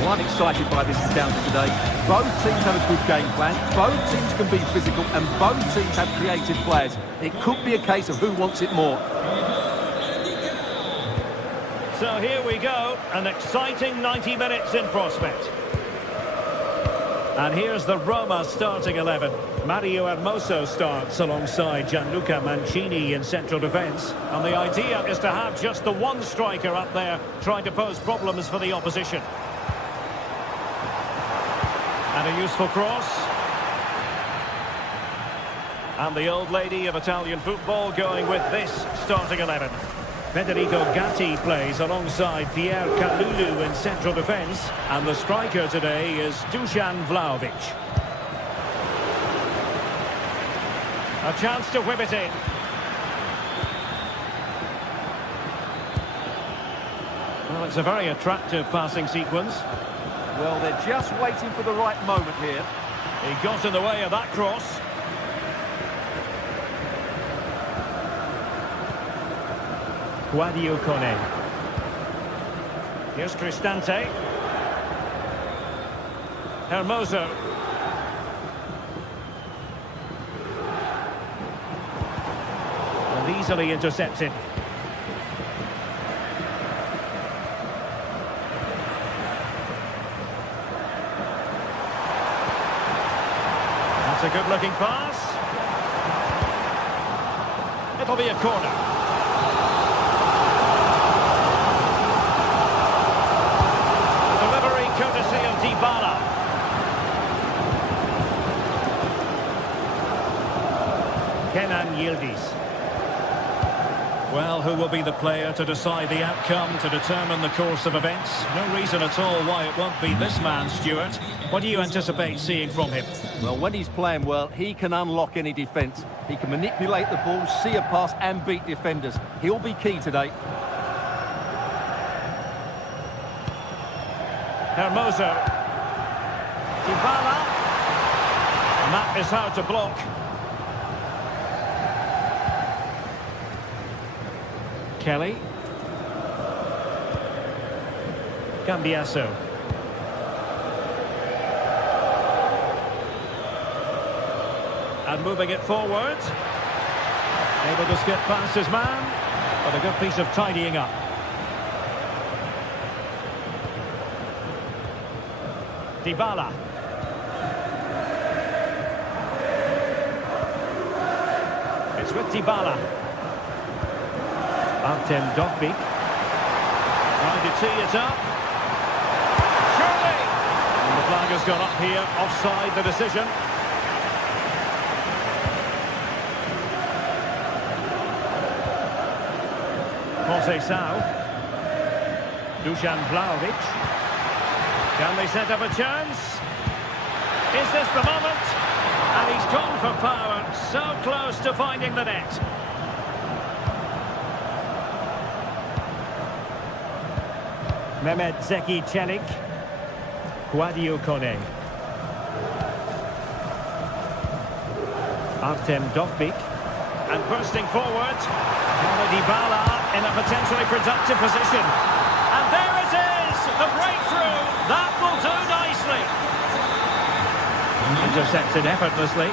Well, I'm excited by this encounter today. Both teams have a good game plan, both teams can be physical, and both teams have creative players. It could be a case of who wants it more. So here we go, an exciting 90 minutes in prospect. And here's the Roma starting 11. Mario Hermoso starts alongside Gianluca Mancini in central defence. And the idea is to have just the one striker up there trying to pose problems for the opposition. And a useful cross. And the old lady of Italian football going with this starting 11. Federico Gatti plays alongside Pierre Kalulu in central defence. And the striker today is Dusan Vlahovic. A chance to whip it in. Well, it's a very attractive passing sequence. Well, they're just waiting for the right moment here. He got in the way of that cross. Guadio Kone. Here's Cristante. Hermoso. And easily intercepted. That's a good-looking pass. It'll be a corner. Courtesy of Dybala. Kenan Yildiz. Well, who will be the player to decide the outcome, to determine the course of events? No reason at all why it won't be this man, Stuart. What do you anticipate seeing from him? Well, when he's playing well, he can unlock any defence. He can manipulate the ball, see a pass and beat defenders. He'll be key today. Hermoso. Dybala. And that is hard to block. Kelly. Cambiasso. And moving it forward. Able to skip past his man. But a good piece of tidying up. Dybala. It's with Dybala. Artem Dovbyk. Trying to tee it up. Surely! And the flag has gone up here, offside the decision. Conceição. Dusan Vlahovic. Can they set up a chance? Is this the moment? And he's gone for power, so close to finding the net. Mehmet Zeki Çelik. Guadio Kone. Artem Dovbyk. And bursting forward. Dybala in a potentially productive position. And there it is, the breakthrough. That will do nicely. Intercepted effortlessly.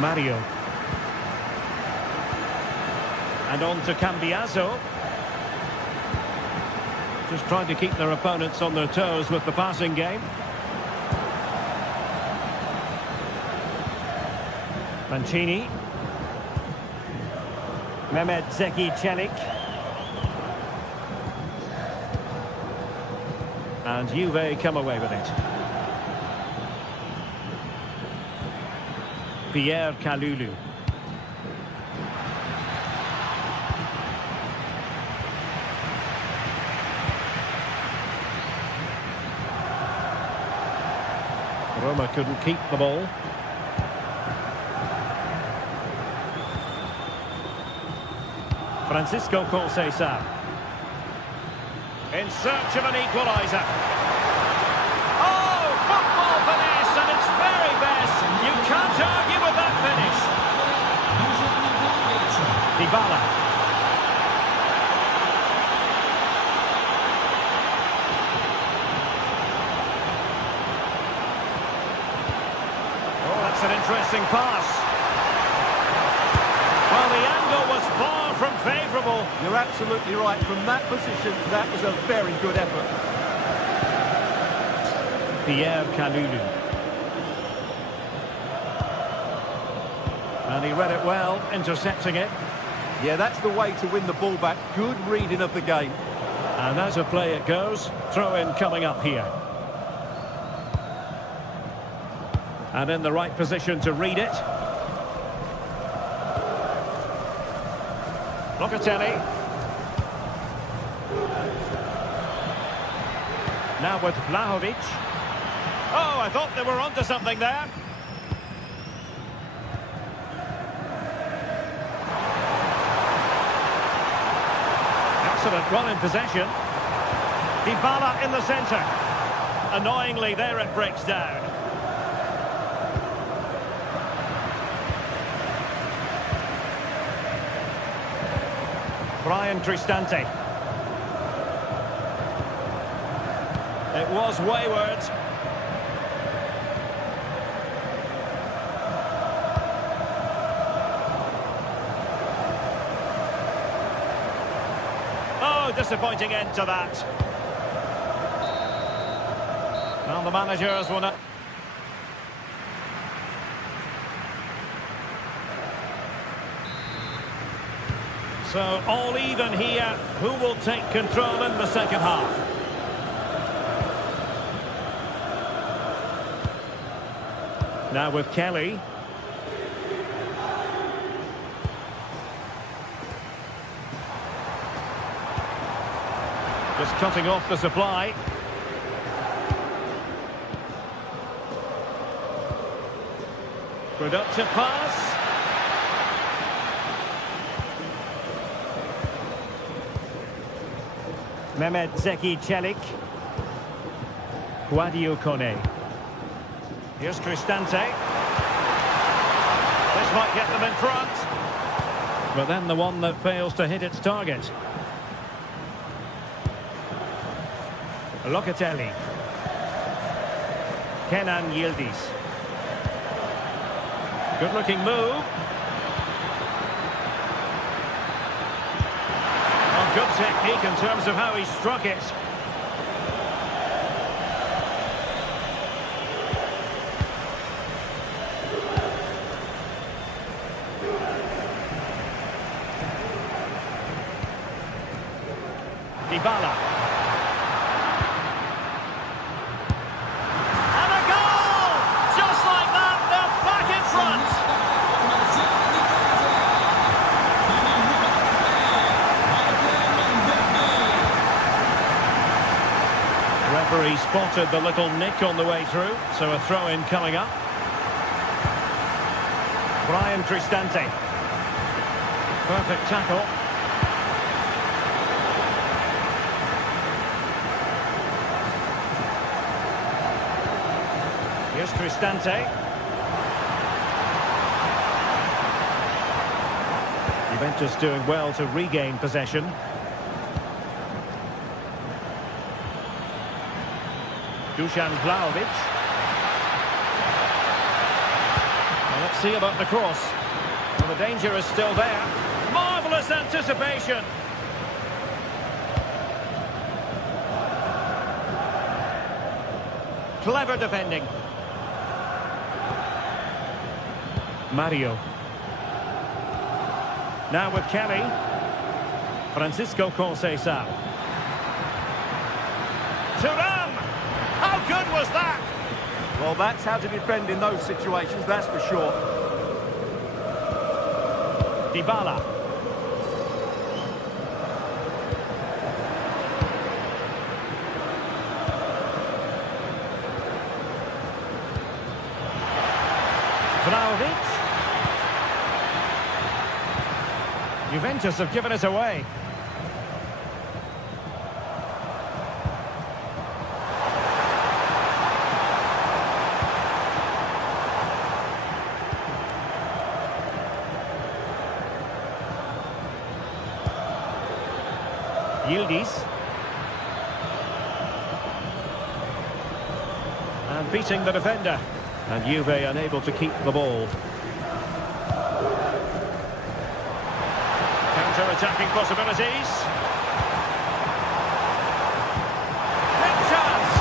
Mario. And on to Cambiasso. Just trying to keep their opponents on their toes with the passing game. Mancini. Mehmet Zeki Çelik. And Juve come away with it. Pierre Kalulu. Roma couldn't keep the ball. Francisco Conceição. In search of an equaliser. Oh, football finesse, and it's very best. You can't argue with that finish. Dybala. Oh, that's an interesting pass. Well, the angle was far from favourable. You're absolutely right. From that position, that was a very good effort. Pierre Kalulu. And he read it well, intercepting it. Yeah, that's the way to win the ball back. Good reading of the game. And as a play it goes. Throw-in coming up here. And in the right position to read it. Locatelli. Now with Vlahovic. Oh, I thought they were onto something there. Excellent run in possession. Dybala in the centre. Annoyingly, there it breaks down. Brian Cristante. It was wayward. Oh, disappointing end to that. Now the managers will not... So, all even here. Who will take control in the second half? Now with Kelly. Just cutting off the supply. Productive pass. Mehmet Zeki Çelik. Guadio Kone. Here's Cristante. This might get them in front. But then the one that fails to hit its target. Locatelli. Kenan Yildiz. Good-looking move. Good technique in terms of how he struck it. Dybala. And a goal! Just like that, they're back in front. Referee spotted the little nick on the way through, so a throw-in coming up. Brian Cristante. Perfect tackle. Here's Cristante. Juventus doing well to regain possession. Dusan Vlahovic. Well, let's see about the cross. Well, the danger is still there. Marvellous anticipation. Clever defending. Mario. Now with Kelly. Francisco Conceição. Thuram! How good was that? Well, that's how to defend in those situations, that's for sure. Dybala. Vlahovic. Juventus have given it away. Yildiz. And beating the defender. And Juve unable to keep the ball. Counter-attacking possibilities. Big chance!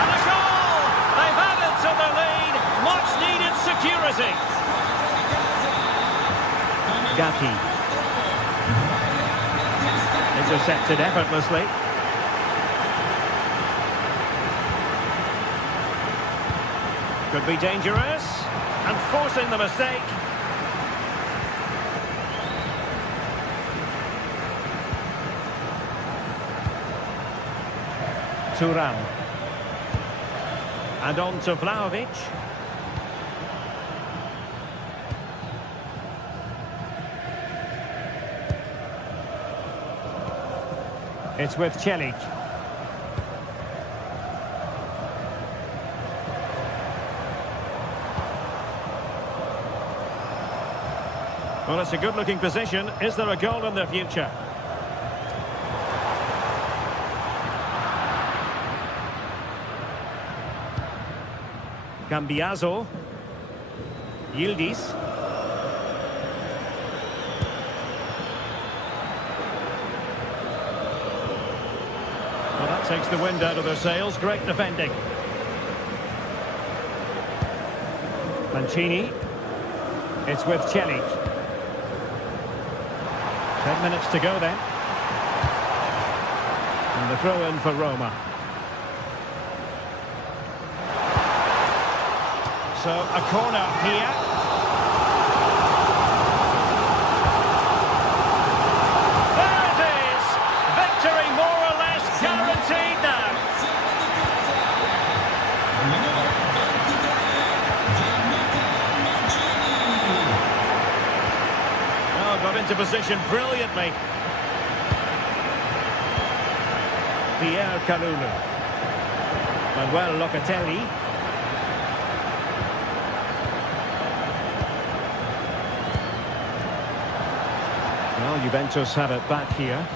And a goal! They've added to the lead. Much-needed security. Gatti. Intercepted effortlessly. Could be dangerous. And forcing the mistake. Thuram. And on to Vlahovic. It's with Celik. Well, it's a good-looking position. Is there a goal in the future? Cambiaso. Yildiz. Well, that takes the wind out of their sails. Great defending. Mancini. It's with Celik. 10 minutes to go then. And the throw in for Roma. So a corner here. There it is! Victory more or less guaranteed now. Oh, got into position brilliantly. Pierre Kalulu. Manuel Locatelli. Well, Juventus have it back here.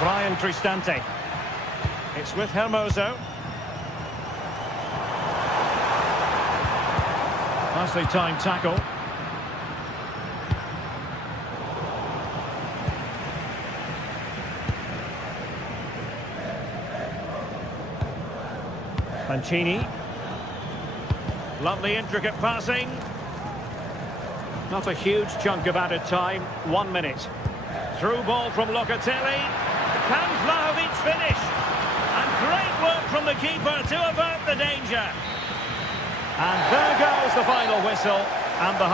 Brian Cristante. It's with Hermoso. Nicely timed tackle. Mancini. Lovely intricate passing. Not a huge chunk of added time. 1 minute. Through ball from Locatelli. Can Vlahovic finish? And great work from the keeper to avert the danger. And there goes the final whistle. And the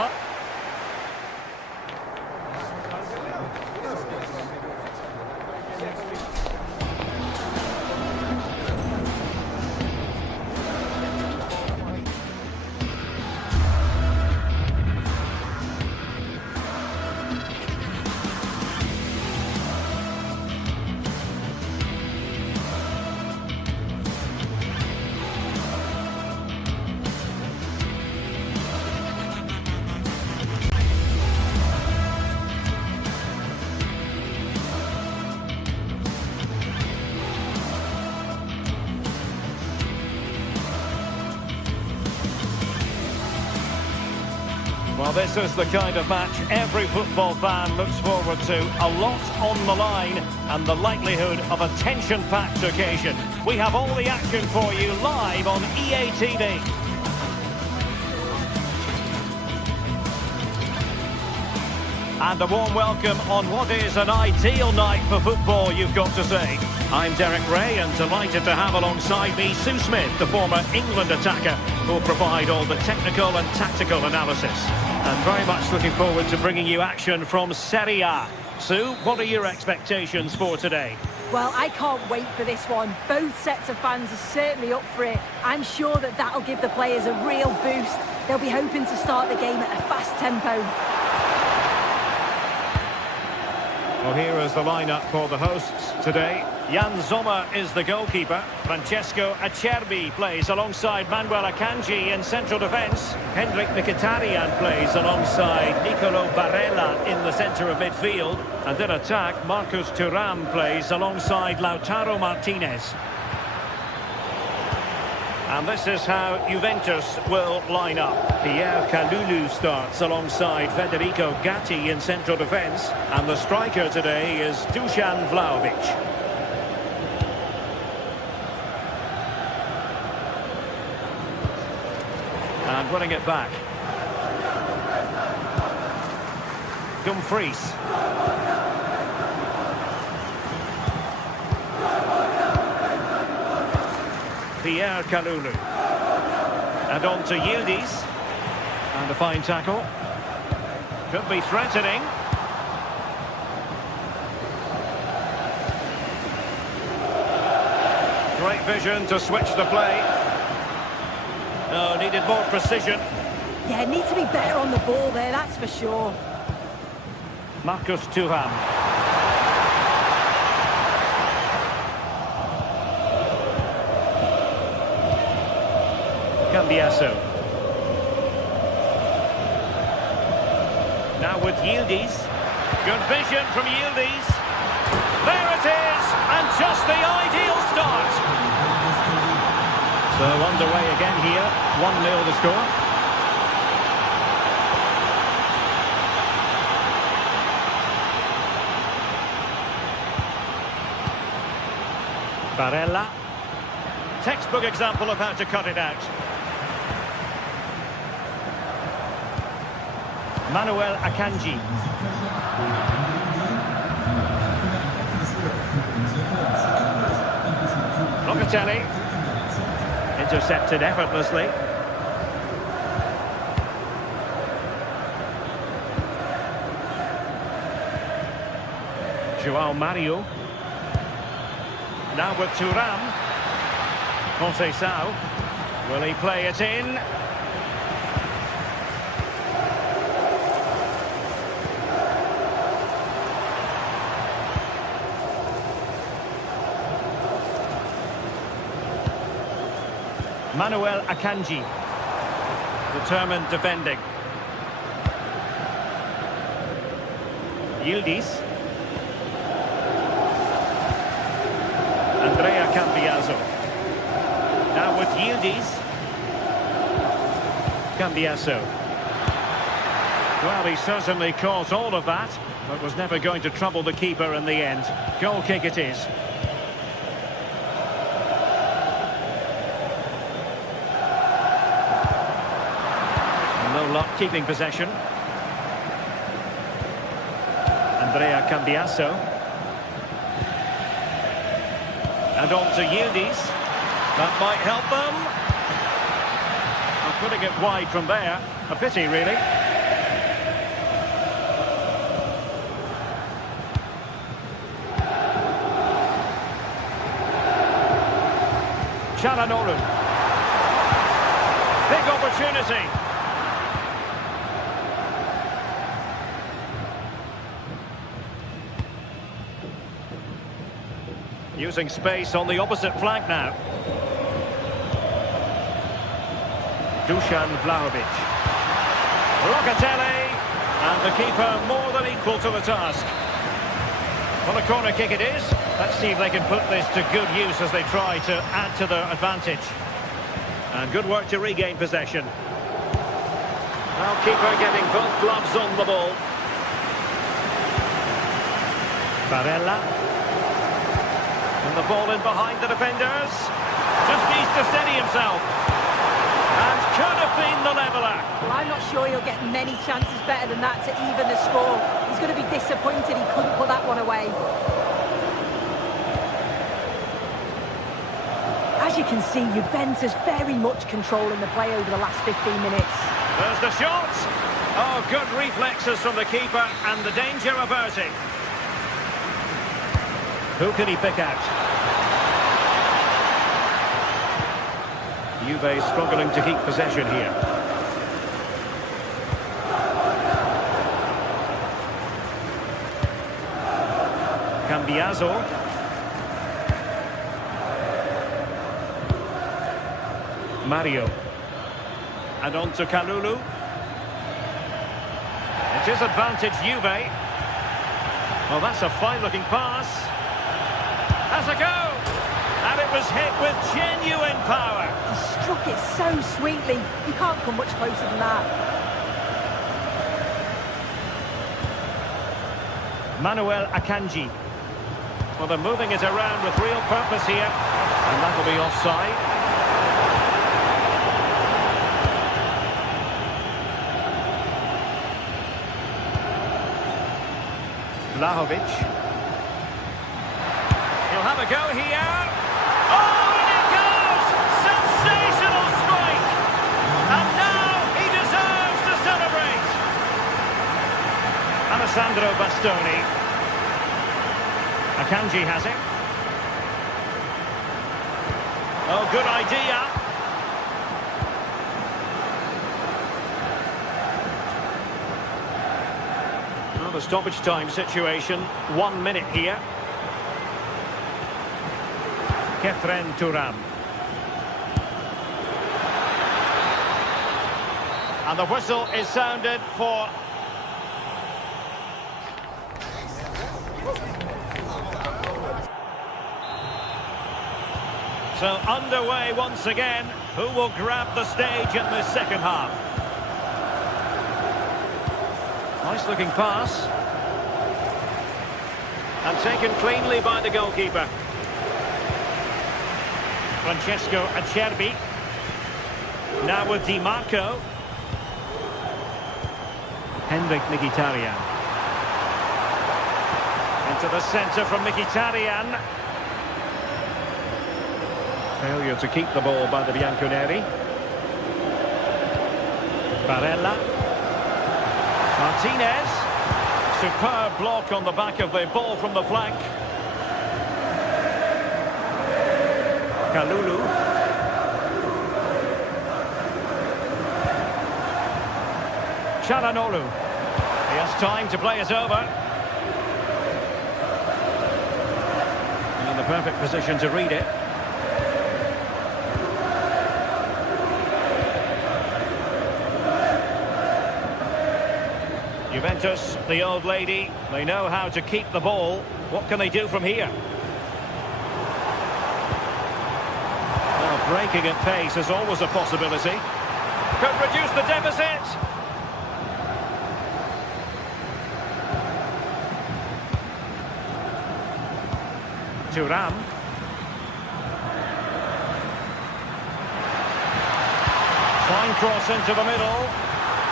Well, this is the kind of match every football fan looks forward to. A lot on the line and the likelihood of a tension-packed occasion. We have all the action for you live on EA TV. And a warm welcome on what is an ideal night for football, you've got to say. I'm Derek Ray and delighted to have alongside me Sue Smith, the former England attacker, who'll provide all the technical and tactical analysis. And very much looking forward to bringing you action from Serie A. Sue, what are your expectations for today? Well, I can't wait for this one. Both sets of fans are certainly up for it. I'm sure that that'll give the players a real boost. They'll be hoping to start the game at a fast tempo. Well, here is the lineup for the hosts today. Jan Sommer is the goalkeeper. Francesco Acerbi plays alongside Manuel Akanji in central defence. Hendrik Mkhitaryan plays alongside Nicolo Barella in the centre of midfield. And in attack, Marcus Thuram plays alongside Lautaro Martinez. And this is how Juventus will line up. Pierre Kalulu starts alongside Federico Gatti in central defence. And the striker today is Dusan Vlahovic. And winning it back. Dumfries. Pierre Kalulu. And on to Yildiz. And a fine tackle. Could be threatening. Great vision to switch the play. No, needed more precision. Yeah, need to be better on the ball there, that's for sure. Marcus Thuram. Cambiasso. Now with Yildiz. Good vision from Yildiz. There it is, and just the ideal start. So underway again here, 1-0 the score. Barella. Textbook example of how to cut it out. Manuel Akanji. Locatelli. Intercepted effortlessly. João Mario. Now with Thuram. Conceição. Will he play it in? Manuel Akanji. Determined defending. Yildiz. Andrea Cambiaso. Now with Yildiz. Cambiaso. Well, he certainly caught all of that, but was never going to trouble the keeper in the end. Goal kick it is. No luck keeping possession. Andrea Cambiaso. And on to Yildiz. That might help them. And putting it wide from there. A pity, really. Çalhanoğlu. Big opportunity. Using space on the opposite flank now. Dusan Vlahovic. Locatelli. And the keeper more than equal to the task. Well, a corner kick it is. Let's see if they can put this to good use as they try to add to their advantage. And good work to regain possession. Well, keeper getting both gloves on the ball. Barella. And the ball in behind the defenders. Just needs to steady himself. And could have been the leveller. Well, I'm not sure he'll get many chances better than that to even the score. He's going to be disappointed he couldn't put that one away. As you can see, Juventus very much controlling the play over the last 15 minutes. There's the shot. Oh, good reflexes from the keeper and the danger averting. Who can he pick out? Juve struggling to keep possession here. Cambiaso. Mario. And on to Kalulu. It is advantage Juve. Well, that's a fine-looking pass. Has a go! And it was hit with genuine power. He struck it so sweetly. You can't come much closer than that. Manuel Akanji. Well, they're moving it around with real purpose here. And that'll be offside. Vlahovic. He'll have a go here. Oh, and it goes! Sensational strike! And now he deserves to celebrate. Alessandro Bastoni. Akanji has it. Oh, good idea. Well, the stoppage time situation, 1 minute here. Kefren Turam. And the whistle is sounded for... So underway once again. Who will grab the stage in the second half? Nice looking pass. And taken cleanly by the goalkeeper. Francesco Acerbi. Now with Di Marco. Henrik Mkhitaryan. Into the centre from Mkhitaryan. Failure to keep the ball by the Bianconeri. Barella. Martinez. Superb block on the back of the ball from the flank. Kalulu. Çalhanoğlu. He has time to play it over. In the perfect position to read it. Juventus, the old lady, they know how to keep the ball. What can they do from here? Well, breaking at pace is always a possibility. Could reduce the deficit. Thuram. Fine cross into the middle.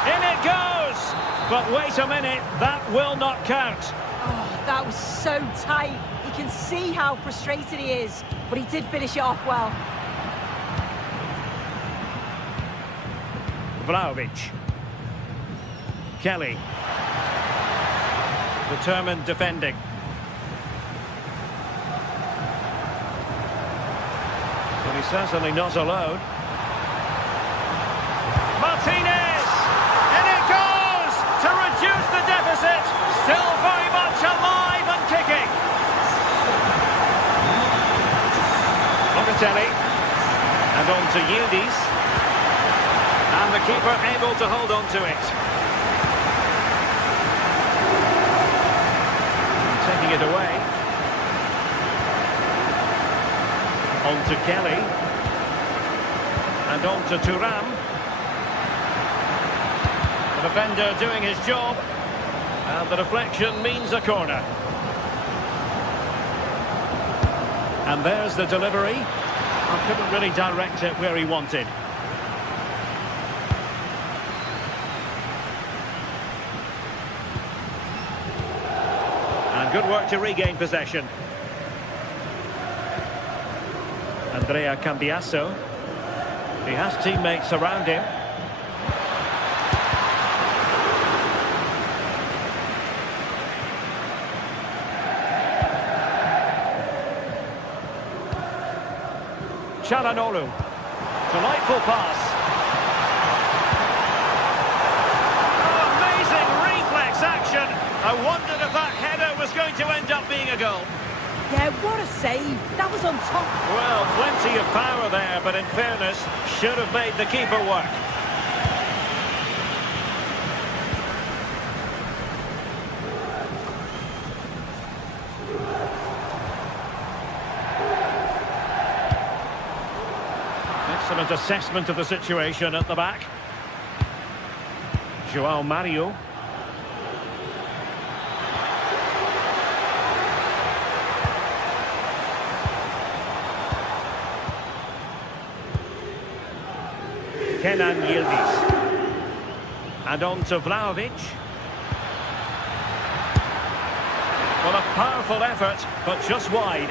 In it goes! But wait a minute, that will not count. Oh, that was so tight. You can see how frustrated he is, but he did finish it off well. Vlahovic. Kelly. Determined defending. But he's certainly not alone. Martinez! And it goes to reduce the deficit. Still very much alive and kicking. Locatelli. And on to Yildiz. And the keeper able to hold on to it. And taking it away. On to Kelly. And on to Thuram. The defender doing his job. And the deflection means a corner. And there's the delivery. I couldn't really direct it where he wanted. And good work to regain possession. Andrea Cambiasso. He has teammates around him. Çalhanoğlu. Delightful pass. Oh, amazing reflex action. I wondered if that header was going to end up being a goal. Yeah, what a save. That was on top. Well, plenty of power there, but in fairness, should have made the keeper work. Excellent assessment of the situation at the back. João Mario. Kenan Yildiz. And on to Vlahovic. Well, a powerful effort, but just wide.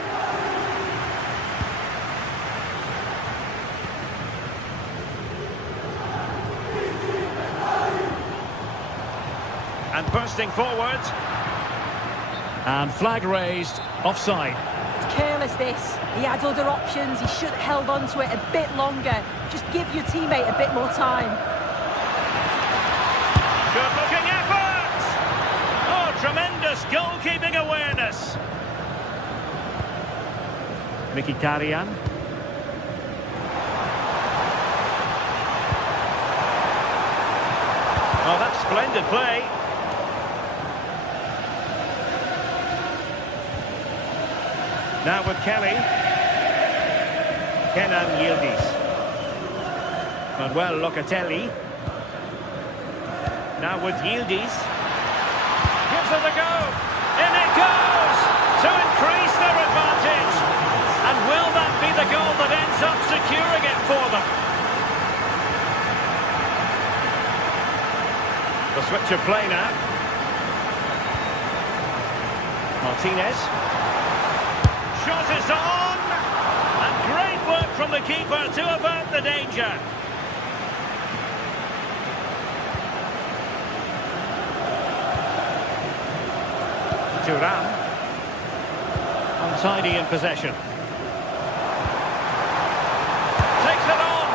And bursting forward. And flag raised, offside. It's careless, this. He had other options. He should have held on to it a bit longer. Just give your teammate a bit more time. Good-looking effort! Oh, tremendous goalkeeping awareness. Mkhitaryan. Oh, that's splendid play. Now with Kelly. Kenan Yildiz. Manuel Locatelli. Now with Yildiz. Gives it a go. In it goes! To increase their advantage. And will that be the goal that ends up securing it for them? The switch of play now. Martinez. Shot is on! And great work from the keeper to avert the danger. Thuram. Untidy in possession. Takes it on!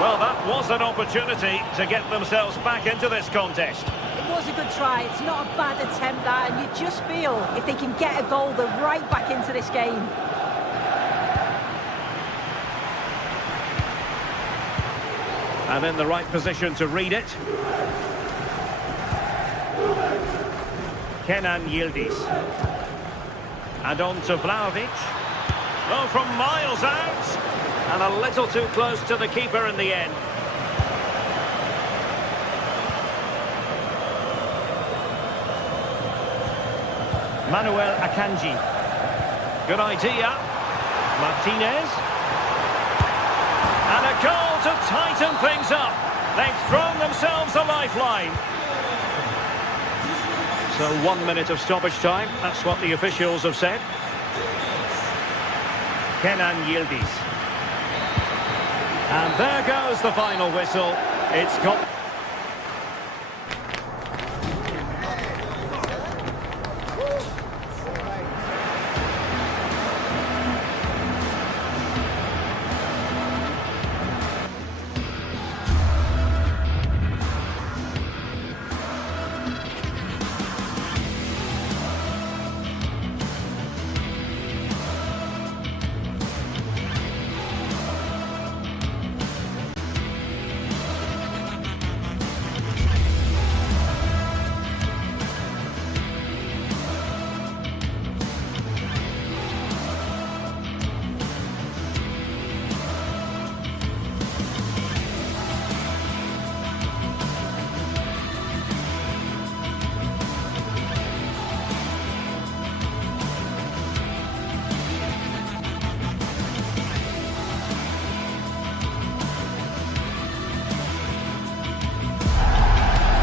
Well, that was an opportunity to get themselves back into this contest. It was a good try. It's not a bad attempt, that, and you just feel if they can get a goal, they're right back into this game. And in the right position to read it. Kenan Yildiz. And on to Vlahovic. Oh, from miles out. And a little too close to the keeper in the end. Manuel Akanji. Good idea. Martinez. And a goal to tighten things up. They've thrown themselves a lifeline. So 1 minute of stoppage time. That's what the officials have said. Kenan Yildiz. And there goes the final whistle. It's got...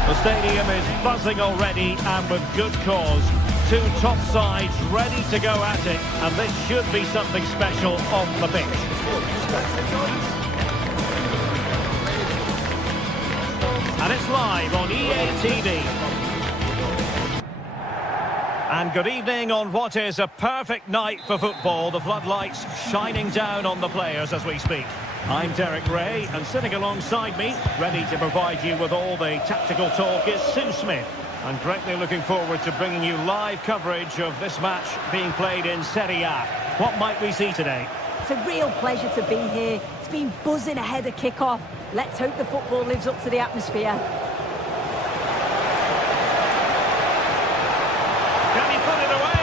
The stadium is buzzing already, and with good cause. Two top sides ready to go at it, and this should be something special on the pitch. And it's live on EA TV. And good evening on what is a perfect night for football. The floodlights shining down on the players as we speak. I'm Derek Ray, and sitting alongside me, ready to provide you with all the tactical talk, is Sue Smith. I'm greatly looking forward to bringing you live coverage of this match being played in Serie A. What might we see today? It's a real pleasure to be here. It's been buzzing ahead of kick-off. Let's hope the football lives up to the atmosphere. Can he put it away?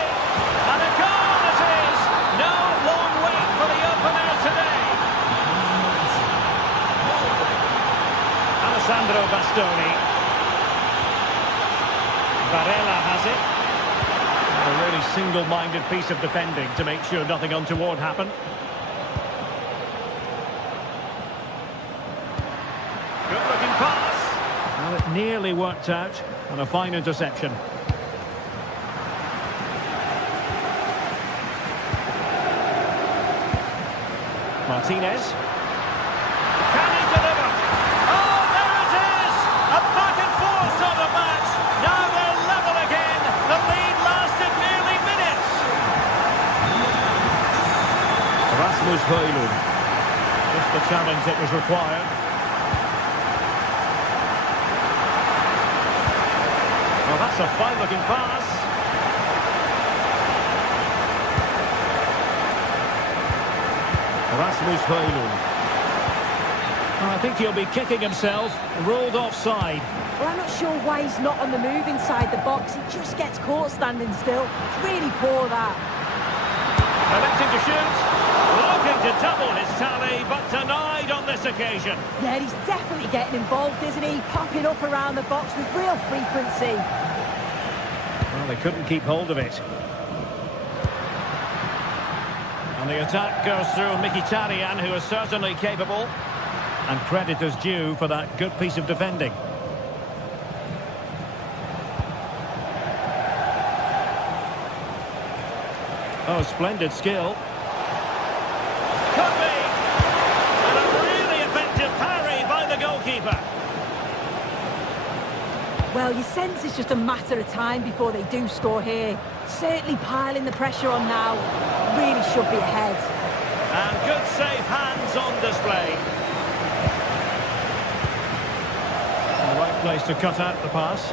And a goal it is! No long wait for the opener today. Alessandro Bastoni. Varela has it. A really single-minded piece of defending to make sure nothing untoward happened. Good-looking pass. Well, it nearly worked out, and a fine interception. Martinez. Can he deliver? Oh, there it is! A back and forth sort of match. Now they're level again. The lead lasted nearly minutes. Rasmus Højlund. Just the challenge that was required. Well, that's a fine-looking pass. Rasmus Højlund. Well, I think he'll be kicking himself. Ruled offside. Well, I'm not sure why he's not on the move inside the box. He just gets caught standing still. It's really poor, that. Electing to shoot. Looking to double his tally, but denied on this occasion. Yeah, he's definitely getting involved, isn't he? Popping up around the box with real frequency. Well, they couldn't keep hold of it. And the attack goes through Mkhitaryan, who is certainly capable. And credit is due for that good piece of defending. Oh, splendid skill. Could be. And a really effective parry by the goalkeeper. Well, you sense it's just a matter of time before they do score here. Certainly piling the pressure on now. Really should be ahead. And good safe hands on display. The right place to cut out the pass.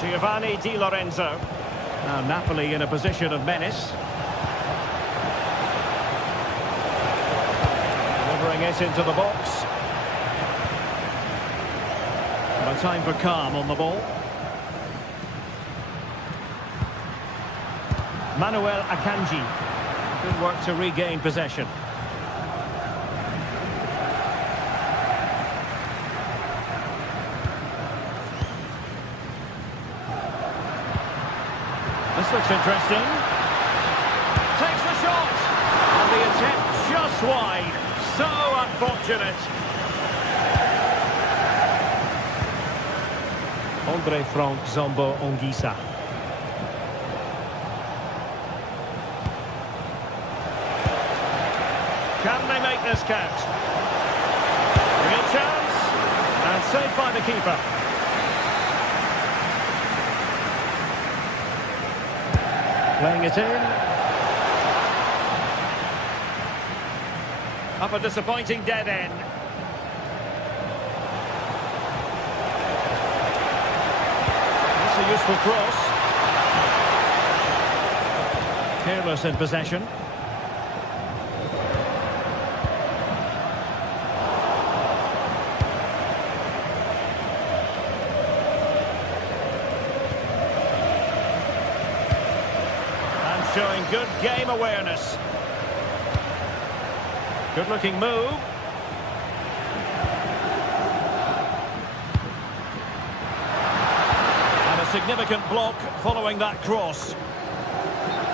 Giovanni Di Lorenzo. Now Napoli in a position of menace. Delivering it into the box. And a time for calm on the ball. Manuel Akanji. Good work to regain possession. This looks interesting. Takes the shot. And the attempt just wide. So unfortunate. Andre Frank Zombo Ongisa. Can they make this count? Real chance. And saved by the keeper. Playing it in. Up a disappointing dead end. That's a useful cross. Careless in possession. Showing good game awareness. Good looking move. And a significant block following that cross.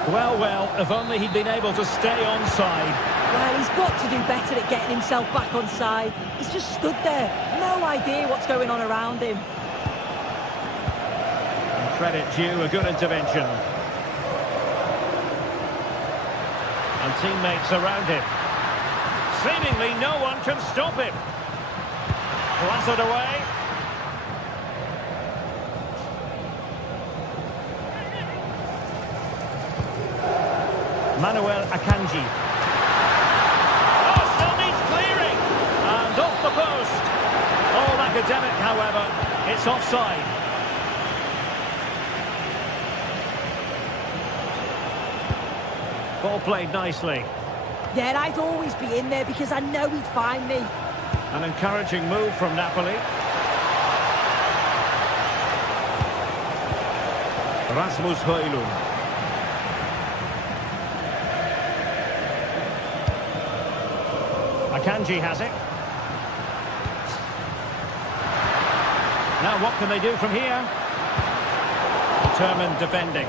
Well, if only he'd been able to stay onside. Well, he's got to do better at getting himself back onside. He's just stood there. No idea what's going on around him. And credit due, a good intervention. And teammates around him. Seemingly no one can stop him. Blasted away. Manuel Akanji. Oh, still needs clearing. And off the post. academic, however. It's offside. Ball played nicely. Yeah, I'd always be in there because I know he'd find me. An encouraging move from Napoli. Rasmus Højlund. Akanji has it. Now what can they do from here? Determined defending.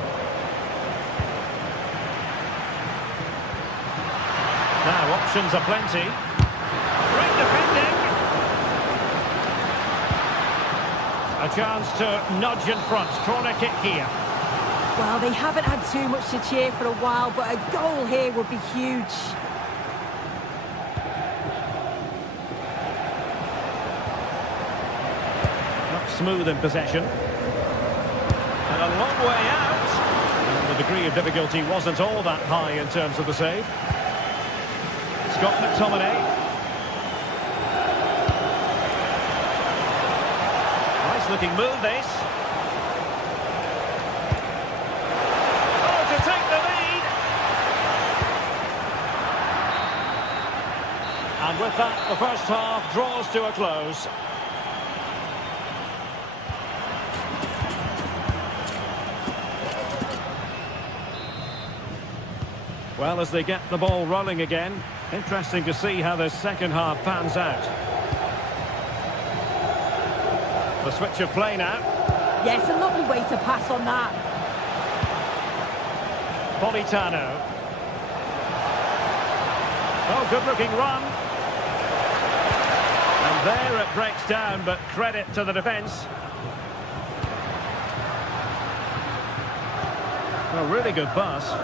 Now options are plenty. Great defending. A chance to nudge in front. Corner kick here. Well, they haven't had too much to cheer for a while, but a goal here would be huge. Not smooth in possession. And a long way out. And the degree of difficulty wasn't all that high in terms of the save. Scott McTominay. Nice looking move, this. Oh, to take the lead. And with that, the first half draws to a close. Well, as they get the ball rolling again, interesting to see how the second half pans out. The switch of play now. Yes, a lovely way to pass on that. Politano. Oh, good-looking run. And there it breaks down, but credit to the defence. A really good pass.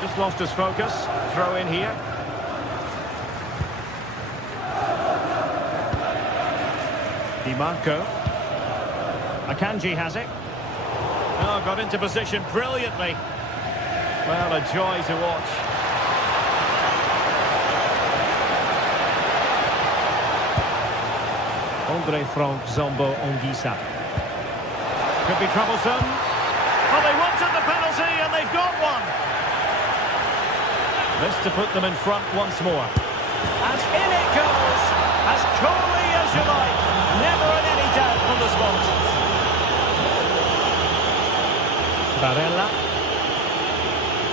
Just lost his focus. Throw in here. Di Marco. Akanji has it. Oh, got into position brilliantly. Well, a joy to watch. Andre Frank Zombo Ongisa. Could be troublesome. Oh, they wanted the penalty and they've got one. This to put them in front once more. And in it goes, as coolly as you like. Never in any doubt from the spot. Barella.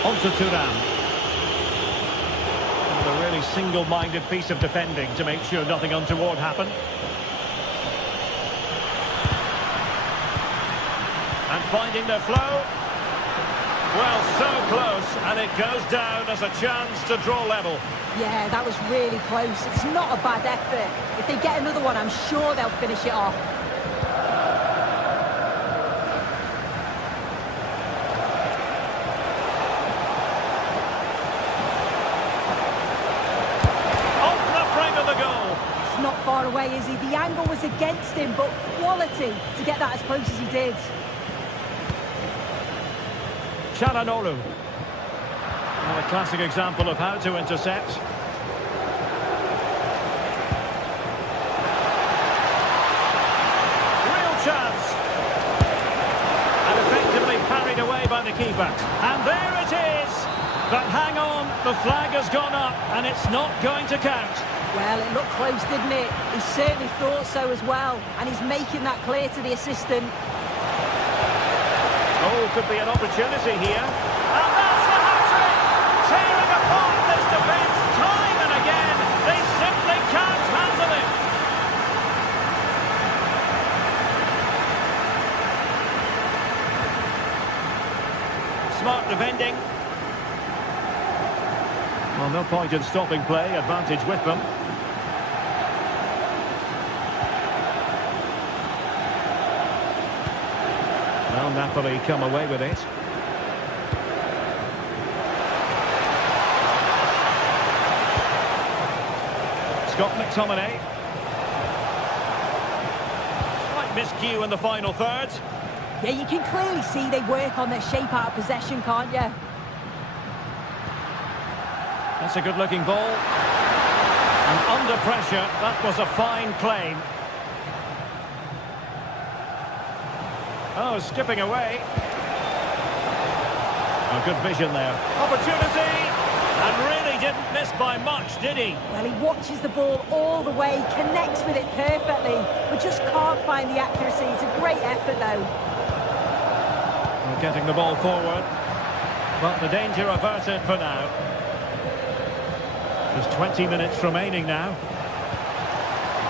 On to Thuram. And a really single-minded piece of defending to make sure nothing untoward happened. And finding their flow. Well, so close, and it goes down as a chance to draw level. Yeah, that was really close. It's not a bad effort. If they get another one, I'm sure they'll finish it off. Off the frame of the goal. It's not far away, is he? The angle was against him, but quality to get that as close as he did. Çalhanoğlu. Well, a classic example of how to intercept. Real chance. And effectively parried away by the keeper. And there it is. But hang on, the flag has gone up and it's not going to count. Well, it looked close, didn't it? He certainly thought so as well. And he's making that clear to the assistant. Oh, could be an opportunity here. And that's the hat-trick! Tearing apart this defence time and again. They simply can't handle it. Smart defending. Well, no point in stopping play. Advantage with them. Well, Napoli come away with it. Scott McTominay. Slight miscue in the final third. Yeah, you can clearly see they work on their shape out of possession, can't you? That's a good-looking ball. And under pressure, that was a fine claim. Oh, skipping away. Oh, good vision there. Opportunity! And really didn't miss by much, did he? Well, he watches the ball all the way, connects with it perfectly, but just can't find the accuracy. It's a great effort, though. Well, getting the ball forward. But the danger averted for now. There's 20 minutes remaining now.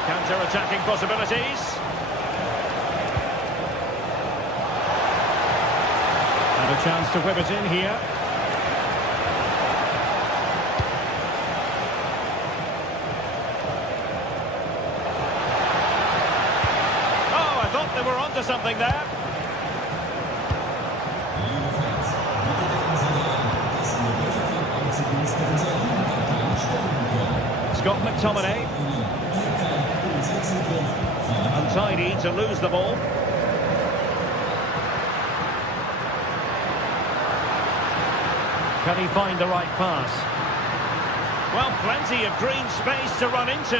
Counter-attacking possibilities. And a chance to whip it in here. Oh, I thought they were onto something there. Scott McTominay. Untidy to lose the ball. Can he find the right pass? Well, plenty of green space to run into.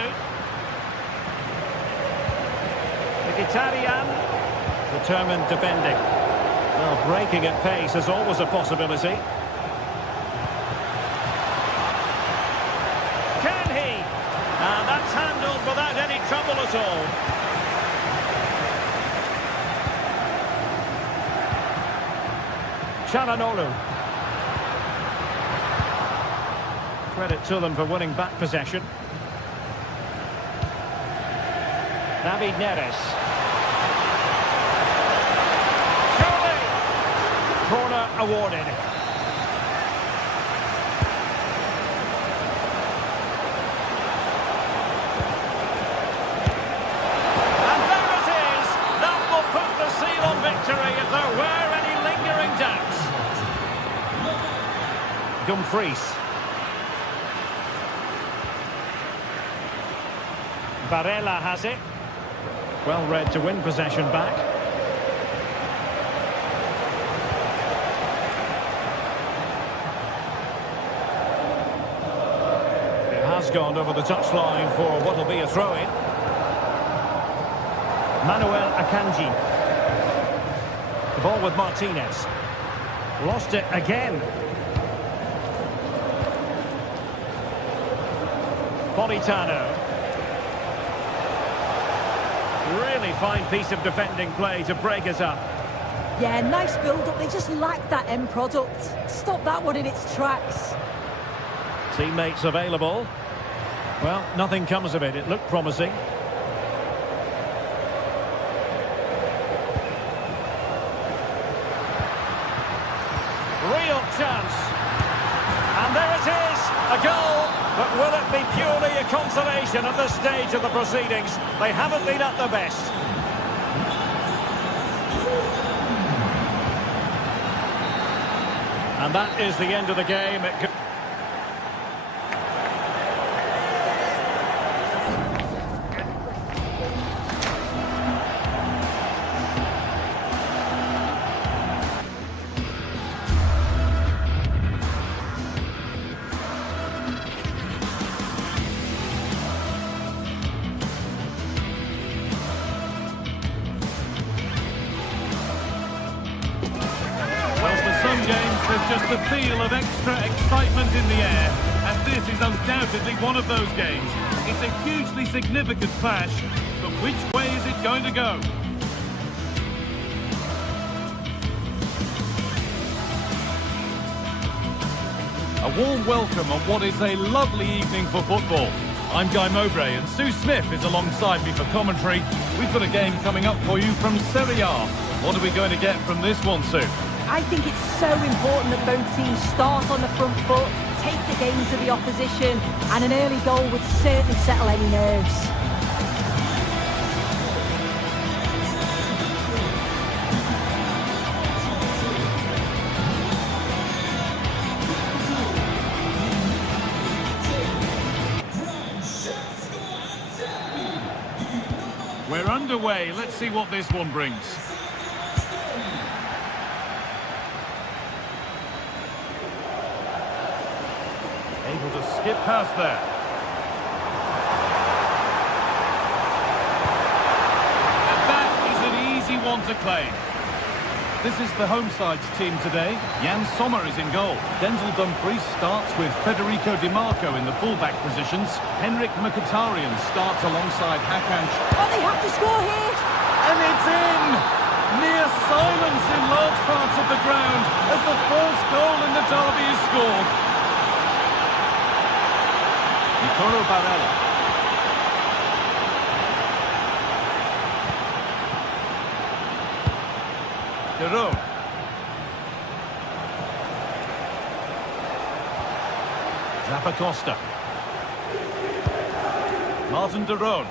Mkhitaryan. Determined defending. Well, breaking at pace is always a possibility. And that's handled without any trouble at all. Çalhanoğlu. Credit to them for winning back possession. David Neres. Surely! Corner awarded. If there were any lingering doubts. Dumfries. Barella has it. Well read to win possession back. It has gone over the touchline for what will be a throw-in. Manuel Akanji. The ball with Martinez. Lost it again. Politano. Really fine piece of defending play to break us up. Yeah, nice build-up. They just lacked that end product. Stop that one in its tracks. Teammates available. Well, nothing comes of it. It looked promising. Real chance. And there it is, a goal. But will it be purely a consolation at this stage of the proceedings? They haven't been at their best. And that is the end of the game. There's just a feel of extra excitement in the air, and this is undoubtedly one of those games. It's a hugely significant clash, but which way is it going to go? A warm welcome on what is a lovely evening for football. I'm Guy Mowbray, and Sue Smith is alongside me for commentary. We've got a game coming up for you from Serie A. What are we going to get from this one, Sue? I think it's so important that both teams start on the front foot, take the game to the opposition, and an early goal would certainly settle any nerves. We're underway. Let's see what this one brings. Able to skip past there. And that is an easy one to claim. This is the home side's team today. Jan Sommer is in goal. Denzel Dumfries starts with Federico Di Marco in the fullback positions. Henrik Mkhitaryan starts alongside Hakan. Oh, they have to score here! And it's in! Near silence in large parts of the ground as the first goal in the derby is scored. Nicolo Barella. De Roon. Zappacosta. Martin De Roon.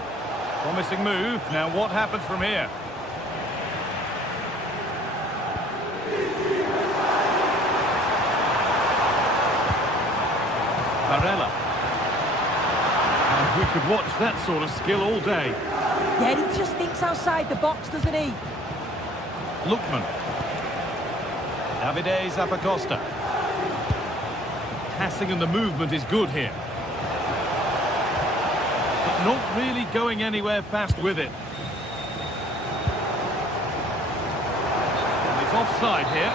Promising move. Now what happens from here? Barella. And we could watch that sort of skill all day. Yeah, he just thinks outside the box, doesn't he? Lookman. Davide Zappacosta. Passing and the movement is good here. But not really going anywhere fast with it. It's offside here.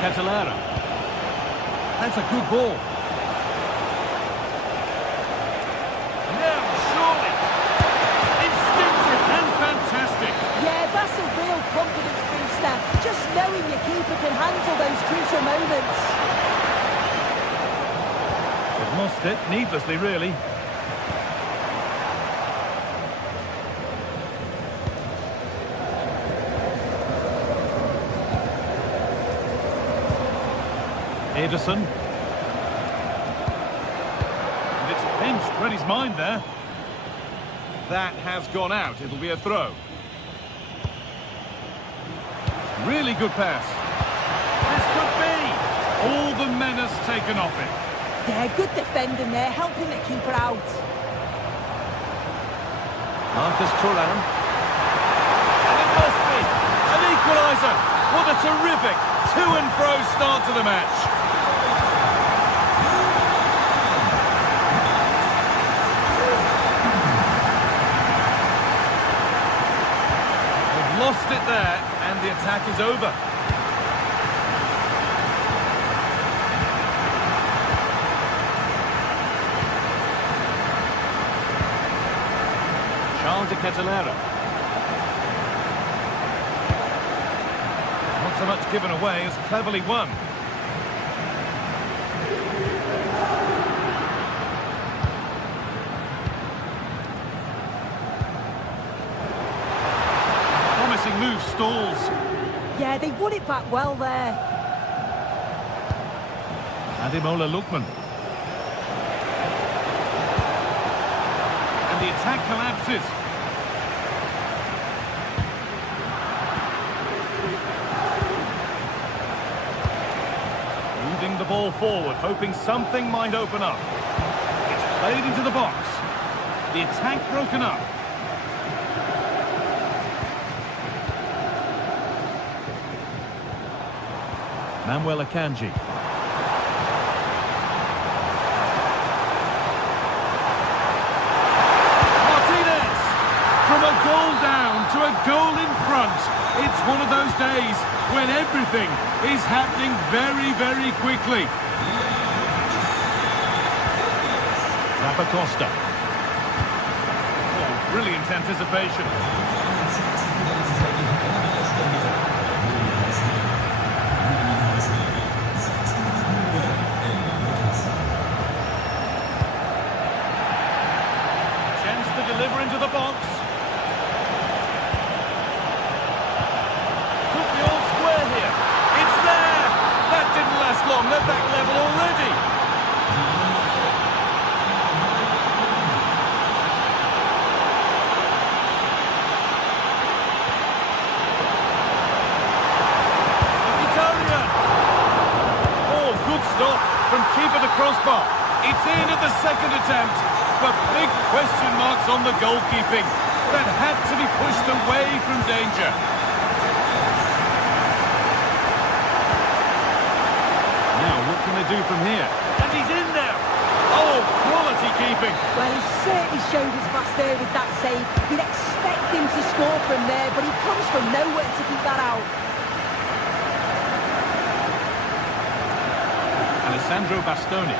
Catalera. That's a good ball. Yeah, that's a real confidence booster. Just knowing your keeper can handle those crucial moments. They've lost it, needlessly, really. Ederson. And it's pinched Reddy's mind there. That has gone out. It'll be a throw. Really good pass. This could be. All the menace taken off it. Yeah, good defending there, helping the keeper out. Marcus Thuram. And it must be an equaliser. What a terrific to and fro start to the match. They've lost it there. And the attack is over. Charles de Catalera. Not so much given away as cleverly won. Move stalls. Yeah, they won it back well there. Ademola Lookman. And the attack collapses. Moving the ball forward, hoping something might open up. It's played into the box. The attack broken up. Manuel Akanji. Martinez! From a goal down to a goal in front. It's one of those days when everything is happening very, very quickly. Zappacosta. Oh, brilliant anticipation. Deliver into the box. Could be all square here. It's there. That didn't last long. They're back level already. Mkhitaryan. Oh, good stop from keeper to crossbar. It's in at the second attempt. But big question marks on the goalkeeping. That had to be pushed away from danger. do from here. And he's in there. Oh, quality keeping. Well, he certainly showed his class there with that save. You'd expect him to score from there, but he comes from nowhere to keep that out. Alessandro Bastoni.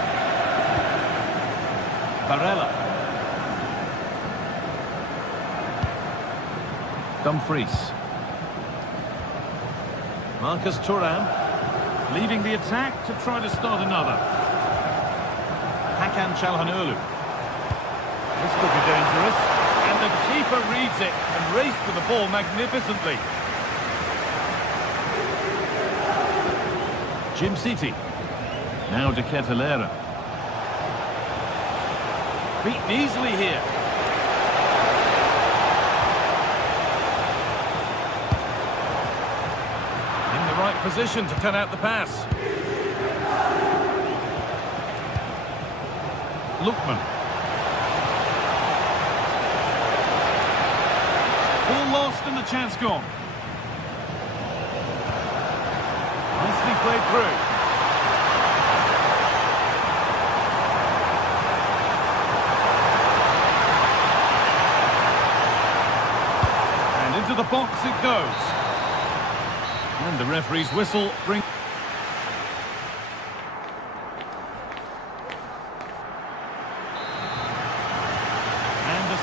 Barella. Dumfries. Marcus Thuram. Leaving the attack to try to start another. Hakan Çalhanoğlu. This could be dangerous. And the keeper reads it and raced to the ball magnificently. Jim City. Now De Ketelaere. Beaten easily here. In the right position to cut out the pass. Lookman. Ball lost and the chance gone. Nicely played through. And into the box it goes. And the referee's whistle brings...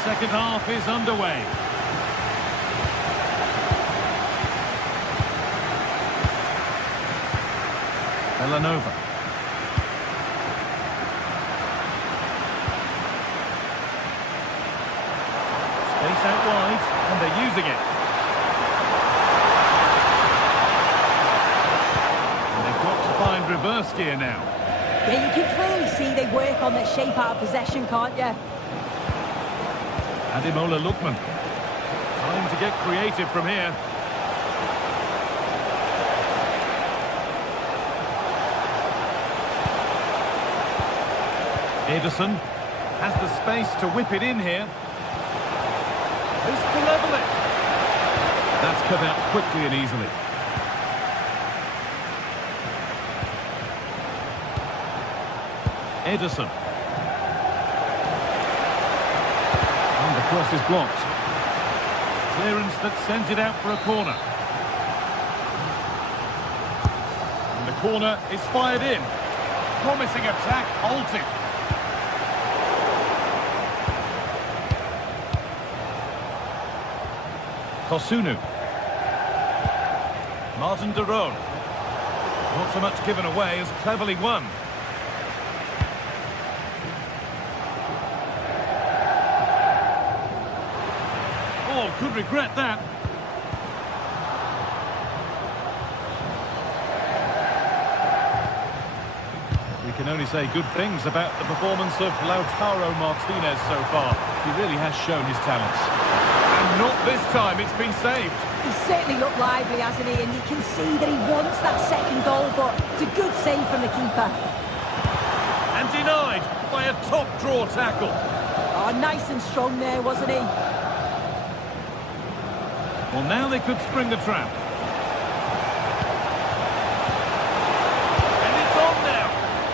Second half is underway. Villanova. Space out wide, and they're using it. And they've got to find reverse gear now. Yeah, you can clearly see they work on their shape out of possession, can't you? Ademola Lookman. Time to get creative from here. Ederson has the space to whip it in here. This to level it. That's cut out quickly and easily. Ederson. Cross is blocked. Clearance that sends it out for a corner. And the corner is fired in. Promising attack halted. Kosunu. Martin de Roon. Not so much given away as cleverly won. Could regret that. We can only say good things about the performance of Lautaro Martinez so far. He really has shown his talents. And not this time, it's been saved. He's certainly looked lively, hasn't he? And you can see that he wants that second goal, but it's a good save from the keeper. And denied by a top-draw tackle. Oh, nice and strong there, wasn't he? Well, now they could spring the trap. And it's on now.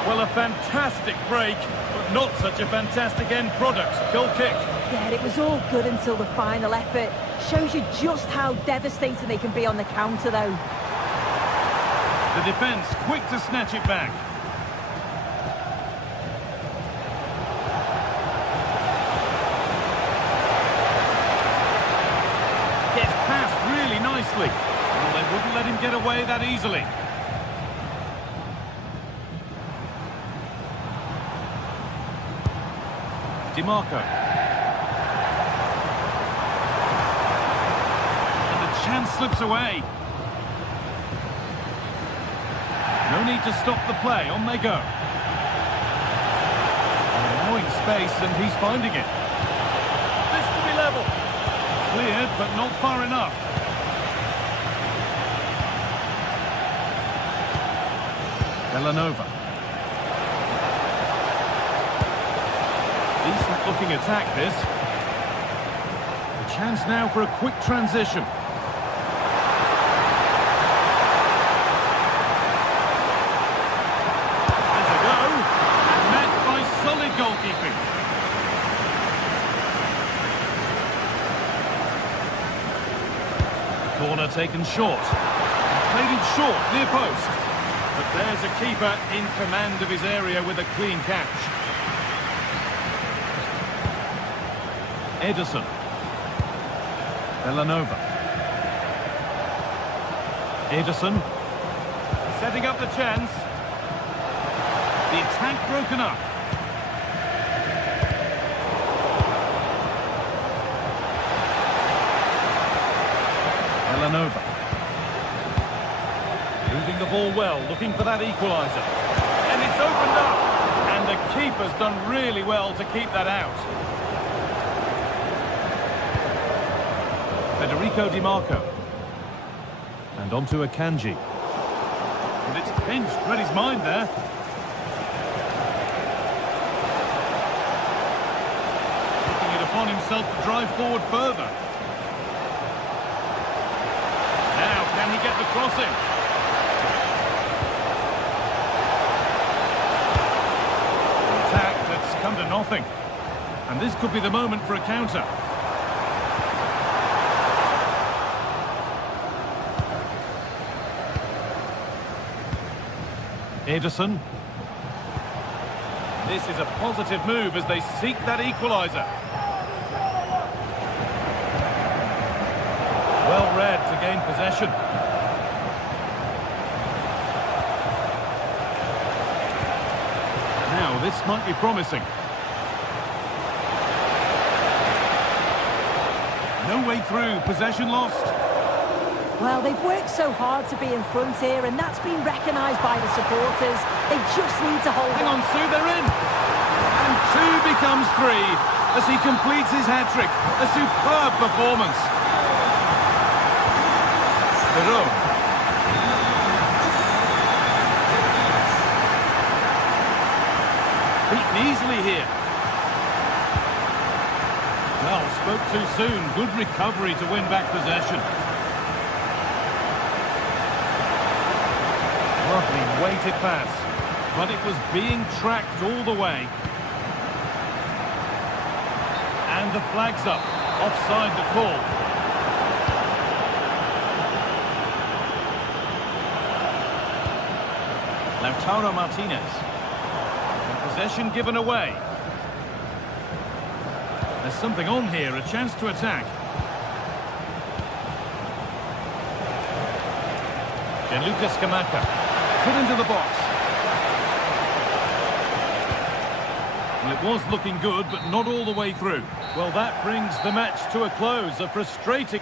Well, a fantastic break, but not such a fantastic end product. Goal kick. Yeah, it was all good until the final effort. Shows you just how devastating they can be on the counter, though. The defence quick to snatch it back. Nicely. Well, they wouldn't let him get away that easily. DiMarco. And the chance slips away. No need to stop the play. On they go. Allowing space, and he's finding it. This to be level. Cleared, but not far enough. Villanova. Decent looking attack this. A chance now for a quick transition. There's Corner taken short. Played it short, near post. But there's a keeper in command of his area with a clean catch. Ederson. Villanova. Ederson. Setting up the chance. The attack broken up. Villanova. Moving the ball well, looking for that equaliser. And it's opened up. And the keeper's done really well to keep that out. Federico Di Marco. And onto Akanji. And it's pinched, read his mind there. Taking it upon himself to drive forward further. Now, can he get the crossing? An attack that's come to nothing. And this could be the moment for a counter. Ederson. This is a positive move as they seek that equaliser. Well read to gain possession. Now this might be promising. No way through, possession lost. Well, they've worked so hard to be in front here, and that's been recognised by the supporters. They just need to hold Hang on, Sue, they're in. And 2 becomes 3 as he completes his hat-trick. A superb performance. Perot. Beaten easily here. Well, spoke too soon. Good recovery to win back possession. Lovely weighted pass, but it was being tracked all the way. And the flag's up. Offside the call. Lautaro Martinez. And possession given away. There's something on here, a chance to attack. Gianluca Scamacca. Put into the box. Well, it was looking good, but not all the way through. Well, that brings the match to a close. A frustrating...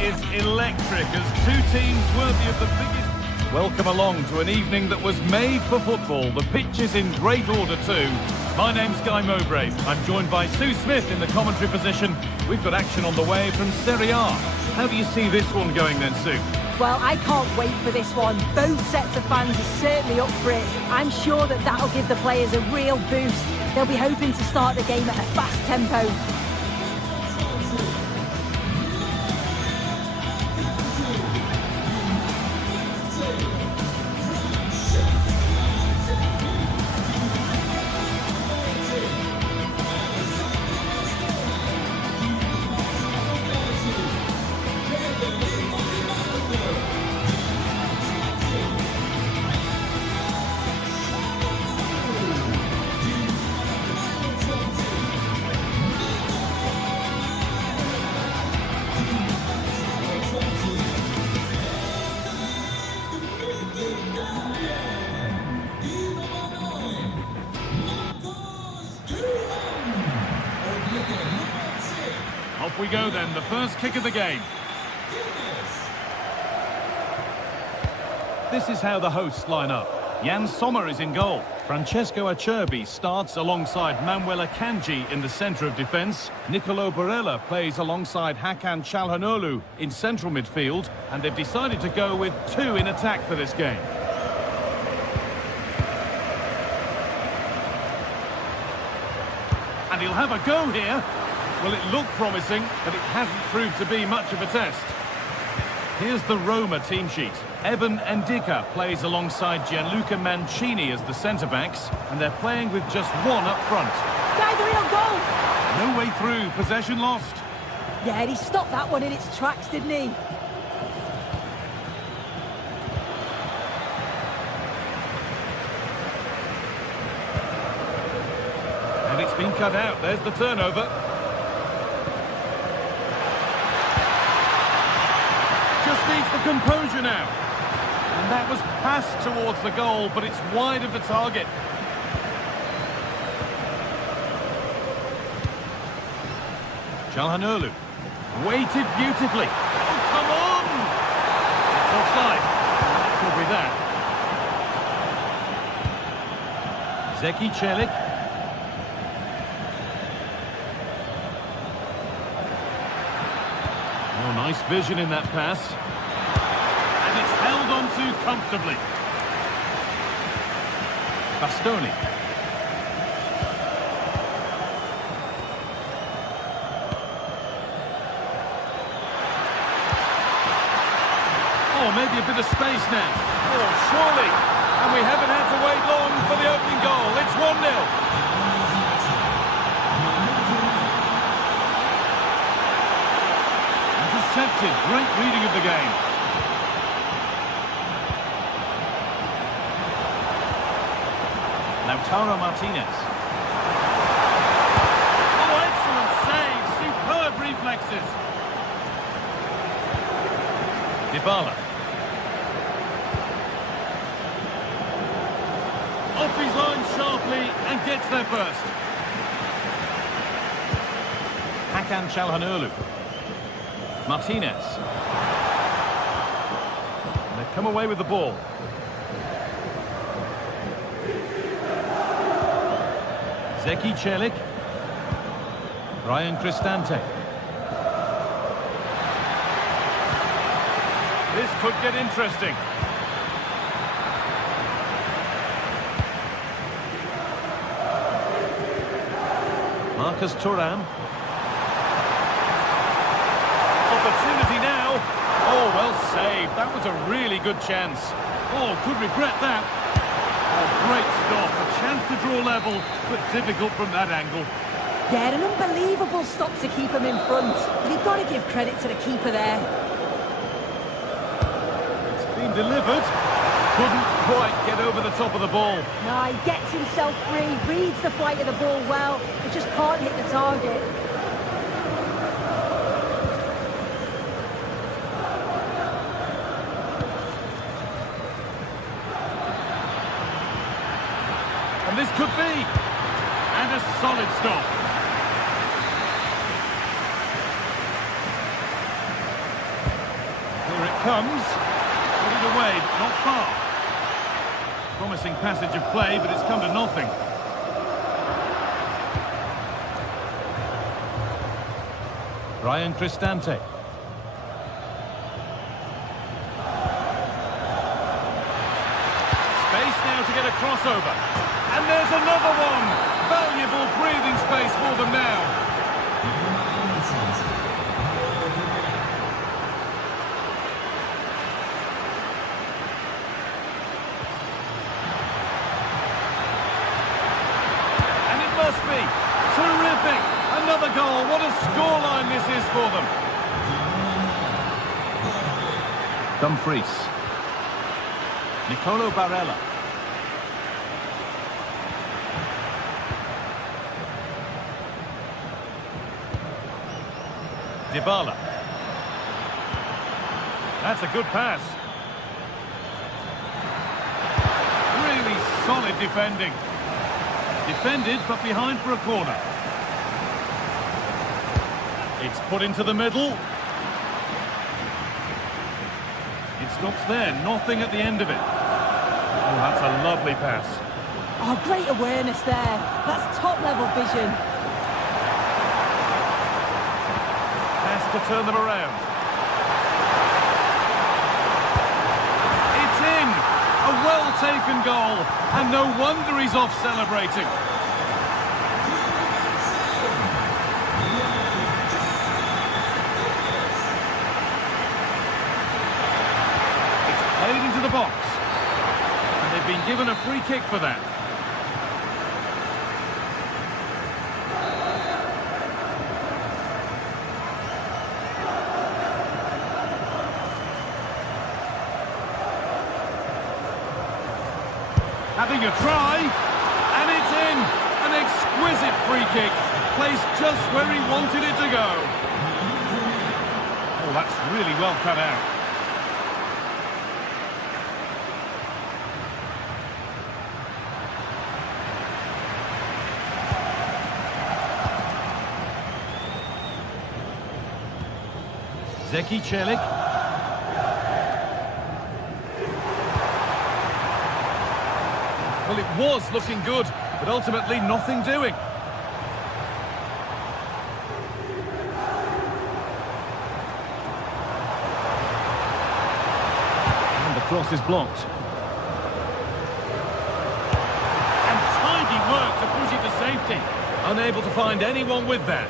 is electric as 2 teams worthy of the biggest... Welcome along to an evening that was made for football. The pitch is in great order too. My name's Guy Mowbray. I'm joined by Sue Smith in the commentary position. We've got action on the way from Serie A. How do you see this one going then, Sue? Well, I can't wait for this one. Both sets of fans are certainly up for it. I'm sure that that'll give the players a real boost. They'll be hoping to start the game at a fast tempo. Off we go then, the first kick of the game. This is how the hosts line up. Jan Sommer is in goal. Francesco Acerbi starts alongside Manuel Akanji in the centre of defence. Nicolo Barella plays alongside Hakan Çalhanoğlu in central midfield, and they've decided to go with two in attack for this game. And he'll have a go here. Well, it looked promising, but it hasn't proved to be much of a test. Here's the Roma team sheet. Evan Ndika plays alongside Gianluca Mancini as the centre-backs, and they're playing with just one up front. Guy, the real goal! No way through, possession lost. Yeah, he stopped that one in its tracks, didn't he? And it's been cut out, there's the turnover. Just needs the composure now. And that was passed towards the goal, but it's wide of the target. Çalhanoğlu waited beautifully. Oh, come on! It's offside. That could be that. Zeki Çelik. Oh, nice vision in that pass. And it's held on to comfortably. Bastoni. Oh, maybe a bit of space now. Oh, surely. And we haven't had to wait long for the opening goal. It's 1-0. Intercepted. Great reading of the game. Lautaro Martinez. Oh, excellent save. Superb reflexes. Dybala. Off his line sharply and gets there first. Hakan Çalhanoğlu. Martinez. And they've come away with the ball. Zeki Çelik. Ryan Cristante. This could get interesting. Marcus Thuram. Opportunity now. Oh, well saved. That was a really good chance. Oh, could regret that. Oh, great stop. A chance to draw level, but difficult from that angle. Yeah, an unbelievable stop to keep him in front. But you've got to give credit to the keeper there. It's been delivered. Couldn't quite get over the top of the ball. No, he gets himself free, reads the flight of the ball well, but just can't hit the target. And this could be. And a solid stop. Here it comes. Put it away, but not far. Promising passage of play, but it's come to nothing. Ryan Cristante. Space now to get a crossover. And there's another one! Valuable breathing space for them now. And it must be. Terrific! Another goal. What a scoreline this is for them. Dumfries. Nicolo Barella. Dybala. That's a good pass. Really solid defending. Defended, but behind for a corner. It's put into the middle. It stops there, nothing at the end of it. Oh, that's a lovely pass. Oh, great awareness there. That's top-level vision. Has to turn them around. It's in! A well-taken goal, and no wonder he's off celebrating. Played into the box. And they've been given a free kick for that. Having a try. And it's in. An exquisite free kick. Placed just where he wanted it to go. Oh, that's really well cut out. Zeki Çelik. Well, it was looking good, but ultimately nothing doing. And the cross is blocked. And tidy work to push it to safety. Unable to find anyone with that.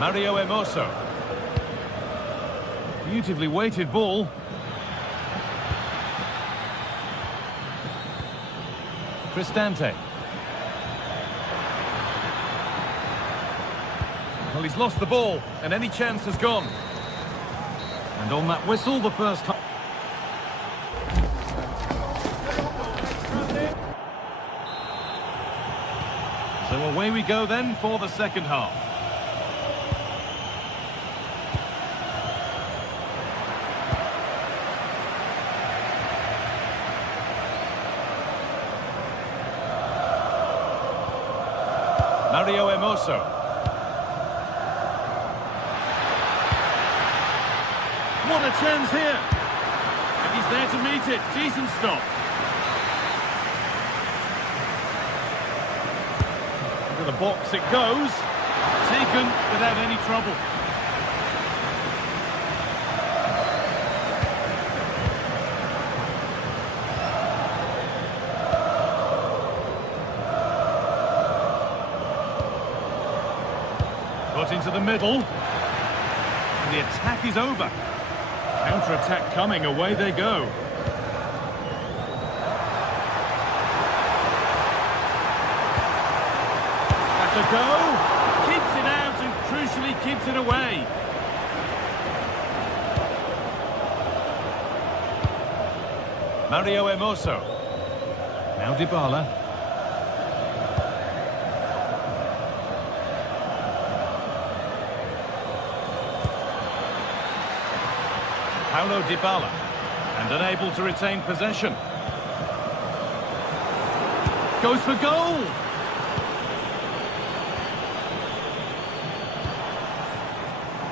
Mario Hermoso. Beautifully weighted ball. Cristante. Well, he's lost the ball, and any chance has gone. And on that whistle, the first time. So away we go then for the second half. Mario Hermoso. What a chance here. And he's there to meet it. Decent stop. Into the box it goes. Taken without any trouble. Put into the middle. And the attack is over. Counter-attack coming, away they go. That's a go. Keeps it out and crucially keeps it away. Mario Hermoso. Now Dybala. Paulo Dybala, and unable to retain possession. Goes for goal!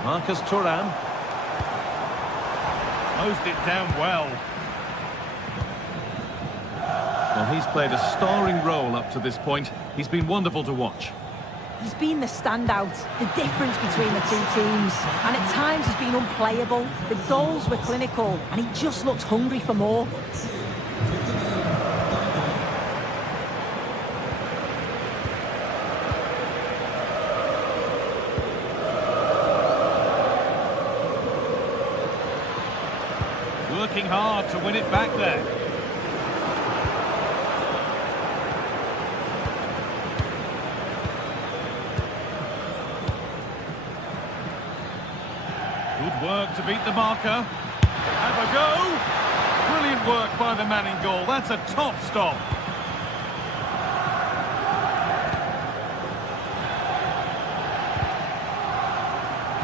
Marcus Thuram. Closed it down well. Well, he's played a starring role up to this point. He's been wonderful to watch. He's been the standout, the difference between the two teams. And at times he's been unplayable. The goals were clinical, and he just looks hungry for more. Working hard to win it back there. Good work to beat the marker. Have a go. Brilliant work by the man in goal. That's a top stop.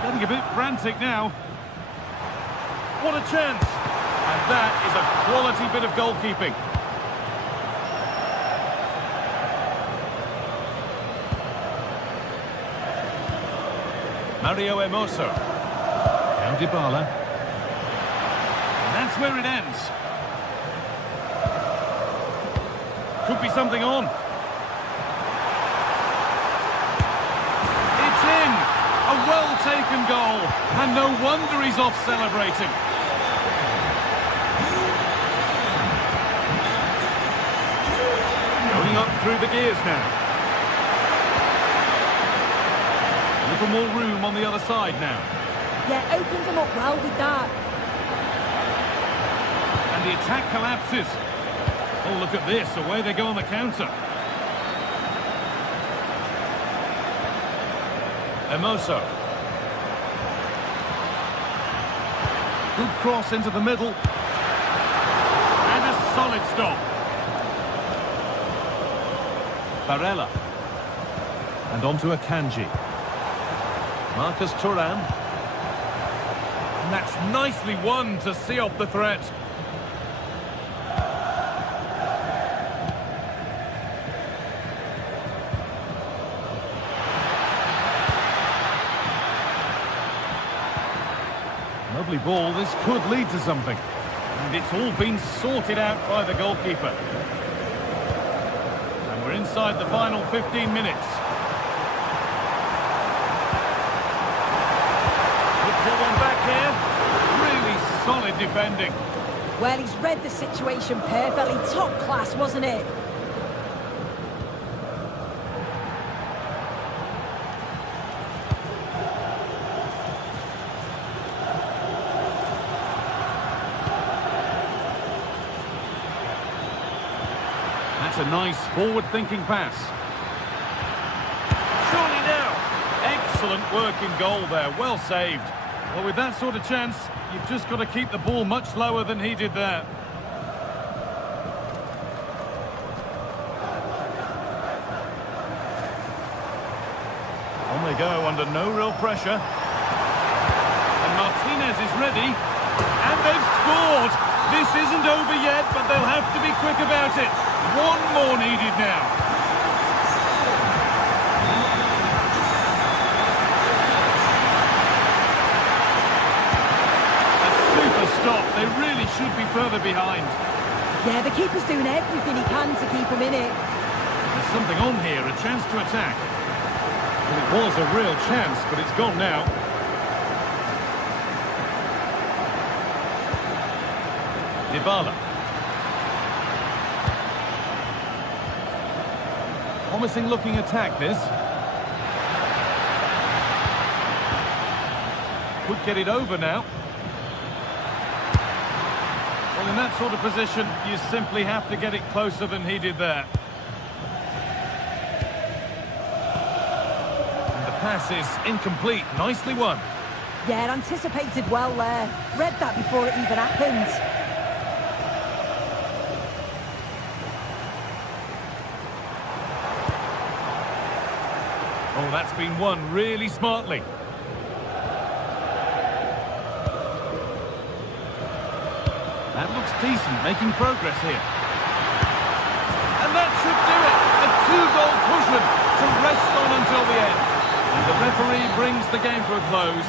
Getting a bit frantic now. What a chance. And that is a quality bit of goalkeeping. Mario Hermoso. Now Dybala. that's where it ends. Could be something on. It's in! A well-taken goal, and no wonder he's off celebrating. Going up through the gears now. A little more room on the other side now. Yeah, opens them up well with that. And the attack collapses. Oh, look at this. Away they go on the counter. Hermoso. Good cross into the middle. And a solid stop. Barella. And on to Akanji. Marcus Thuram. And that's nicely won to see off the threat. Lovely ball, this could lead to something. And it's all been sorted out by the goalkeeper. And we're inside the final 15 minutes. Good pull on back here. Really solid defending. Well, he's read the situation perfectly. Top class, wasn't it? That's a nice forward-thinking pass. Surely now. Excellent working goal there. Well saved. Well, with that sort of chance, you've just got to keep the ball much lower than he did there. On they go under no real pressure. And Martinez is ready. And they've scored. This isn't over yet, but they'll have to be quick about it. One more needed now. A super stop. They really should be further behind. Yeah, the keeper's doing everything he can to keep them in it. There's something on here, a chance to attack. Well, it was a real chance, but it's gone now. Dybala. Promising looking attack, this. Could get it over now. Well, in that sort of position, you simply have to get it closer than he did there. And the pass is incomplete. Nicely won. Yeah, anticipated well there. Read that before it even happened. Oh, that's been won really smartly. That looks decent, making progress here. And that should do it. A two-goal cushion to rest on until the end. And the referee brings the game to a close.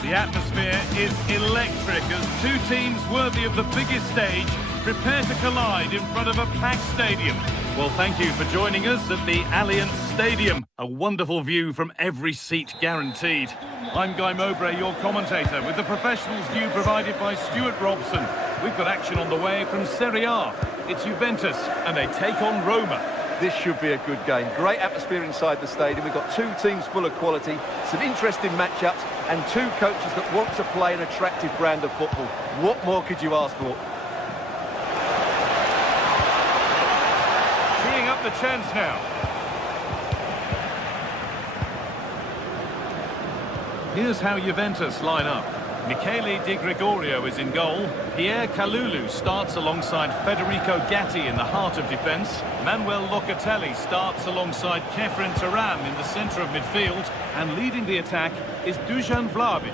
The atmosphere is electric as two teams worthy of the biggest stage prepare to collide in front of a packed stadium. Well, thank you for joining us at the Allianz Stadium. A wonderful view from every seat guaranteed. I'm Guy Mowbray, your commentator, with the professionals' view provided by Stuart Robson. We've got action on the way from Serie A. It's Juventus, and they take on Roma. This should be a good game. Great atmosphere inside the stadium. We've got two teams full of quality, some interesting matchups, and two coaches that want to play an attractive brand of football. What more could you ask for? Teeing up the chance now. Here's how Juventus line up. Michele Di Gregorio is in goal. Pierre Kalulu starts alongside Federico Gatti in the heart of defence. Manuel Locatelli starts alongside Kefren Turam in the centre of midfield. And leading the attack is Dusan Vlahovic.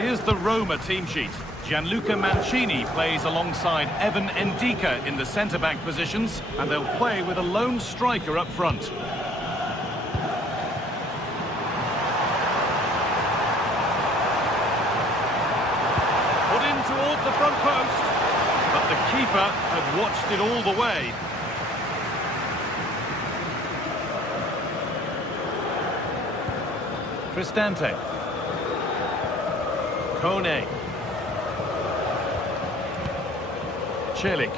Here's the Roma team sheet. Gianluca Mancini plays alongside Evan Ndika in the centre-back positions. And they'll play with a lone striker up front. Towards the front post, but the keeper had watched it all the way. Cristante. Kone. Celik.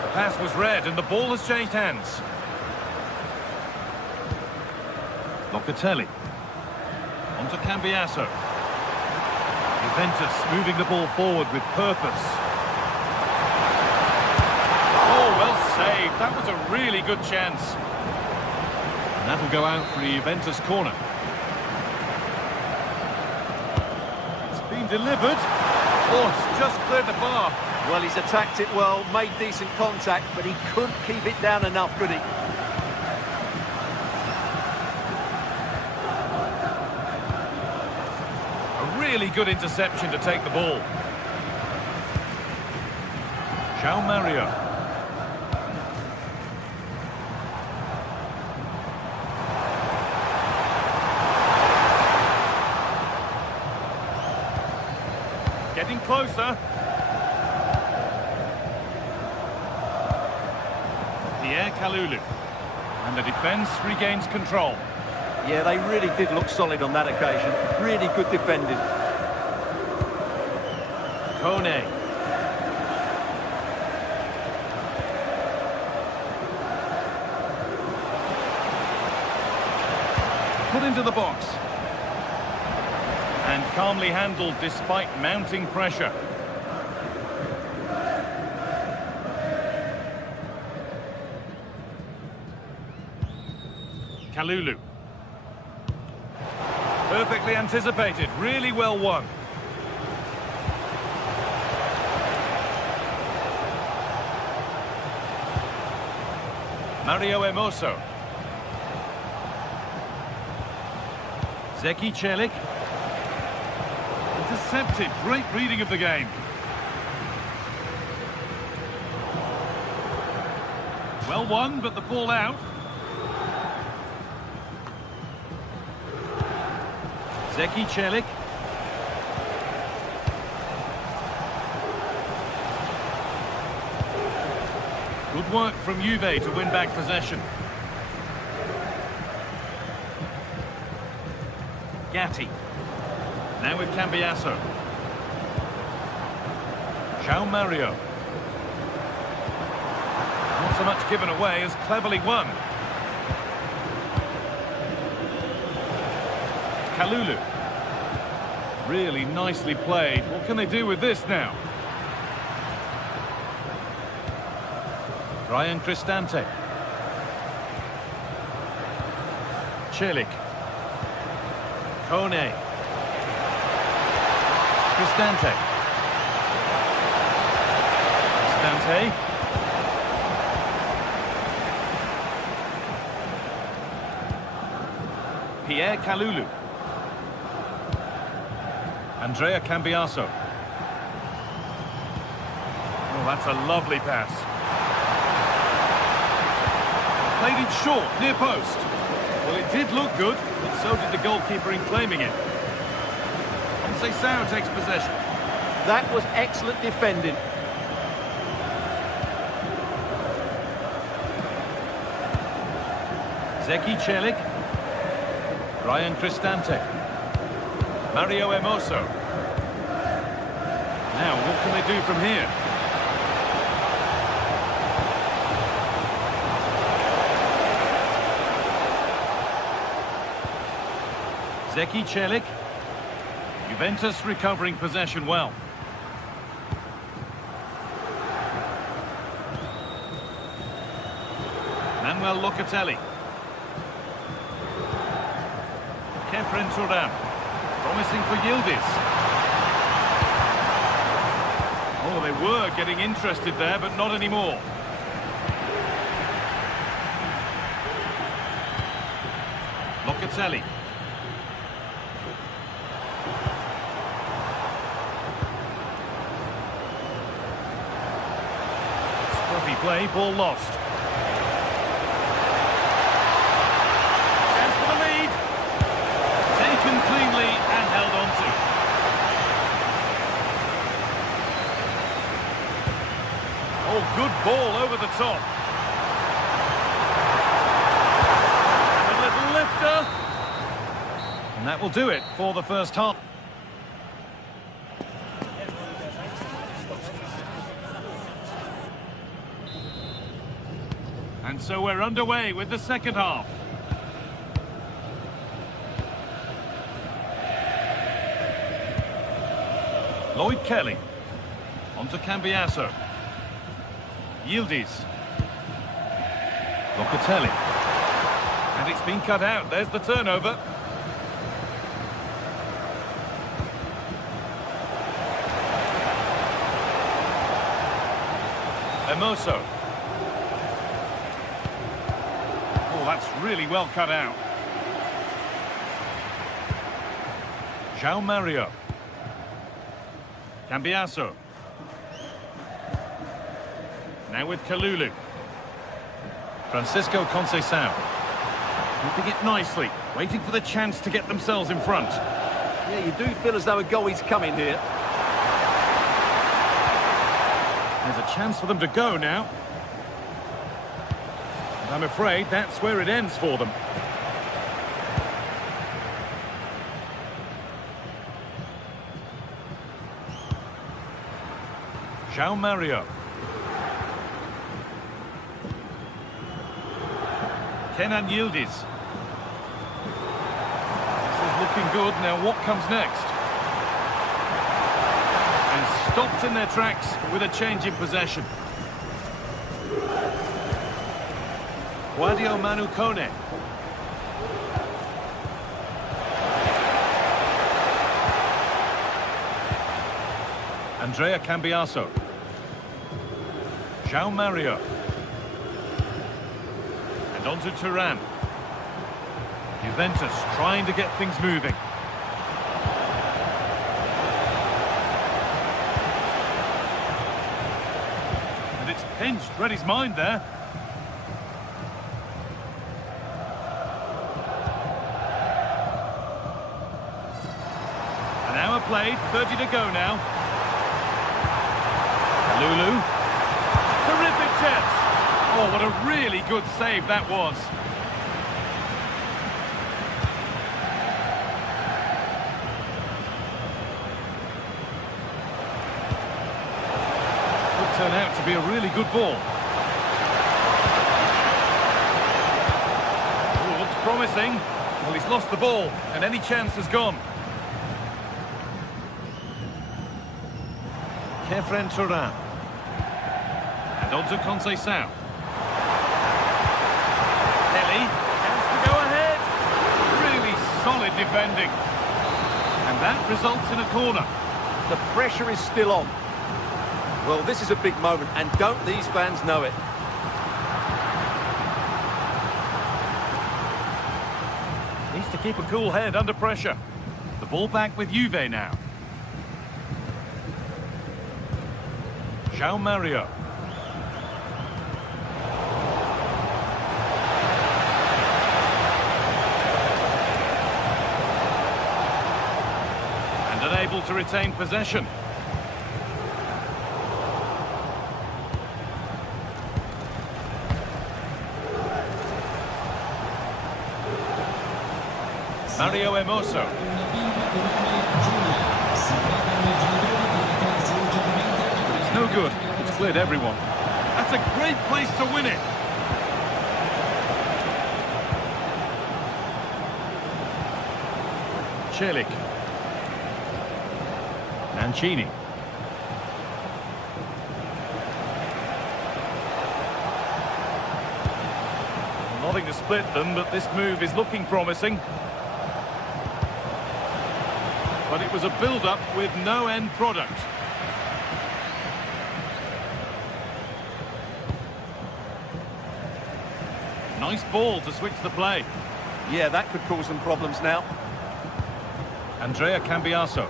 The pass was read and the ball has changed hands. Locatelli. On to Cambiasso. Juventus moving the ball forward with purpose. Oh, well saved. That was a really good chance. And that'll go out for a Juventus corner. It's been delivered. Oh, it's just cleared the bar. Well, he's attacked it well, made decent contact, but he couldn't keep it down enough, could he? Really good interception to take the ball. João Mario. Getting closer. Pierre Kalulu. And the defence regains control. Yeah, they really did look solid on that occasion. Really good defending. Kone. Put into the box. And calmly handled despite mounting pressure. Kalulu. Perfectly anticipated, really well won. Mario Hermoso. Zeki Celik. Intercepted, great reading of the game. Well won, but the ball out. Zeki Celik. Good work from Juve to win back possession. Gatti. Now with Cambiasso. João Mario. Not so much given away as cleverly won. Kalulu. Really nicely played. What can they do with this now? Ryan Cristante. Celik. Kone. Cristante. Cristante. Pierre Kalulu. Andrea Cambiasso. Oh, that's a lovely pass. Played it short, near post. Well, it did look good, but so did the goalkeeper in claiming it. Conceição takes possession. That was excellent defending. Zeki Celik. Ryan Cristante. Mario Hermoso. Now, what can they do from here? Zeki Celik. Juventus recovering possession well. Manuel Locatelli. Kefren Turan. Promising for Yildiz. Oh, they were getting interested there, but not anymore. Locatelli. Scruffy play, ball lost. Chance for the lead. Taken cleanly and held on to. Oh, good ball over the top. And a little lifter. And that will do it for the first half. And so we're underway with the second half. Lloyd Kelly. On to Cambiasso. Yildiz. Locatelli. And it's been cut out. There's the turnover. Hermoso. Oh, that's really well cut out. João Mario. Cambiasso. Now with Kalulu. Francisco Conceição. Keeping it nicely, waiting for the chance to get themselves in front. Yeah, you do feel as though a goal is coming here. There's a chance for them to go now. And I'm afraid that's where it ends for them. João Mario. Kenan Yildiz. This is looking good. Now what comes next? And stopped in their tracks with a change in possession. Guadio Manu Kone. Andrea Cambiasso. João Mario. And on to Turan. Juventus trying to get things moving. And it's pinched, read his mind there. An hour played, 30 to go now. Lulu. Terrific chance. Oh, what a really good save that was. Could turn out to be a really good ball. Oh, looks promising. Well, he's lost the ball, and any chance has gone. Kefren Turan. And on to Conceição. Kelly, chance to go ahead. Really solid defending. And that results in a corner. The pressure is still on. Well, this is a big moment, and don't these fans know it? Needs to keep a cool head under pressure. The ball back with Juve now. João Mario. And unable to retain possession. Mario Hermoso. No good. It's cleared everyone. That's a great place to win it. Celik. Mancini. Nothing to split them, but this move is looking promising. But it was a build-up with no end product. Nice ball to switch the play. Yeah, that could cause some problems now. Andrea Cambiaso.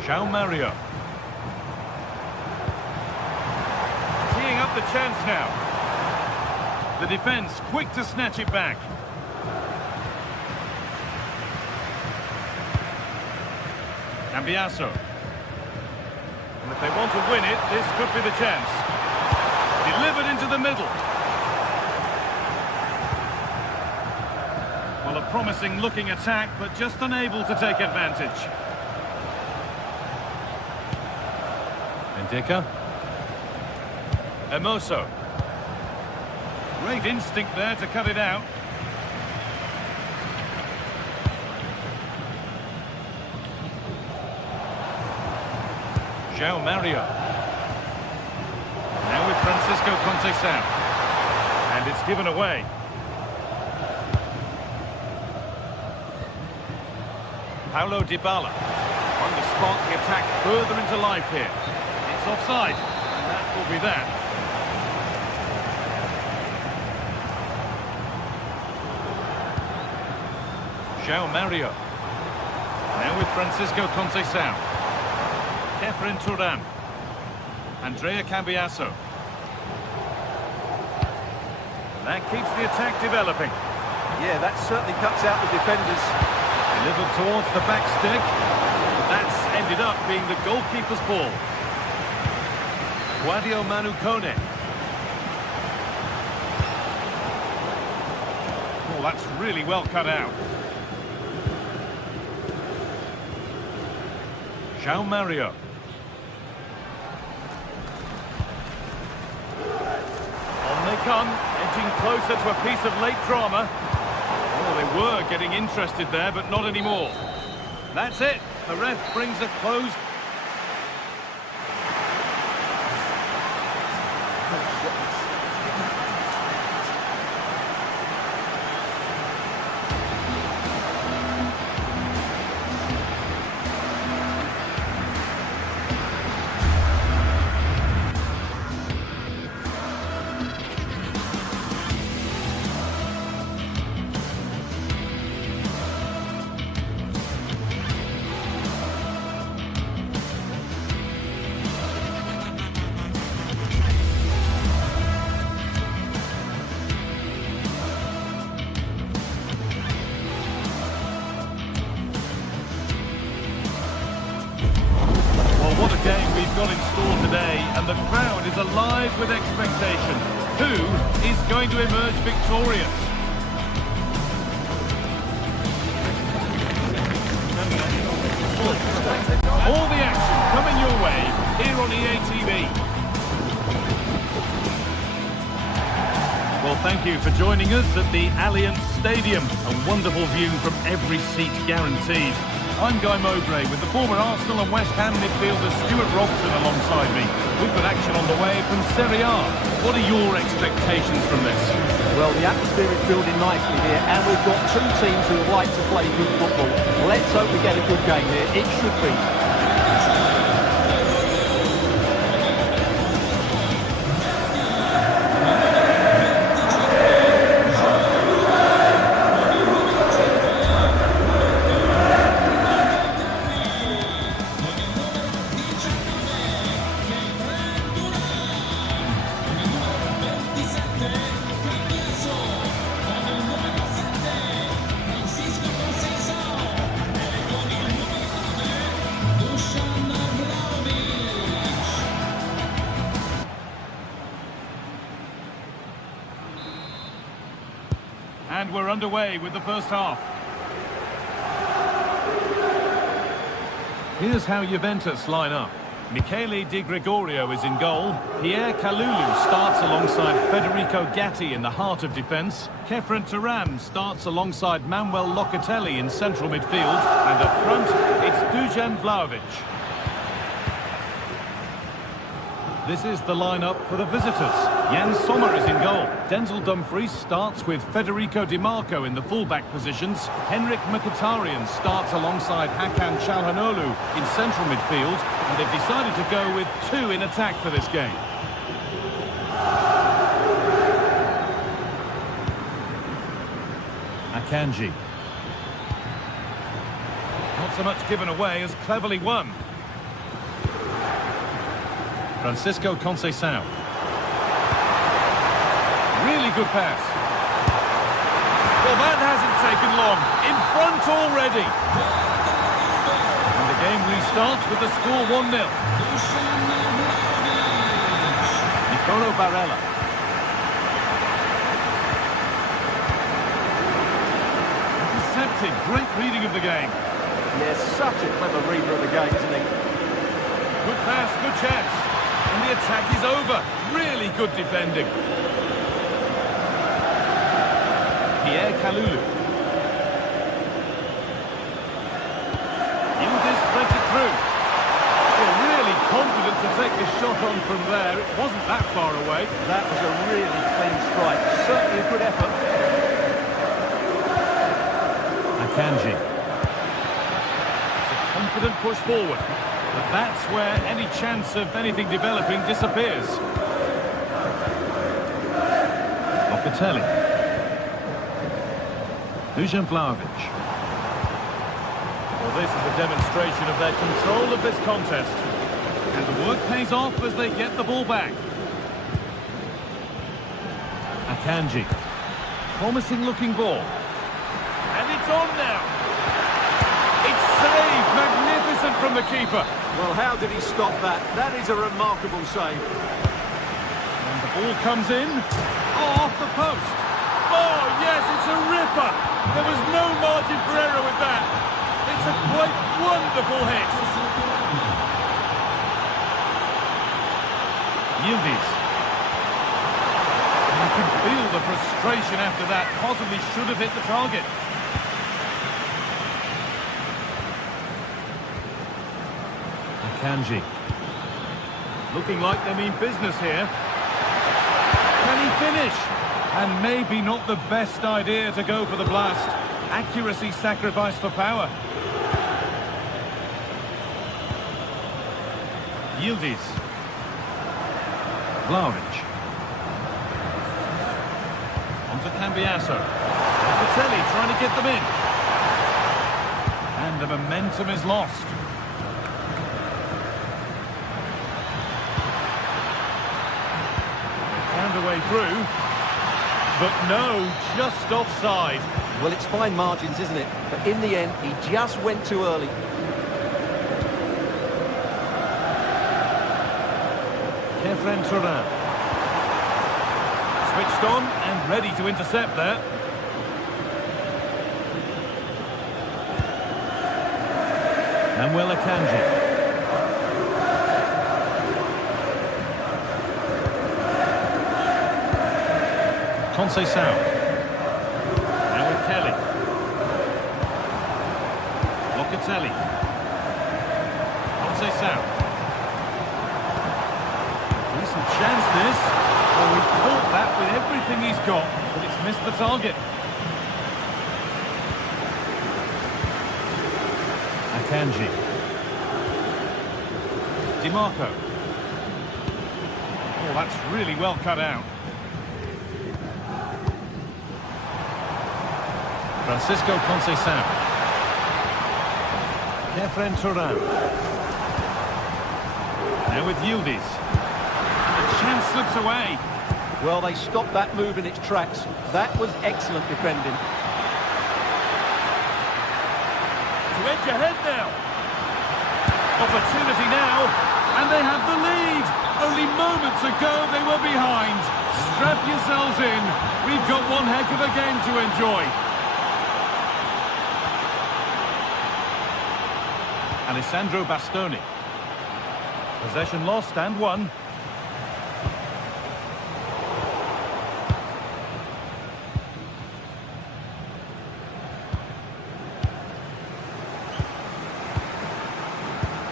João Mario. Teeing up the chance now. The defence quick to snatch it back. Cambiaso. And if they want to win it, this could be the chance. Delivered into the middle. Well, a promising looking attack, but just unable to take advantage. Indica. Hermoso. Great instinct there to cut it out. João Mario. Now with Francisco Conceição. And it's given away. Paulo Dybala. On the spot, the attack further into life here. It's offside, and that will be that. João Mario. Now with Francisco Conceição. Kefren Turan. Andrea Cambiaso. That keeps the attack developing. Yeah, that certainly cuts out the defenders. Delivered towards the back stick. That's ended up being the goalkeeper's ball. Guadio Manu Kone. Oh, that's really well cut out. João Mario. On they come, edging closer to a piece of late drama. Oh, they were getting interested there, but not anymore. That's it. The ref brings a close. What a game we've got in store today, and the crowd is alive with expectation. Who is going to emerge victorious? All the action coming your way here on EA TV. Well, thank you for joining us at the Allianz Stadium. A wonderful view from every seat guaranteed. I'm Guy Mowbray with the former Arsenal and West Ham midfielder Stuart Robson alongside me. We've got action on the way from Serie A. What are your expectations from this? Well, the atmosphere is building nicely here, and we've got two teams who like to play good football. Let's hope we get a good game here. It should be. And we're underway with the first half. Here's how Juventus line up. Michele Di Gregorio is in goal. Pierre Kalulu starts alongside Federico Gatti in the heart of defence. Kefren Turam starts alongside Manuel Locatelli in central midfield. And up front, it's Dusan Vlahovic. This is the lineup for the visitors. Jan Sommer is in goal. Denzel Dumfries starts with Federico Di Marco in the full-back positions. Henrik Mkhitaryan starts alongside Hakan Çalhanoğlu in central midfield. And they've decided to go with two in attack for this game. Akanji. Not so much given away as cleverly won. Francisco Conceição. Really good pass. Well, that hasn't taken long. In front already. And the game restarts with the score 1-0. Nicolo Barella. Intercepted. Great reading of the game. Yes, such a clever reader of the game, isn't he? Good pass, good chance. And the attack is over. Really good defending. Pierre Kalulu. Yildiz threads it through. Well, really confident to take the shot on from there. It wasn't that far away. That was a really clean strike. Certainly a good effort. Akanji. It's a confident push forward. But that's where any chance of anything developing disappears. Locatelli. Dusan Vlahovic. Well, this is a demonstration of their control of this contest. And the work pays off as they get the ball back. Akanji. Promising looking ball. And it's on now. It's saved. Magnificent from the keeper. Well, how did he stop that? That is a remarkable save. And the ball comes in. Oh, off the post. Oh, yes, it's a ripper. There was no margin for error with that. It's a quite wonderful hit. Yildiz. You can feel the frustration after that. Possibly should have hit the target. Akanji. Looking like they mean business here. Can he finish? And maybe not the best idea to go for the blast. Accuracy sacrificed for power. Yildiz. Vlahovic. On to Cambiasso. Locatelli trying to get them in. And the momentum is lost. Found a way through. But no, just offside. Well, it's fine margins, isn't it? But in the end, he just went too early. Kefren Turam. Switched on and ready to intercept there. Manuel Akanji. Conceição. Now with Kelly. Locatelli. Conceição. Decent chance this. Oh, he caught that with everything he's got, but it's missed the target. Akanji. Di Marco. Oh, that's really well cut out. Francisco Conceição. Kefren Turam. Now with Yildiz. The chance slips away. Well, they stopped that move in its tracks. That was excellent defending. To edge ahead now. Opportunity now, and they have the lead. Only moments ago they were behind. Strap yourselves in. We've got one heck of a game to enjoy. Alessandro Bastoni. Possession lost and won.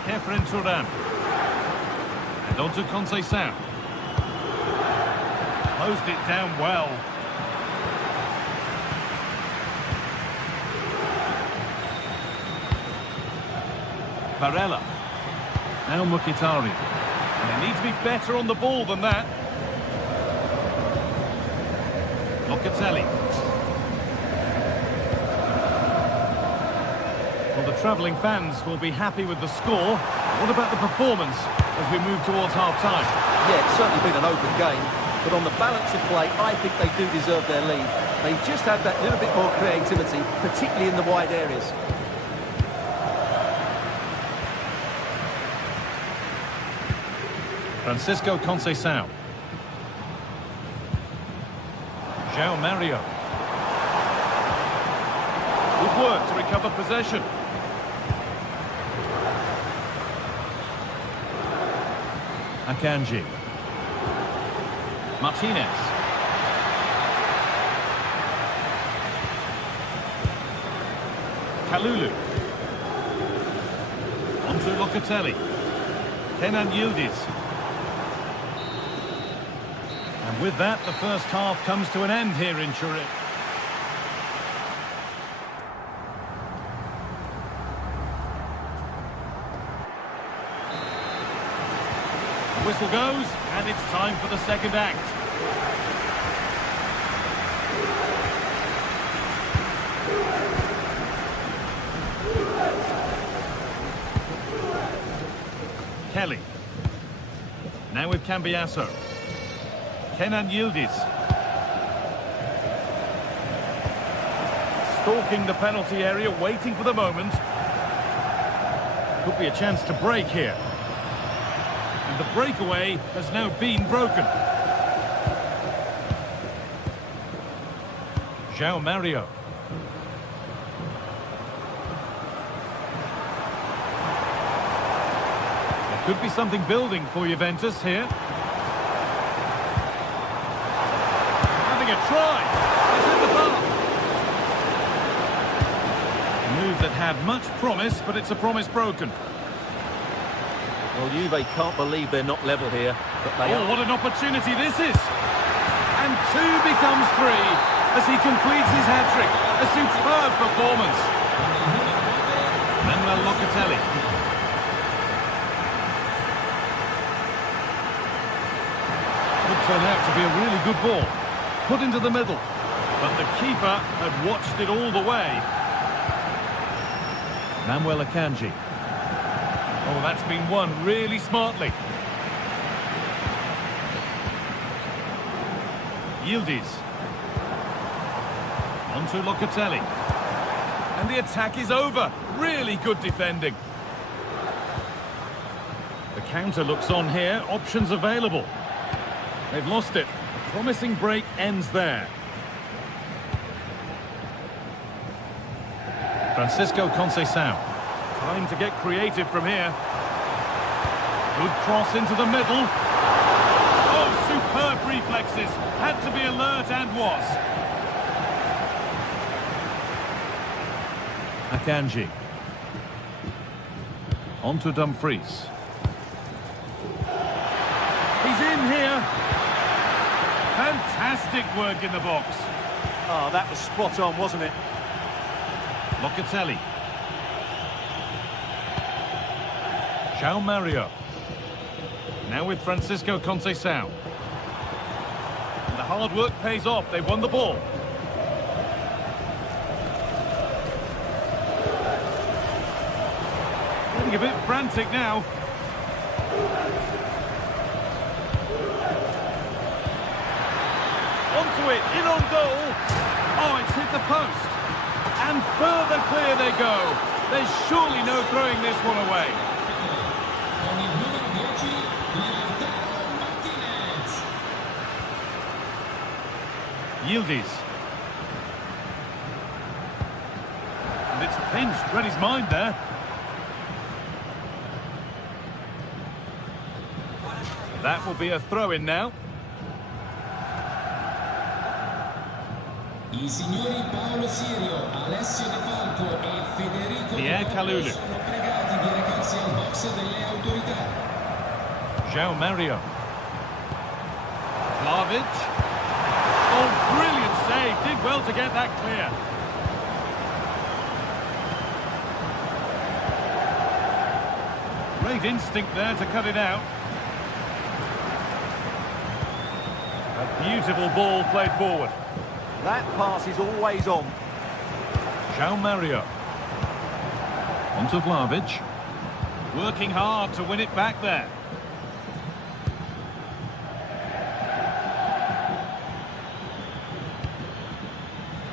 Kefren Turan. And on to Conceição. Closed it down well. Barella. Now Mkhitaryan. And they need to be better on the ball than that. Locatelli. Well, the travelling fans will be happy with the score. What about the performance as we move towards half-time? Yeah, it's certainly been an open game, but on the balance of play, I think they do deserve their lead. They just have that little bit more creativity, particularly in the wide areas. Francisco Conceição. João Mario. Good work to recover possession. Akanji. Martinez. Kalulu. Onto Locatelli. Kenan Yildiz. And with that, the first half comes to an end here in Turin. The whistle goes, and it's time for the second act. Kelly. Now with Cambiasso. Kenan Yildiz. Stalking the penalty area, waiting for the moment. Could be a chance to break here. And the breakaway has now been broken. João Mario. There could be something building for Juventus here. A try. It's in the bar. A move that had much promise, but it's a promise broken. Well, Juve can't believe they're not level here, but they are. What an opportunity this is. And 2 becomes 3 as he completes his hat-trick. A superb performance. Manuel Locatelli. Could turn out to be a really good ball. Put into the middle, but the keeper had watched it all the way. Manuel Akanji. Oh, that's been won really smartly. Yildiz. On to Locatelli. And the attack is over. Really good defending. The counter looks on here. Options available. They've lost it. Promising break ends there. Francisco Conceição. Time to get creative from here. Good cross into the middle. Oh, superb reflexes. Had to be alert and was. Akanji. On to Dumfries. He's in here. Fantastic work in the box. Oh, that was spot on, wasn't it? Locatelli. João Mario. Now with Francisco Conceição. And the hard work pays off. They've won the ball. Getting a bit frantic now. Onto it, in on goal. Oh, it's hit the post. And further clear they go. There's surely no throwing this one away. Yildiz. And it's pinched, read his mind there. That will be a throw-in now. I signori Paolo Sirio, Alessio De Falco e Federico Pierre Kalulu sono pregati di recarsi al box delle autorità. João Mario. Vlahovic. Oh, brilliant save. Did well to get that clear. Great instinct there to cut it out. A beautiful ball played forward. That pass is always on. João Mario. Onto Vlahovic. Working hard to win it back there.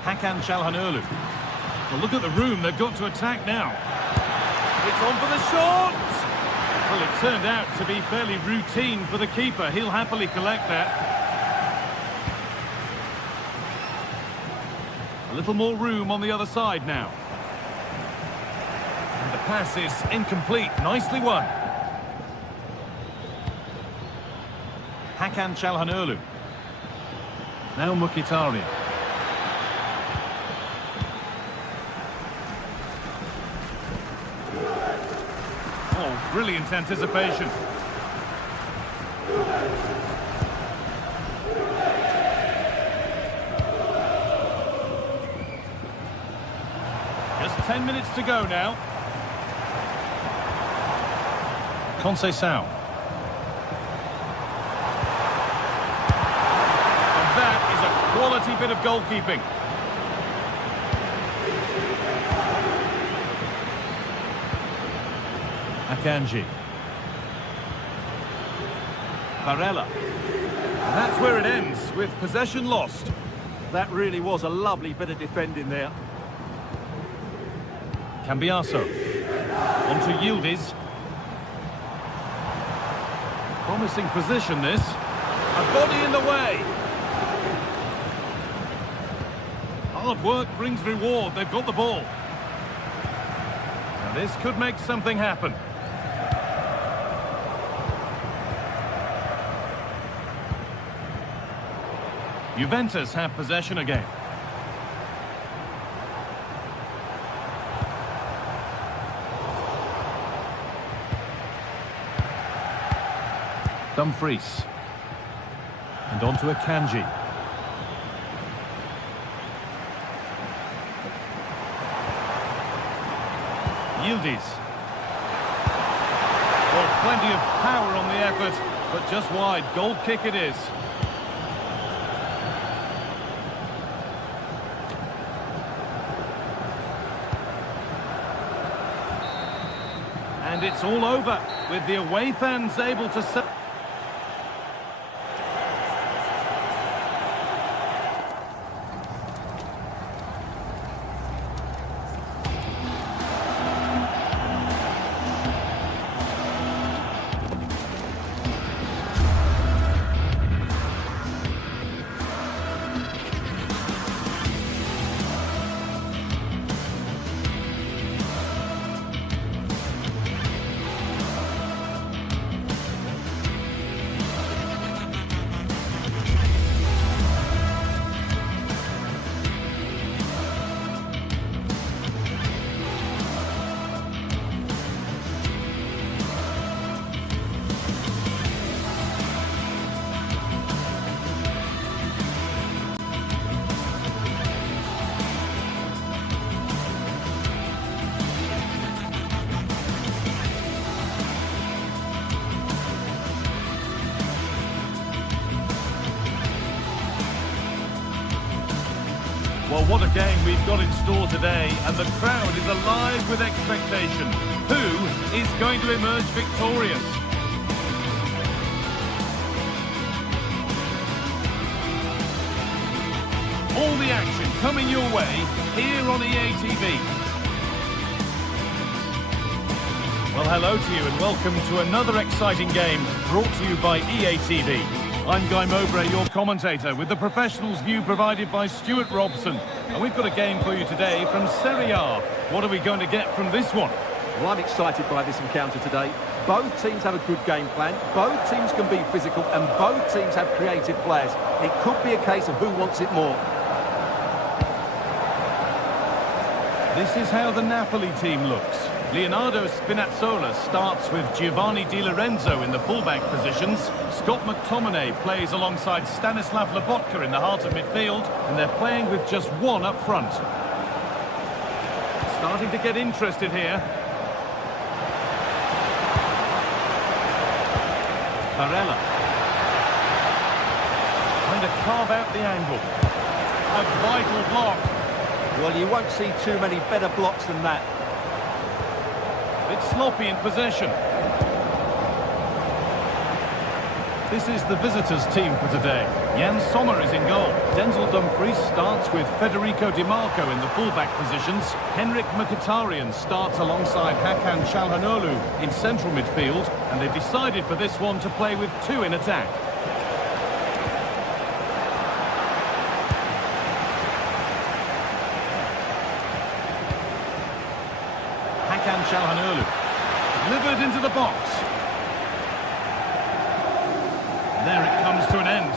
Hakan Çalhanoğlu. Well, look at the room they've got to attack now. It's on for the shot! Well, it turned out to be fairly routine for the keeper. He'll happily collect that. A little more room on the other side now. And the pass is incomplete. Nicely won. Hakan Çalhanoğlu. Now Mkhitaryan. Oh, brilliant anticipation. Just 10 minutes to go now. Conceição. And that is a quality bit of goalkeeping. Akanji. Barella. And that's where it ends, with possession lost. That really was a lovely bit of defending there. Cambiaso. On to Yildiz. Promising position, this. A body in the way. Hard work brings reward. They've got the ball. Now this could make something happen. Juventus have possession again. Dumfries. And on to Akanji. Yildiz. Well, plenty of power on the effort, but just wide. Goal kick it is. And it's all over, with the away fans able to... Well, what a game we've got in store today, and the crowd is alive with expectation. Who is going to emerge victorious? All the action coming your way here on EA TV. Well, hello to you and welcome to another exciting game brought to you by EA TV. I'm Guy Mowbray, your commentator, with the professionals' view provided by Stuart Robson. And we've got a game for you today from Serie A. What are we going to get from this one? Well, I'm excited by this encounter today. Both teams have a good game plan, both teams can be physical, and both teams have creative players. It could be a case of who wants it more. This is how the Napoli team looks. Leonardo Spinazzola starts with Giovanni Di Lorenzo in the fullback positions. Scott McTominay plays alongside Stanislav Lobotka in the heart of midfield, and they're playing with just one up front. Starting to get interested here. Barella. Trying to carve out the angle. A vital block. Well, you won't see too many better blocks than that. It's sloppy in possession. This is the visitors' team for today. Jan Sommer is in goal. Denzel Dumfries starts with Federico Di Marco in the fullback positions. Henrik Mkhitaryan starts alongside Hakan Çalhanoğlu in central midfield, and they've decided for this one to play with two in attack. Hakan Çalhanoğlu delivered into the box. There it comes to an end.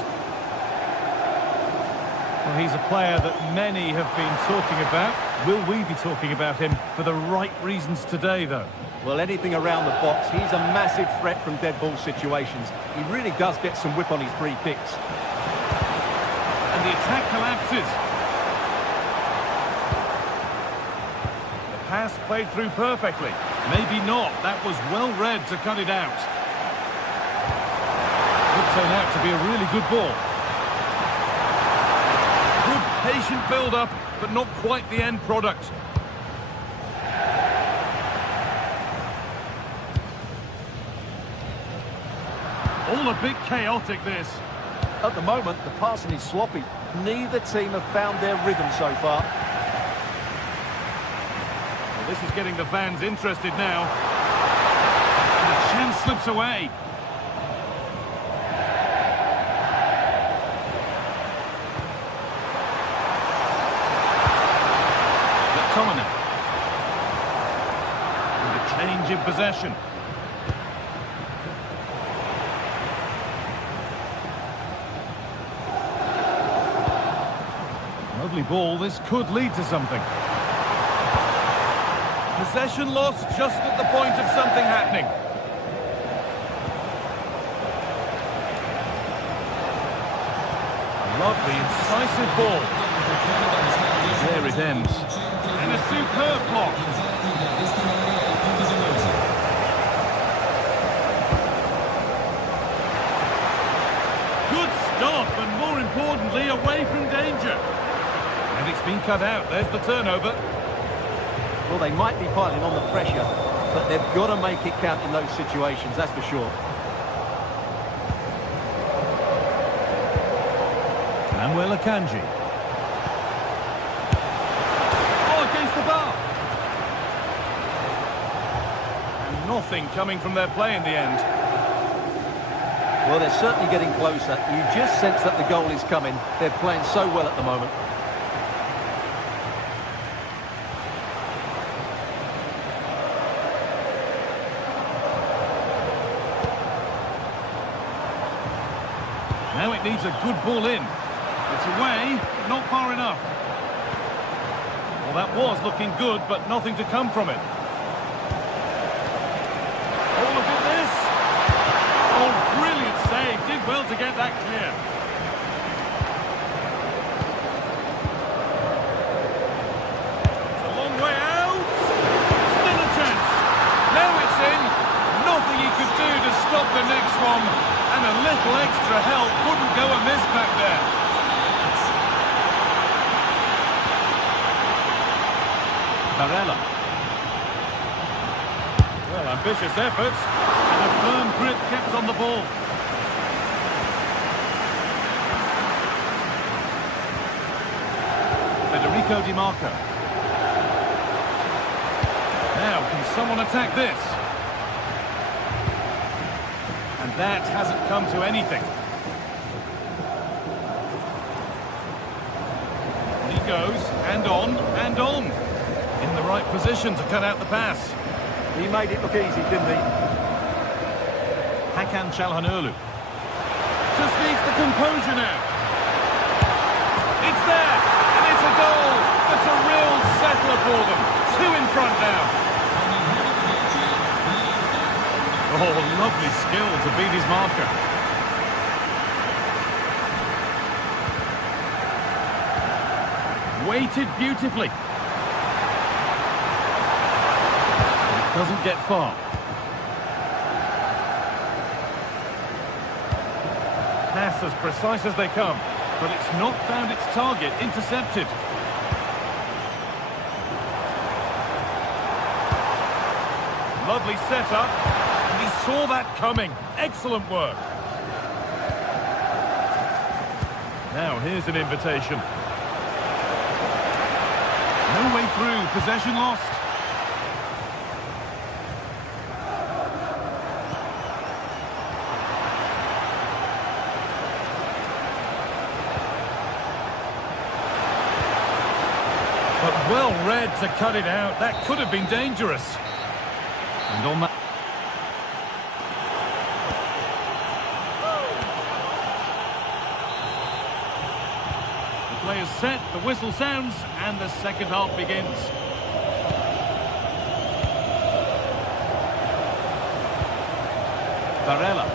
Well, he's a player that many have been talking about. Will we be talking about him for the right reasons today, though? Well, anything around the box, he's a massive threat from dead ball situations. He really does get some whip on his free kicks. And the attack collapses. The pass played through perfectly. Maybe not. That was well read to cut it out. Could turn out to be a really good ball. Good patient build-up, but not quite the end product. All a bit chaotic, this. At the moment, the passing is sloppy. Neither team have found their rhythm so far. Well, this is getting the fans interested now. And the chance slips away. McTominay. And a change in possession. Lovely ball, this could lead to something. Possession lost just at the point of something happening. A lovely, incisive ball. There it ends. And a superb block. Good stop, and more importantly, away from danger. And it's been cut out. There's the turnover. Well, they might be piling on the pressure, but they've got to make it count in those situations, that's for sure. Manuel Akanji. Oh, against the bar. And nothing coming from their play in the end. Well, they're certainly getting closer. You just sense that the goal is coming. They're playing so well at the moment. Now it needs a good ball in. It's away, but not far enough. Well, that was looking good, but nothing to come from it. Oh, look at this! Oh, brilliant save. Did well to get that clear. It's a long way out. Still a chance. Now it's in. Nothing he could do to stop the next one. And a little extra help wouldn't go amiss back there. Barella. Well, ambitious efforts. And a firm grip kept on the ball. Federico Di Marco. Now, can someone attack this? And that hasn't come to anything. And he goes, and on, and on. In the right position to cut out the pass. He made it look easy, didn't he? Just needs the composure now. It's there, and it's a goal. That's a real settler for them. 2 in front now. Oh, lovely skill to beat his marker. Weighted beautifully. It doesn't get far. Pass as precise as they come, but it's not found its target. Intercepted. Lovely setup, and he saw that coming. Excellent work. Now here's an invitation. No way through, possession lost. But well read to cut it out. That could have been dangerous. And on that... The play is set, the whistle sounds, and the second half begins. Barella.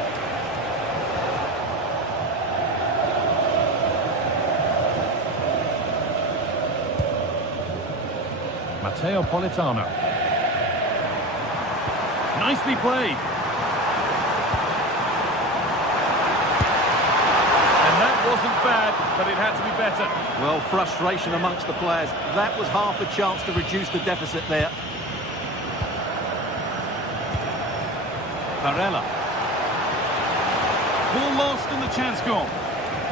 Matteo Politano. Nicely played. And that wasn't bad, but it had to be better. Well, frustration amongst the players. That was half a chance to reduce the deficit there. Barella. Ball lost and the chance gone.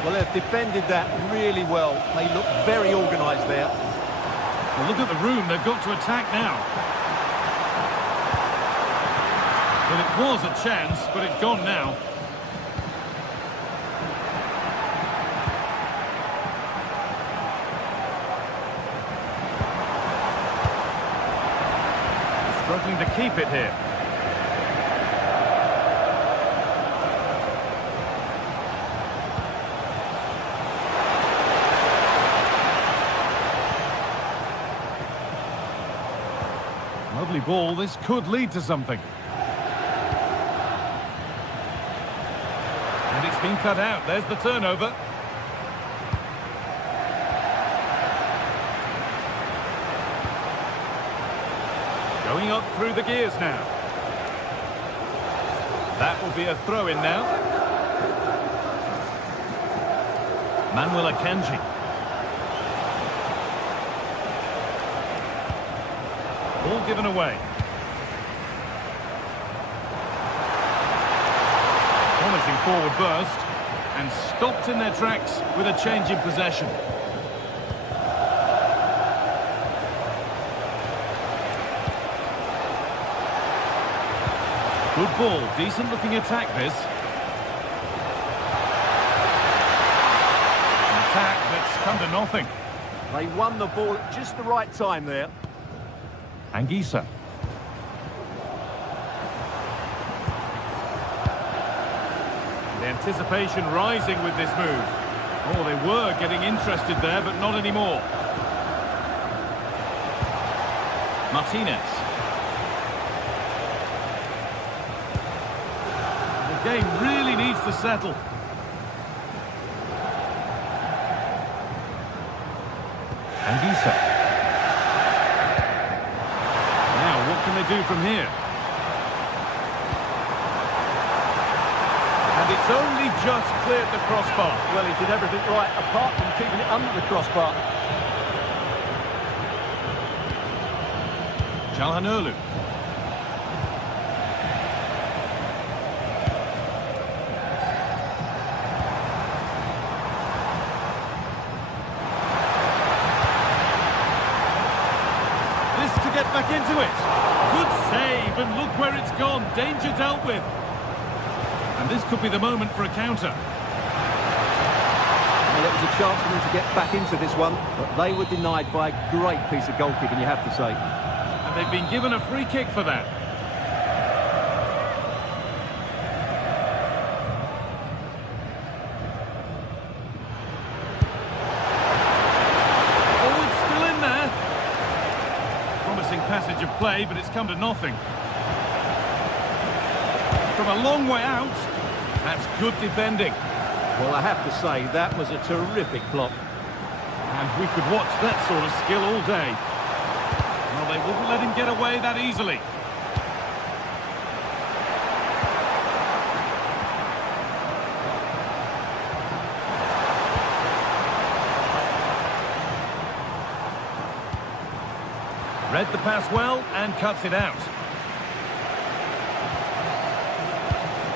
Well, they've defended that really well. They look very organised there. Well, look at the room. They've got to attack now. Well, it was a chance, but it's gone now. Struggling to keep it here. Lovely ball. This could lead to something. And it's been cut out. There's the turnover. Going up through the gears now. That will be a throw-in now. Manuel Akanji. Ball given away. Promising forward burst, and stopped in their tracks with a change in possession. Good ball, decent looking attack this. An attack that's come to nothing. They won the ball at just the right time there. Anguissa. The anticipation rising with this move. Oh, they were getting interested there, but not anymore. Martinez. The game really needs to settle. Anguissa. What can they do from here? And it's only just cleared the crossbar. Well, he did everything right, apart from keeping it under the crossbar. Calhanoglu. Get back into it. Good save, and look where it's gone. Danger dealt with. And this could be the moment for a counter. Well, it was a chance for them to get back into this one, but they were denied by a great piece of goalkeeping, you have to say. And they've been given a free kick for that. promising passage of play, but it's come to nothing. From a long way out, that's good defending. Well, I have to say, that was a terrific block. And we could watch that sort of skill all day. Well, they wouldn't let him get away that easily. Read the pass well and cuts it out.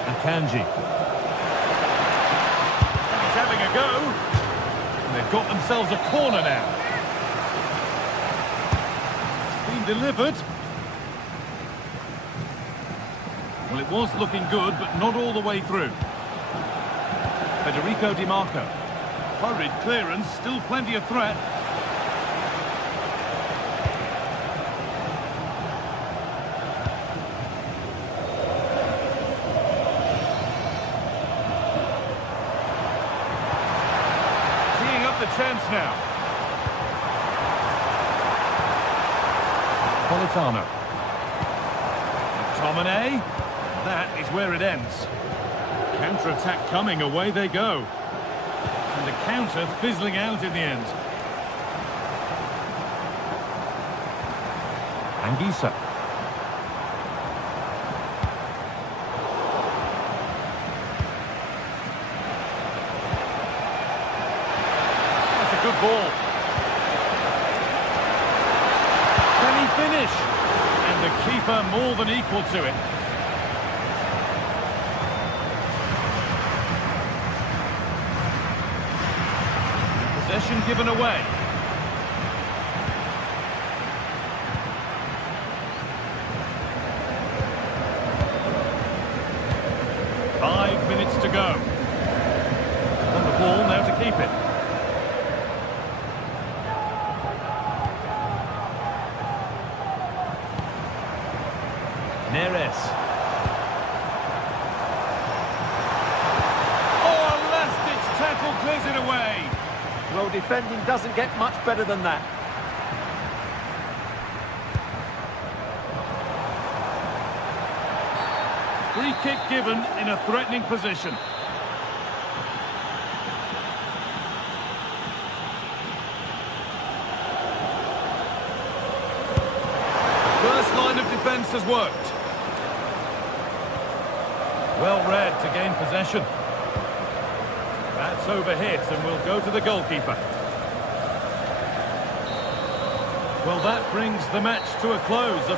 Akanji. And he's having a go. And they've got themselves a corner now. It's been delivered. Well, it was looking good, but not all the way through. Federico Di Marco. Hurried clearance, still plenty of threat. Chance now. Politano. McTominay. That is where it ends. Counter-attack coming, away they go. And the counter fizzling out in the end. Anguissa. Good ball. Can he finish? And the keeper more than equal to it. Possession given away. Five minutes to go. On the ball now to keep it. Neres. Oh, a last-ditch tackle clears it away. Well, defending doesn't get much better than that. Free kick given in a threatening position. First line of defence has worked. Well read to gain possession. That's overhit and will go to the goalkeeper. Well, that brings the match to a close.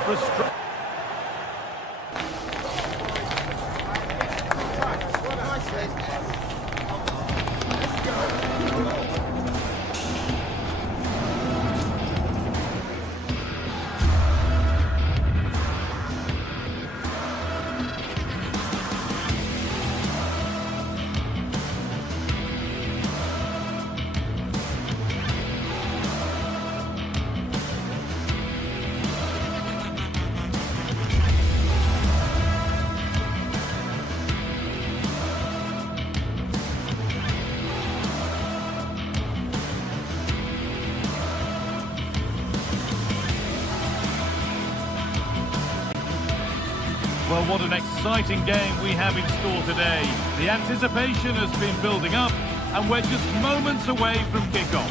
Well, what an exciting game we have in store today. The anticipation has been building up, and we're just moments away from kickoff.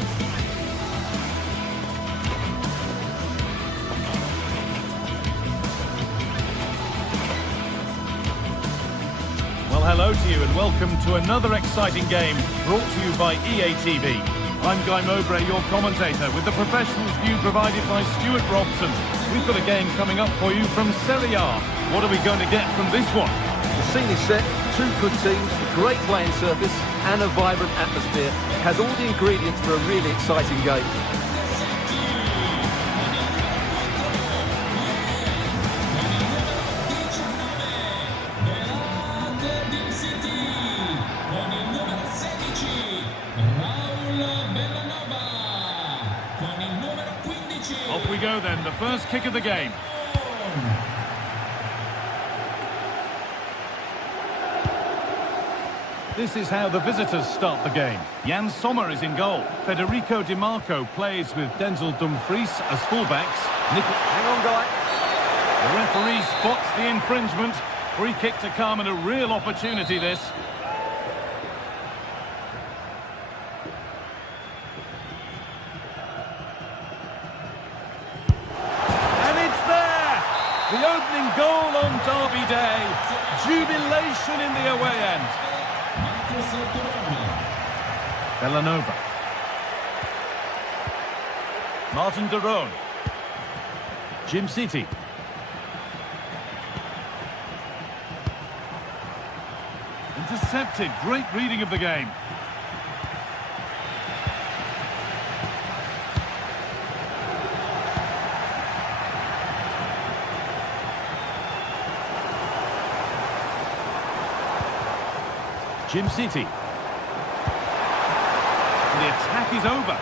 Well, hello to you and welcome to another exciting game brought to you by EA TV. I'm Guy Mowbray, your commentator, with the professionals view provided by Stuart Robson. We've got a game coming up for you from Serie A. What are we going to get from this one? The scene is set, two good teams, a great playing surface and a vibrant atmosphere. It has all the ingredients for a really exciting game. Off we go then, the first kick of the game. This is how the visitors start the game. Jan Sommer is in goal. Federico Di Marco plays with Denzel Dumfries as fullbacks. Hang on, guy. The referee spots the infringement. Free kick to come and a real opportunity this. And it's there! The opening goal on Derby Day. Jubilation in the away end. Bellanova. Martin de Roon. Jim City. Intercepted. Great reading of the game. Jim City. And the attack is over.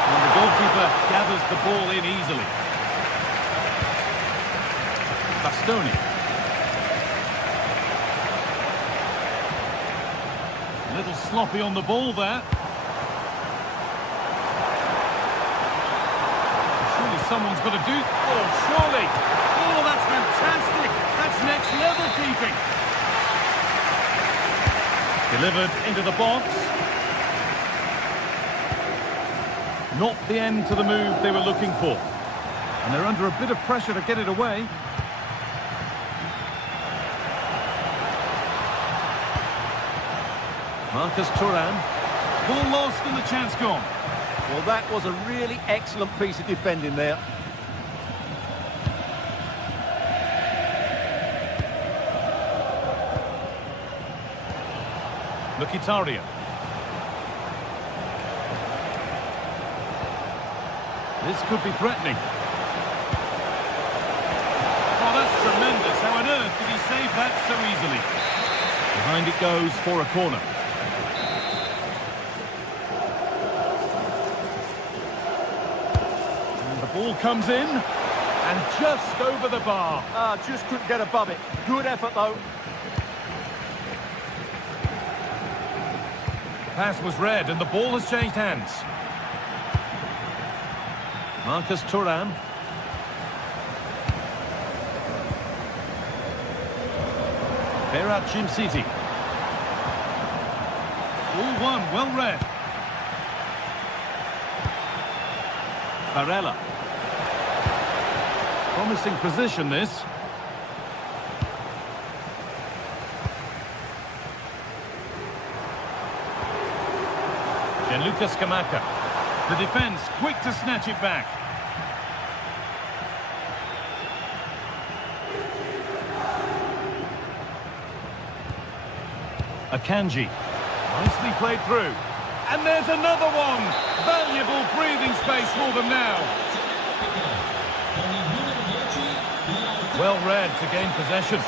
And the goalkeeper gathers the ball in easily. Bastoni. A little sloppy on the ball there. Surely someone's got to do... Oh, surely! Oh, that's fantastic! That's next level keeping! Delivered into the box. Not the end to the move they were looking for. And they're under a bit of pressure to get it away. Marcus Thuram. Ball lost and the chance gone. Well, that was a really excellent piece of defending there. Mkhitaryan. This could be threatening. Oh, that's tremendous. How on earth did he save that so easily? Behind it goes for a corner. And the ball comes in. And just over the bar. Just couldn't get above it. Good effort, though. Pass was read and the ball has changed hands. Marcus Thuram. Berat Jim City. All one, well read. Barella. Promising position this. Lucas Kamaka. The defence quick to snatch it back. Akanji. Nicely played through. And there's another one. Valuable breathing space for them now. Well read to gain possession.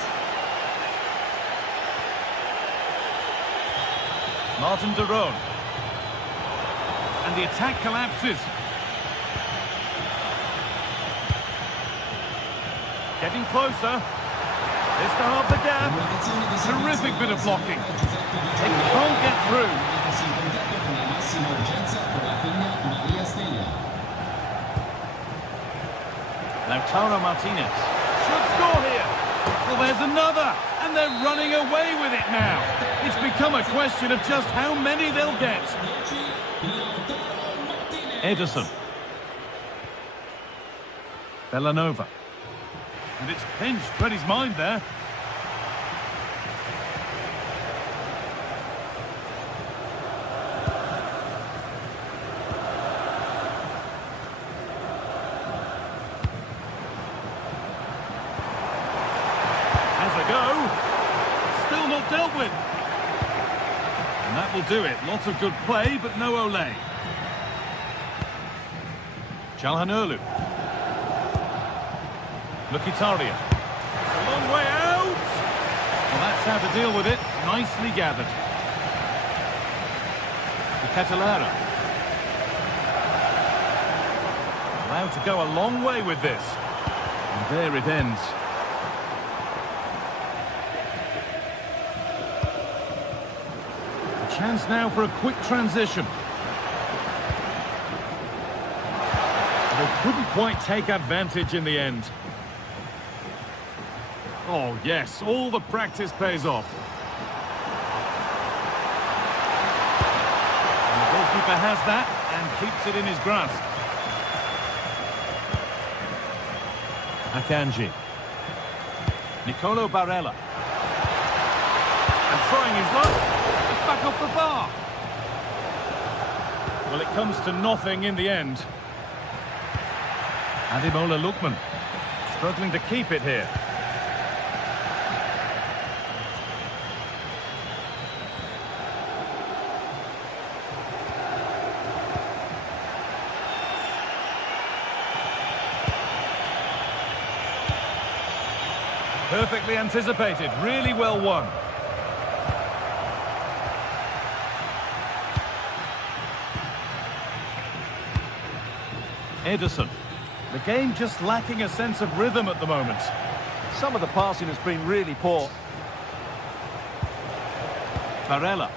Martin de Roon. And the attack collapses. Getting closer. This to half the gap. Terrific bit of blocking. They can't get through. Lautaro Martinez. Should score here. Well, there's another. And they're running away with it now. It's become a question of just how many they'll get. Edison. Bellanova. And it's pinched, read his mind there. Has a go. Still not dealt with. And that will do it. Lots of good play, but no Ole. Çalhanoğlu. Mkhitaryan. It's a long way out. Well, that's how to deal with it. Nicely gathered. The Catalara. Allowed to go a long way with this. And there it ends. Chance now for a quick transition. They couldn't quite take advantage in the end. Oh, yes, all the practice pays off. And the goalkeeper has that and keeps it in his grasp. Akanji. Nicolo Barella. And trying his luck. It's back off the bar. Well, it comes to nothing in the end. Ademola Lookman struggling to keep it here. Perfectly anticipated, really well won. Ederson. The game just lacking a sense of rhythm at the moment. Some of the passing has been really poor. Barella.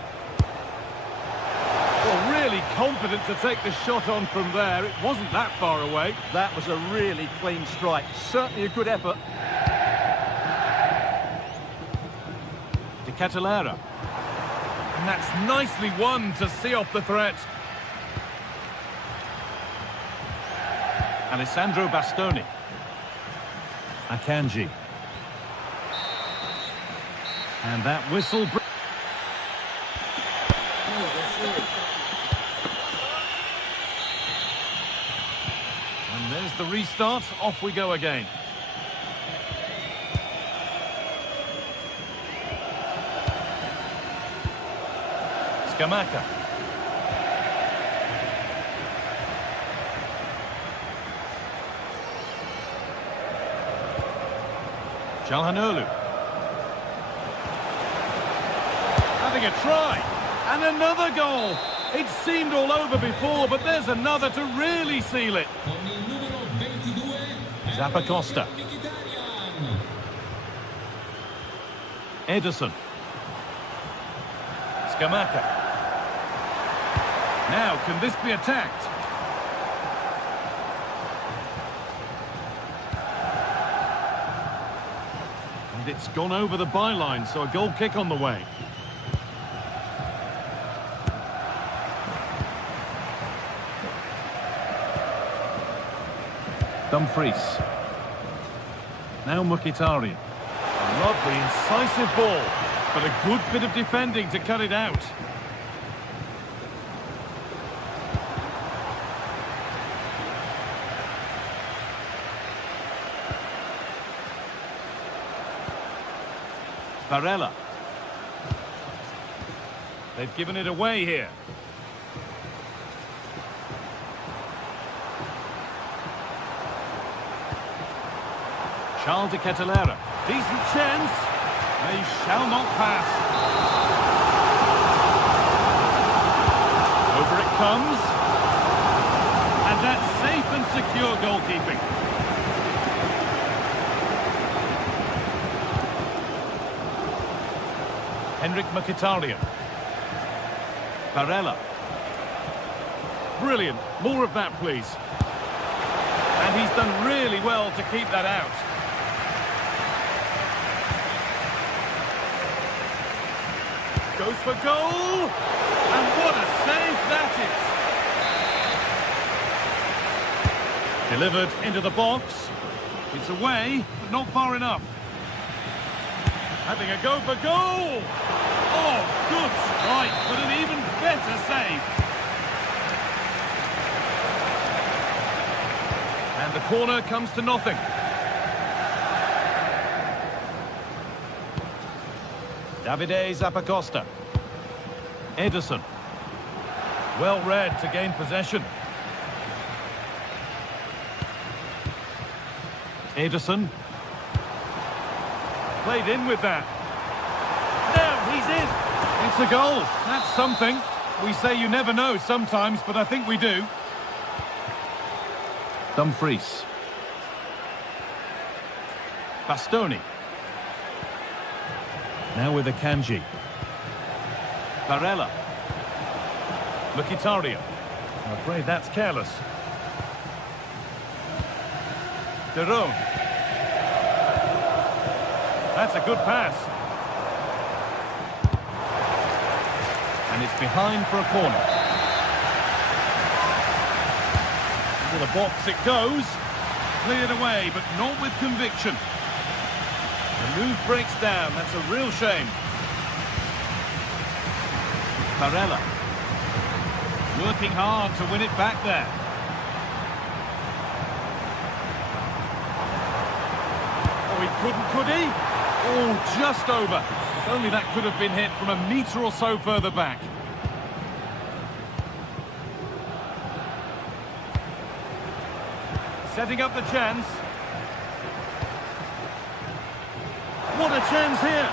Well, really confident to take the shot on from there. It wasn't that far away. That was a really clean strike. Certainly a good effort. De Ketelaere. And that's nicely won to see off the threat. Alessandro Bastoni. Akanji. And that whistle... And there's the restart. Off we go again. Scamacca. Çalhanoğlu. Having a try. And another goal. It seemed all over before, but there's another to really seal it. Con il numero 22, Zappacosta. Mkhitaryan. Ederson. Scamacca. Now, can this be attacked? And it's gone over the byline, so a goal kick on the way. Dumfries. Now Mkhitaryan. A lovely, incisive ball, but a good bit of defending to cut it out. Barella. They've given it away here. Charles de Ketelaere. Decent chance. They shall not pass. Over it comes. And that's safe and secure goalkeeping. Henrik Mkhitaryan. Barella. Brilliant. More of that, please. And he's done really well to keep that out. Goes for goal. And what a save that is. Delivered into the box. It's away, but not far enough. Having a go for goal. Oh, good strike, but an even better save. And the corner comes to nothing. Davide Zappacosta. Ederson. Well read to gain possession. Ederson. Played in with that. Now he's in. It's a goal. That's something. We say you never know sometimes, but I think we do. Dumfries. Bastoni. Now with Akanji. Barella. Mkhitaryan. I'm afraid that's careless. De Roon. That's a good pass. And it's behind for a corner. Into the box it goes. Cleared away, but not with conviction. The move breaks down. That's a real shame. Barella. Working hard to win it back there. Oh, he couldn't, could he? Oh, just over. If only that could have been hit from a metre or so further back. Setting up the chance. What a chance here!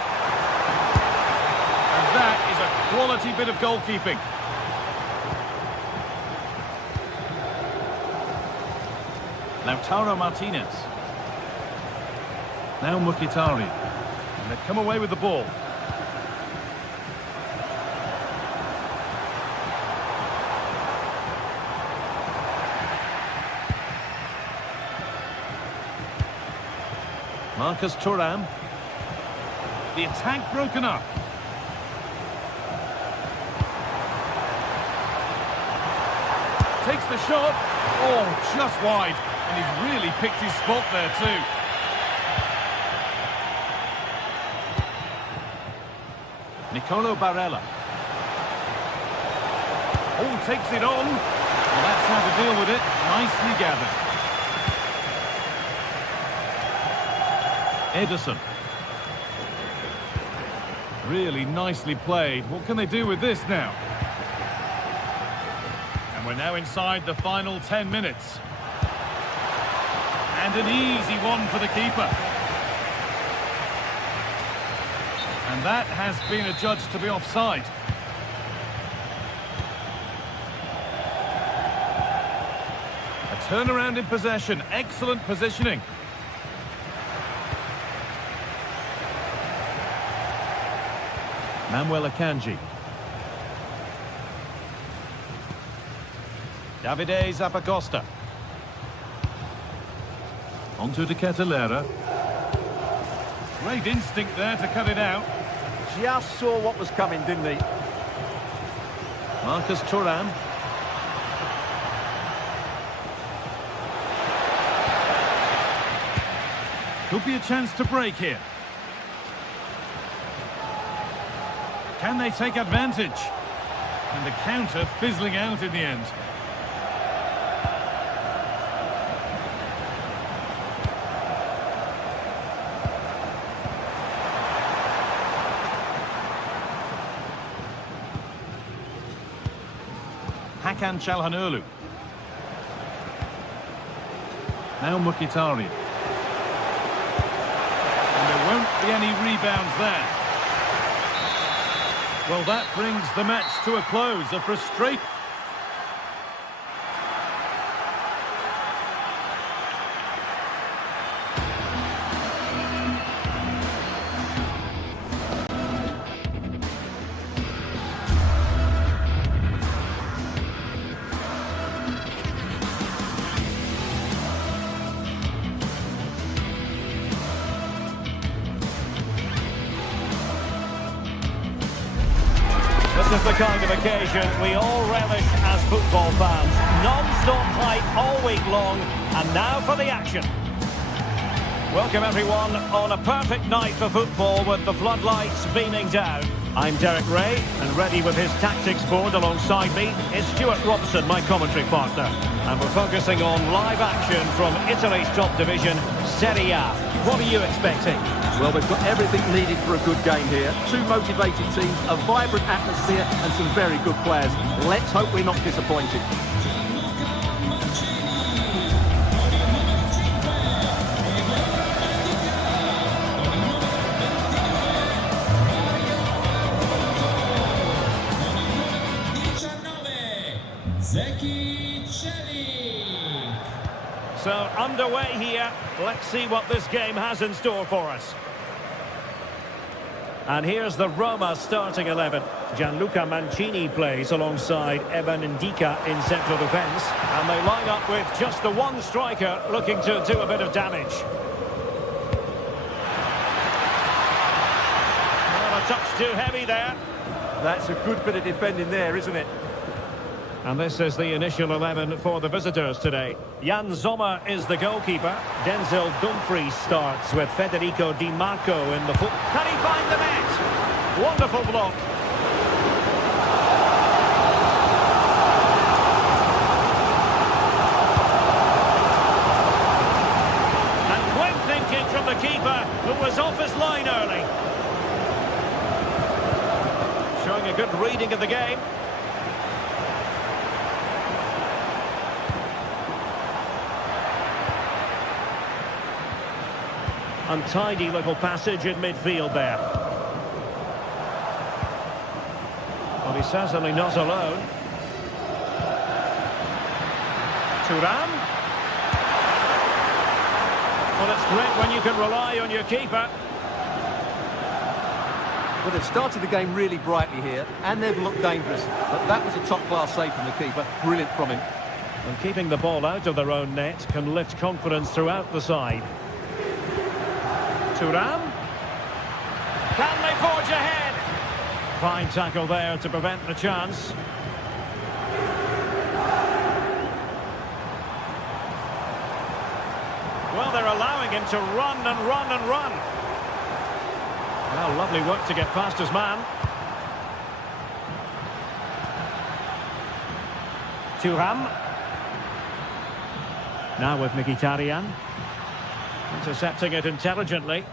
And that is a quality bit of goalkeeping. Lautaro Martinez. Now Mkhitaryan. And they've come away with the ball. Marcus Thuram. The attack broken up. Takes the shot. Oh, just wide. And he's really picked his spot there too. Nicolo Barella. Oh, takes it on. Well, that's how to deal with it. Nicely gathered. Ederson. Really nicely played. What can they do with this now? And we're now inside the final 10 minutes. And an easy one for the keeper. And that has been adjudged to be offside. A turnaround in possession. Excellent positioning. Manuel Akanji. Davide Zappacosta. Onto De Ketelaere. Great instinct there to cut it out. Just saw what was coming, didn't he? Marcus Thuram. Could be a chance to break here. Can they take advantage? And the counter fizzling out in the end. Hakan Çalhanoğlu. Now Mkhitaryan. And there won't be any rebounds there. Well, that brings the match to a close. A frustrating... This is the kind of occasion we all relish as football fans. Non-stop hype all week long, and now for the action. Welcome everyone on a perfect night for football with the floodlights beaming down. I'm Derek Ray, and ready with his tactics board alongside me is Stuart Robson, my commentary partner. And we're focusing on live action from Italy's top division, Serie A. What are you expecting? Well, we've got everything needed for a good game here. Two motivated teams, a vibrant atmosphere and some very good players. Let's hope we're not disappointed. So, underway here. Let's see what this game has in store for us. And here's the Roma starting 11. Gianluca Mancini plays alongside Evan Ndika in central defence. And they line up with just the one striker looking to do a bit of damage. Well, a touch too heavy there. That's a good bit of defending there, isn't it? And this is the initial 11 for the visitors today. Jan Sommer is the goalkeeper. Denzel Dumfries starts with Federico Di Marco in the foot. Can he find the net? Wonderful block. And quick thinking from the keeper, who was off his line early. Showing a good reading of the game. Untidy little passage in midfield there. Well, he's certainly not alone. Thuram. Well, it's great when you can rely on your keeper. Well, they've started the game really brightly here, and they've looked dangerous. But that was a top-class save from the keeper. Brilliant from him. And keeping the ball out of their own net can lift confidence throughout the side. Thuram. Can they forge ahead? Fine tackle there to prevent the chance. Well, they're allowing him to run and run and run. Well, lovely work to get past his man. Thuram. Now with Mkhitaryan. Intercepting it intelligently.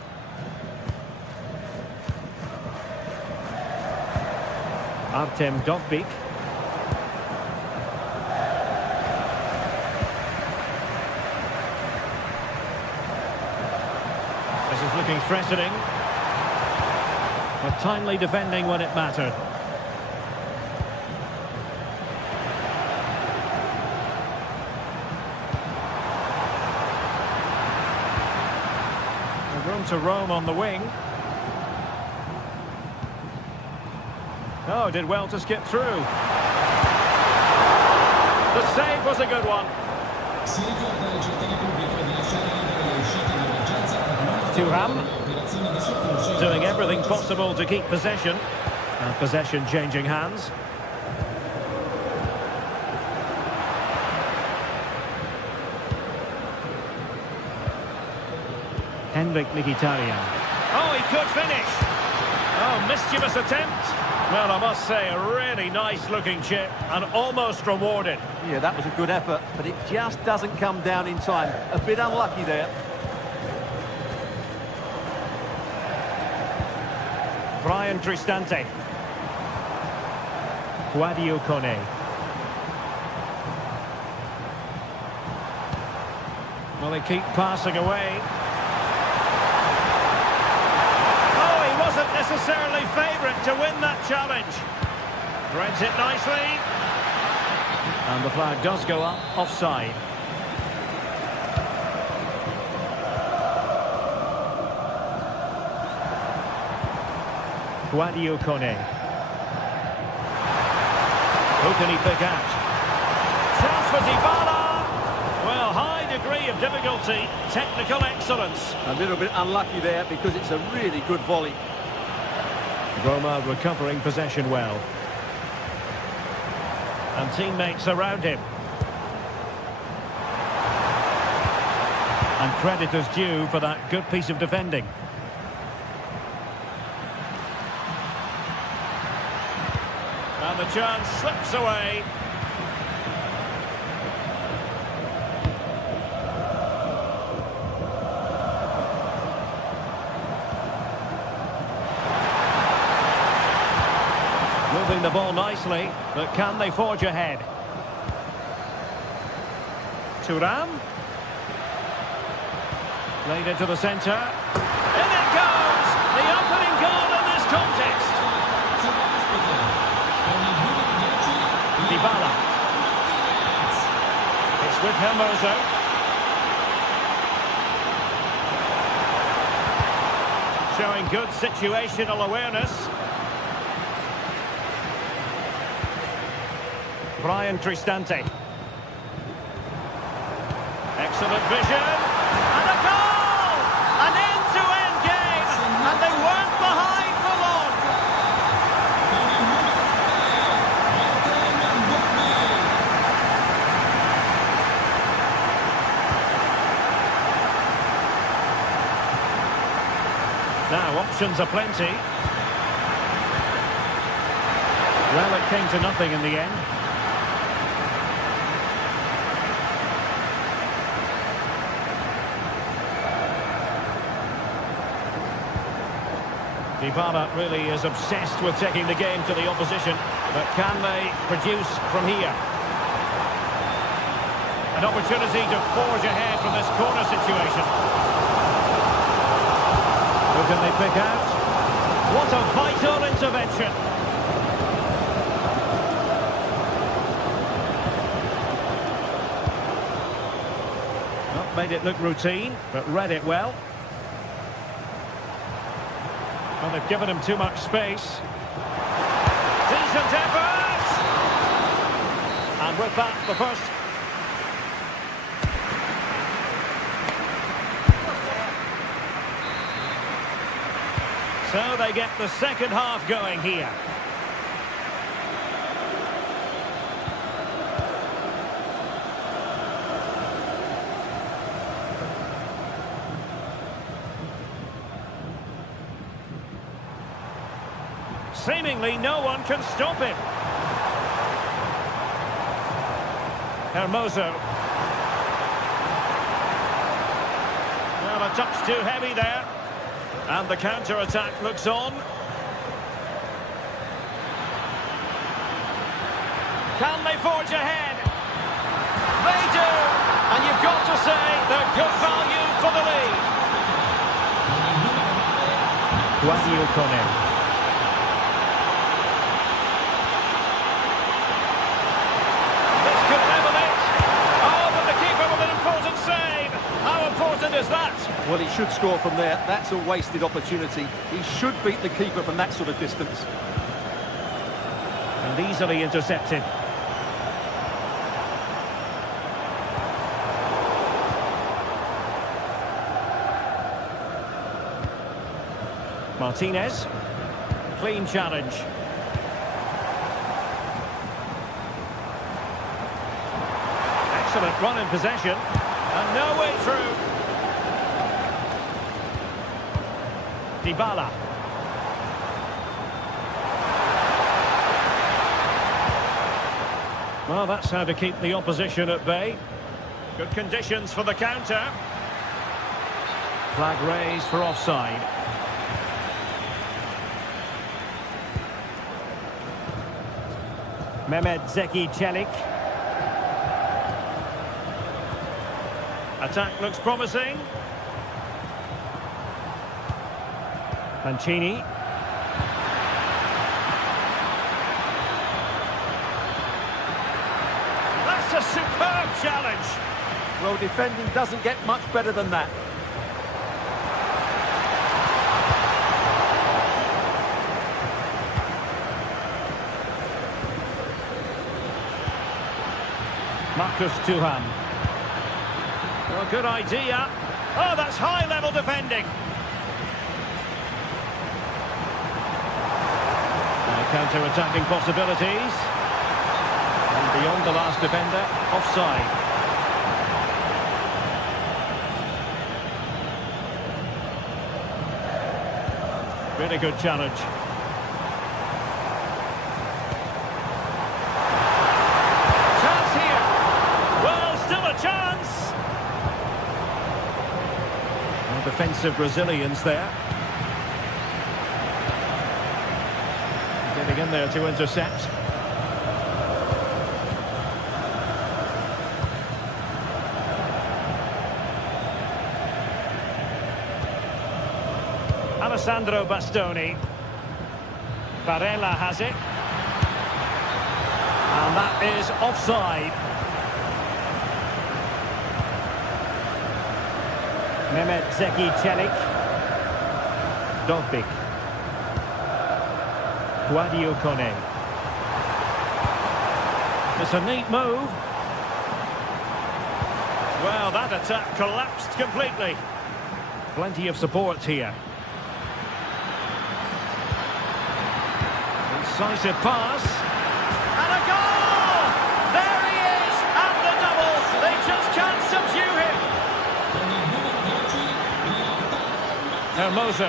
Artem Dovbyk. This is looking threatening. But timely defending when it mattered. Room to roam on the wing. Oh, did well to skip through. The save was a good one. Thuram doing everything possible to keep possession. And possession changing hands. Henrik Mkhitaryan. Oh, he could finish. Oh, mischievous attempt. Well, I must say, a really nice-looking chip and almost rewarded. Yeah, that was a good effort, but it just doesn't come down in time. A bit unlucky there. Brian Cristante. Guadio Kone. Well, they keep passing away. Wasn't necessarily favourite to win that challenge. Threads it nicely. And the flag does go up, offside. Guadio Kone. Who can he pick out? Chance for Dybala. Well, high degree of difficulty, technical excellence. A little bit unlucky there because it's a really good volley. Roma recovering possession well. And teammates around him. And credit is due for that good piece of defending. And the chance slips away. Moving the ball nicely, but can they forge ahead? Thuram. Played into the centre. In it goes! The opening goal in this contest. Dybala. It's with Hermoso. Showing good situational awareness. Brian Cristante. Excellent vision. And a goal! An end-to-end game. And they weren't behind for long. Now, options are plenty. Well, it came to nothing in the end. Dybala really is obsessed with taking the game to the opposition, but can they produce from here? An opportunity to forge ahead from this corner situation. Who can they pick out? What a vital intervention. Not made it look routine, but read it well. Well, they've given him too much space. Decent effort! And with that, the first. So they get the second half going here. Seemingly no one can stop him. Hermoso. Well, a touch too heavy there. And the counter-attack looks on. Can they forge ahead? They do! And you've got to say they're good value for the lead. Guadio Kone. Is that? Well, he should score from there. That's a wasted opportunity. He should beat the keeper from that sort of distance. And easily intercepted. Martinez. Clean challenge. Excellent run in possession. And no way through. Dybala. Well, that's how to keep the opposition at bay. Good conditions for the counter. Flag raised for offside. Mehmet Zeki Çelik. Attack looks promising. Mancini. That's a superb challenge. Well, defending doesn't get much better than that. Marcus Thuram. Well, good idea. Oh, that's high-level defending. Counter-attacking possibilities. And beyond the last defender, offside. Really good challenge. Chance here. Well, still a chance. And defensive resilience there. Getting in there to intercept. Alessandro Bastoni. Barella has it. And that is offside. Mehmet Zeki Çelik. Dogbik. Guadio Kone. It's a neat move. Well, that attack collapsed completely. Plenty of support here. Incisive pass. And a goal! There he is! And the double! They just can't subdue him! Hermoso.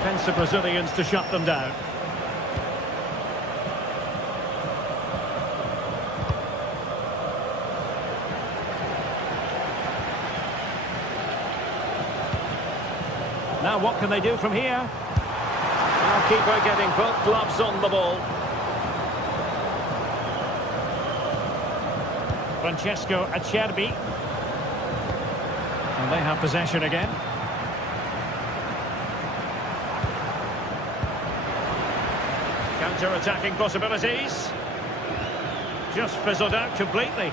Defensive Brazilians to shut them down. Now what can they do from here? Now keeper getting both gloves on the ball. Francesco Acerbi. And they have possession again. Counter-attacking possibilities. Just fizzled out completely.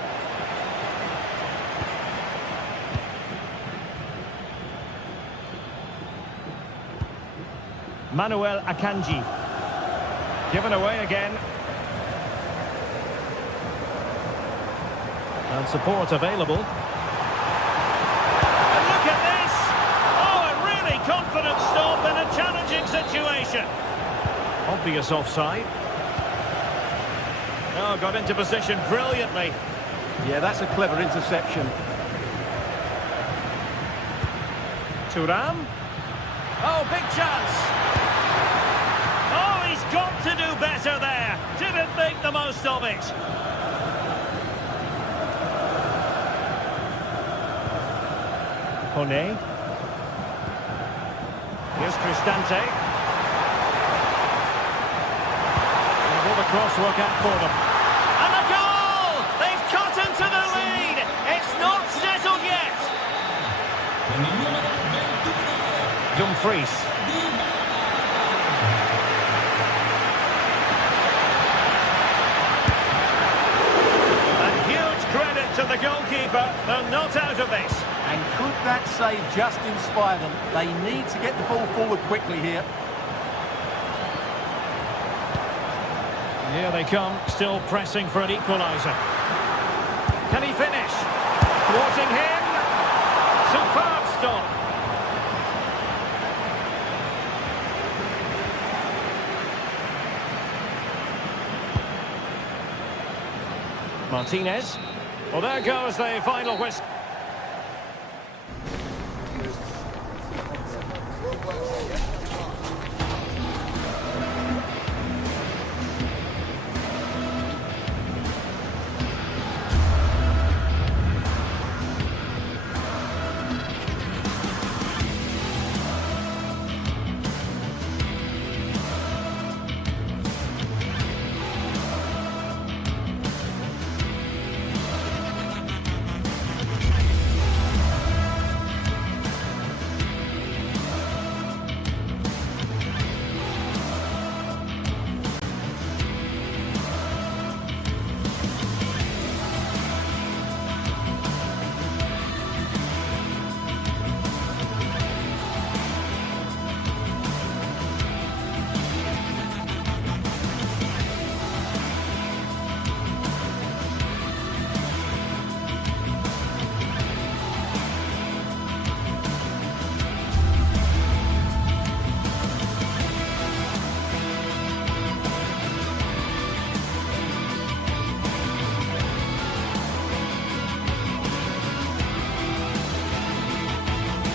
Manuel Akanji. Given away again. And support available. And look at this! Oh, a really confident stop in a challenging situation. Obvious offside. Oh, got into position brilliantly. Yeah, that's a clever interception. Thuram. Oh, big chance. Oh, he's got to do better there. Didn't make the most of it. Kone. Here's Cristante. And will the cross work out for them? And a goal! They've cut into the lead. It's not settled yet. Dumfries. And huge credit to the goalkeeper. They're not out of this. And could that save just inspire them? They need to get the ball forward quickly here. Here they come, still pressing for an equaliser. Can he finish? Thwarting him. Superb stop. Martinez. Well, there goes the final whistle.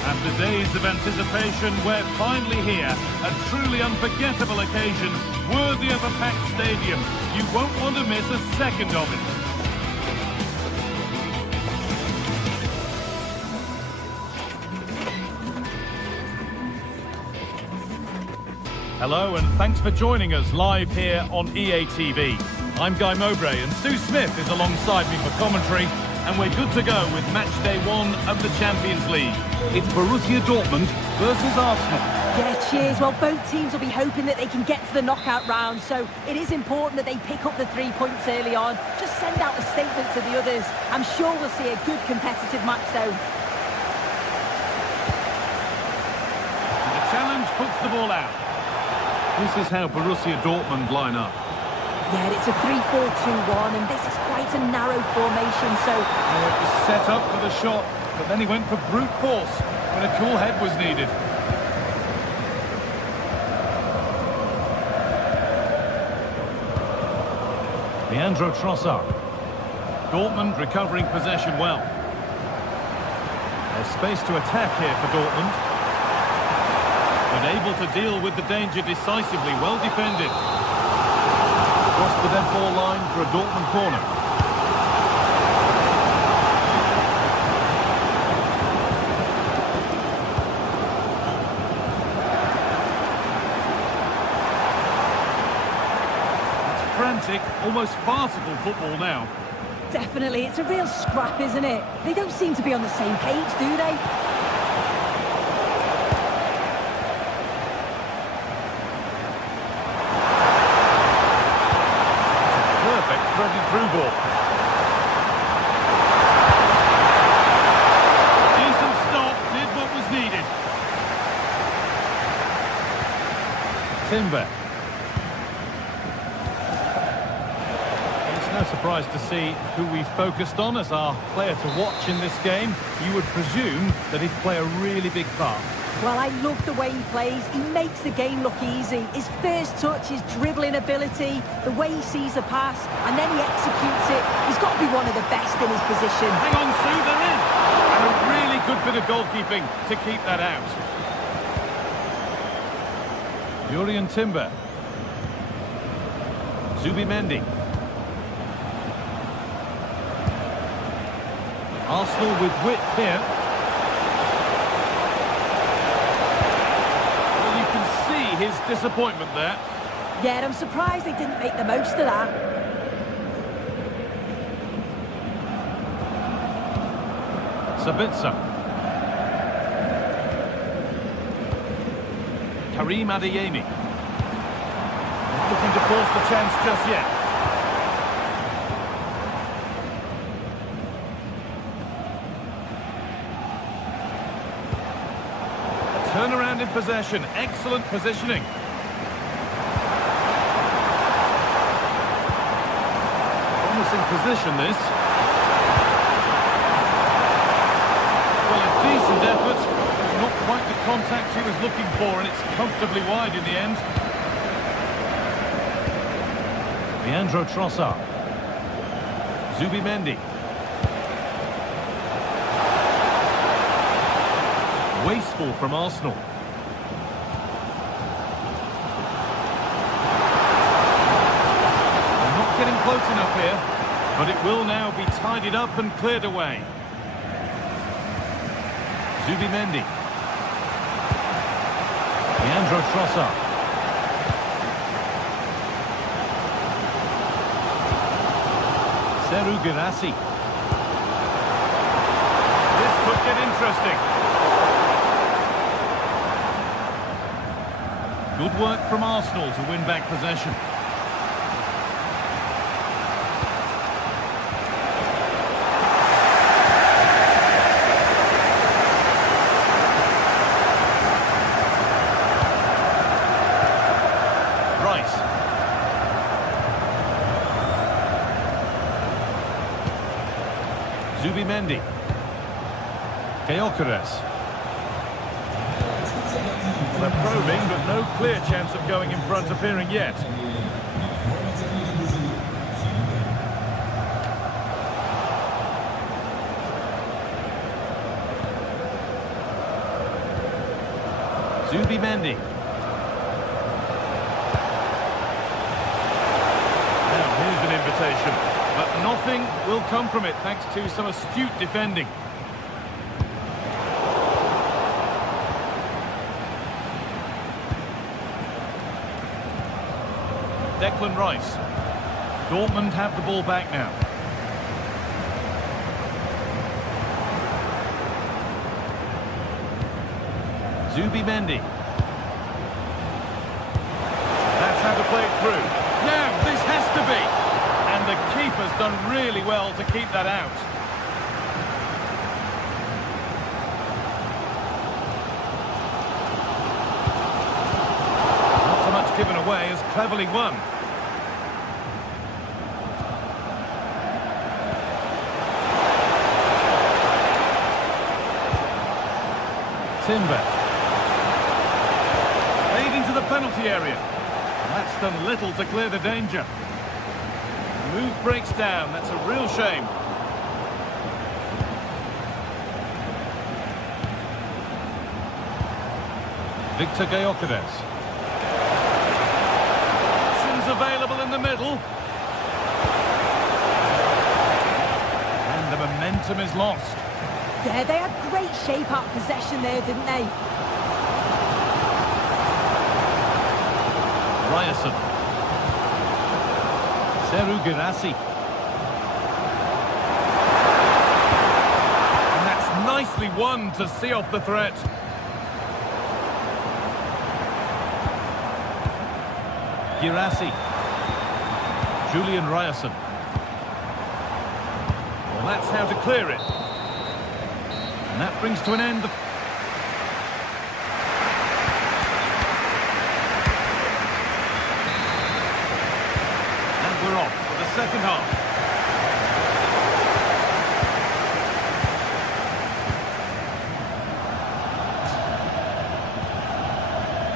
After days of anticipation, we're finally here. A truly unforgettable occasion, worthy of a packed stadium. You won't want to miss a second of it. Hello and thanks for joining us live here on EA TV. I'm Guy Mowbray and Sue Smith is alongside me for commentary, and we're good to go with match day 1 of the Champions League. It's Borussia Dortmund versus Arsenal. Yeah, cheers. Well, both teams will be hoping that they can get to the knockout round, so it is important that they pick up the 3 points early on. Just send out a statement to the others. I'm sure we'll see a good competitive match, though. The challenge puts the ball out. This is how Borussia Dortmund line up. Yeah, it's a 3-4-2-1, and this is quite a narrow formation, so... It was set up for the shot, but then he went for brute force when a cool head was needed. Leandro Trossard. Dortmund recovering possession well. There's space to attack here for Dortmund. But able to deal with the danger decisively, well defended. Across the dead ball line for a Dortmund corner. It's frantic, almost farcical football now. Definitely, it's a real scrap, isn't it? They don't seem to be on the same page, do they? Perfect threaded through ball. Decent stop, did what was needed. Timber. It's no surprise to see who we focused on as our player to watch in this game. You would presume that he'd play a really big part. Well, I love the way he plays. He makes the game look easy. His first touch, his dribbling ability, the way he sees a pass, and then he executes it. He's got to be one of the best in his position. Hang on, Sue, they're in. And a really good bit of goalkeeping to keep that out. Jurriën Timber. Zubimendi. Arsenal with width here. Well, you can see his disappointment there. Yeah, I'm surprised they didn't make the most of that. Sabitzer. Karim Adeyemi. Looking to force the chance just yet. Turnaround in possession. Excellent positioning. Promising position, this. Well, a decent effort. Not quite the contact he was looking for, and it's comfortably wide in the end. Leandro Trossard. Zubimendi. Wasteful from Arsenal. They're not getting close enough here, but it will now be tidied up and cleared away. Zubimendi. Leandro Trossard. Serhou Guirassy. This could get interesting. Good work from Arsenal to win back possession. Rice. Zubimendi. Gyökeres. They're probing, but no clear chance of going in front appearing yet. Zubimendi. Now here's an invitation, but nothing will come from it thanks to some astute defending. Declan Rice. Dortmund have the ball back now. Zubimendi. That's how to play it through. Now, this has to be. And the keeper's done really well to keep that out. cleverly won. Timber. Leading to the penalty area. And that's done little to clear the danger. The move breaks down. That's a real shame. Victor Gyökeres. Options available in the middle. And the momentum is lost. Yeah, they had great shape out possession there, didn't they? Ryerson. Seru Girassi. And that's nicely won to see off the threat. Girassi. Julian Ryerson. Well, that's how to clear it. And that brings to an end the... And we're off for the second half.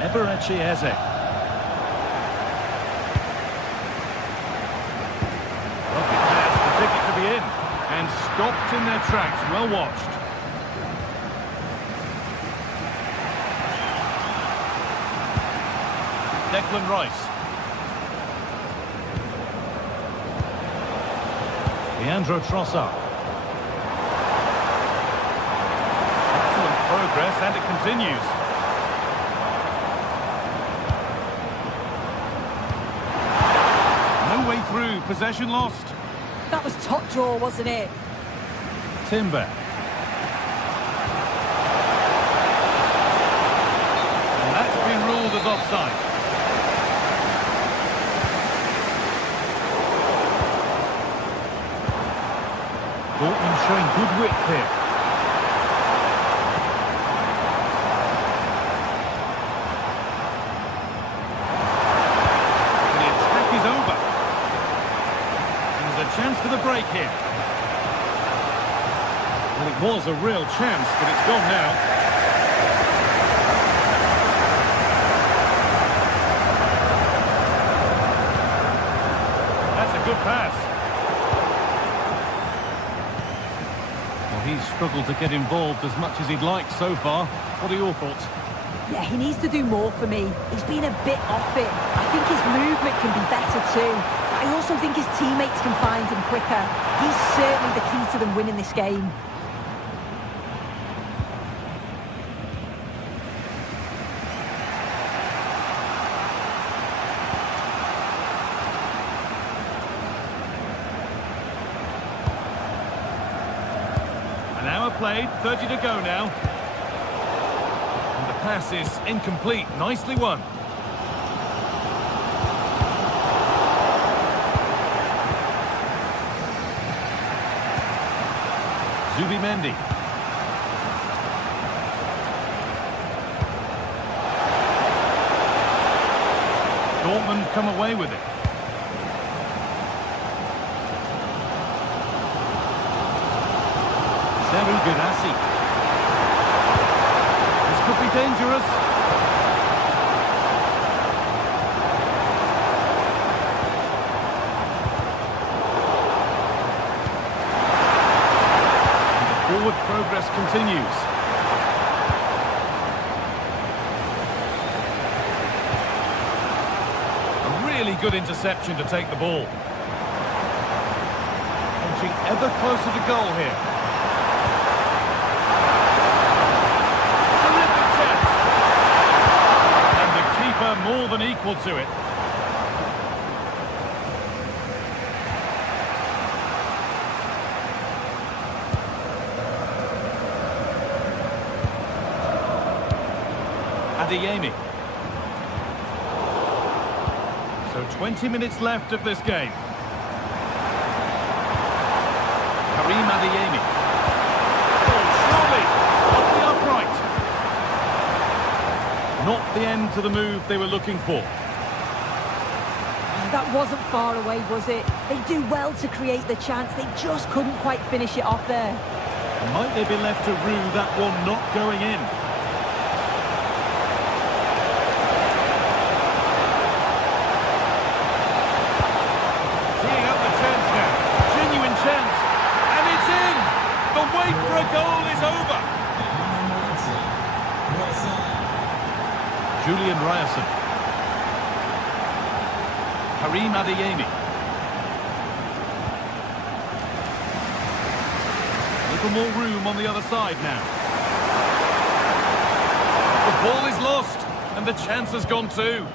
Eberechi Eze. Lovely pass, the ticket to be in. And stopped in their tracks, well watched. Declan Rice. Leandro Trossard. Excellent progress, and it continues. No way through, possession lost. That was top draw, wasn't it? Timber. And that's been ruled as offside. Dortmund showing good width here. And the attack is over. And there's a chance for the break here. Well, it was a real chance, but it's gone now. That's a good pass. He's struggled to get involved as much as he'd like so far. What are your thoughts? Yeah, he needs to do more for me. He's been a bit off it. I think his movement can be better too. But I also think his teammates can find him quicker. He's certainly the key to them winning this game. Played, 30 to go now. And the pass is incomplete. Nicely won. Zubimendi. Dortmund come away with it. Seru Girassi. This could be dangerous. And the forward progress continues. A really good interception to take the ball. Edging ever closer to goal here. More than equal to it. Adeyemi. So 20 minutes left of this game. Karim Adeyemi. Oh, surely off the upright. Not the end to the move they were looking for. That wasn't far away, was it? They do well to create the chance. They just couldn't quite finish it off there. Might they be left to rue that one not going in? Teeing up the chance now. Genuine chance. And it's in! The wait for a goal is over! Julian Ryerson. Karim Adeyemi. A little more room on the other side now. The ball is lost, and the chance has gone too.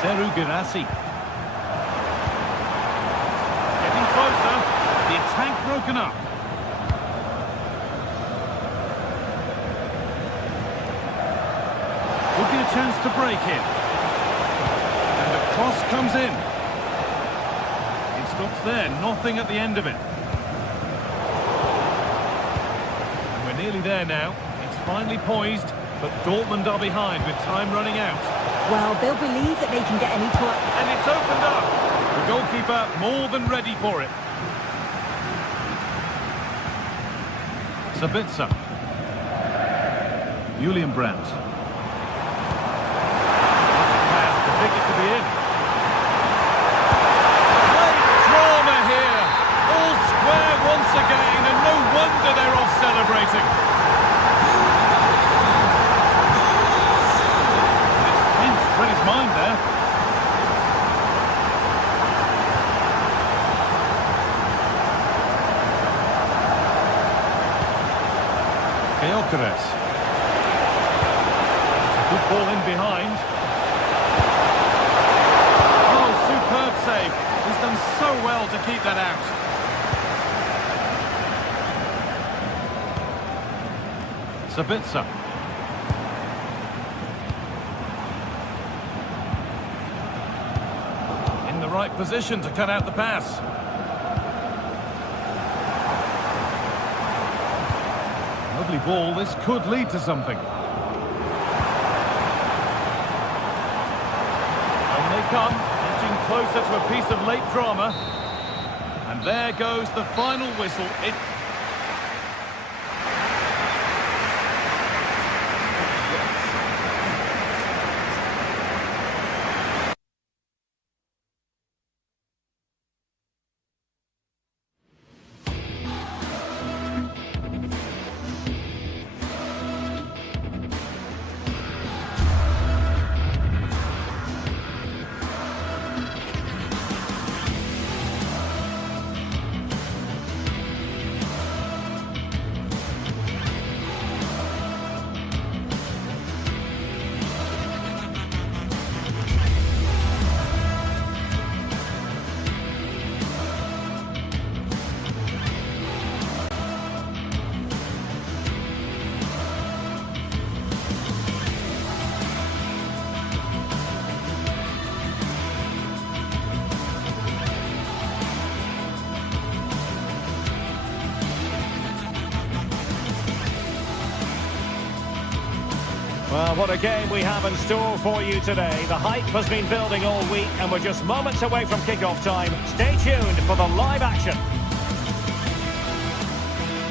Seru Girassi. Getting closer. The attack broken up. Could be a chance to break here. And the cross comes in. It stops there, nothing at the end of it. And we're nearly there now. It's finally poised, but Dortmund are behind with time running out. Well, they'll believe that they can get an equal. And it's opened up. The goalkeeper more than ready for it. Sabitzer. Julian Brandt. Pass, the ticket to be in. Great drama here. All square once again, and no wonder they're off celebrating. It's pinched with his mind there. Gyökeres. It's a good ball in behind. Oh, superb save. He's done so well to keep that out. Sabitzer. In the right position to cut out the pass. Lovely ball, this could lead to something. And they come, inching closer to a piece of late drama. And there goes the final whistle. Well, what a game we have in store for you today. The hype has been building all week and we're just moments away from kick-off time. Stay tuned for the live action.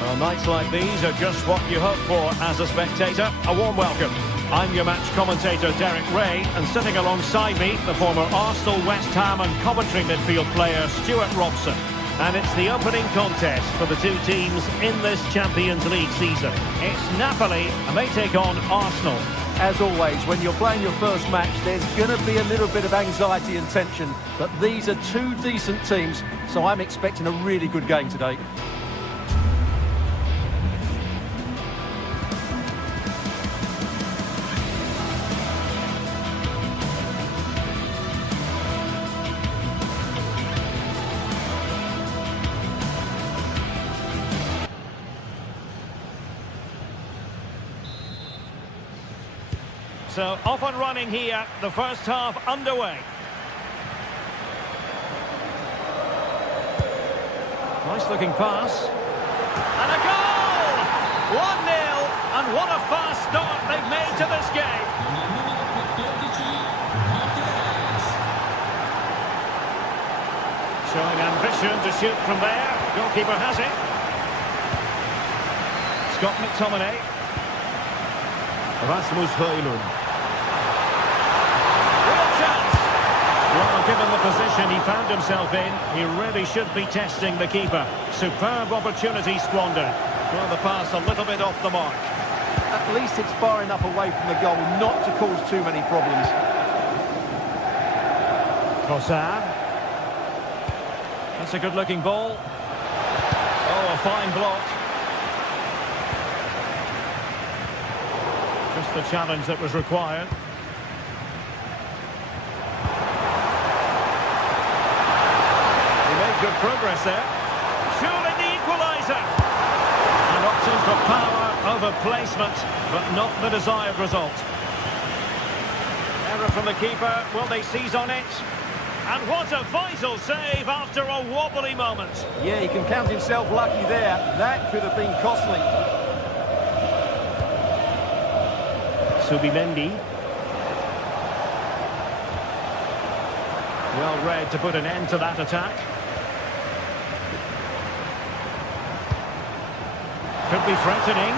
Well, nights like these are just what you hope for as a spectator. A warm welcome. I'm your match commentator, Derek Ray, and sitting alongside me, the former Arsenal, West Ham and Coventry midfield player, Stuart Robson. And it's the opening contest for the two teams in this Champions League season. It's Napoli, and they take on Arsenal. As always, when you're playing your first match, there's going to be a little bit of anxiety and tension. But these are two decent teams, so I'm expecting a really good game today. So off and running here, the first half underway. Nice looking pass. And a goal! 1-0, and And what a fast start they've made to this game. Showing ambition to shoot from there. Goalkeeper has it. Scott McTominay. Rasmus Højlund. Real chance. Well, given the position he found himself in, he really should be testing the keeper. Superb opportunity squandered. Well, the pass a little bit off the mark. At least it's far enough away from the goal not to cause too many problems. Trossard. That's a good-looking ball. Oh, a fine block. Just the challenge that was required. He made good progress there. Surely the equaliser. And opting for power over placement, but not the desired result. Error from the keeper. Will they seize on it? And what a vital save after a wobbly moment. Yeah, he can count himself lucky there. That could have been costly. Subimendi. Well read to put an end to that attack. Could be threatening.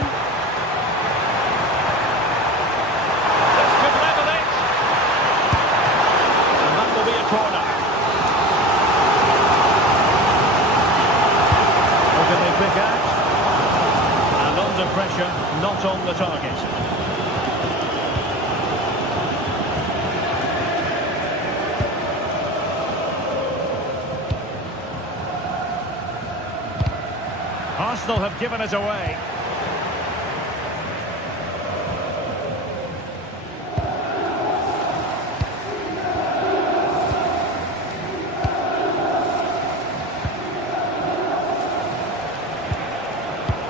This could level it. And that will be a corner. What can they pick out? And under pressure, not on the target. Arsenal have given it away.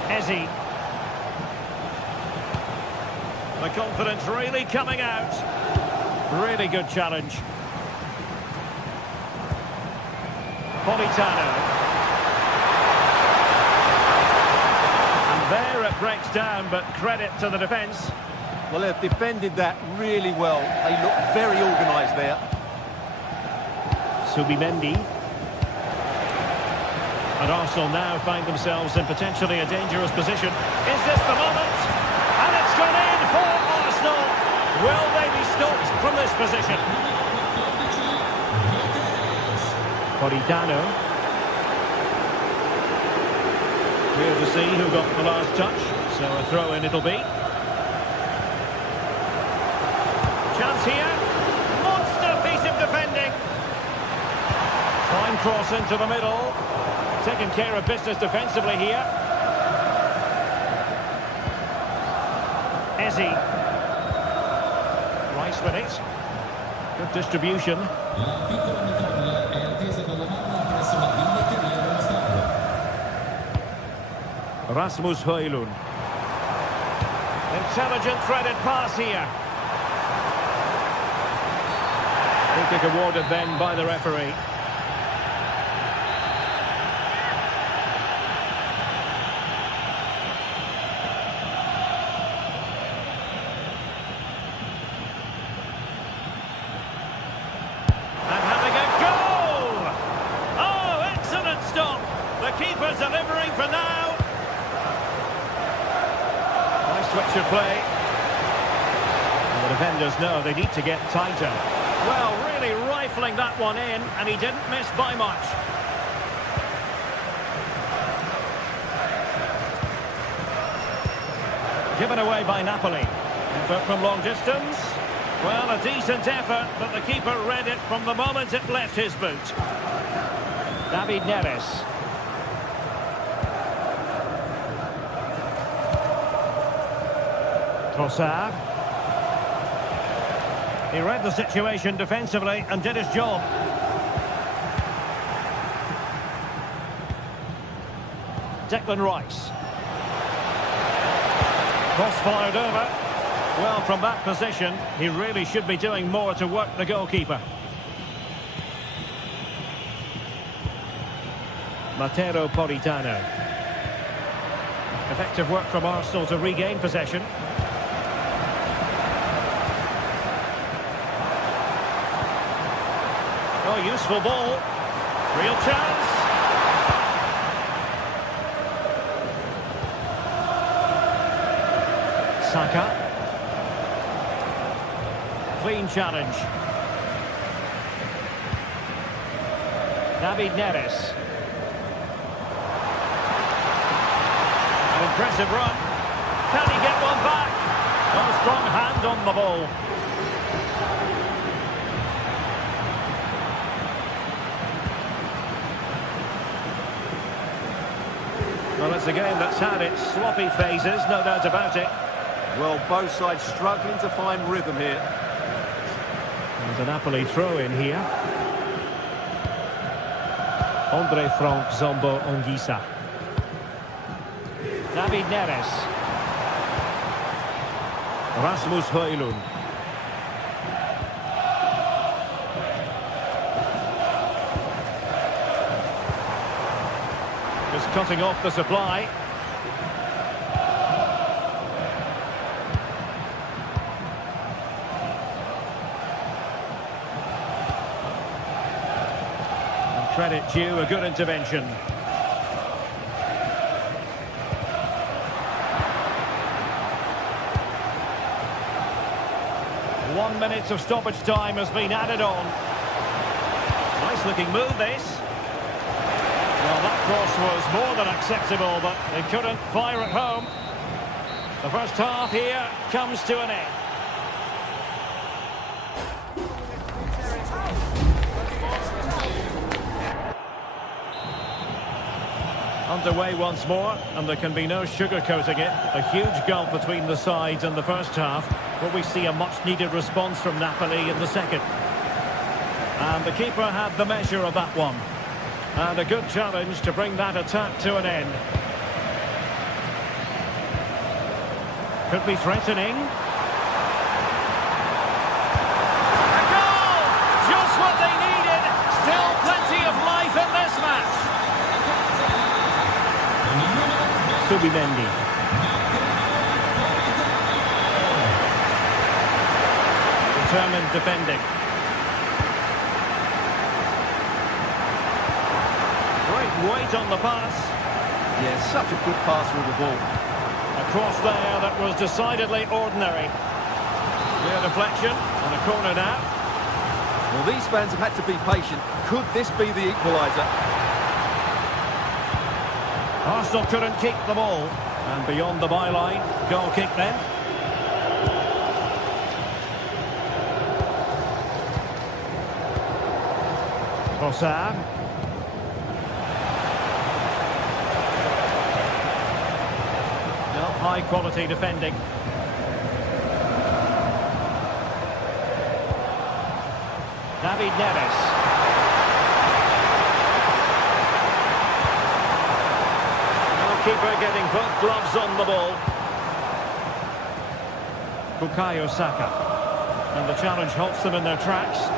Ezzy. The confidence really coming out. Really good challenge. Politano. There it breaks down, but credit to the defence. Well, they've defended that really well. They look very organised there. Subimendi. And Arsenal now find themselves in potentially a dangerous position. Is this the moment? And it's gone in for Arsenal. Will they be stopped from this position? Politano. Here to see who got the last touch. So a throw-in it'll be. Chance here. Monster piece of defending. Fine cross into the middle. Taking care of business defensively here. Ezzy. Rice with it. Good distribution. Rasmus Højlund. Intelligent threaded pass here. Free kick awarded then by the referee. And having a goal! Oh, excellent stop! The keeper delivering for now. Switch of play. And the defenders know they need to get tighter. Well, really rifling that one in, and he didn't miss by much. Given away by Napoli. Effort from long distance. Well, a decent effort, but the keeper read it from the moment it left his boot. David Neres. Trossard. He read the situation defensively and did his job. Declan Rice. Cross fired over. Well, from that position, he really should be doing more to work the goalkeeper. Matteo Politano. Effective work from Arsenal to regain possession. Oh, useful ball. Real chance. Saka. Clean challenge. David Neres. An impressive run. Can he get one back? A strong hand on the ball. Well, it's a game that's had its sloppy phases, no doubt about it. Well, both sides struggling to find rhythm here. And a Napoli throw in here. Andre Frank Zombo Ongisa. David Neres. Rasmus Højlund. Just cutting off the supply. And credit due, a good intervention. One minute of stoppage time has been added on. Nice looking move this. Well, that cross was more than acceptable, but they couldn't fire at home. The first half here comes to an end. Underway once more, and there can be no sugarcoating it. A huge gulf between the sides in the first half, but we see a much-needed response from Napoli in the second. And the keeper had the measure of that one. And a good challenge to bring that attack to an end. Could be threatening. A goal! Just what they needed. Still plenty of life in this match. Subimendi. Determined defending. Weight on the pass. Yeah, such a good pass with the ball. A cross there that was decidedly ordinary. Clear deflection and a corner now. Well, these fans have had to be patient. Could this be the equaliser? Arsenal couldn't keep the ball. And beyond the byline, goal kick then. Trossard. High quality defending. David Neres. Goalkeeper getting both gloves on the ball. Bukayo Saka. And the challenge halts them in their tracks.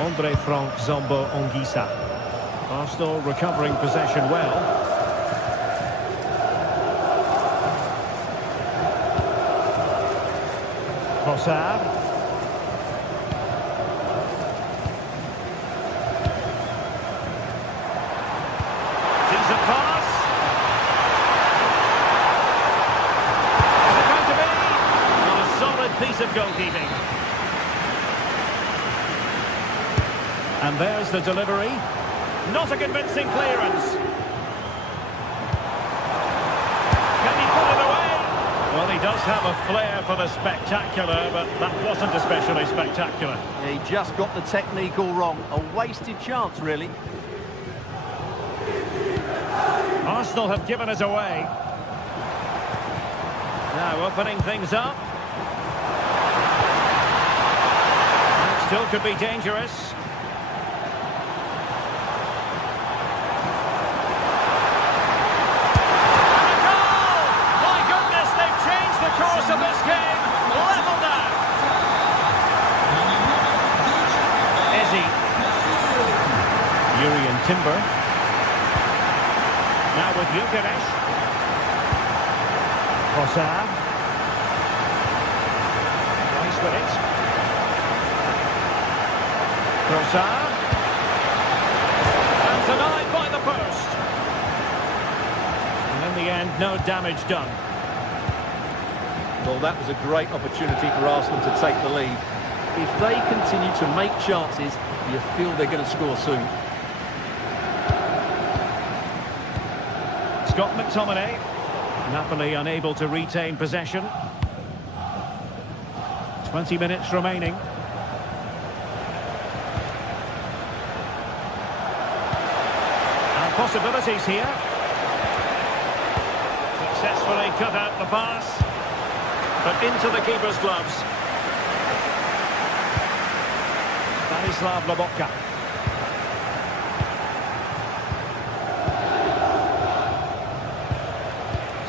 Andre Frank Zombo Ongisa. Arsenal recovering possession well. Trossard. Decent pass. Is it going to be? Well, a solid piece of goalkeeping. And there's the delivery. Not a convincing clearance. Can he put it away? Well, he does have a flair for the spectacular, but that wasn't especially spectacular. Yeah, he just got the technique all wrong. A wasted chance, really. Arsenal have given us away. Now opening things up. Still could be dangerous. Number Now with Gyökeres. Trossard. Nice with it. Trossard. And denied by the post. And in the end, no damage done. Well, that was a great opportunity for Arsenal to take the lead. If they continue to make chances, you feel they're going to score soon. Scott McTominay. Napoli unable to retain possession. 20 minutes remaining. And possibilities here. Successfully cut out the pass. But into the keeper's gloves. Stanislav Lobotka.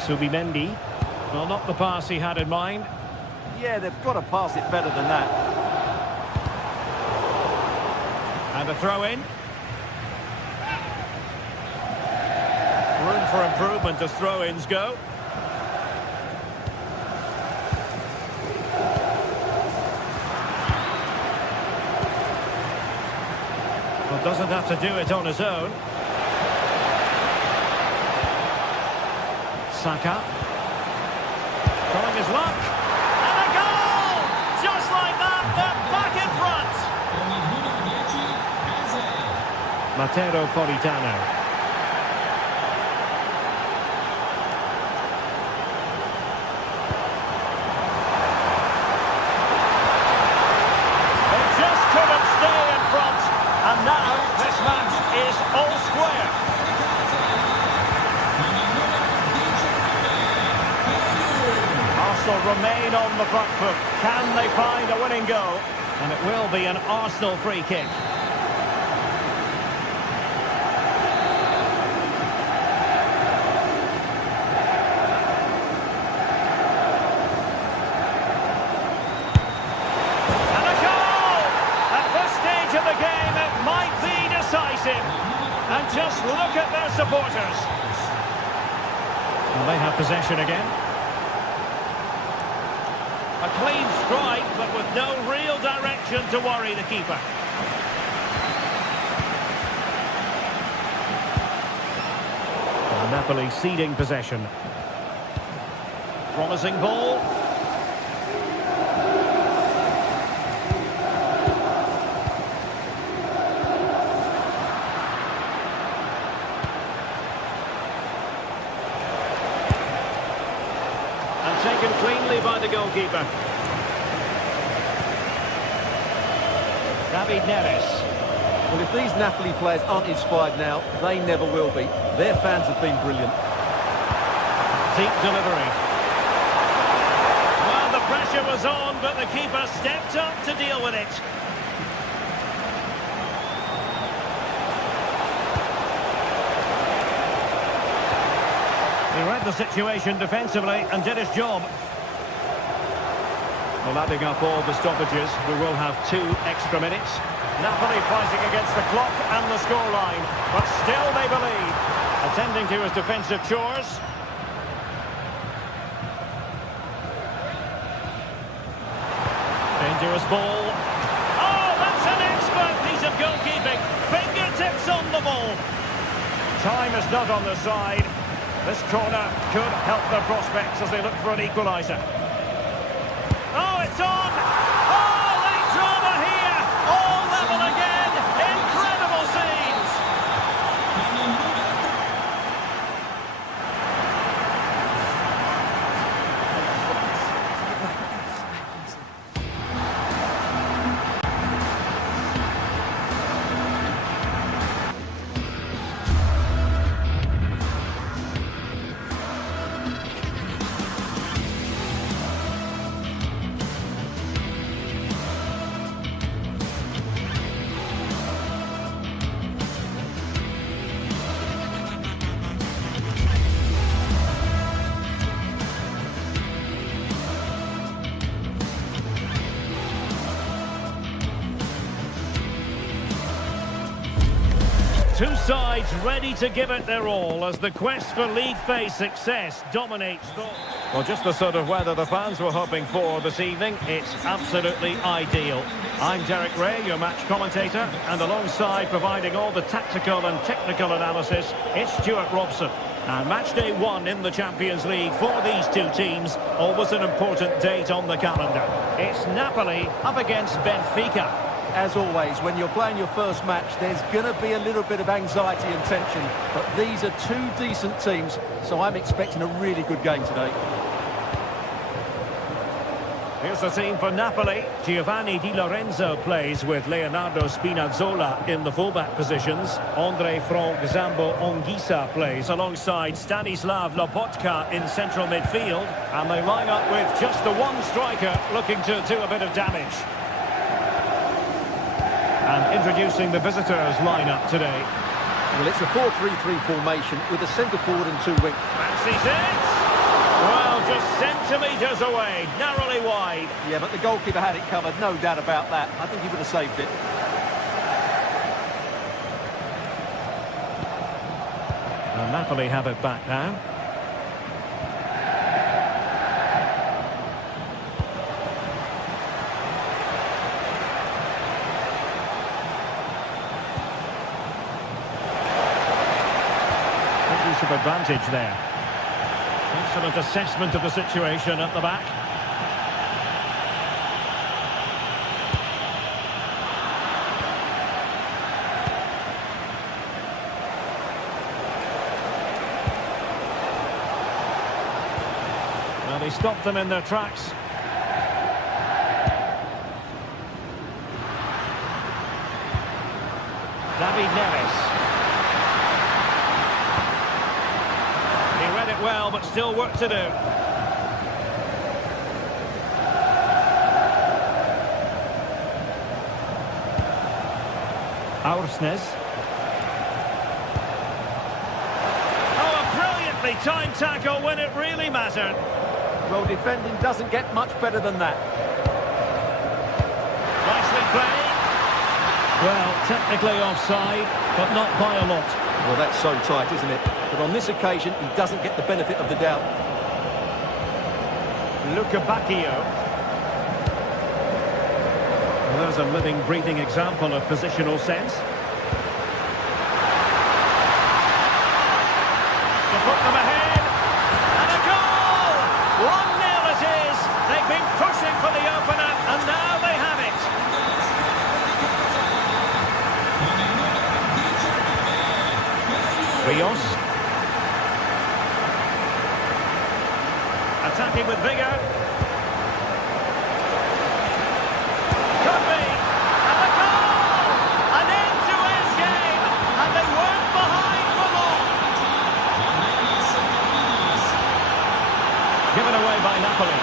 Subimendi. Well, not the pass he had in mind. Yeah, they've got to pass it better than that. And a throw in. Room for improvement as throw-ins go. Well, doesn't have to do it on his own. Saka. Trying his luck. And a goal! Just like that, they're back in front. Matteo Politano. They just couldn't stay in front. And now this match is all square. Arsenal remain on the front foot. Can they find a winning goal? And it will be an Arsenal free kick. And a goal! At this stage of the game, it might be decisive. And just look at their supporters. Well, they have possession again. A clean strike, but with no real direction to worry the keeper. And Napoli ceding possession. Promising ball. And taken cleanly by the goalkeeper. David Neres. Well, if these Napoli players aren't inspired now, they never will be. Their fans have been brilliant. Deep delivery. Well, the pressure was on, but the keeper stepped up to deal with it. He read the situation defensively and did his job. Well, adding up all the stoppages, we will have 2 extra minutes. Napoli fighting against the clock and the scoreline, but still they believe. Attending to his defensive chores. Dangerous ball. Oh, that's an expert piece of goalkeeping. Fingertips on the ball. Time is not on their side. This corner could help their prospects as they look for an equaliser. Oh, it's on! Oh, late drama here! All level again! Incredible scenes! sides ready to give it their all as the quest for league phase success dominates. Well, just the sort of weather the fans were hoping for this evening. It's absolutely ideal. I'm Derek Ray, your match commentator, and alongside providing all the tactical and technical analysis, it's Stuart Robson. And match day 1 in the Champions League for these two teams, always an important date on the calendar. It's Napoli up against Benfica. As always, when you're playing your first match, there's going to be a little bit of anxiety and tension. But these are two decent teams, so I'm expecting a really good game today. Here's the team for Napoli. Giovanni Di Lorenzo plays with Leonardo Spinazzola in the fullback positions. Andre Frank Zambo Anguissa plays alongside Stanislav Lobotka in central midfield. And they line up with just the one striker looking to do a bit of damage. And introducing the visitors lineup today. Well, it's a 4-3-3 formation with a centre forward and 2 wing. Fancies it! Well, just centimetres away, narrowly wide. Yeah, but the goalkeeper had it covered, no doubt about that. I think he would have saved it. And Napoli have it back now. Good use of advantage there. Excellent assessment of the situation at the back. Well, he stopped them in their tracks. David Neres. Well, but still work to do. Aursnes. Oh, a brilliantly timed tackle when it really mattered. Well, defending doesn't get much better than that. Nicely played. Well, technically offside, but not by a lot. Well, that's so tight, isn't it? But on this occasion, he doesn't get the benefit of the doubt. Luca Bacchio. Well, there's a living, breathing example of positional sense. To put them ahead. And a goal! 1-0 it is. They've been pushing for the opener, and now they have it. Rios. Attacking with vigour. Could be. And the goal! An end-to-end game. And they weren't behind for long. Given away by Napoli.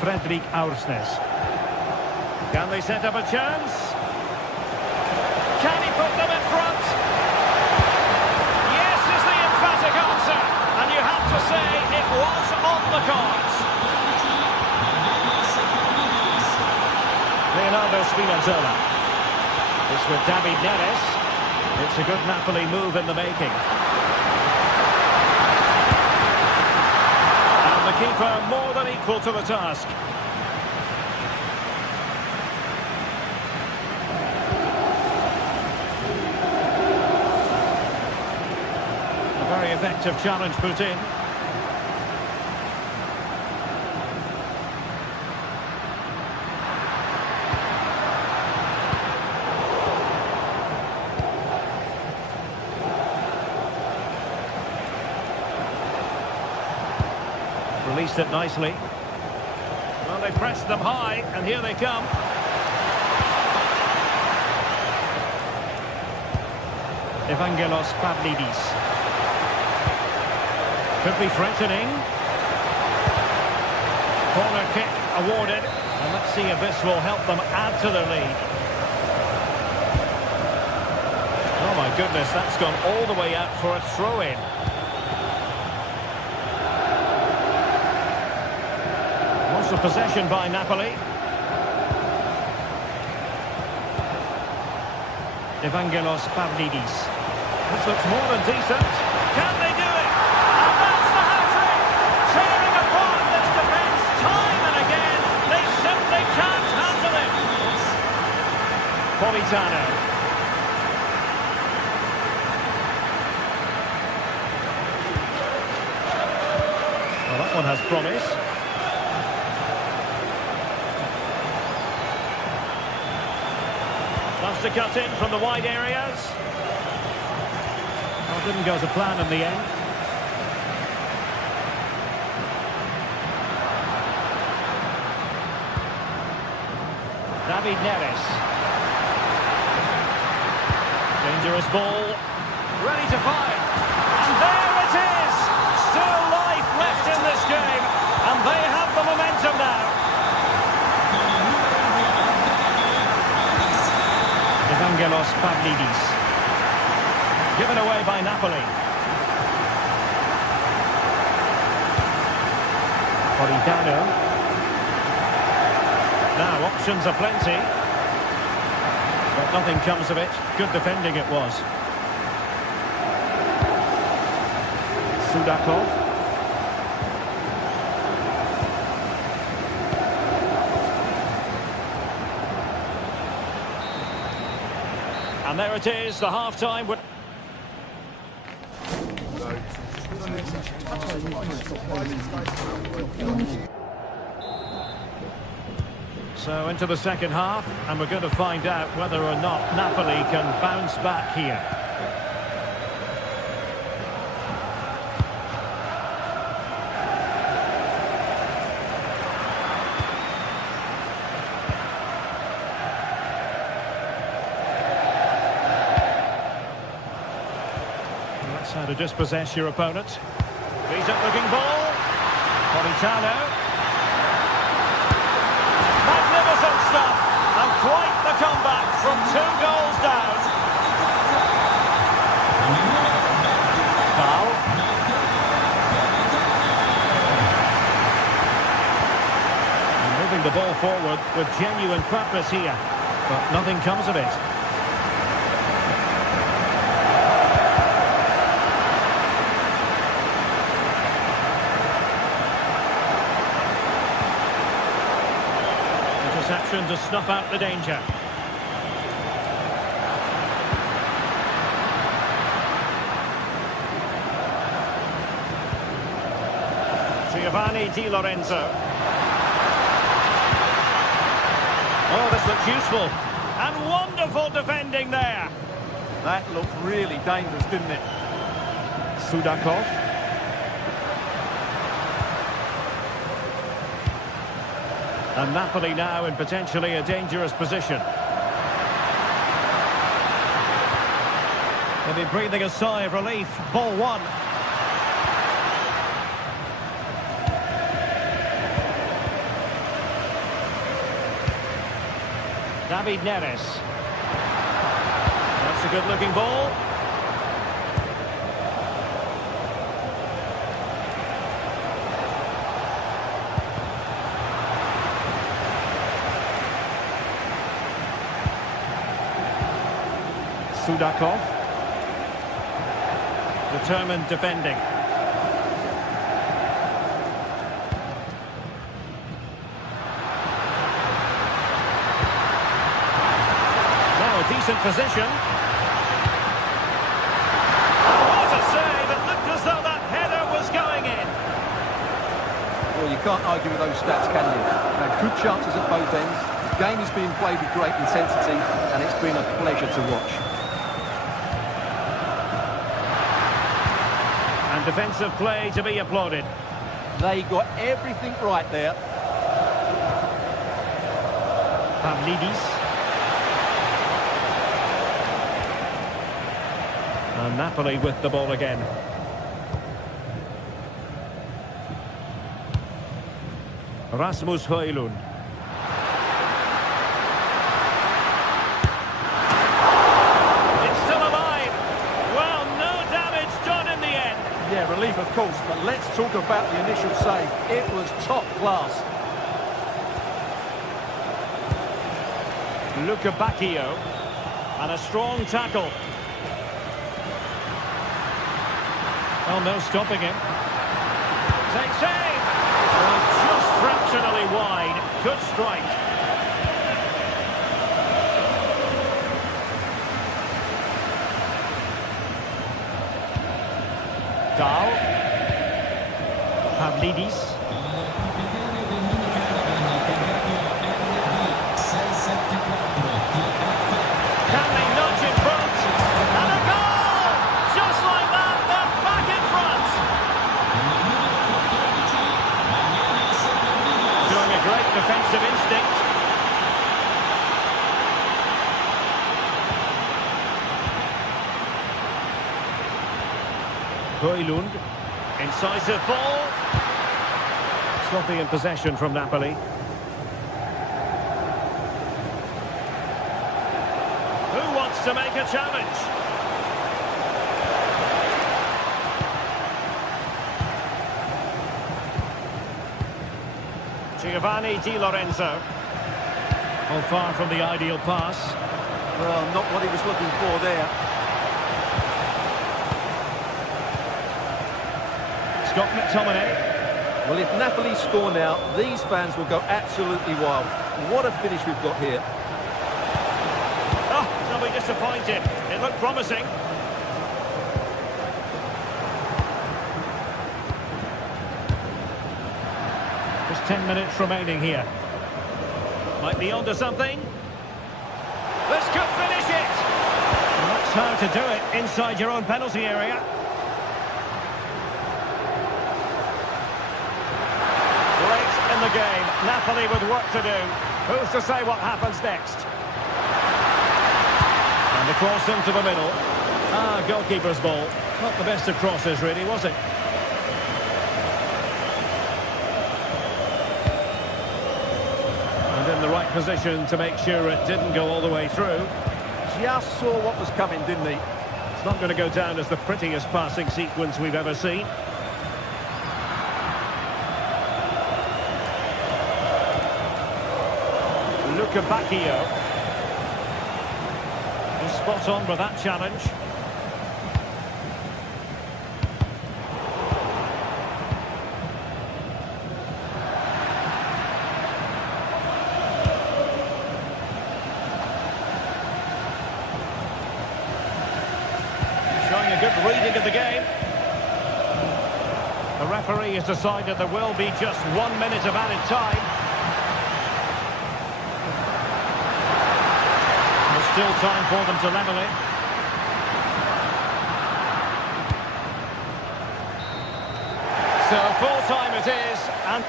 Fredrik Aursnes. Can they set up a chance? Can he put them in front? Yes is the emphatic answer. And you have to say it was on the cards. Leonardo Spinazzola. It's with David Neres. It's a good Napoli move in the making. The keeper more than equal to the task. A very effective challenge put in. Released it nicely. Well, they pressed them high, and here they come. Evangelos Pavlidis. Could be threatening. Corner kick awarded. And let's see if this will help them add to their lead. Well, my goodness, that's gone all the way out for a throw-in. Lots of possession by Napoli. Evangelos Pavlidis. This looks more than decent. Can they do it? And that's the hat-trick! Tearing apart this defence time and again. They simply can't handle it. Politano. Well, that one has promise. Loves to cut in from the wide areas. Well, didn't go to plan in the end. David Neres. Dangerous ball. Ready to fire. And there it is! Still life left in this game. And they have the momentum now. Evangelos Pavlidis. Given away by Napoli. Politano. Now, options are plenty. But nothing comes of it. Good defending it was. Sudakov. And there it is, the half-time. So into the second half, and we're going to find out whether or not Napoli can bounce back here. That's how to dispossess your opponent. Decent-looking ball. Politano. Magnificent stuff, and quite the comeback from 2 goals down. Foul. And moving the ball forward with genuine purpose here, but nothing comes of it. Interception to snuff out the danger. Giovanni Di Lorenzo. Oh, this looks useful. And wonderful defending there. That looked really dangerous, didn't it? Sudakov. And Napoli now in potentially a dangerous position. They'll be breathing a sigh of relief. Ball one. David Neres. That's a good-looking ball. Sudakov. Determined defending. Now a decent position. What a save! It looked as though that header was going in. Well, you can't argue with those stats, can you? Now, good chances at both ends. The game is being played with great intensity, and it's been a pleasure to watch. And defensive play to be applauded. They got everything right there. Pavlidis. And Napoli with the ball again. Rasmus Højlund. It's still alive. talk about the initial save. It was top class. Luca Bacchio. And a strong tackle. Oh, no stopping him. Take save! Oh, just fractionally wide. Good strike. Dal. Pavlidis. Can they nudge in front? And a goal! Just like that, they're back in front. Showing a great defensive instinct. Højlund, incisive ball. Sloppy in possession from Napoli. Who wants to make a challenge? Giovanni Di Lorenzo. Oh, far from the ideal pass. Well, not what he was looking for there. Scott McTominay. Well, if Napoli score now, these fans will go absolutely wild. What a finish we've got here. Oh, they'll be disappointed. It looked promising. Just 10 minutes remaining here. Might be onto something. This could finish it. And that's how to do it inside your own penalty area. Great in the game. Napoli with work to do. Who's to say what happens next? And the cross into the middle. Ah, goalkeeper's ball. Not the best of crosses, really, was it? And in the right position to make sure it didn't go all the way through. Just saw what was coming, didn't he? It's not going to go down as the prettiest passing sequence we've ever seen. Luca Bacchio. He's spot on with that challenge. Showing a good reading of the game. The referee has decided there will be just 1 minute of added time. Still time for them to level it. So full time it is, and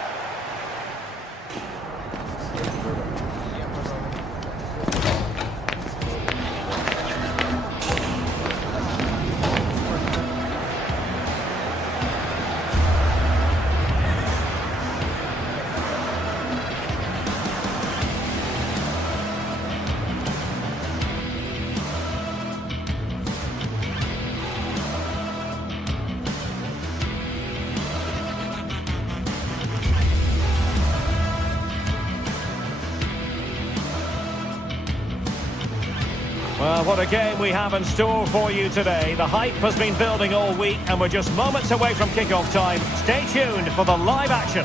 well, what a game we have in store for you today. The hype has been building all week and we're just moments away from kick-off time. Stay tuned for the live action.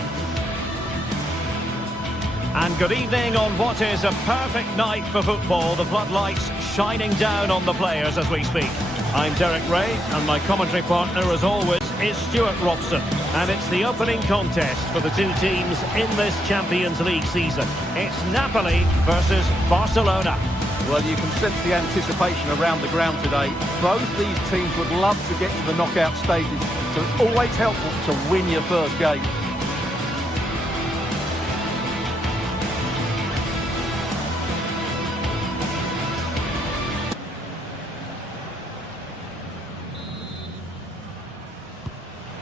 And good evening on what is a perfect night for football. The floodlights shining down on the players as we speak. I'm Derek Ray and my commentary partner as always is Stuart Robson. And it's the opening contest for the two teams in this Champions League season. It's Napoli versus Barcelona. Well, you can sense the anticipation around the ground today. Both these teams would love to get to the knockout stages, so it's always helpful to win your first game.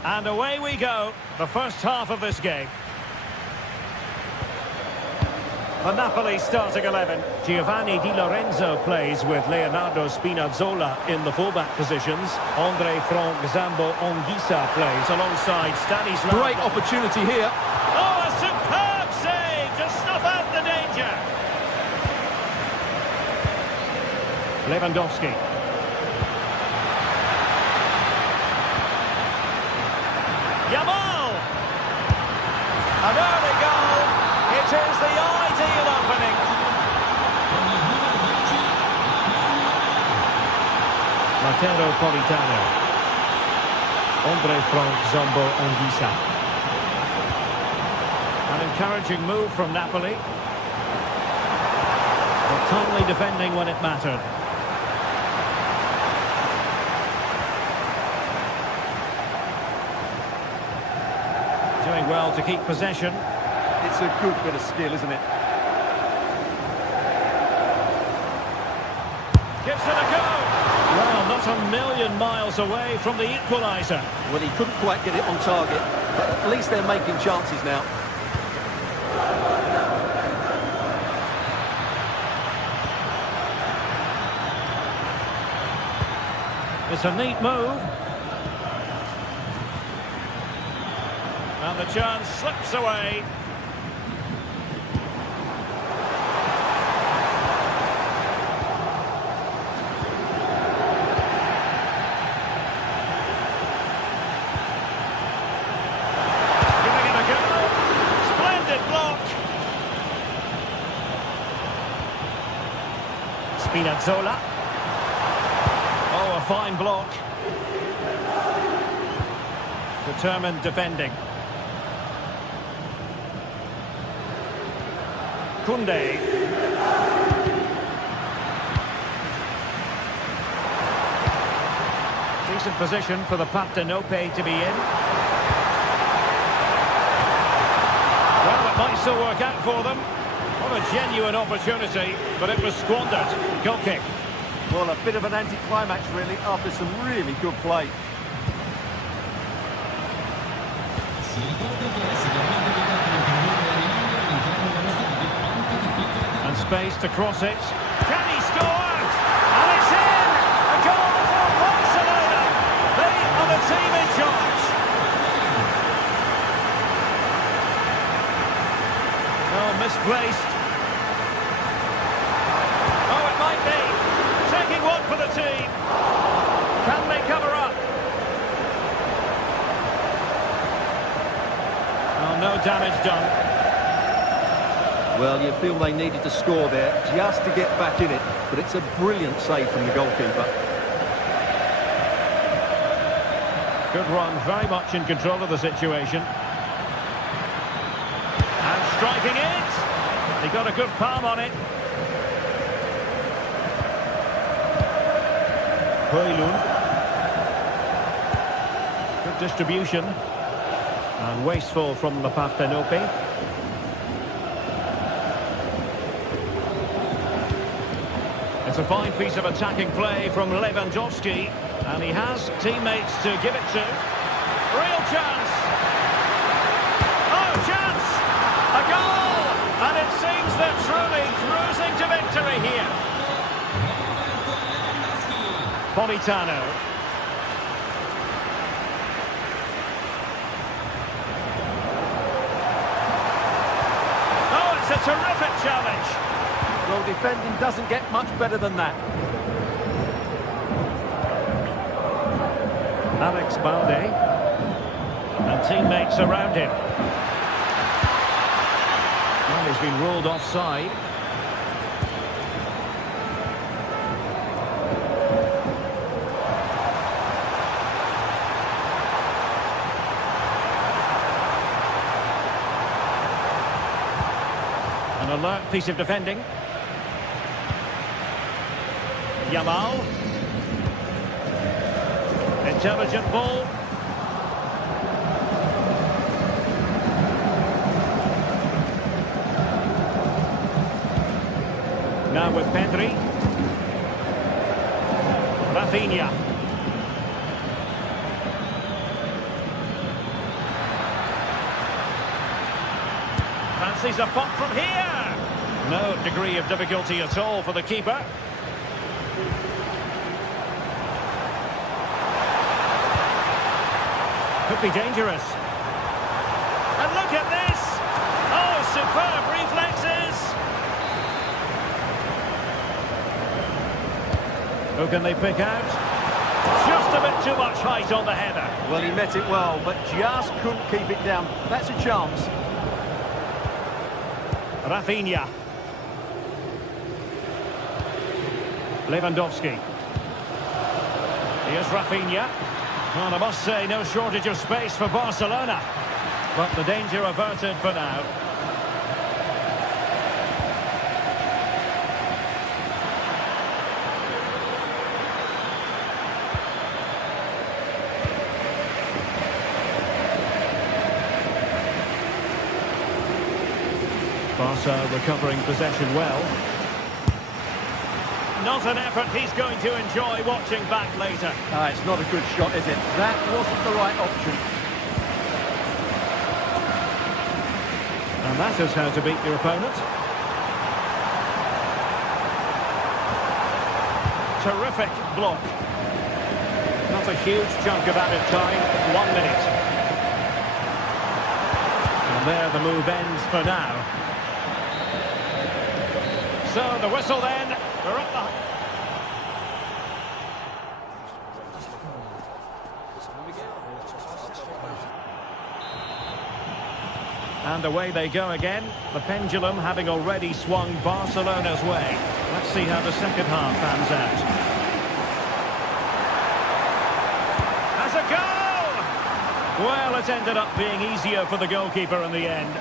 And away we go, the first half of this game. The Napoli starting 11. Giovanni Di Lorenzo plays with Leonardo Spinazzola in the fullback positions. Andre Frank Zambo Anguissa plays alongside Stanislav. Great opportunity here. Oh, a superb save to snuff out the danger. Lewandowski. Yamal! An early goal. It is the ideal opening. Matteo Politano. Andre Frank Zambo Anguissa. An encouraging move from Napoli. But timely defending when it mattered. Doing well to keep possession. It's a good bit of skill, isn't it? Gives it a go. Well, not a million miles away from the equaliser. Well, he couldn't quite get it on target, but at least they're making chances now. It's a neat move. And the chance slips away. Giving it a go. Splendid block. Spinazzola. Oh, a fine block. Determined defending. Koundé. Decent position for the Partenope to be in. Well, it might still work out for them. What a genuine opportunity, but it was squandered. Goal kick. Well, a bit of an anticlimax, really, after some really good play. Si ricorda che è sicuramente vietato introdurre animali all'interno dello stadio, anche di piccole case. And space to cross it. Can he score? And it's in! A goal for Barcelona! They are the team in charge. Oh, misplaced. Oh, it might be. Taking one for the team. Can they cover up? Oh, no damage done. Well, you feel they needed to score there just to get back in it, but it's a brilliant save from the goalkeeper. Good run, very much in control of the situation. And striking it. He got a good palm on it. Højlund. Good distribution. And wasteful from the Partenope. It's a fine piece of attacking play from Lewandowski. And he has teammates to give it to. Real chance. Oh, chance! A goal! And it seems they're truly cruising to victory here. Politano. Oh, it's a terrific challenge. Well, defending doesn't get much better than that. Alex Balde. And teammates around him. Well, he's been ruled offside. An alert piece of defending. Yamal. Intelligent ball. Now with Pedri. Rafinha. Fancies a pop from here. No degree of difficulty at all for the keeper. Could be dangerous. And look at this! Oh, superb reflexes! Who can they pick out? Just a bit too much height on the header. Well, he met it well, but just couldn't keep it down. That's a chance. Rafinha. Lewandowski. Here's Rafinha. Well, I must say, no shortage of space for Barcelona. But the danger averted for now. Barca recovering possession well. Not an effort he's going to enjoy watching back later. It's not a good shot, is it? That wasn't the right option. And that is how to beat your opponent. Terrific block. Not a huge chunk of added time. 1 minute. And there the move ends for now. So the whistle then. We're up the... And away they go again. The pendulum having already swung Barcelona's way. Let's see how the second half pans out. Has a goal! Well, it ended up being easier for the goalkeeper in the end.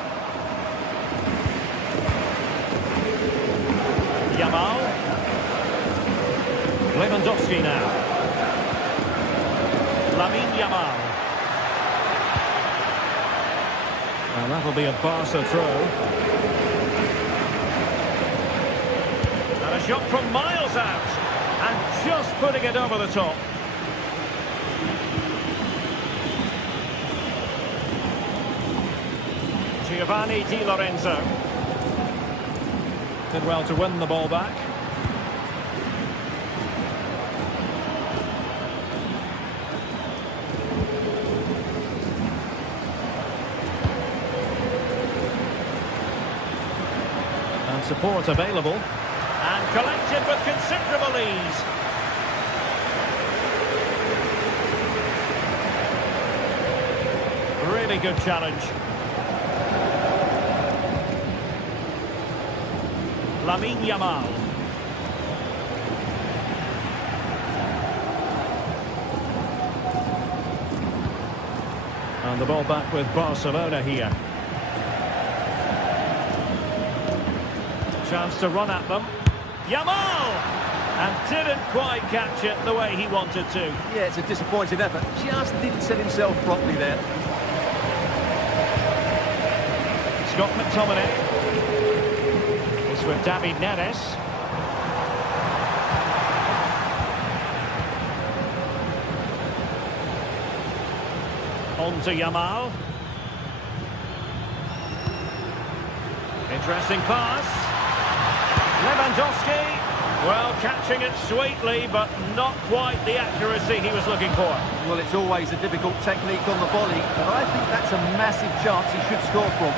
Yamal. Lewandowski now. Yamal. And that'll be a Barca throw. And a shot from miles out. And just putting it over the top. Giovanni Di Lorenzo. Did well to win the ball back. And support available. And collected with considerable ease. Really good challenge. Yamal. And the ball back with Barcelona here. Chance to run at them. Yamal! And didn't quite catch it the way he wanted to. Yeah, it's a disappointing effort. Just didn't set himself properly there. Scott McTominay. It's with David Neres. On to Yamal. Interesting pass. Lewandowski. Well, catching it sweetly, but not quite the accuracy he was looking for. Well, it's always a difficult technique on the volley, but I think that's a massive chance he should score from.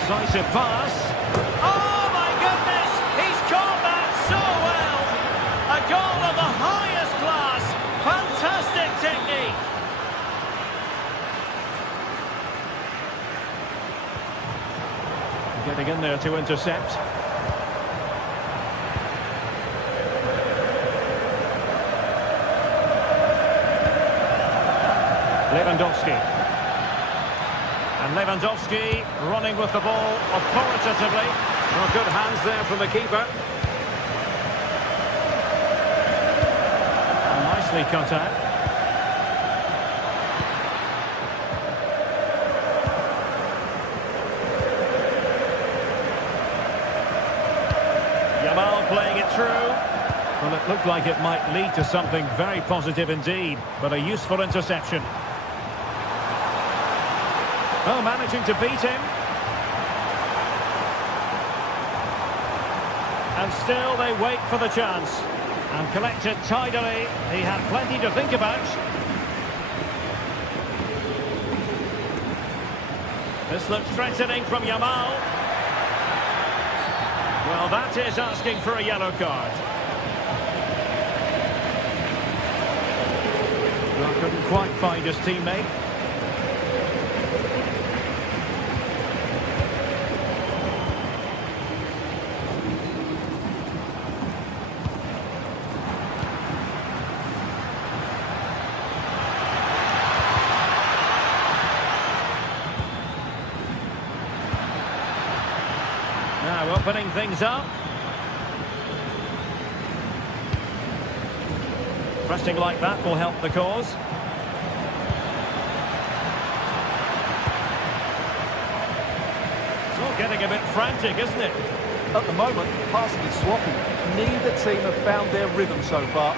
Decisive pass. Oh, my goodness! He's caught that so well! A goal of the highest class. Fantastic technique. Getting in there to intercept. Lewandowski. And Lewandowski running with the ball authoritatively. Well, good hands there from the keeper. Nicely cut out. Yamal playing it through. Well, it looked like it might lead to something very positive indeed, but a useful interception. Oh, managing to beat him. And still they wait for the chance. And collected tidily. He had plenty to think about. This looks threatening from Yamal. Well, that is asking for a yellow card. Well, couldn't quite find his teammate. Now opening things up. Pressing like that will help the cause. It's all getting a bit frantic, isn't it? At the moment, passing is swappy. Neither team have found their rhythm so far.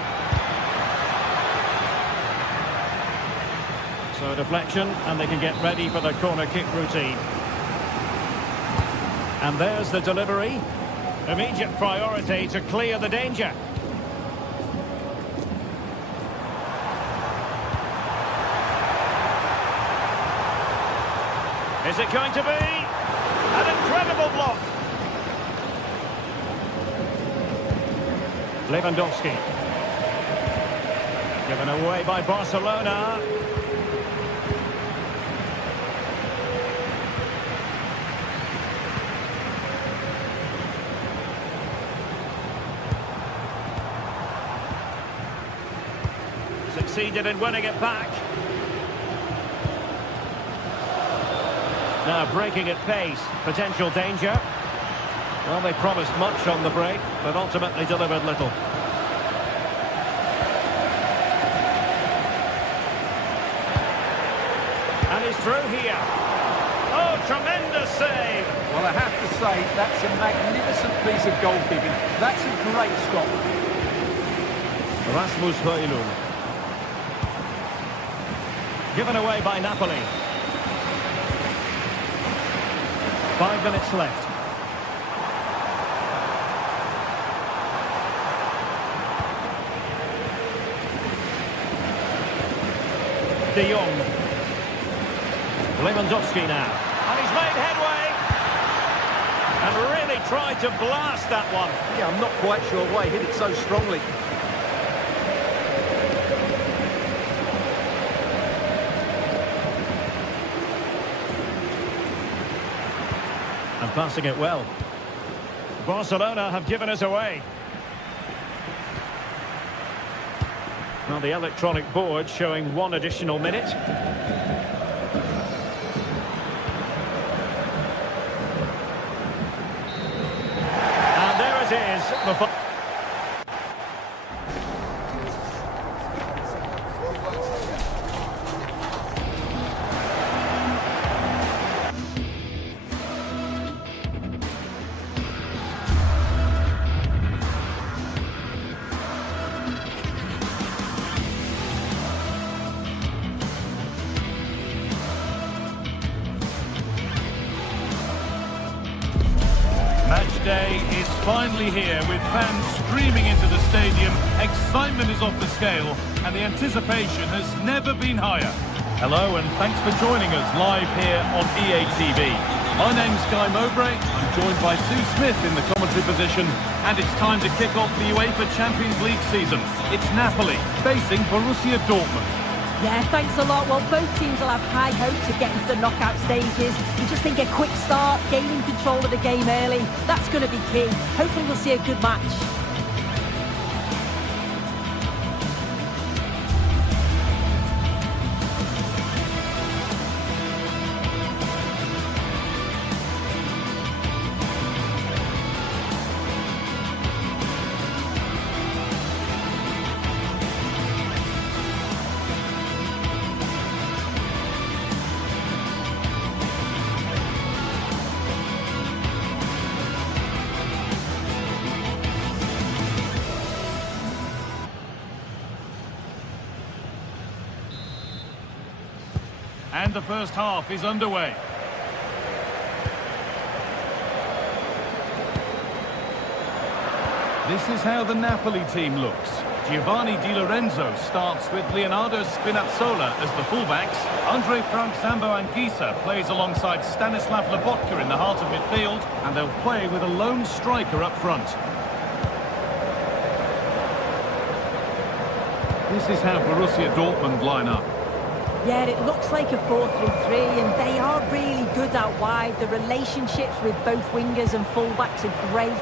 So deflection, and they can get ready for the corner kick routine. And there's the delivery. Immediate priority to clear the danger. Is it going to be an incredible block? Lewandowski. Given away by Barcelona. Succeeded in winning it back. Now breaking at pace, potential danger. Well, they promised much on the break, but ultimately delivered little. And he's through here. Oh, tremendous save! Well, I have to say, that's a magnificent piece of goalkeeping. That's a great stop. Rasmus Højlund. Given away by Napoli. 5 minutes left. De Jong. Lewandowski now. And he's made headway. And really tried to blast that one. Yeah, I'm not quite sure why he hit it so strongly. And passing it well. Barcelona have given us away. Well, the electronic board showing 1 additional minute. And there it is. Match day is finally here with fans streaming into the stadium. Excitement is off the scale and the anticipation has never been higher. Hello and thanks for joining us live here on EA TV. My name's Guy Mowbray. I'm joined by Sue Smith in the commentary position and it's time to kick off the UEFA Champions League season. It's Napoli facing Borussia Dortmund. Yeah, thanks a lot. Well, both teams will have high hopes of getting to the knockout stages. You just think a quick start, gaining control of the game early, that's going to be key. Hopefully we'll see a good match. And the first half is underway. This is how the Napoli team looks. Giovanni Di Lorenzo starts with Leonardo Spinazzola as the fullbacks. Andre Frank Zambo Anguissa plays alongside Stanislav Lobotka in the heart of midfield, and they'll play with a lone striker up front. This is how Borussia Dortmund line up. Yeah, it looks like a 4-3-3, and they are really good out wide. The relationships with both wingers and fullbacks are great,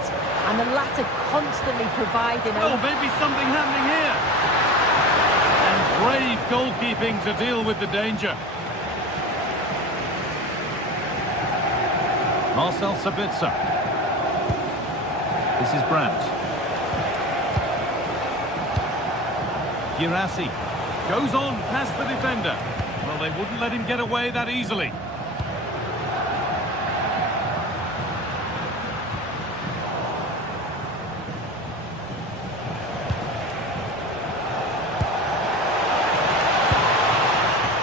and the latter constantly providing... Oh, maybe something happening here. And brave goalkeeping to deal with the danger. Marcel Sabitzer. This is Brandt. Girassi goes on past the defender. Well, they wouldn't let him get away that easily.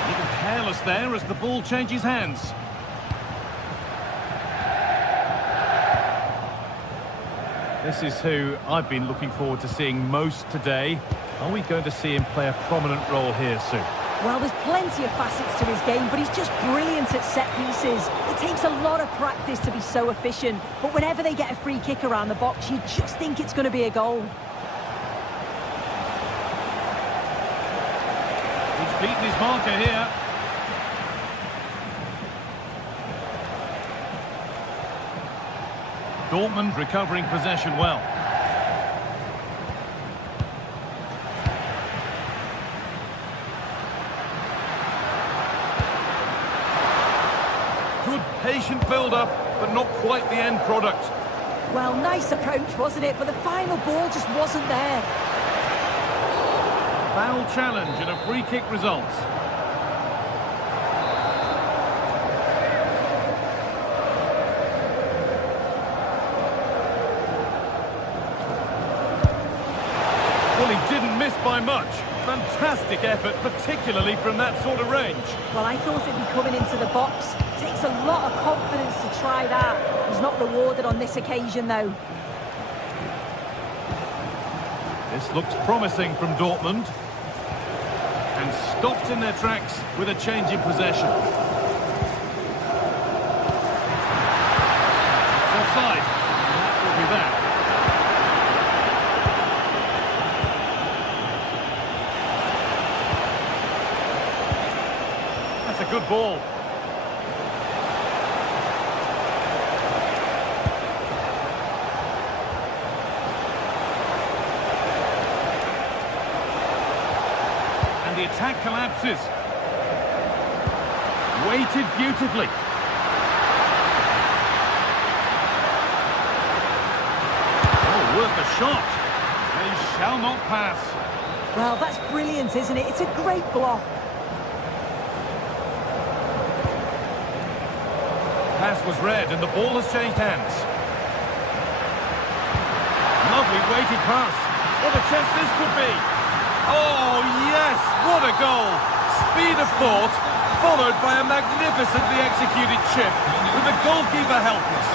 Little careless there as the ball changes hands. This is who I've been looking forward to seeing most today. Are we going to see him play a prominent role here soon? Well, there's plenty of facets to his game, but he's just brilliant at set pieces. It takes a lot of practice to be so efficient, but whenever they get a free kick around the box, you just think it's going to be a goal. He's beaten his marker here. Dortmund recovering possession well. Good patient build-up, but not quite the end product. Well, nice approach, wasn't it? But the final ball just wasn't there. Foul challenge and a free kick results. Well, he didn't miss by much. Fantastic effort, particularly from that sort of range. Well, I thought it'd be coming into the box. It takes a lot of confidence to try that. He's not rewarded on this occasion, though. This looks promising from Dortmund. And stopped in their tracks with a change in possession. It's offside. That will be that. That's a good ball. The attack collapses. Weighted beautifully. Oh, worth a shot. They shall not pass. Well, that's brilliant, isn't it? It's a great block. Pass was read and the ball has changed hands. Lovely weighted pass. What a chance this could be. Oh, yes! What a goal! Speed of thought, followed by a magnificently executed chip, with the goalkeeper helpless.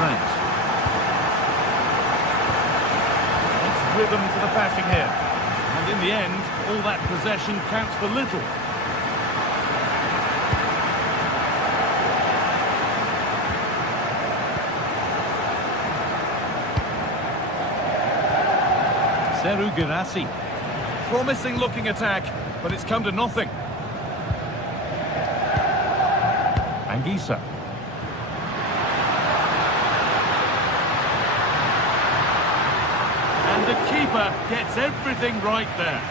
Right. It's rhythm to the passing here. And in the end, all that possession counts for little. Serhou Guirassy. Promising looking attack, but it's come to nothing. Anguissa. And the keeper gets everything right there.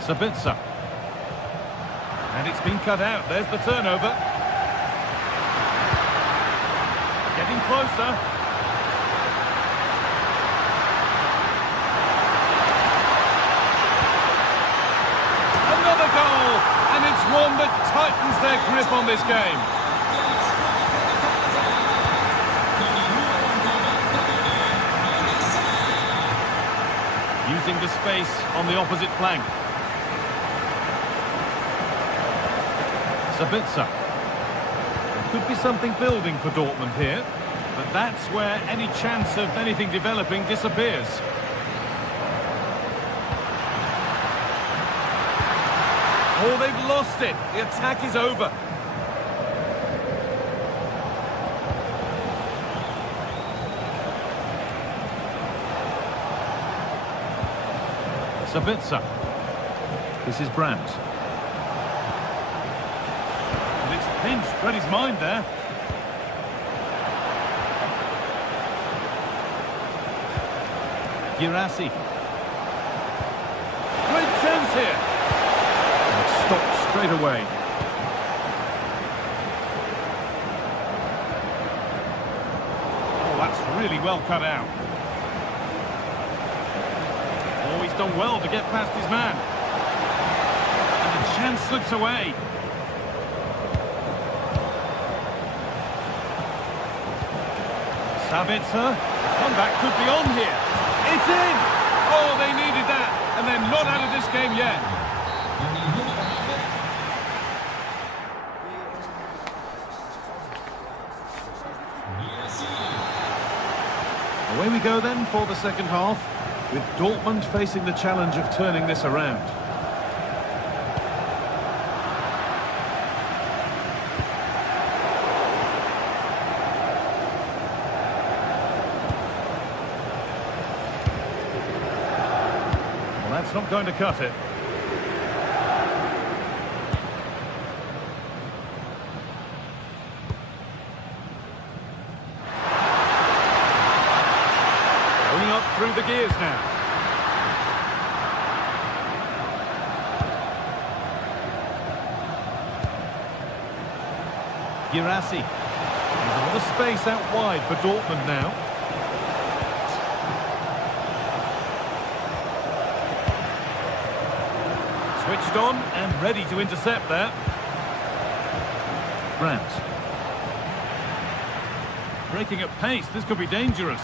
Sabitzer. And it's been cut out. There's the turnover. Getting closer. Another goal! And it's one that tightens their grip on this game. using the space on the opposite flank. Sabitzer. There could be something building for Dortmund here, but that's where any chance of anything developing disappears. Oh, they've lost it. The attack is over. Sabitzer. This is Brandt. And it's pinched, read his mind there. Girassi. Great chance here. And it's stopped straight away. Oh, that's really well cut out. Oh, he's done well to get past his man. And the chance slips away. Sabitzer. Comeback could be on here. It's in! Oh, they needed that. And they're not out of this game yet. Away we go then for the second half, with Dortmund facing the challenge of turning this around. Well, that's not going to cut it. Going up through the gears now. Girassi. There's a lot of space out wide for Dortmund now. Switched on and ready to intercept there. Brandt. Breaking at pace, this could be dangerous.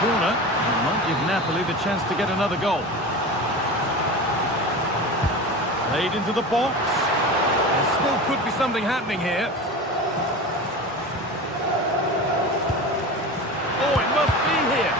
Corner, and might give Napoli the chance to get another goal. Played into the box. There still could be something happening here. Oh, it must be here.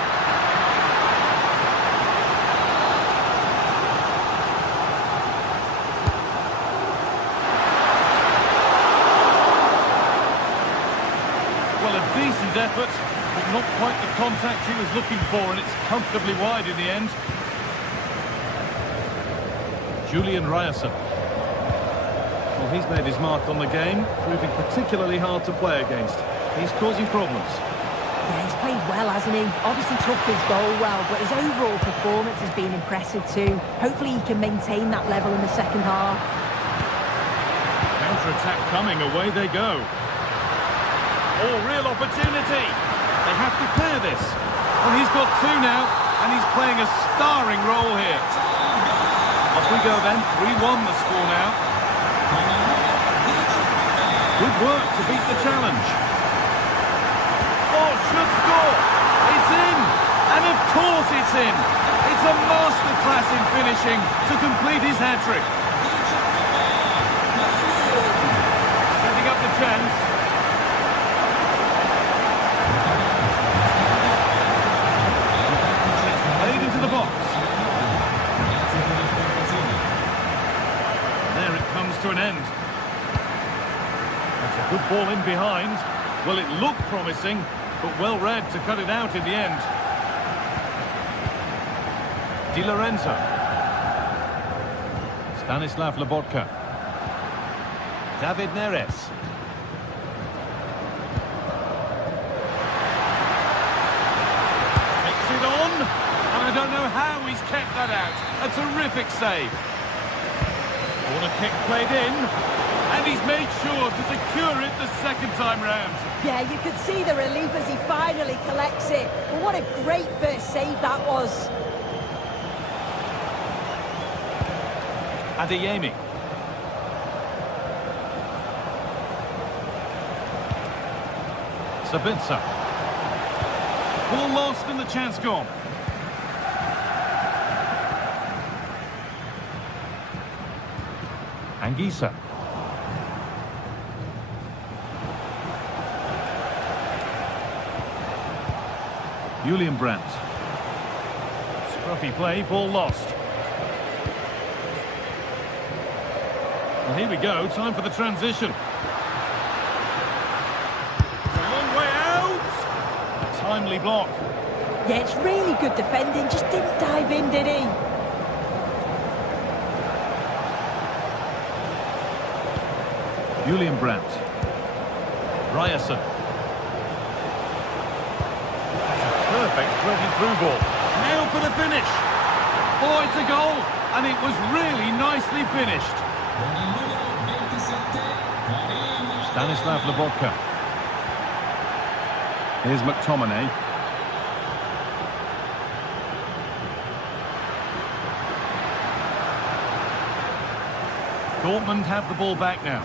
Well, a decent effort, but not quite the contact he was looking for, and it's comfortably wide in the end. Julian Ryerson. Well, he's made his mark on the game, proving particularly hard to play against. He's causing problems. Yeah, he's played well, hasn't he? Obviously took his goal well, but his overall performance has been impressive too. Hopefully he can maintain that level in the second half. Counter-attack coming, away they go. Oh, real opportunity. They have to clear this. Well, he's got two now, and he's playing a starring role here. Off we go then, 3-1 the score now. Good work to beat the challenge. Oh, should score. It's in. And of course it's in. It's a masterclass in finishing to complete his hat-trick. Setting up the chance. It's played into the box. There it comes to an end. That's a good ball in behind. Well, it looked promising, but well read to cut it out in the end. Di Lorenzo. Stanislav Lobotka. David Neres. Takes it on, and I don't know how he's kept that out. A terrific save. Corner kick played in, and he's made sure to secure it the second time round. Yeah, you could see the relief as he finally collects it. But what a great first save that was. Adeyemi. Sabitzer. Ball lost and the chance gone. Anguissa. Julian Brandt. Scruffy play, ball lost. Well, here we go, time for the transition. It's a long way out. A timely block. Yeah, it's really good defending, just didn't dive in, did he? Julian Brandt. Ryerson. Perfect breaking through ball. Now for the finish. Oh, it's a goal. And it was really nicely finished. Con il numero 27, Stanislav Lobotka. Here's McTominay. Dortmund have the ball back now.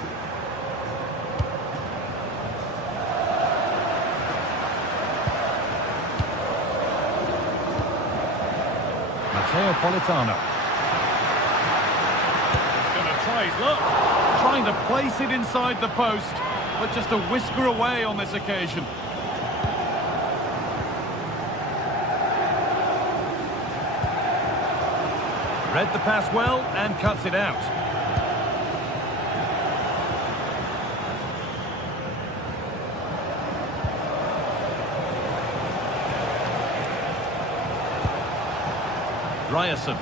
Politano. He's going to try his luck. Trying to place it inside the post, but just a whisker away on this occasion. Read the pass well and cuts it out. Ryerson.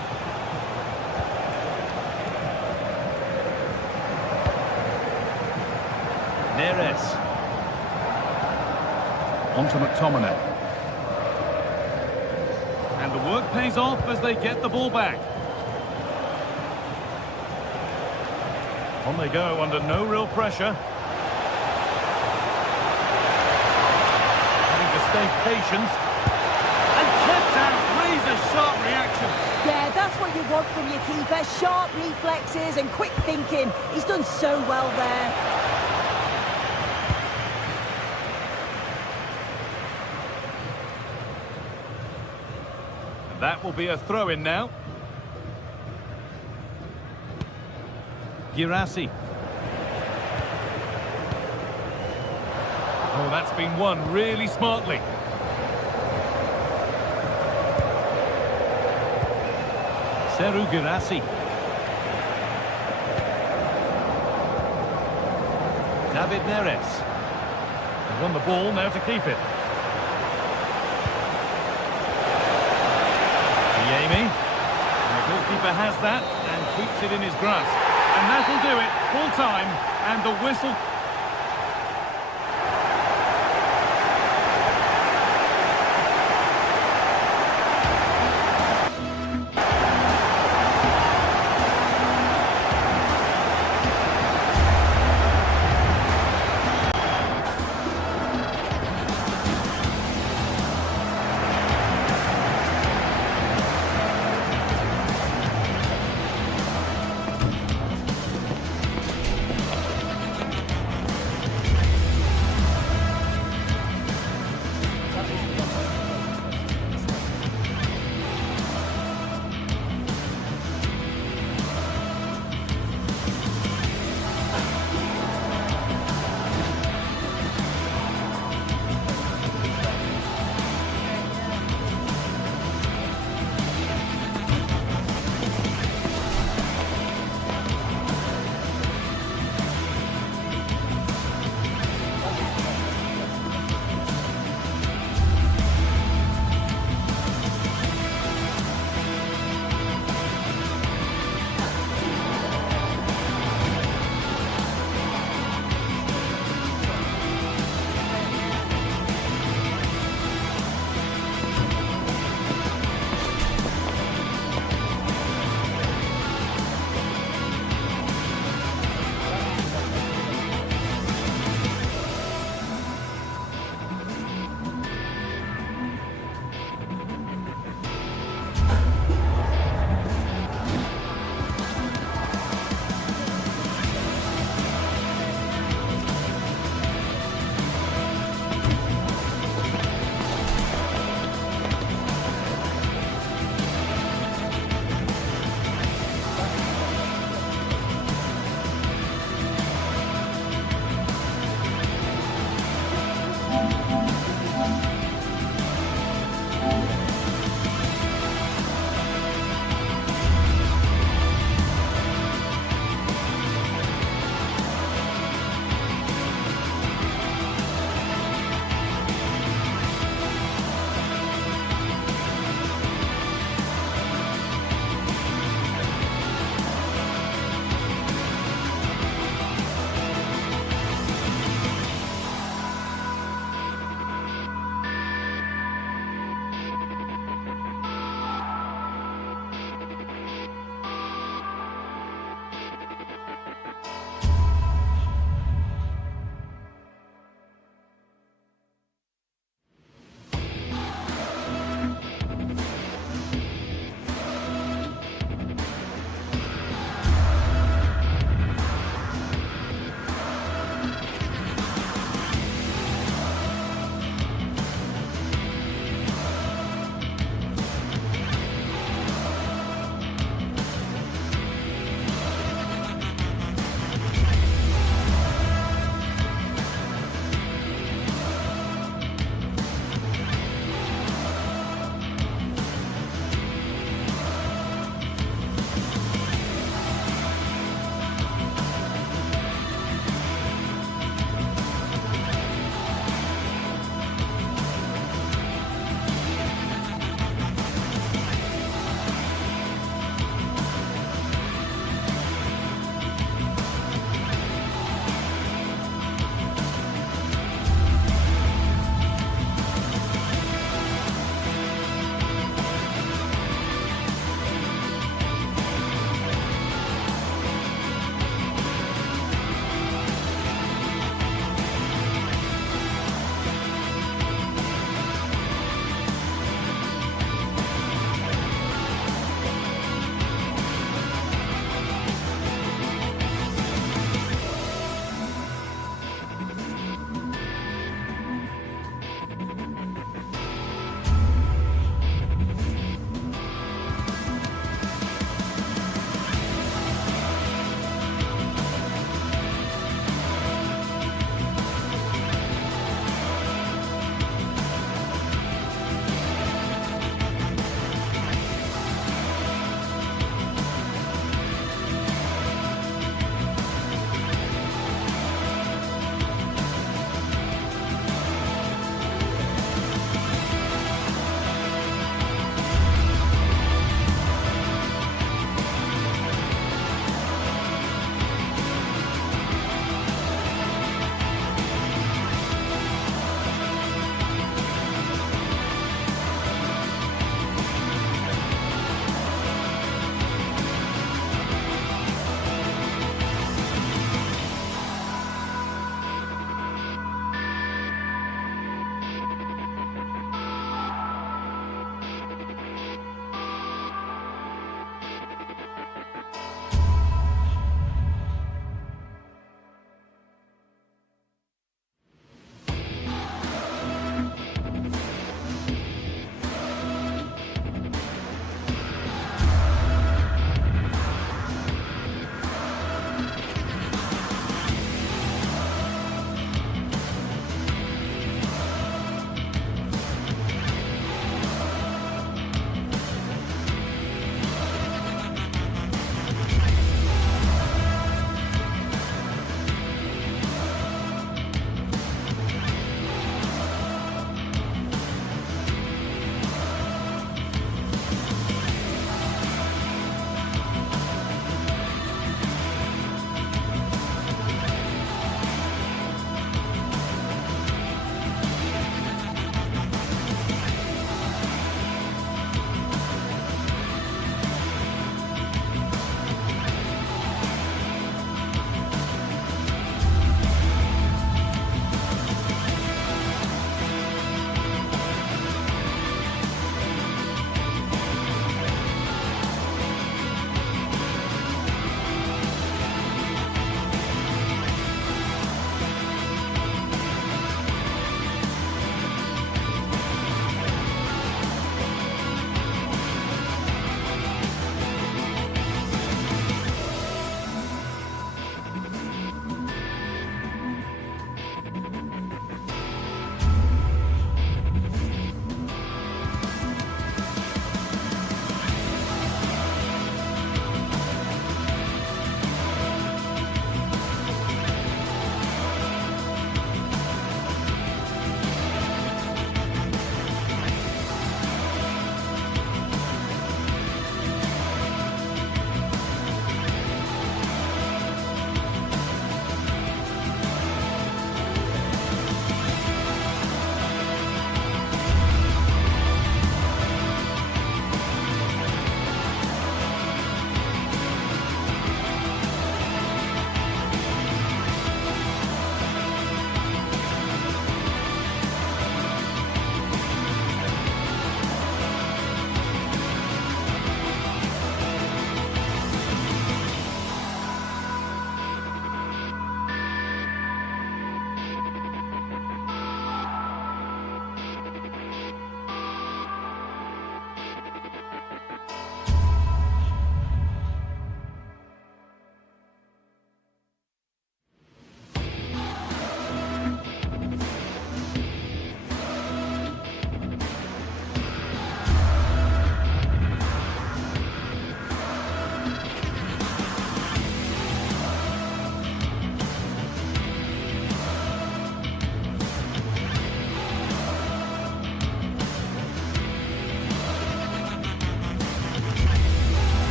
Neres. On to McTominay. And the work pays off as they get the ball back. On they go under no real pressure. Having to stay patient. And kept out. Razor-sharp reactions. Yeah, that's what you want from your keeper. Sharp reflexes and quick thinking. He's done so well there. And that will be a throw-in now. Girassi. Oh, that's been won really smartly. Seru Girassi. David Neres. They won the ball, now to keep it. Yemi. And the goalkeeper has that and keeps it in his grasp. And that'll do it. Full time and the whistle.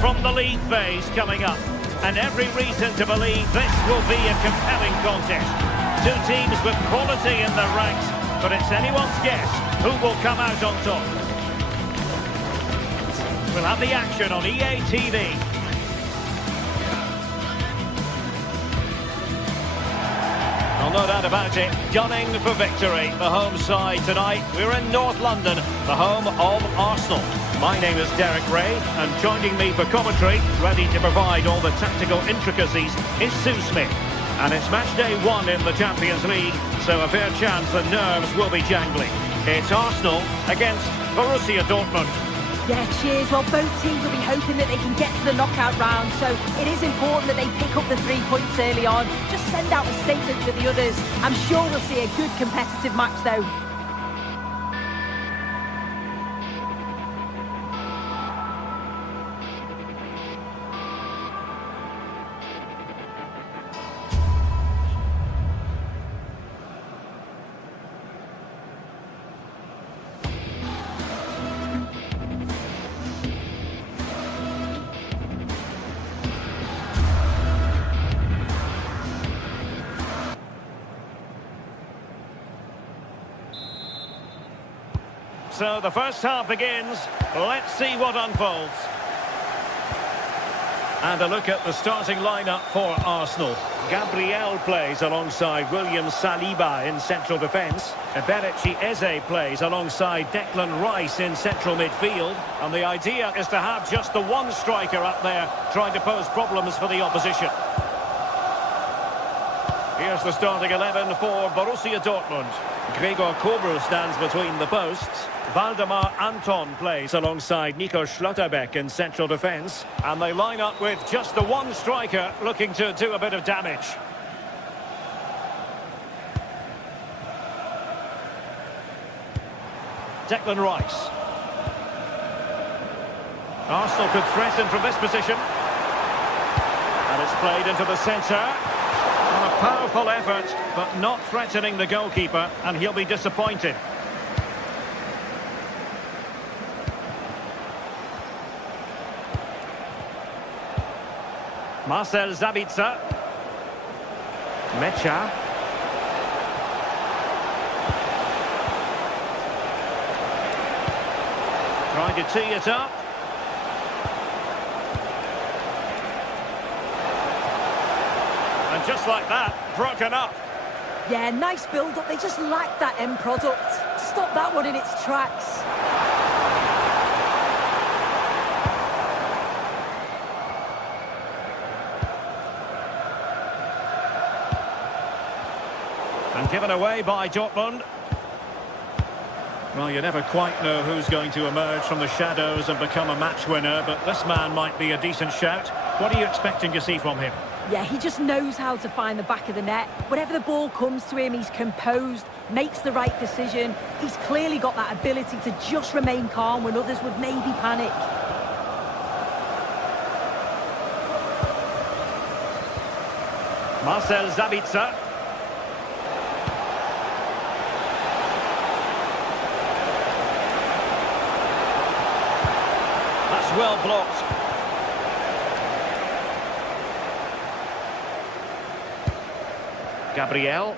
from the league phase coming up. And every reason to believe this will be a compelling contest. Two teams with quality in their ranks, but it's anyone's guess who will come out on top. We'll have the action on EA TV. Well, no doubt about it, gunning for victory. The home side tonight. We're in North London, the home of Arsenal. My name is Derek Ray, and joining me for commentary, ready to provide all the tactical intricacies, is Sue Smith. And it's match day 1 in the Champions League, so a fair chance the nerves will be jangling. It's Arsenal against Borussia Dortmund. Yeah, cheers. Well, both teams will be hoping that they can get to the knockout round, so it is important that they pick up the 3 points early on. Just send out a statement to the others. I'm sure we'll see a good competitive match, though. So the first half begins. Let's see what unfolds. And a look at the starting lineup for Arsenal. Gabriel plays alongside William Saliba in central defence. Eberechi Eze plays alongside Declan Rice in central midfield. And the idea is to have just the one striker up there trying to pose problems for the opposition. Here's the starting 11 for Borussia Dortmund. Gregor Kobel stands between the posts. Waldemar Anton plays alongside Nico Schlotterbeck in central defence. And they line up with just the one striker looking to do a bit of damage. Declan Rice. Arsenal could threaten from this position. And it's played into the centre. A powerful effort, but not threatening the goalkeeper, and he'll be disappointed. Marcel Sabitzer. Mecha. Trying to tee it up. And just like that, broken up. Yeah, nice build-up. They just lack that end product. Stop that one in its tracks. And given away by Dortmund. Well, you never quite know who's going to emerge from the shadows and become a match winner, but this man might be a decent shout. What are you expecting to see from him? Yeah, he just knows how to find the back of the net. Whenever the ball comes to him, he's composed, makes the right decision. He's clearly got that ability to just remain calm when others would maybe panic. Marcel Sabitzer. That's well blocked. Gabriel.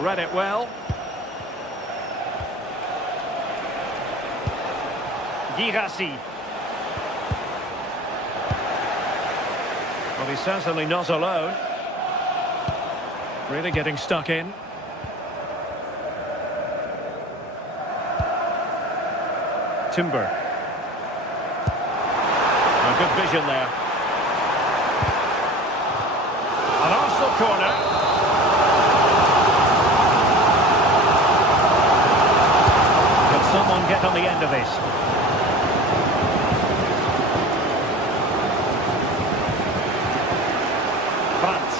Read it well. Girassi. Well, he's certainly not alone. Really getting stuck in. Timber. A good vision there. An Arsenal corner. Can someone get on the end of this? Brandt.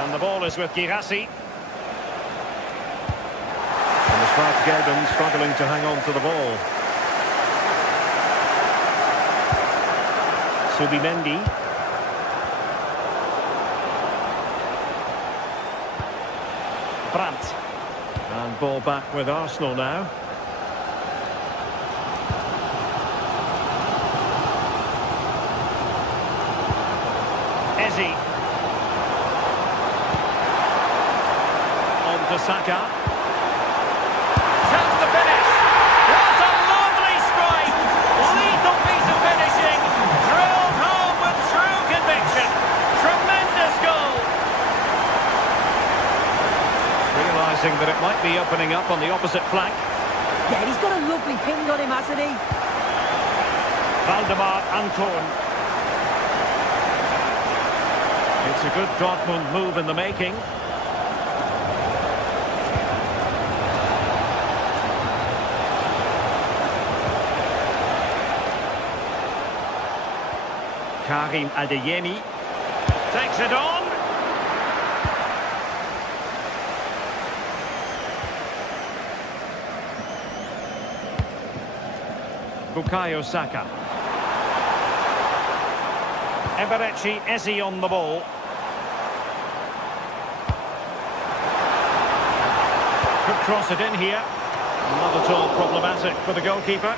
And the ball is with Girassi. And the Schwarzgelben struggling to hang on to the ball. Subimendi. Brandt. And ball back with Arsenal now. Saka. Chance to finish. What a lovely strike! Lethal piece of finishing. Drilled home with true conviction. Tremendous goal. Realising that it might be opening up on the opposite flank. Yeah, he's got a lovely ping on him, hasn't he? Valdemar Anton. It's a good Dortmund move in the making. Karim Adeyemi takes it on. Bukayo Saka. Eberechi Eze on the ball. Could cross it in here. Not at all problematic for the goalkeeper.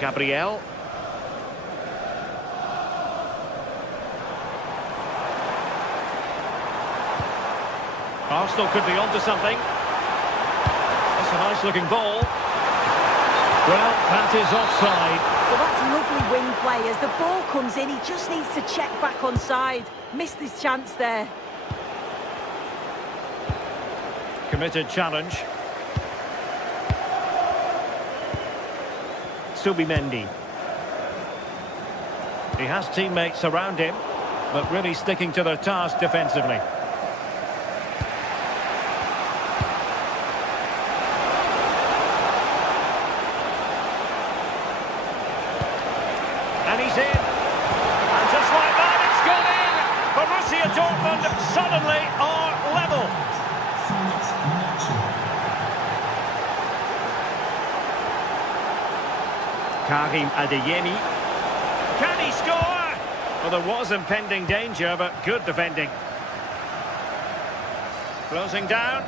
Gabriel. Arsenal could be onto something. That's a nice looking ball. Well, that is offside. Well, that's lovely wing play. As the ball comes in, he just needs to check back onside. Missed his chance there. Committed challenge. Subimendi. He has teammates around him, but really sticking to their task defensively. And he's in. And just like that, it's gone in. Borussia Dortmund suddenly are level. Karim Adeyemi. Can he score? Well, there was impending danger, but good defending. Closing down.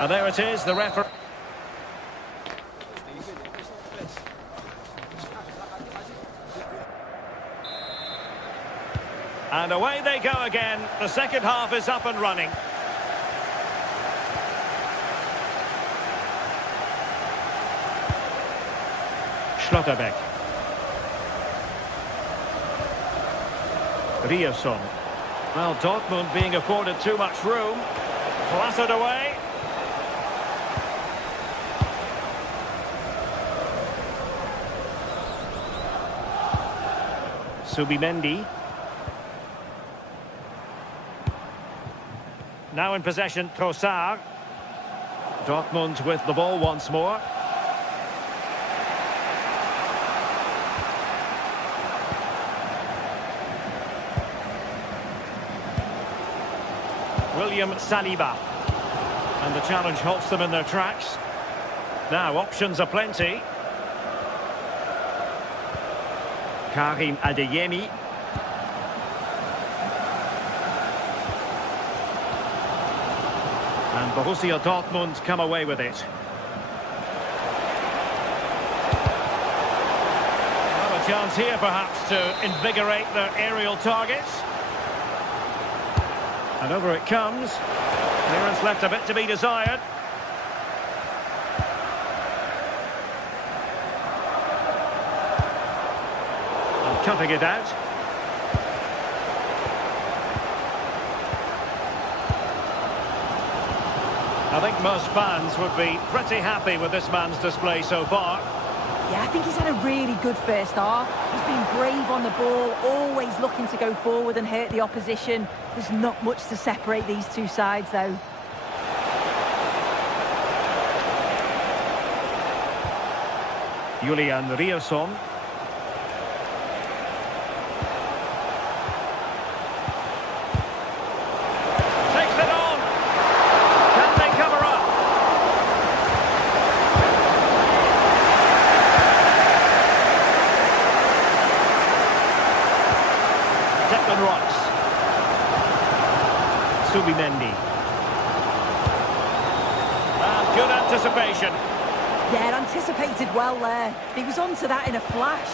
And there it is, the referee. And away they go again. The second half is up and running. Schlotterbeck. Rierson. Well, Dortmund being afforded too much room. Clattered away. Subimendi. Now in possession, Trossard. Dortmund with the ball once more. William Saliba. And the challenge halts them in their tracks. Now options are plenty. Karim Adeyemi. And Borussia Dortmund come away with it. Well, a chance here perhaps to invigorate their aerial targets. And over it comes. Clearance left a bit to be desired. And cutting it out. I think most fans would be pretty happy with this man's display so far. Yeah, I think he's had a really good first half. He's been brave on the ball, always looking to go forward and hurt the opposition. There's not much to separate these two sides, though. Julian Rierson. Takes it on. Can they cover up? Declan Rice. anticipation. Yeah, anticipated well there. He was onto that in a flash.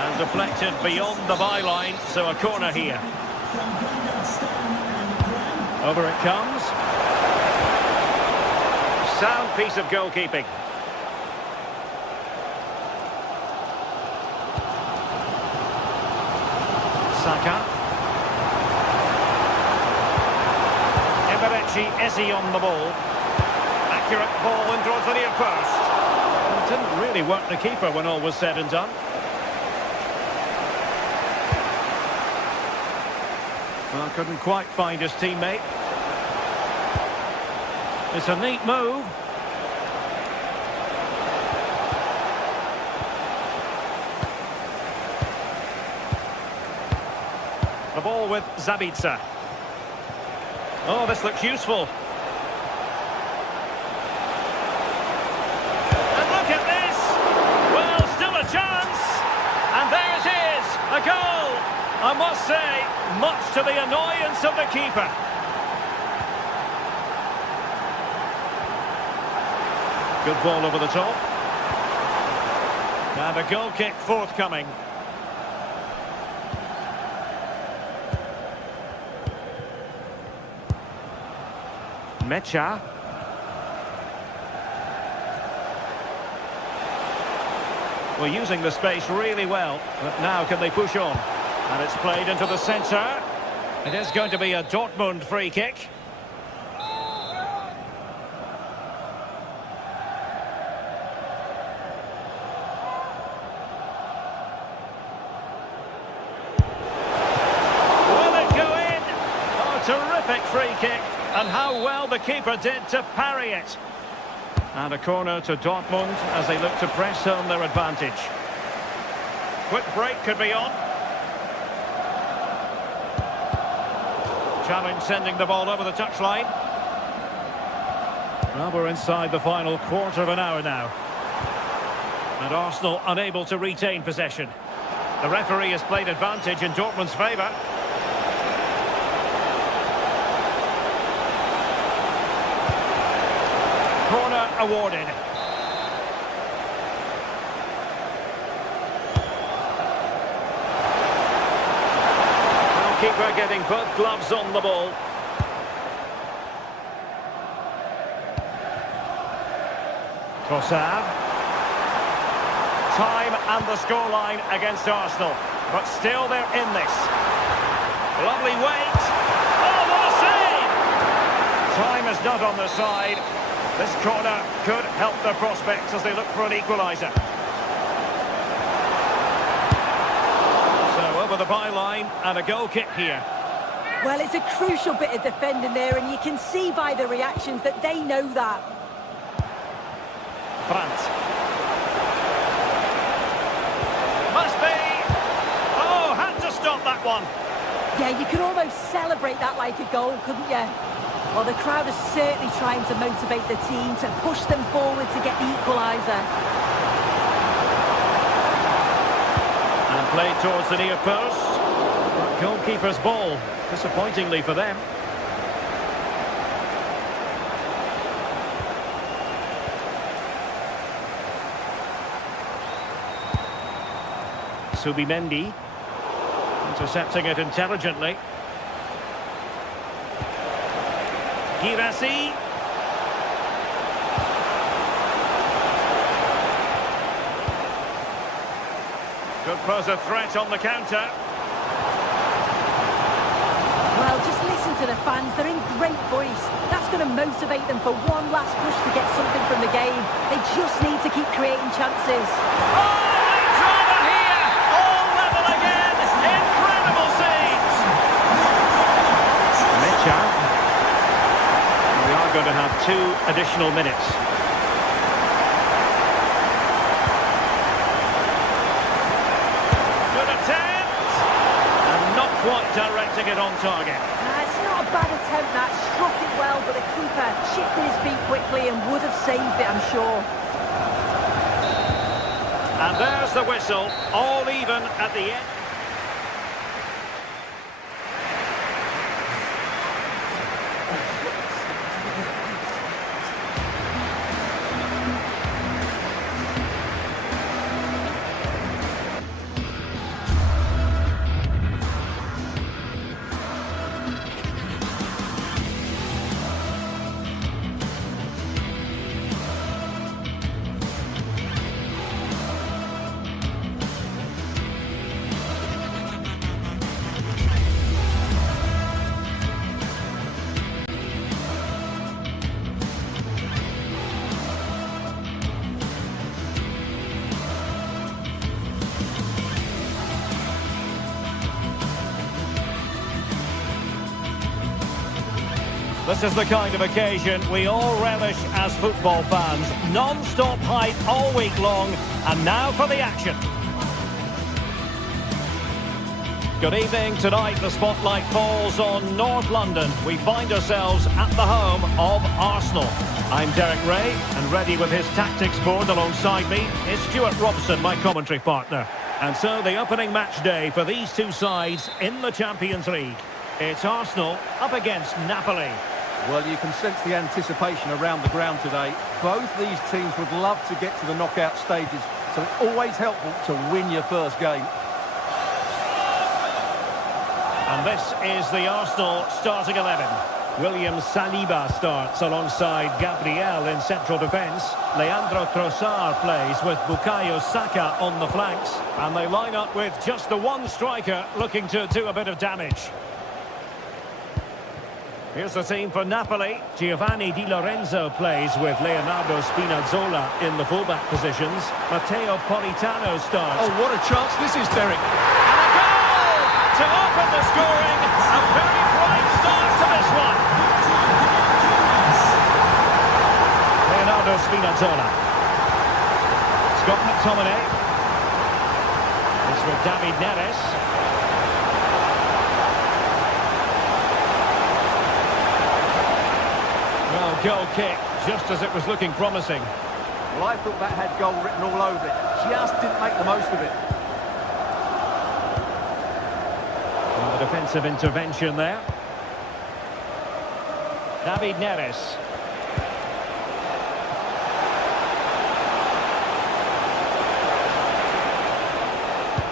And deflected beyond the byline, so a corner here. Over it comes. Sound piece of goalkeeping. Saka. Eze on the ball. Accurate ball and draws the near post. It didn't really work the keeper when all was said and done. Well, couldn't quite find his teammate. It's a neat move. The ball with Zabitsa. Oh, this looks useful. And look at this! Well, still a chance! And there it is! A goal! I must say, much to the annoyance of the keeper. Good ball over the top. And a goal kick forthcoming. Mecha. We're using the space really well, but now can they push on? And it's played into the centre. It is going to be a Dortmund free kick. Will it go in? Oh, terrific free kick. And how well the keeper did to parry it. And a corner to Dortmund as they look to press home their advantage. Quick break could be on. Challenge sending the ball over the touchline. Well, we're inside the final quarter of an hour now. And Arsenal unable to retain possession. The referee has played advantage in Dortmund's favour. Corner awarded. Goalkeeper getting both gloves on the ball. Trossard. Time and the scoreline against Arsenal. But still they're in this. Lovely wait. Oh, what a save! Time is not on their side. This corner could help their prospects as they look for an equaliser. So over the byline and a goal kick here. Well, it's a crucial bit of defending there, and you can see by the reactions that they know that. Brandt. Must be! Oh, had to stop that one. Yeah, you could almost celebrate that like a goal, couldn't you? Well, the crowd is certainly trying to motivate the team to push them forward to get the equaliser. And played towards the near post. But goalkeeper's ball, disappointingly for them. Subimendi. Intercepting it intelligently. Girassi. Could pose a threat on the counter. Well, just listen to the fans. They're in great voice. That's going to motivate them for one last push to get something from the game. They just need to keep creating chances. Oh, they drama here! All level again! Incredible saves! Mecha. We are going to have 2 additional minutes. Good attempt! And not quite directing it on target. It's not a bad attempt, that. Struck it well, but the keeper shifted his feet quickly and would have saved it, I'm sure. And there's the whistle, all even at the end. This is the kind of occasion we all relish as football fans. Non-stop hype all week long, and now for the action. Good evening. Tonight the spotlight falls on North London. We find ourselves at the home of Arsenal. I'm Derek Ray, and ready with his tactics board alongside me is Stuart Robson, my commentary partner. And so the opening match day for these two sides in the Champions League. It's Arsenal up against Napoli. Well, you can sense the anticipation around the ground today. Both these teams would love to get to the knockout stages, so it's always helpful to win your first game. And this is the Arsenal starting 11. William Saliba starts alongside Gabriel in central defence. Leandro Trossard plays with Bukayo Saka on the flanks. And they line up with just the one striker looking to do a bit of damage. Here's the team for Napoli. Giovanni Di Lorenzo plays with Leonardo Spinazzola in the fullback positions. Matteo Politano starts. Oh, what a chance this is, Derek. And a goal to open the scoring. A very bright start to this one. Leonardo Spinazzola. Scott McTominay. It's with David Neres. Well, goal kick, just as it was looking promising. Well, I thought that had goal written all over it. Just didn't make the most of it. And the defensive intervention there. David Neres.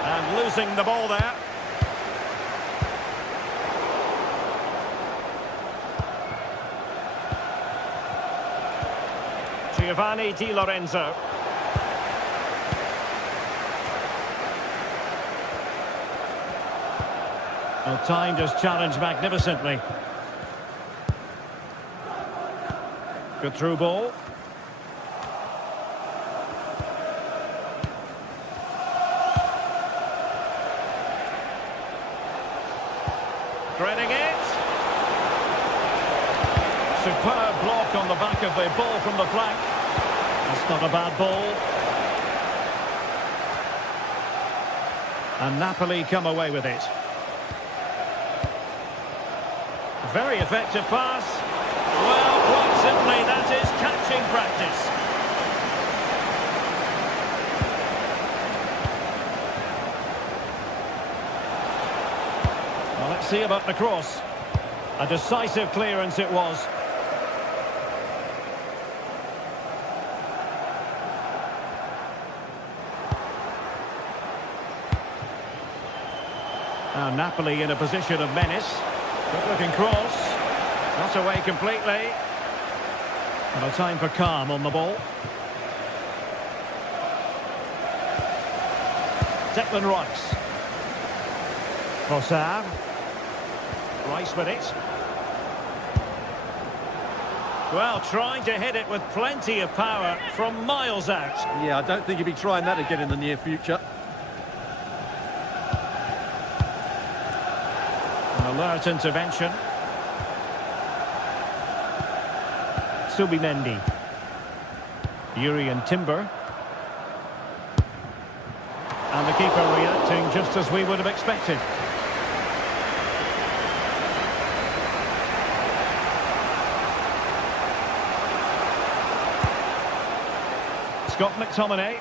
And losing the ball there. Giovanni Di Lorenzo. Well, timed his challenge magnificently. Good through ball. Threading it. Superb block on the back of the ball from the flank. That's not a bad ball. And Napoli come away with it. Very effective pass. Well, quite simply, that is catching practice. Well, let's see about the cross. A decisive clearance it was. Now Napoli in a position of menace. Good looking cross. Not away completely. And a time for calm on the ball. Declan Rice. Trossard. Rice with it. Well, trying to hit it with plenty of power from miles out. Yeah, I don't think he'll be trying that again in the near future. An alert intervention. Subimendi. Urian Timber. And the keeper reacting just as we would have expected. Scott McTominay.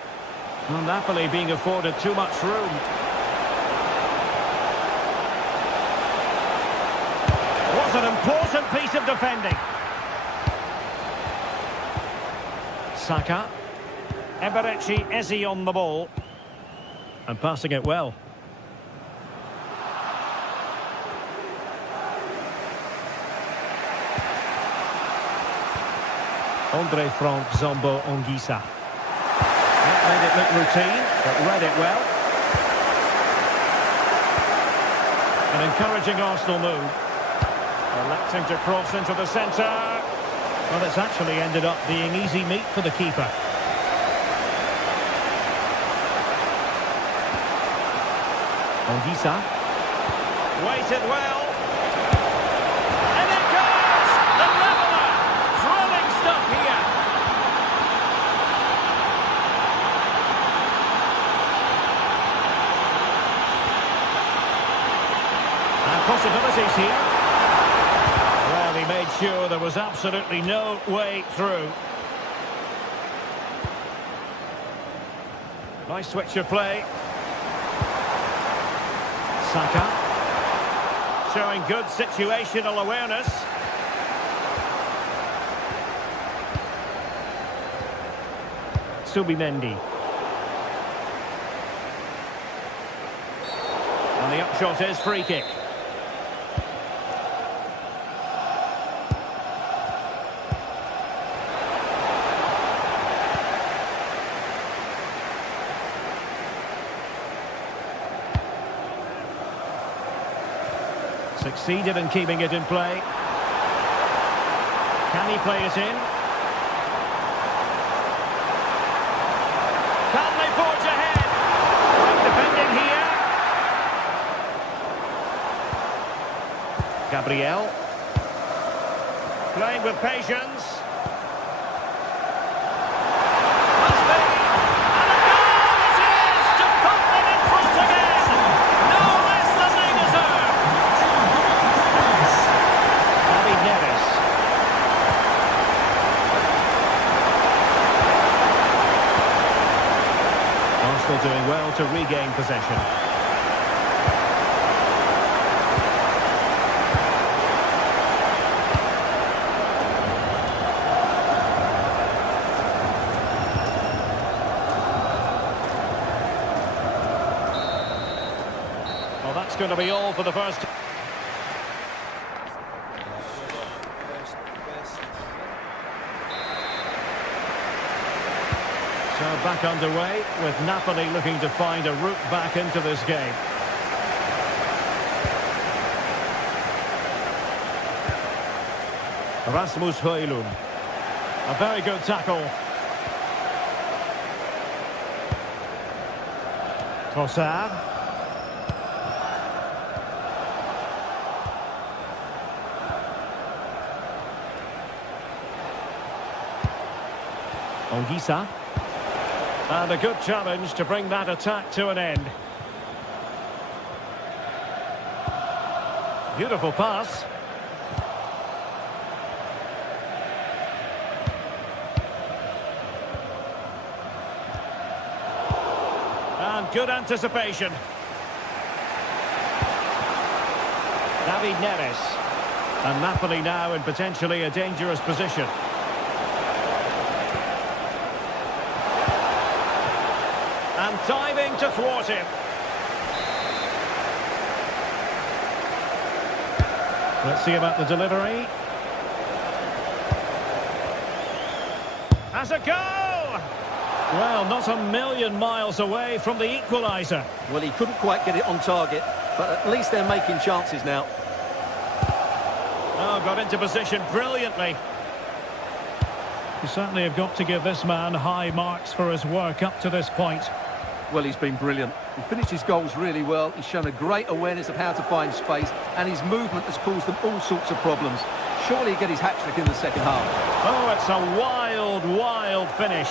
Well, Napoli being afforded too much room. Was an important piece of defending. Saka. Eberechi Eze on the ball. And passing it well. Andre Frank Zombo Ongisa. That made it look routine, but read it well. An encouraging Arsenal move. Electing to cross into the centre. Well, it's actually ended up being easy meat for the keeper. Ongisa. Waited well. And it goes! The ago, there was absolutely no way through. Nice switch of play. Saka. Showing good situational awareness. Subimendi. And the upshot is free kick. Succeeded in keeping it in play. Can he play it in? Can they forge ahead? Great defending here. Gabriel. Playing with patience. Must be. And a goal it is to put them in front again. No less than they deserve. David Neres. Arsenal doing well to regain possession. Well, that's going to be all for the first. So back underway with Napoli looking to find a route back into this game. Rasmus Højlund. A very good tackle. Trossard. Ongisa. And a good challenge to bring that attack to an end. Beautiful pass. And good anticipation. David Neres. And Napoli now in potentially a dangerous position. And diving to thwart him. Let's see about the delivery. Has a go! Well, not a million miles away from the equaliser. Well, he couldn't quite get it on target, but at least they're making chances now. Oh, got into position brilliantly. You certainly have got to give this man high marks for his work up to this point. Well, he's been brilliant. He finished his goals really well. He's shown a great awareness of how to find space, and his movement has caused them all sorts of problems. Surely he'll get his hat-trick in the second half. Oh, it's a wild, wild finish.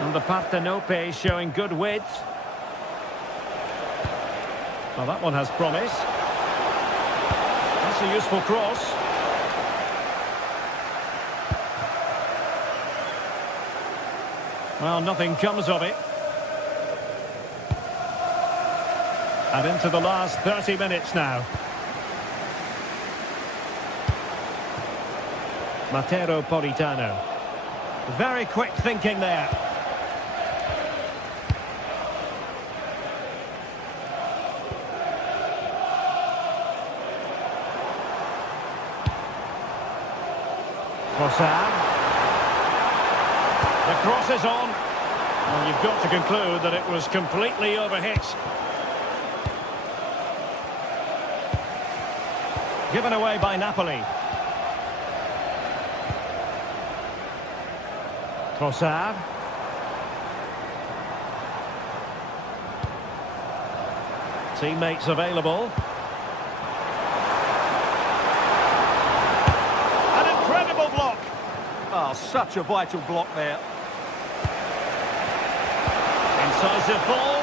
And the Partenope showing good width. Well, that one has promise. That's a useful cross. Well, nothing comes of it. And into the last 30 minutes now. Matteo Politano. Very quick thinking there. Trossard. The cross is on. Well, you've got to conclude that it was completely overhit. Given away by Napoli. Trossard. Teammates available. Oh, such a vital block there. Decisive ball.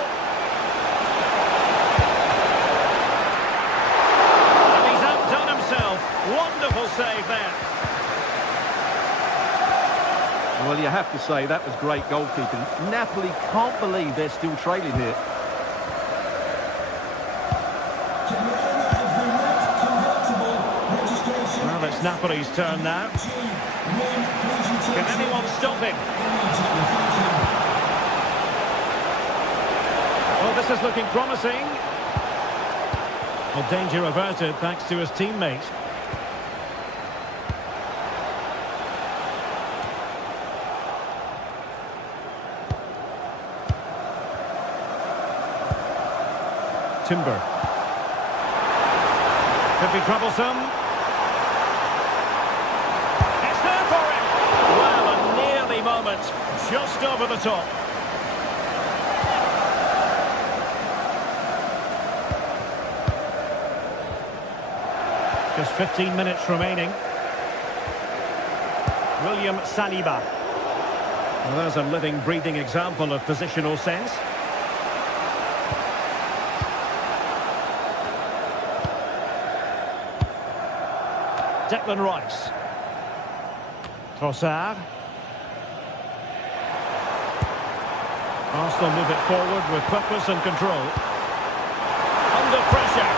And he's outdone himself. Wonderful save there. Well, you have to say that was great goalkeeping. Napoli can't believe they're still trailing here. Well, it's Napoli's turn now. Can anyone stop him? Well, this is looking promising. Well, danger averted thanks to his teammate. Timber. Could be troublesome. It's there for him. Well, a nearly moment. Just over the top. Just 15 minutes remaining. William Saliba. Well, there's a living, breathing example of positional sense. Declan Rice. Trossard. Arsenal move it forward with purpose and control. Under pressure.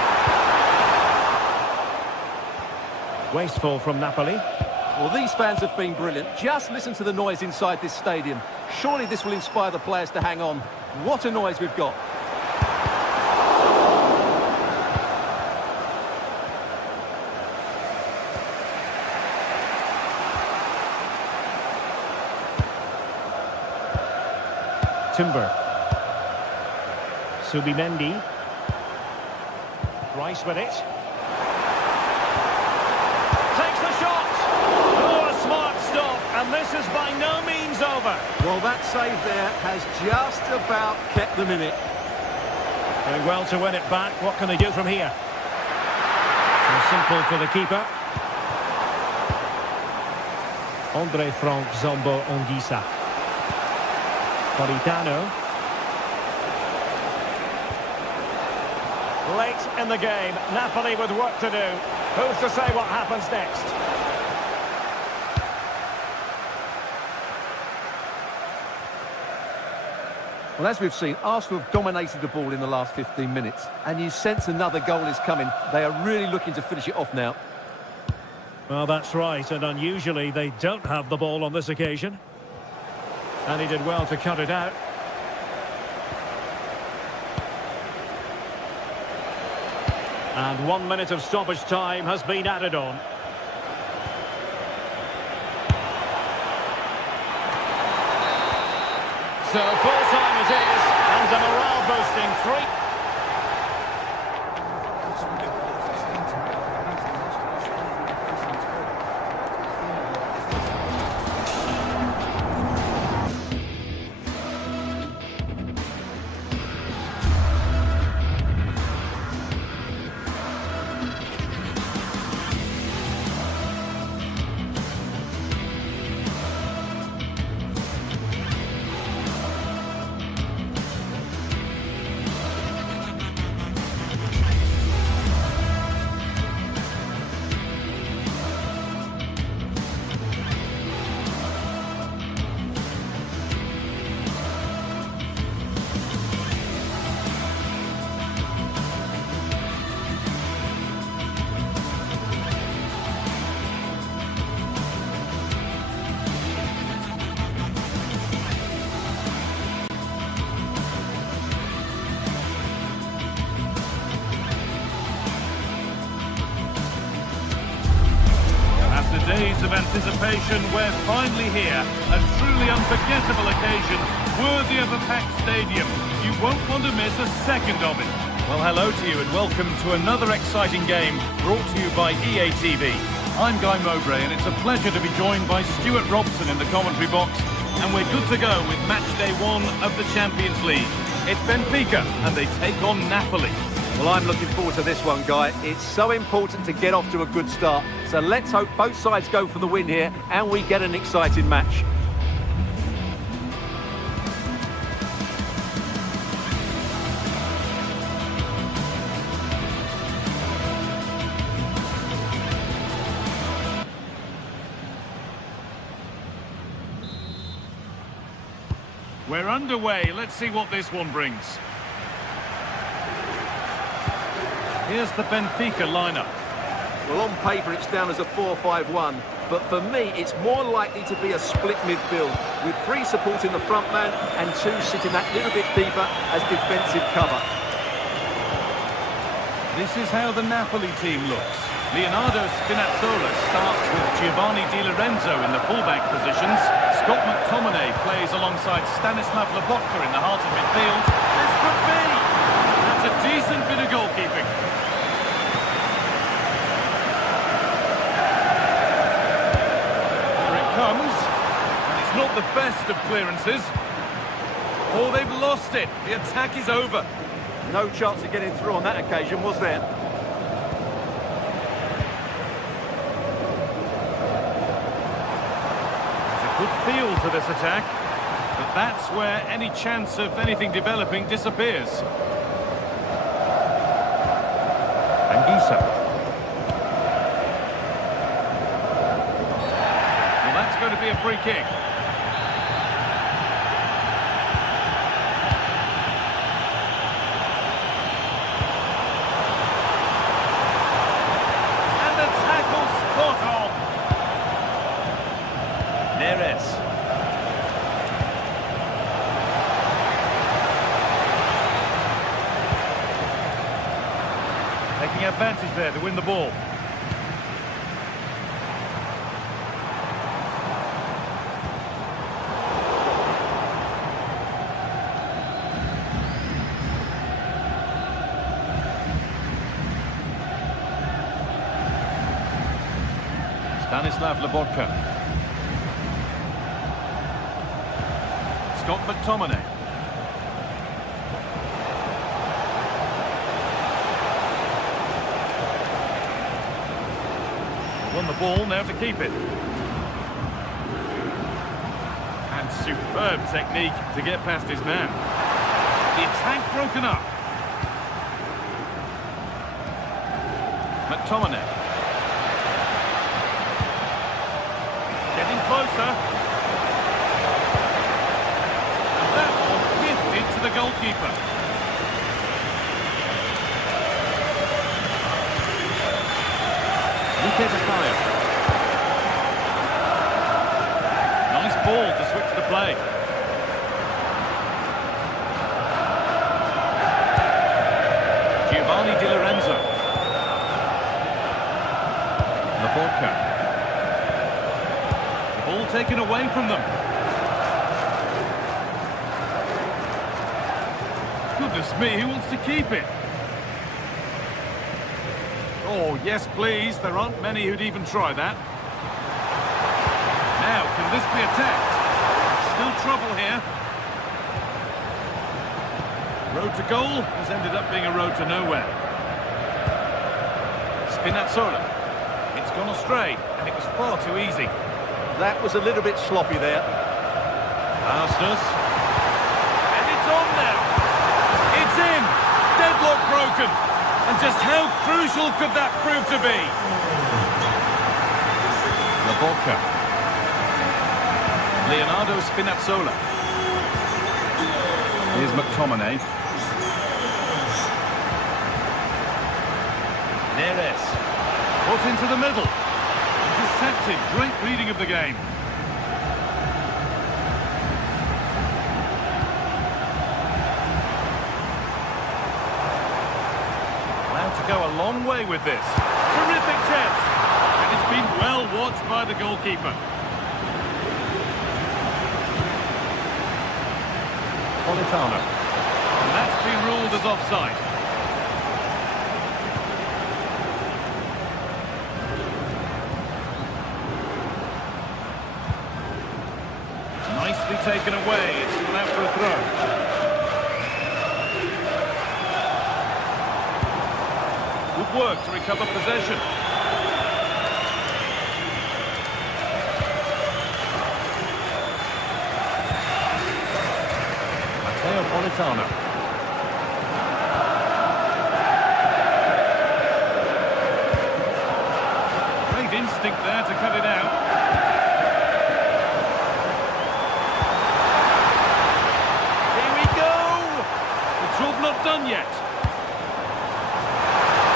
Wasteful from Napoli. Well, these fans have been brilliant. Just listen to the noise inside this stadium. Surely this will inspire the players to hang on. What a noise we've got. Timber. Subimendi. Rice with it. Takes the shot. Oh, a smart stop. And this is by no means over. Well, that save there has just about kept them in it. Doing well to win it back. What can they do from here? Simple for the keeper. Andre Frank Zombo Onguisa. Politano. Late in the game, Napoli with work to do. Who's to say what happens next? Well, as we've seen, Arsenal have dominated the ball in the last 15 minutes. And you sense another goal is coming. They are really looking to finish it off now. Well, that's right. And unusually, they don't have the ball on this occasion. And he did well to cut it out. And 1 minute of stoppage time has been added on. So full time it is, and a morale-boosting 3. Days of anticipation, we're finally here. A truly unforgettable occasion, worthy of a packed stadium. You won't want to miss a second of it. Well, hello to you and welcome to another exciting game brought to you by EA TV. I'm Guy Mowbray and it's a pleasure to be joined by Stuart Robson in the commentary box. And we're good to go with match day 1 of the Champions League. It's Benfica and they take on Napoli. Well, I'm looking forward to this one, Guy. It's so important to get off to a good start. So let's hope both sides go for the win here and we get an exciting match. We're underway. Let's see what this one brings. Here's the Benfica lineup. Well, on paper, it's down as a 4-5-1. But for me, it's more likely to be a split midfield, with 3 supporting the front man and 2 sitting that little bit deeper as defensive cover. This is how the Napoli team looks. Leonardo Spinazzola starts with Giovanni Di Lorenzo in the fullback positions. Scott McTominay plays alongside Stanislav Lobotka in the heart of midfield. This could be! That's a decent bit of goalkeeping. Here it comes. And it's not the best of clearances. Oh, they've lost it. The attack is over. No chance of getting through on that occasion, was there? Good feel to this attack, but that's where any chance of anything developing disappears. Anguissa. Well, that's going to be a free kick. And the tackle spot on. Neres. Taking advantage there to win the ball. Stanislav Lobotka. Scott McTominay. Won the ball, now to keep it. And superb technique to get past his man. The attack broken up. McTominay. Getting closer. To the goalkeeper. Nice ball to switch the play. Giovanni Di Lorenzo. Lobotka. The ball taken away from them. Goodness me, who wants to keep it? Oh, yes, please. There aren't many who'd even try that. Now, can this be attacked? Still trouble here. Road to goal has ended up being a road to nowhere. Spinazzola. It's gone astray, and it was far too easy. That was a little bit sloppy there. Arsenal. And it's on now. It's in! Deadlock broken! And just how crucial could that prove to be? Lobotka. Leonardo Spinazzola. Here's McTominay. Neres. Put into the middle. Intercepted. Great reading of the game. Go a long way with this. Terrific chance. And it's been well watched by the goalkeeper. Politano. And that's been ruled as offside. Nicely taken away. It's still out for a throw. Work to recover possession. Matteo Politano. Great instinct there to cut it out. not done yet.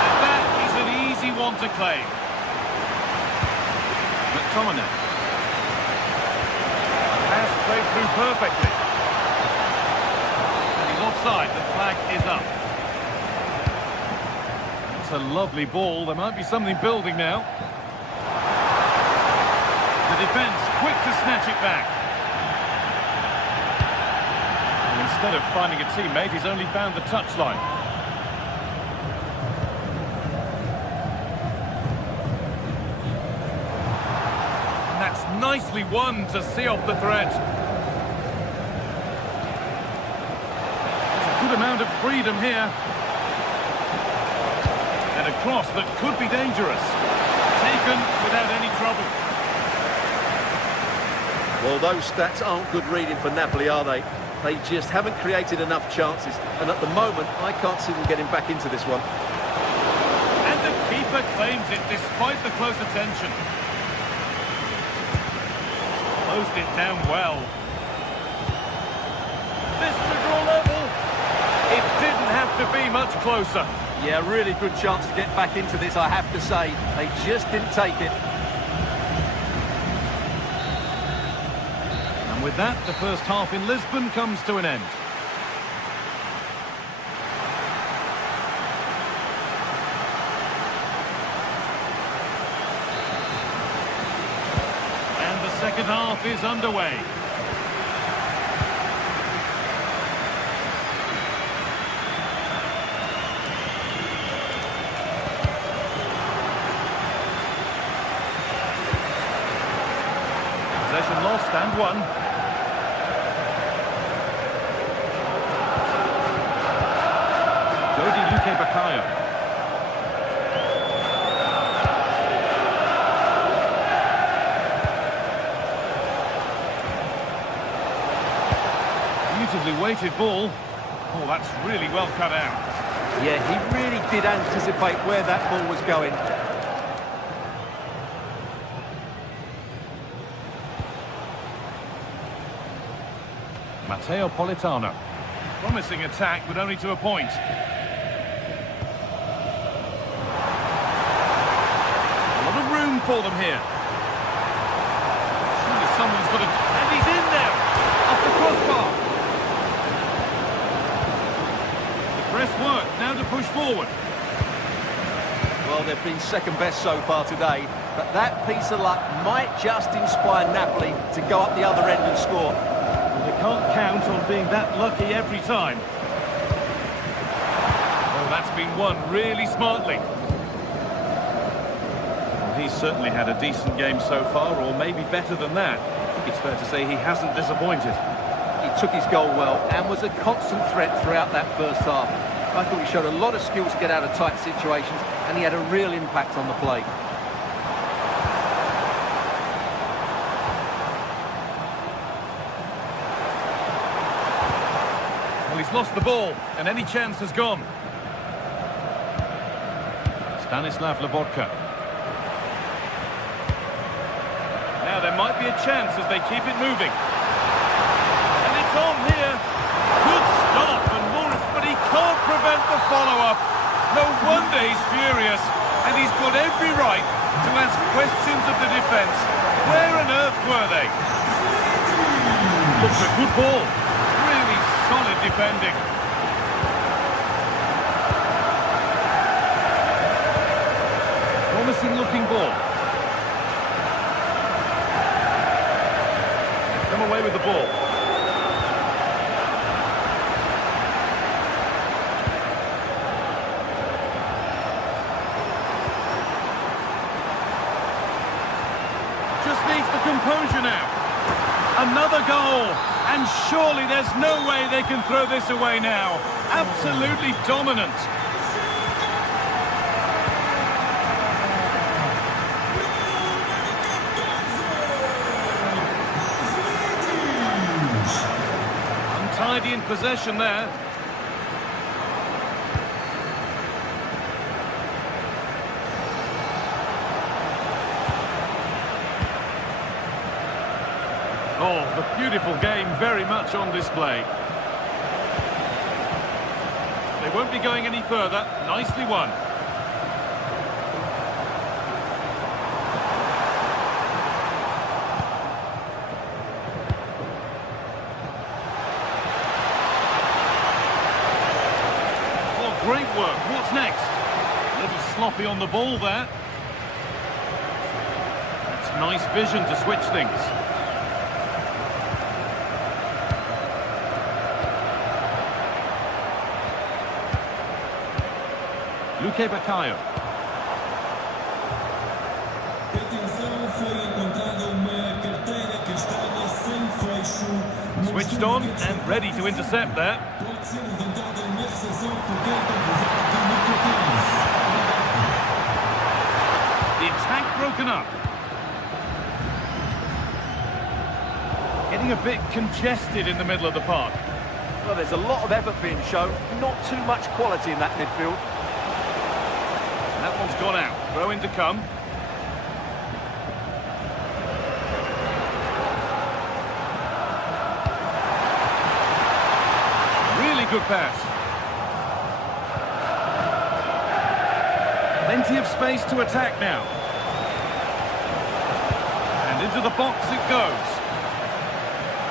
And that is an easy one to claim. McTominay. Pass played through perfectly. And he's offside. The flag is up. That's a lovely ball. There might be something building now. The defence quick to snatch it back. And instead of finding a teammate, he's only found the touchline. And that's nicely won to see off the threat. There's a good amount of freedom here. And a cross that could be dangerous. Taken without any trouble. Well, those stats aren't good reading for Napoli, are they? They just haven't created enough chances, and at the moment, I can't see them getting back into this one. And the keeper claims it despite the close attention. Closed it down well. This to draw level. It didn't have to be much closer. Yeah, really good chance to get back into this, I have to say. They just didn't take it. And with that, the first half in Lisbon comes to an end. And the second half is underway. Possession lost and won. Bakayo. Beautifully weighted ball. Oh, that's really well cut out. Yeah, he really did anticipate where that ball was going. Matteo Politano. Promising attack, but only to a point. For them here. Surely someone's got to... And he's in there! Off the crossbar! The press works, now to push forward. Well, they've been second best so far today, but that piece of luck might just inspire Napoli to go up the other end and score. Well, they can't count on being that lucky every time. Well, that's been won really smartly. He's certainly had a decent game so far, or maybe better than that. I think it's fair to say he hasn't disappointed. He took his goal well and was a constant threat throughout that first half. I thought he showed a lot of skills to get out of tight situations, and he had a real impact on the play. Well, he's lost the ball, and any chance has gone. Stanislav Lobotka. Now there might be a chance as they keep it moving. And it's on here. Good stop, and more, but he can't prevent the follow-up. No wonder he's furious, and he's got every right to ask questions of the defence. Where on earth were they? Looks a good ball. Really solid defending. Promising looking ball. Come away with the ball. Just needs the composure now. Another goal, and surely there's no way they can throw this away now. Absolutely dominant. Untidy in possession there. Oh, the beautiful game very much on display. won't be going any further. Nicely won. Oh, great work. What's next? A little sloppy on the ball there. That's nice vision to switch things. Luque Baccaio. Atenção, foi encontrada uma carteira castanha sem fecho. Switched on and ready to intercept there. Pode ser levantada uma recepção por quem comprovou que não pertence. The attack broken up. Getting a bit congested in the middle of the park. Well, there's a lot of effort being shown, not too much quality in that midfield. That one's gone out. Throw in to come. Really good pass. Plenty of space to attack now. And into the box it goes.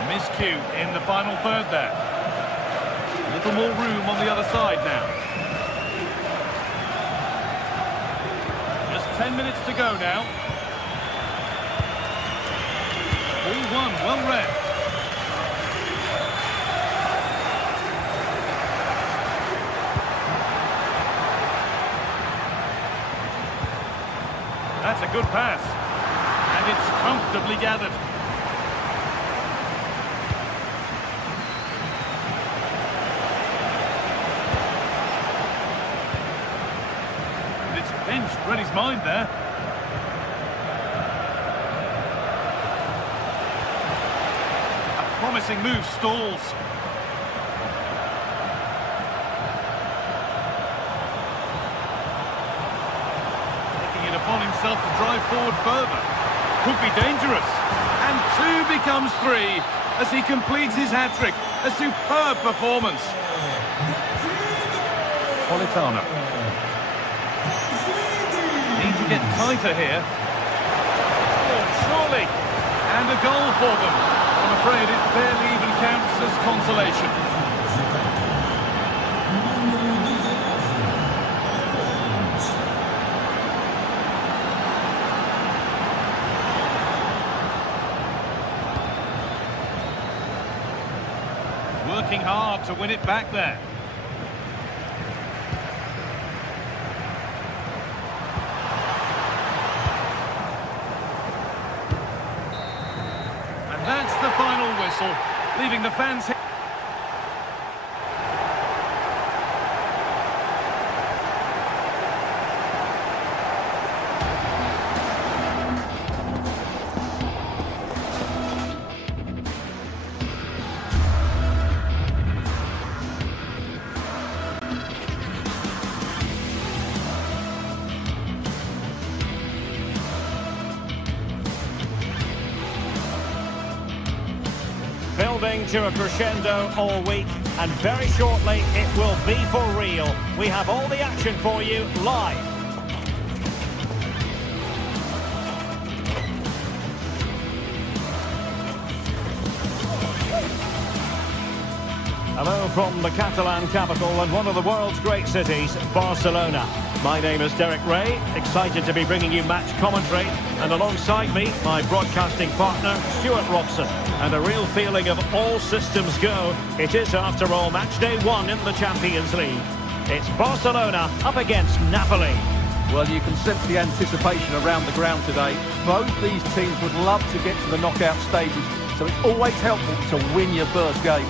Miscue in the final third there. A little more room on the other side now. 10 minutes to go now. 3-1, well read. That's a good pass. And it's comfortably gathered. Pinched, read his mind there. A promising move stalls. Taking it upon himself to drive forward further. Could be dangerous. And 2 becomes 3 as he completes his hat-trick. A superb performance. Politano. Need to get tighter here. Oh, surely. And a goal for them. I'm afraid it barely even counts as consolation. Working hard to win it back there. That's the final whistle, leaving the fans here. Building to a crescendo all week, and very shortly it will be for real. We have all the action for you live. Hello from the Catalan capital and one of the world's great cities, Barcelona. My name is Derek Ray, excited to be bringing you match commentary, and alongside me, my broadcasting partner, Stuart Robson. And a real feeling of all systems go. It is, after all, match day 1 in the Champions League. It's Barcelona up against Napoli. Well, you can sense the anticipation around the ground today. Both these teams would love to get to the knockout stages, so it's always helpful to win your first game.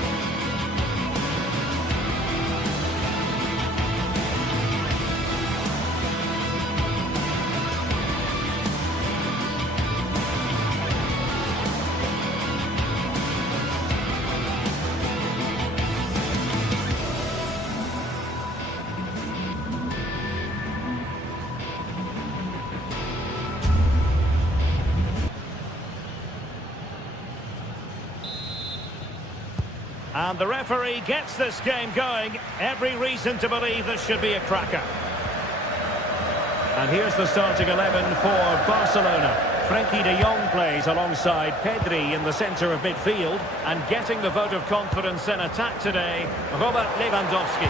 And the referee gets this game going. Every reason to believe this should be a cracker. And here's the starting 11 for Barcelona. Frenkie de Jong plays alongside Pedri in the centre of midfield. And getting the vote of confidence in attack today, Robert Lewandowski.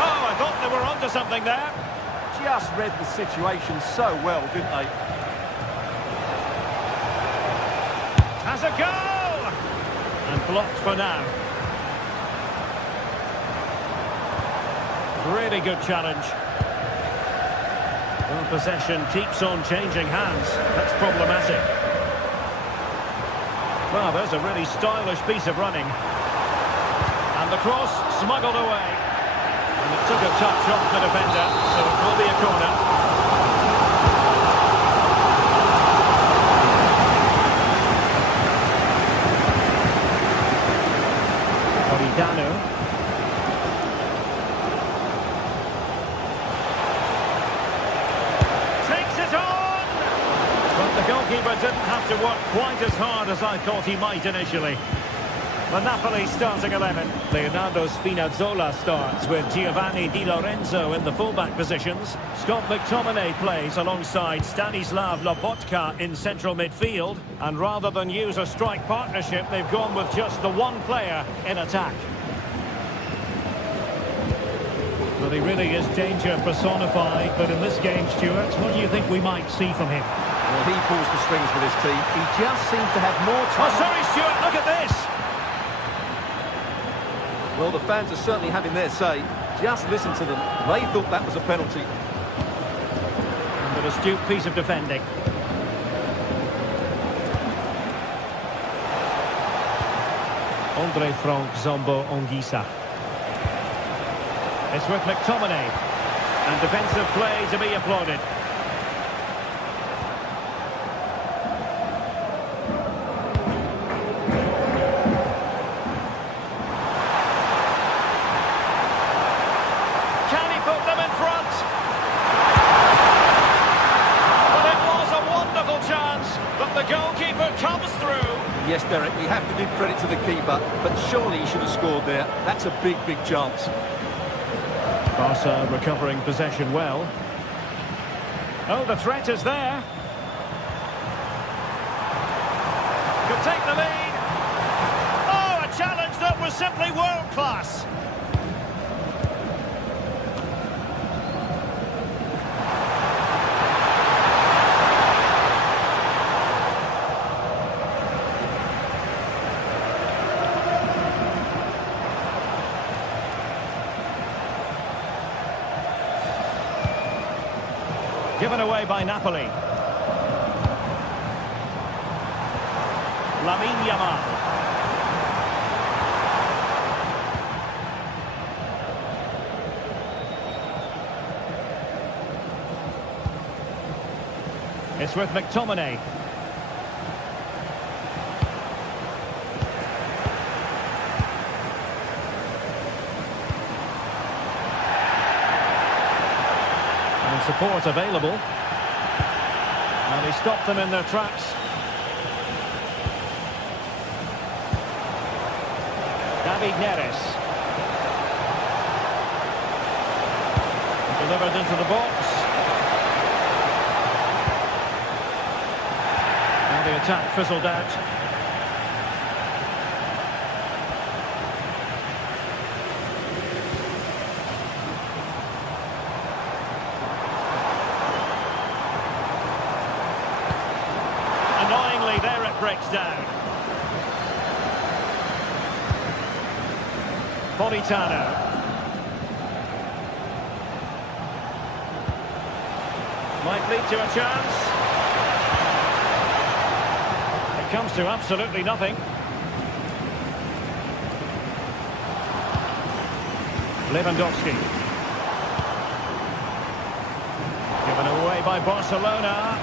Oh, I thought they were onto something there. Just read the situation so well, didn't they? Has a goal! And blocked for now. Really good challenge. Well, possession keeps on changing hands. That's problematic. Well, there's a really stylish piece of running. And the cross smuggled away. And it took a touch off the defender, so it will be a corner. Oridano. The goalkeeper didn't have to work quite as hard as I thought he might initially. The Napoli starting 11. Leonardo Spinazzola starts with Giovanni Di Lorenzo in the fullback positions. Scott McTominay plays alongside Stanislav Lobotka in central midfield. And rather than use a strike partnership, they've gone with just the one player in attack. Well, he really is danger personified, but in this game, Stuart, what do you think we might see from him? Well, he pulls the strings with his team. He just seems to have more time. Oh, sorry, Stuart, look at this! Well, the fans are certainly having their say. Just listen to them. They thought that was a penalty. And an astute piece of defending. Andre Frank Zombo Ongisa. It's with McTominay. And defensive play to be applauded. Yes, Derek, we have to give credit to the keeper, but surely he should have scored there. That's a big, big chance. Barca recovering possession well. Oh, the threat is there. Could take the lead. Oh, a challenge that was simply world-class. Given away by Napoli. Lamine Yamal. It's with McTominay. Support available, and he stopped them in their tracks. David Neres delivered into the box, and the attack fizzled out. There it breaks down. Politano. Might lead to a chance. It comes to absolutely nothing. Lewandowski. Given away by Barcelona.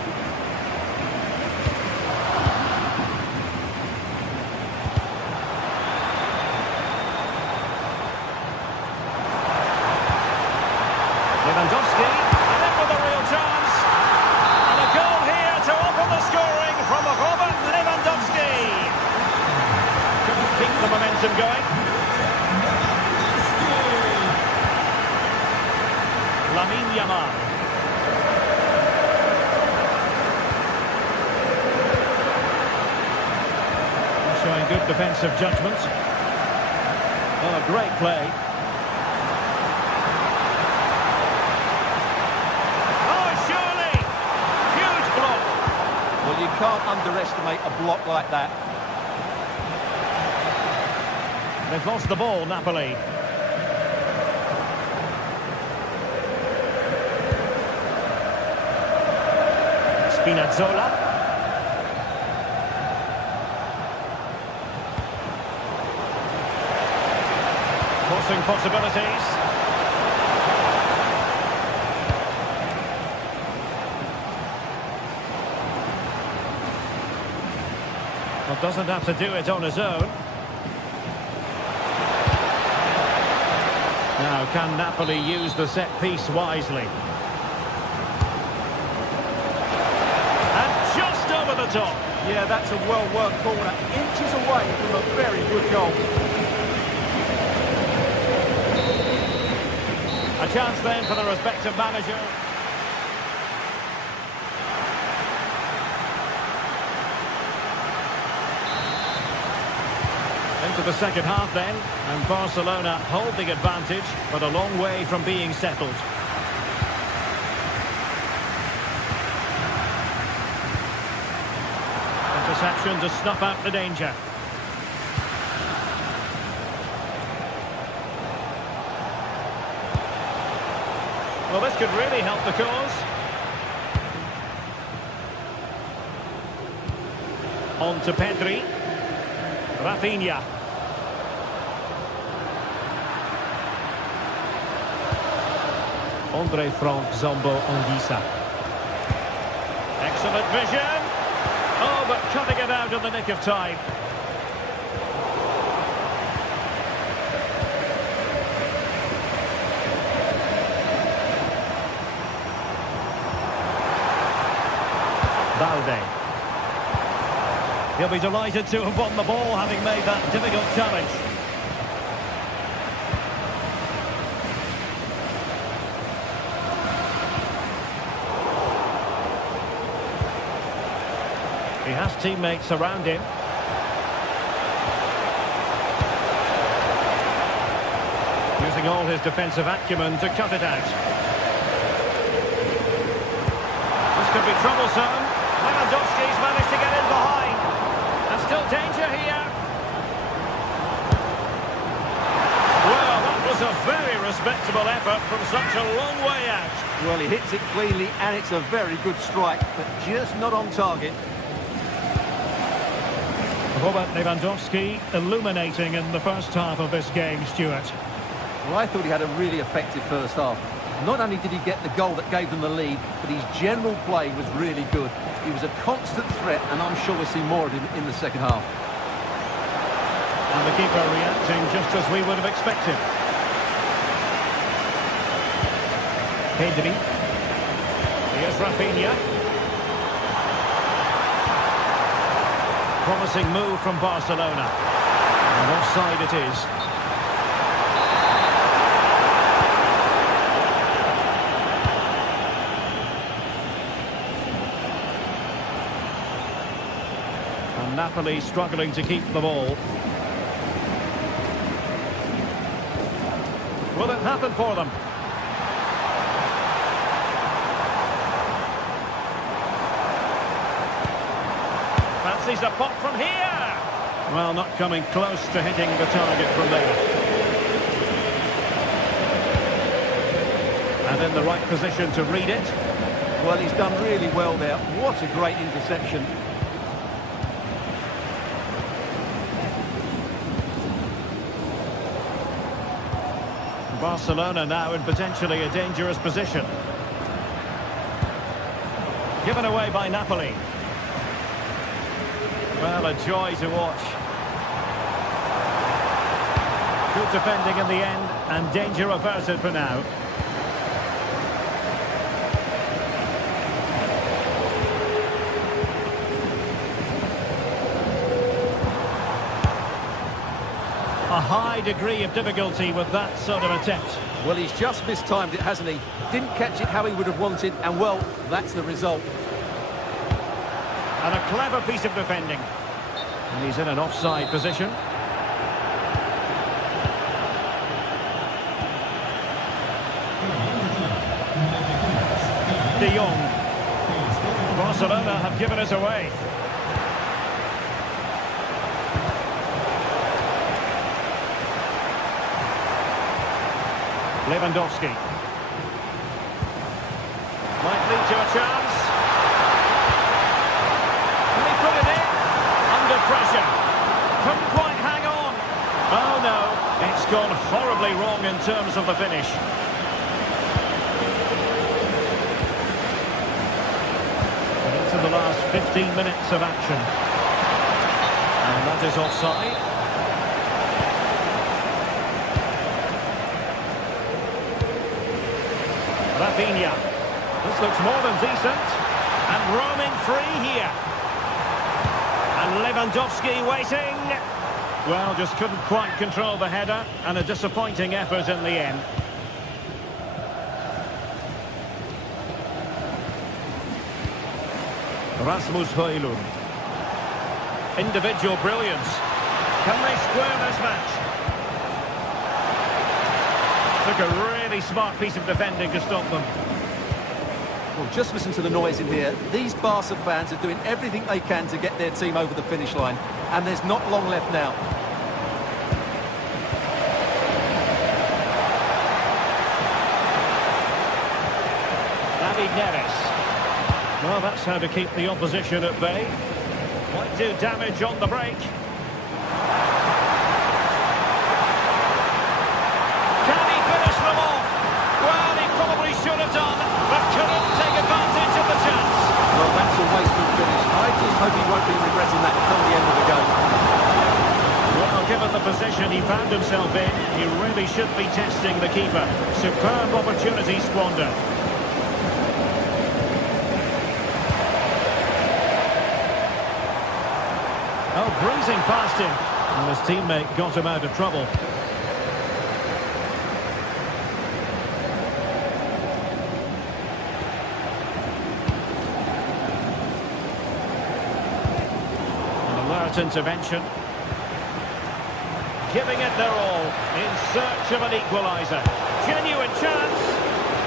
Lewandowski, and in with a real chance. And a goal here to open the scoring from Robert Lewandowski. Couldn't keep them momentum going. Lamine Yamal. Showing good defensive judgment. Oh, great play. Oh, surely! Huge block. Well, you can't underestimate a block like that. They've lost the ball, Napoli. Spinazzola. Crossing possibilities. Well, doesn't have to do it on his own. Now, can Napoli use the set piece wisely? And just over the top. Yeah, that's a well-worked corner. Inches away from a very good goal. A chance then for the respective manager. Into the second half then, and Barcelona hold the advantage, but a long way from being settled. Interception to snuff out the danger. Well, this could really help the cause. On to Pedri. Rafinha. Andre Frank Zombo Anguissa. Excellent vision. Oh, but cutting it out in the nick of time. Balde. He'll be delighted to have won the ball, having made that difficult challenge. He has teammates around him. Using all his defensive acumen to cut it out. This could be troublesome. Lewandowski's managed to get in behind. And still danger here. Well, that was a very respectable effort from such a long way out. Well, he hits it cleanly, and it's a very good strike, but just not on target. Robert Lewandowski illuminating in the first half of this game, Stuart. Well, I thought he had a really effective first half. Not only did he get the goal that gave them the lead, but his general play was really good. He was a constant threat, and I'm sure we'll see more of him in the second half. And the keeper reacting just as we would have expected. Pedri. Here's Rafinha. Promising move from Barcelona. And offside it is. And Napoli struggling to keep the ball. Will it happen for them? Fancies a pop from here. Well, not coming close to hitting the target from there. And in the right position to read it. Well, he's done really well there. What a great interception. Barcelona now in potentially a dangerous position. Given away by Napoli. Well, a joy to watch. Good defending in the end, and danger averted for now. A high degree of difficulty with that sort of attempt. Well, he's just mistimed it, hasn't he? Didn't catch it how he would have wanted, and well, that's the result. And a clever piece of defending. And he's in an offside position. De Jong. Barcelona have given us away. Lewandowski. Might lead to a chance. Can he put it in? Under pressure. Couldn't quite hang on. Oh no, it's gone horribly wrong in terms of the finish. And into the last 15 minutes of action. And that is offside. Rafinha. This looks more than decent. And roaming free here. And Lewandowski waiting. Well, just couldn't quite control the header. And a disappointing effort in the end. Rasmus Højlund. Individual brilliance. Can they square this match? Took a really smart piece of defending to stop them. Well, just listen to the noise in here. These Barca fans are doing everything they can to get their team over the finish line. And there's not long left now. David Neres. Well, that's how to keep the opposition at bay. Might do damage on the break. Can he finish them off? Well, he probably should have done, but couldn't take advantage of the chance. Well, that's a wasteful finish. I just hope he won't be regretting that come the end of the game. Well, given the position he found himself in, he really should be testing the keeper. Superb opportunity squandered. Oh, breezing past him. And his teammate got him out of trouble. An alert intervention. Giving it their all in search of an equaliser. Genuine chance.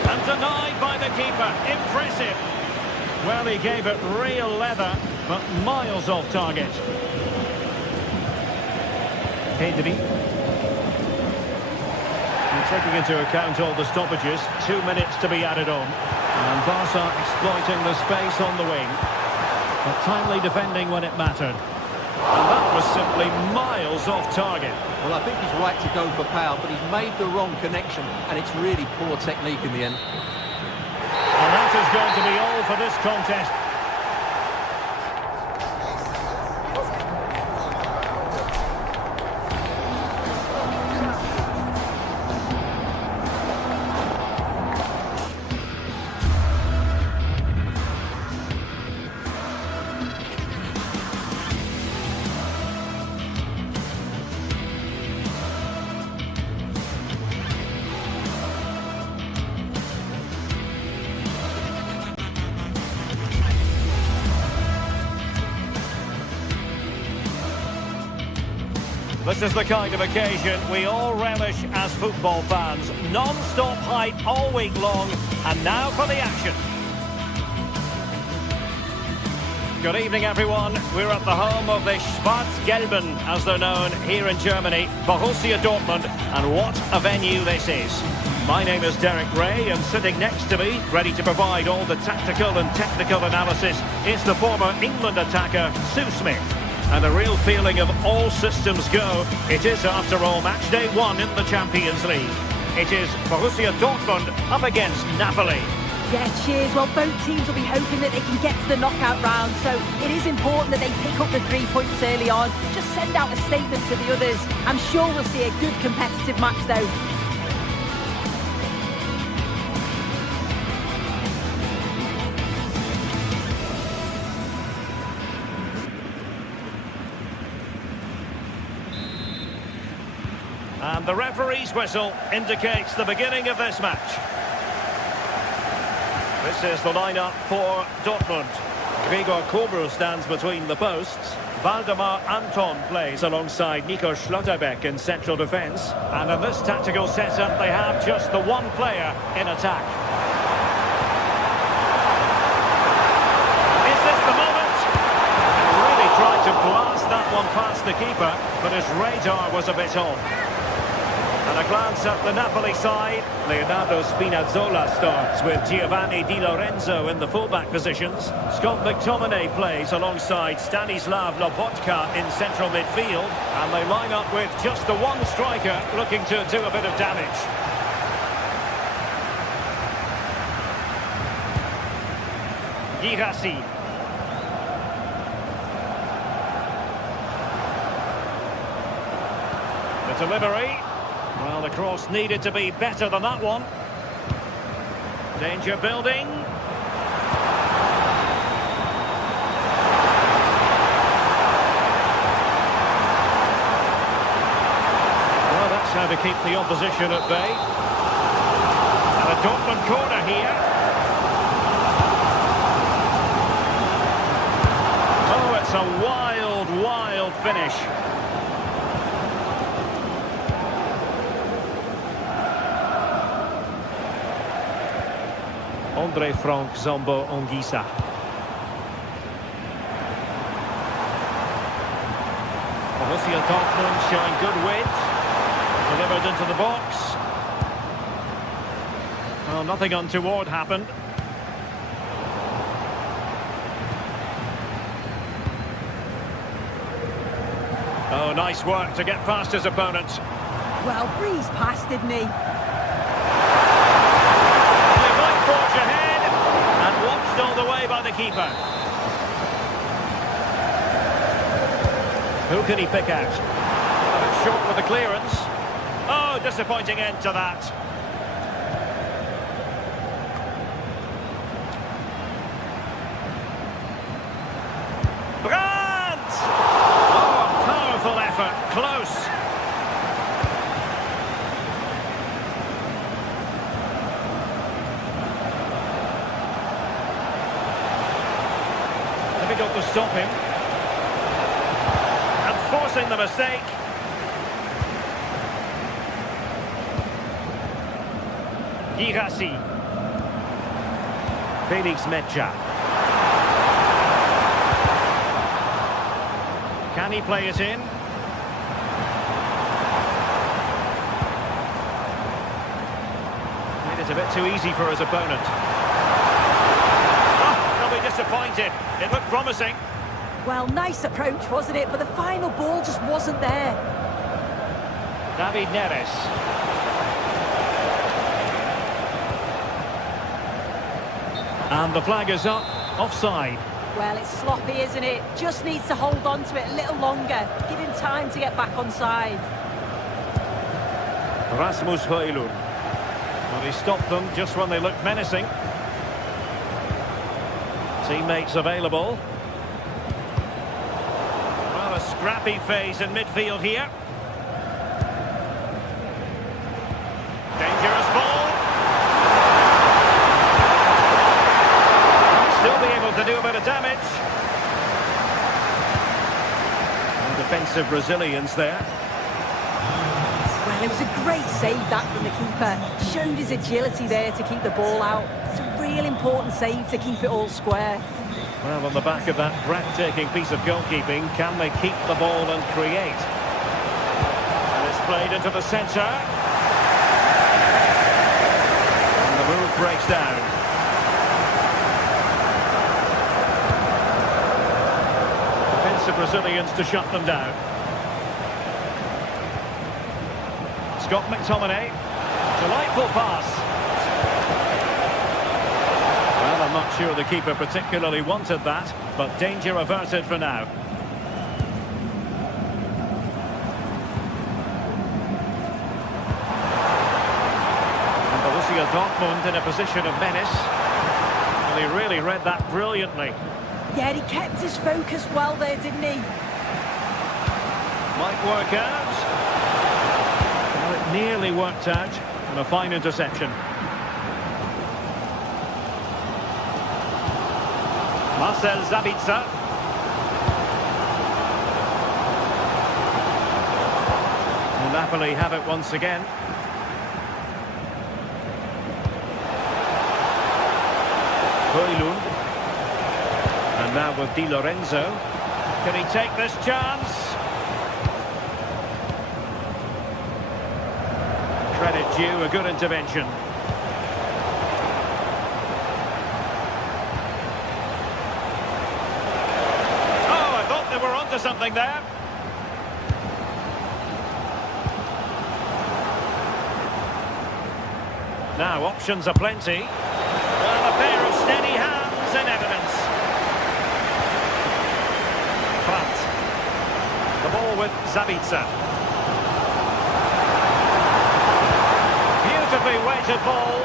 And denied by the keeper. Impressive. Well, he gave it real leather, but miles off target. Pedri. And taking into account all the stoppages, 2 minutes to be added on. And Barca exploiting the space on the wing. But timely defending when it mattered. And that was simply miles off target. Well, I think he's right to go for power, but he's made the wrong connection, and it's really poor technique in the end. And that is going to be all for this contest. This is the kind of occasion we all relish as football fans. Non-stop hype all week long, and now for the action. Good evening, everyone. We're at the home of the Schwarz-Gelben, as they're known here in Germany, Borussia Dortmund, and what a venue this is. My name is Derek Ray, and sitting next to me, ready to provide all the tactical and technical analysis, is the former England attacker, Sue Smith. And a real feeling of all systems go. It is, after all, match day 1 in the Champions League. It is Borussia Dortmund up against Napoli. Yeah, cheers. Well, both teams will be hoping that they can get to the knockout round, so it is important that they pick up the 3 points early on. Just send out a statement to the others. I'm sure we'll see a good competitive match, though. And the referee's whistle indicates the beginning of this match. This is the lineup for Dortmund. Gregor Kobel stands between the posts. Waldemar Anton plays alongside Nico Schlotterbeck in central defence. And in this tactical setup, they have just the one player in attack. Is this the moment? Really tried to blast that one past the keeper, but his radar was a bit off. And a glance at the Napoli side. Leonardo Spinazzola starts with Giovanni Di Lorenzo in the fullback positions. Scott McTominay plays alongside Stanislav Lobotka in central midfield. And they line up with just the one striker looking to do a bit of damage. Girassi. The delivery. Well, the cross needed to be better than that one. Danger building. Well, that's how to keep the opposition at bay. And a Dortmund corner here. Oh, it's a wild, wild finish. Andre Frank Zombo Ongisa. Borussia Dortmund showing good width. Delivered into the box. Well, nothing untoward happened. Oh, nice work to get past his opponent. Well, breezed past, didn't he? Forge ahead and watched all the way by the keeper. Who can he pick out? A bit short with the clearance. Oh, disappointing end to that. Brandt! Oh, powerful effort, close. Difficult to stop him. And forcing the mistake. Girassi. Felix Mecha. Can he play it in? Made it a bit too easy for his opponent. Disappointed. It looked promising. Well, nice approach, wasn't it? But the final ball just wasn't there. David Neres. And the flag is up. Offside. Well, it's sloppy, isn't it? Just needs to hold on to it a little longer. Give him time to get back on side. Rasmus Højlund. Well, he stopped them just when they looked menacing. Teammates available. Well, a scrappy phase in midfield here. Dangerous ball. Still be able to do a bit of damage. And defensive resilience there. Well, it was a great save that from the keeper. Showed his agility there to keep the ball out. It's a real important save to keep it all square. Well, on the back of that breathtaking piece of goalkeeping, can they keep the ball and create? And it's played into the centre. And the move breaks down. Defensive resilience to shut them down. Scott McTominay. Delightful pass. Well, I'm not sure the keeper particularly wanted that, but danger averted for now. And Borussia Dortmund in a position of menace. Well, he really read that brilliantly. Yeah, he kept his focus well there, didn't he? Might work out. Well, it Nearly worked out, and a fine interception. Marcel Sabitzer. And Napoli have it once again. Højlund. And now with Di Lorenzo. Can he take this chance? Credit due, a good intervention. Oh, I thought they were onto something there. Now options are plenty. Well, a pair of steady hands in evidence. Pratt. The ball with Sabitzer. Beautifully weighted ball.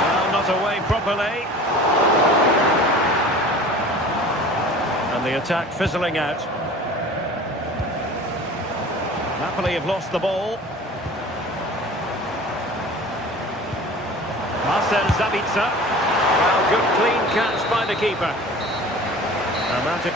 Well, not away properly. And the attack fizzling out. Napoli have lost the ball. Marcel Sabitzer. Well, good clean catch by the keeper. And that is...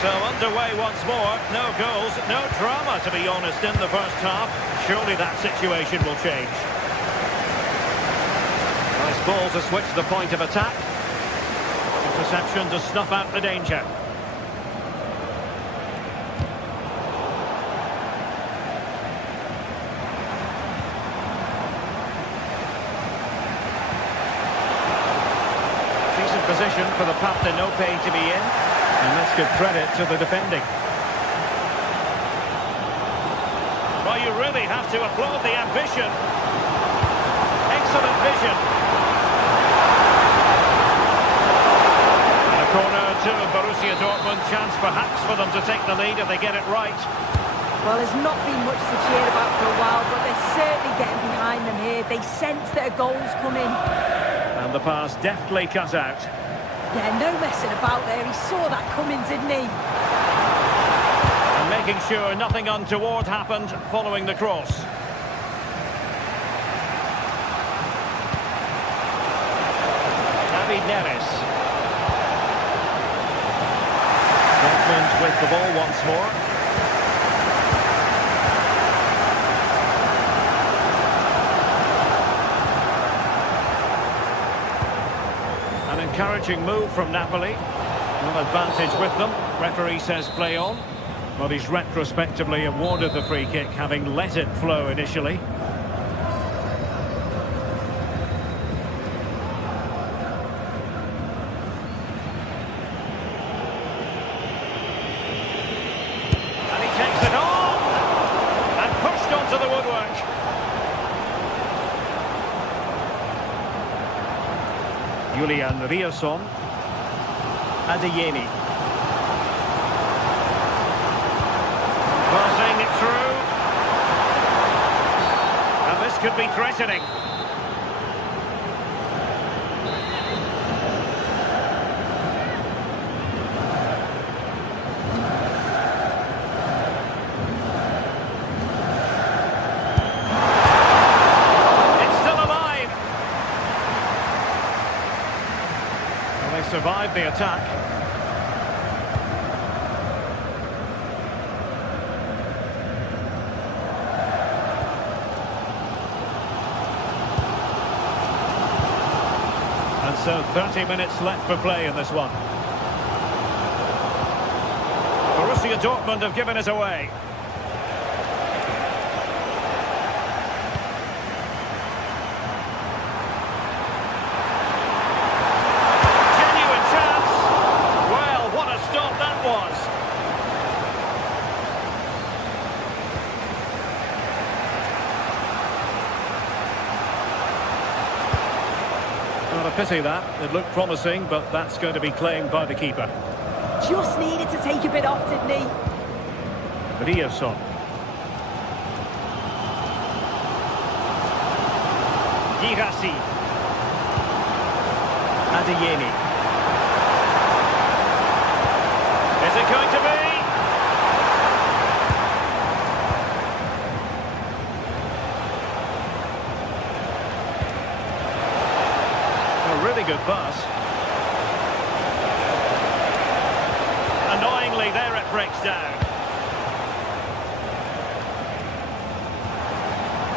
So underway once more. No goals, no drama, to be honest, in the first half. Surely that situation will change. Nice ball to switch the point of attack. Interception to snuff out the danger. Decent position for the Partenope to be in. And let's give credit to the defending. Well, you really have to applaud the ambition. Excellent vision. And a corner to Borussia Dortmund. Chance perhaps for them to take the lead if they get it right. Well, there's not been much to cheer about for a while, but they're certainly getting behind them here. They sense that a goal's coming. And the pass deftly cut out. Yeah, no messing about there. He saw that coming, didn't he? And making sure nothing untoward happened following the cross. David Neres. Dortmund with the ball once more. Encouraging move from Napoli. No advantage with them. Referee says play on. But he's retrospectively awarded the free kick, having let it flow initially. And he takes it on! And pushed onto the woodwork. Julian Rierson. Adeyemi. Passing it through. And this could be threatening. Survived the attack. And so 30 minutes left for play in this one. Borussia Dortmund have given it away. Not a pity that. It looked promising, but that's going to be claimed by the keeper. Just needed to take a bit off, didn't he? Rierson. Girassi. Adeyemi. Is it going to be? A really good pass. Annoyingly, there it breaks down.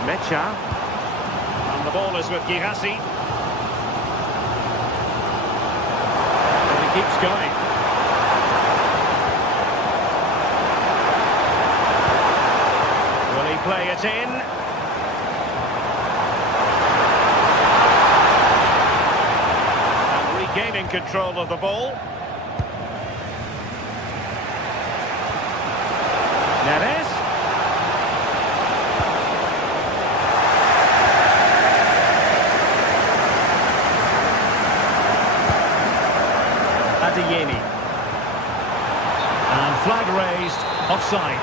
Mecha. And the ball is with Girassi. And he keeps going. Will he play it in? And regaining control of the ball. Neves. Adeyemi. And flag raised, offside.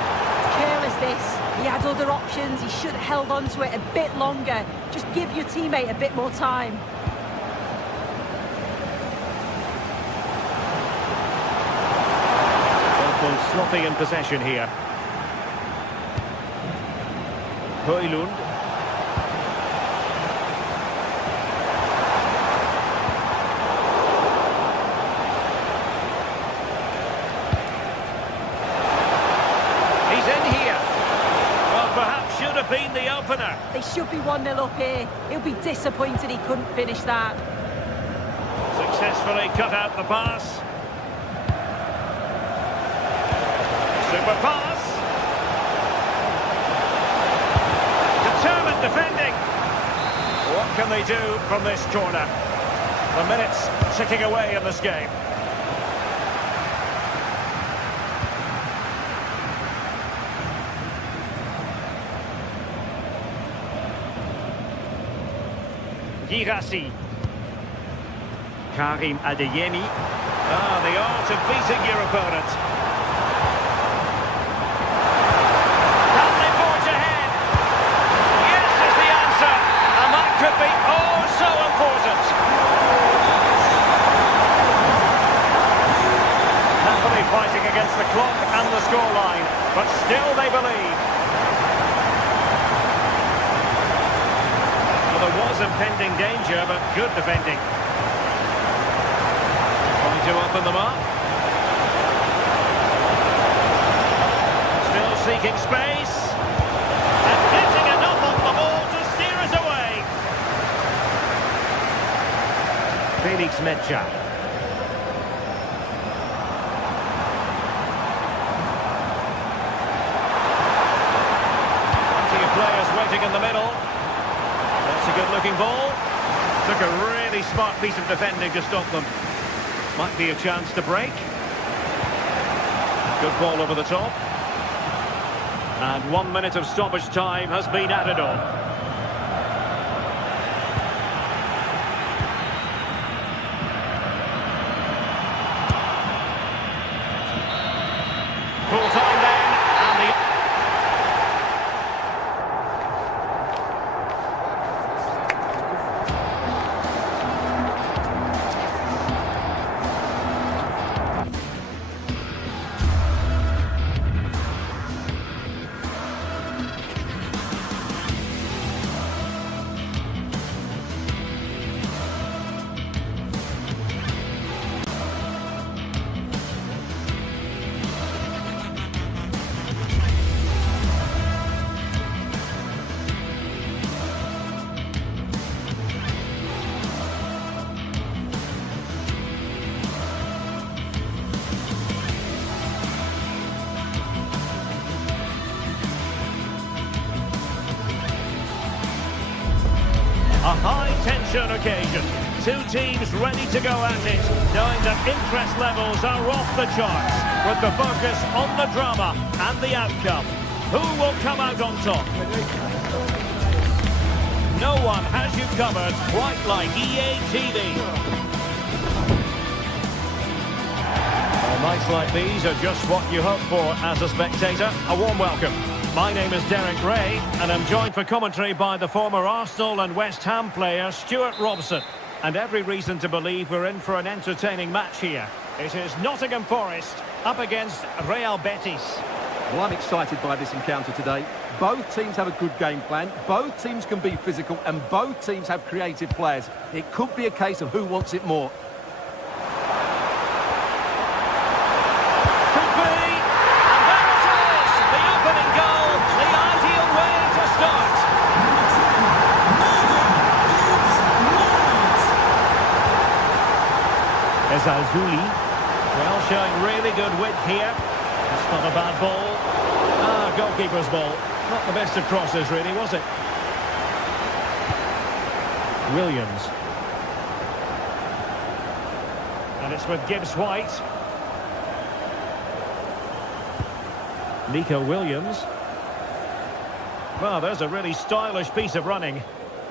Careless this. He had other options. He should have held on to it a bit longer. Just give your teammate a bit more time. Dortmund sloppy in possession here. Højlund. He's in here. Well, perhaps should have been the opener. They should be 1-0 up here. He'll be disappointed he couldn't finish that. Successfully cut out the pass. Super pass. Determined defending. What can they do from this corner? The minutes ticking away in this game. Girassi. Karim Adeyemi. The art of beating your opponent. Can they forge ahead? Yes is the answer. And that could be oh so important. Happily fighting against the clock and the scoreline. But still they believe. Well, there was impending danger, but good defending. To open them up. Still seeking space. And getting enough of the ball to steer it away. Felix Mecha. Plenty of players waiting in the middle. That's a good-looking ball. Took a really smart piece of defending to stop them. Might be a chance to break. Good ball over the top. And 1 minute of stoppage time has been added on. Full time then, and the... A high-tension occasion. Two teams ready to go at it, knowing that interest levels are off the charts, with the focus on the drama and the outcome. Who will come out on top? No one has you covered quite like EA TV. Well, nights like these are just what you hope for as a spectator. A warm welcome. My name is Derek Ray, and I'm joined for commentary by the former Arsenal and West Ham player Stuart Robson. And every reason to believe we're in for an entertaining match here. It is Nottingham Forest up against Real Betis. Well, I'm excited by this encounter today. Both teams have a good game plan, both teams can be physical, and both teams have creative players. It could be a case of who wants it more. Could be, and there it is! The opening goal, the ideal way to start. Ezalzouli, well, showing really good width here. It's not a bad ball. Goalkeeper's ball. Not the best of crosses, really, was it? Williams. And it's with Gibbs White. Nico Williams. Well, there's a really stylish piece of running,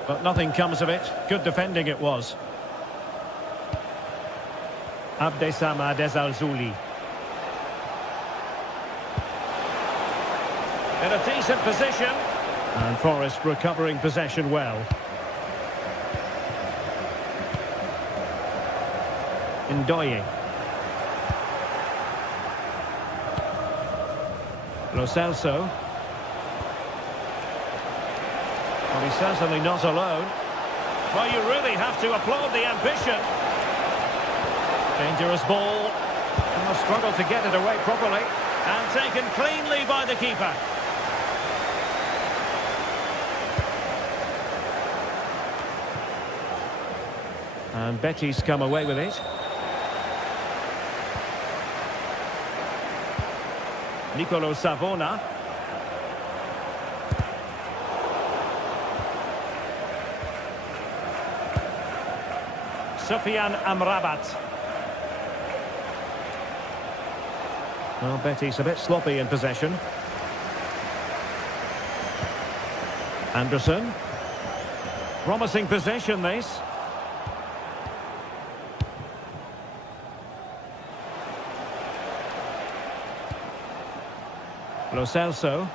but nothing comes of it. Good defending it was. Abdessamad Ezalzouli. In a decent position. And Forest recovering possession well. Ndoye. Lo Celso. Well, he's certainly not alone. Well, you really have to applaud the ambition. Dangerous ball. And struggled to get it away properly. And taken cleanly by the keeper. And Betis come away with it. Nicolo Savona. Sofian Amrabat. Well, Betis a bit sloppy in possession. Anderson. Promising possession, this. Lo Celso.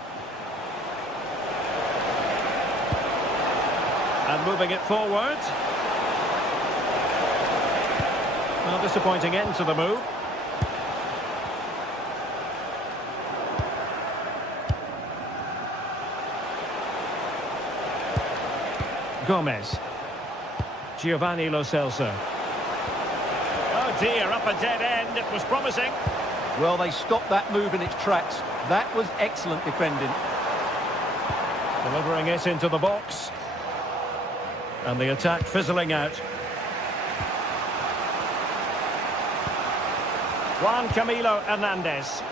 And moving it forward. Well, disappointing end to the move. Gomez. Giovanni Lo Celso. Oh dear, up a dead end. It was promising. Well, they stopped that move in its tracks. That was excellent defending. Delivering it into the box. And the attack fizzling out. Juan Camilo Hernandez.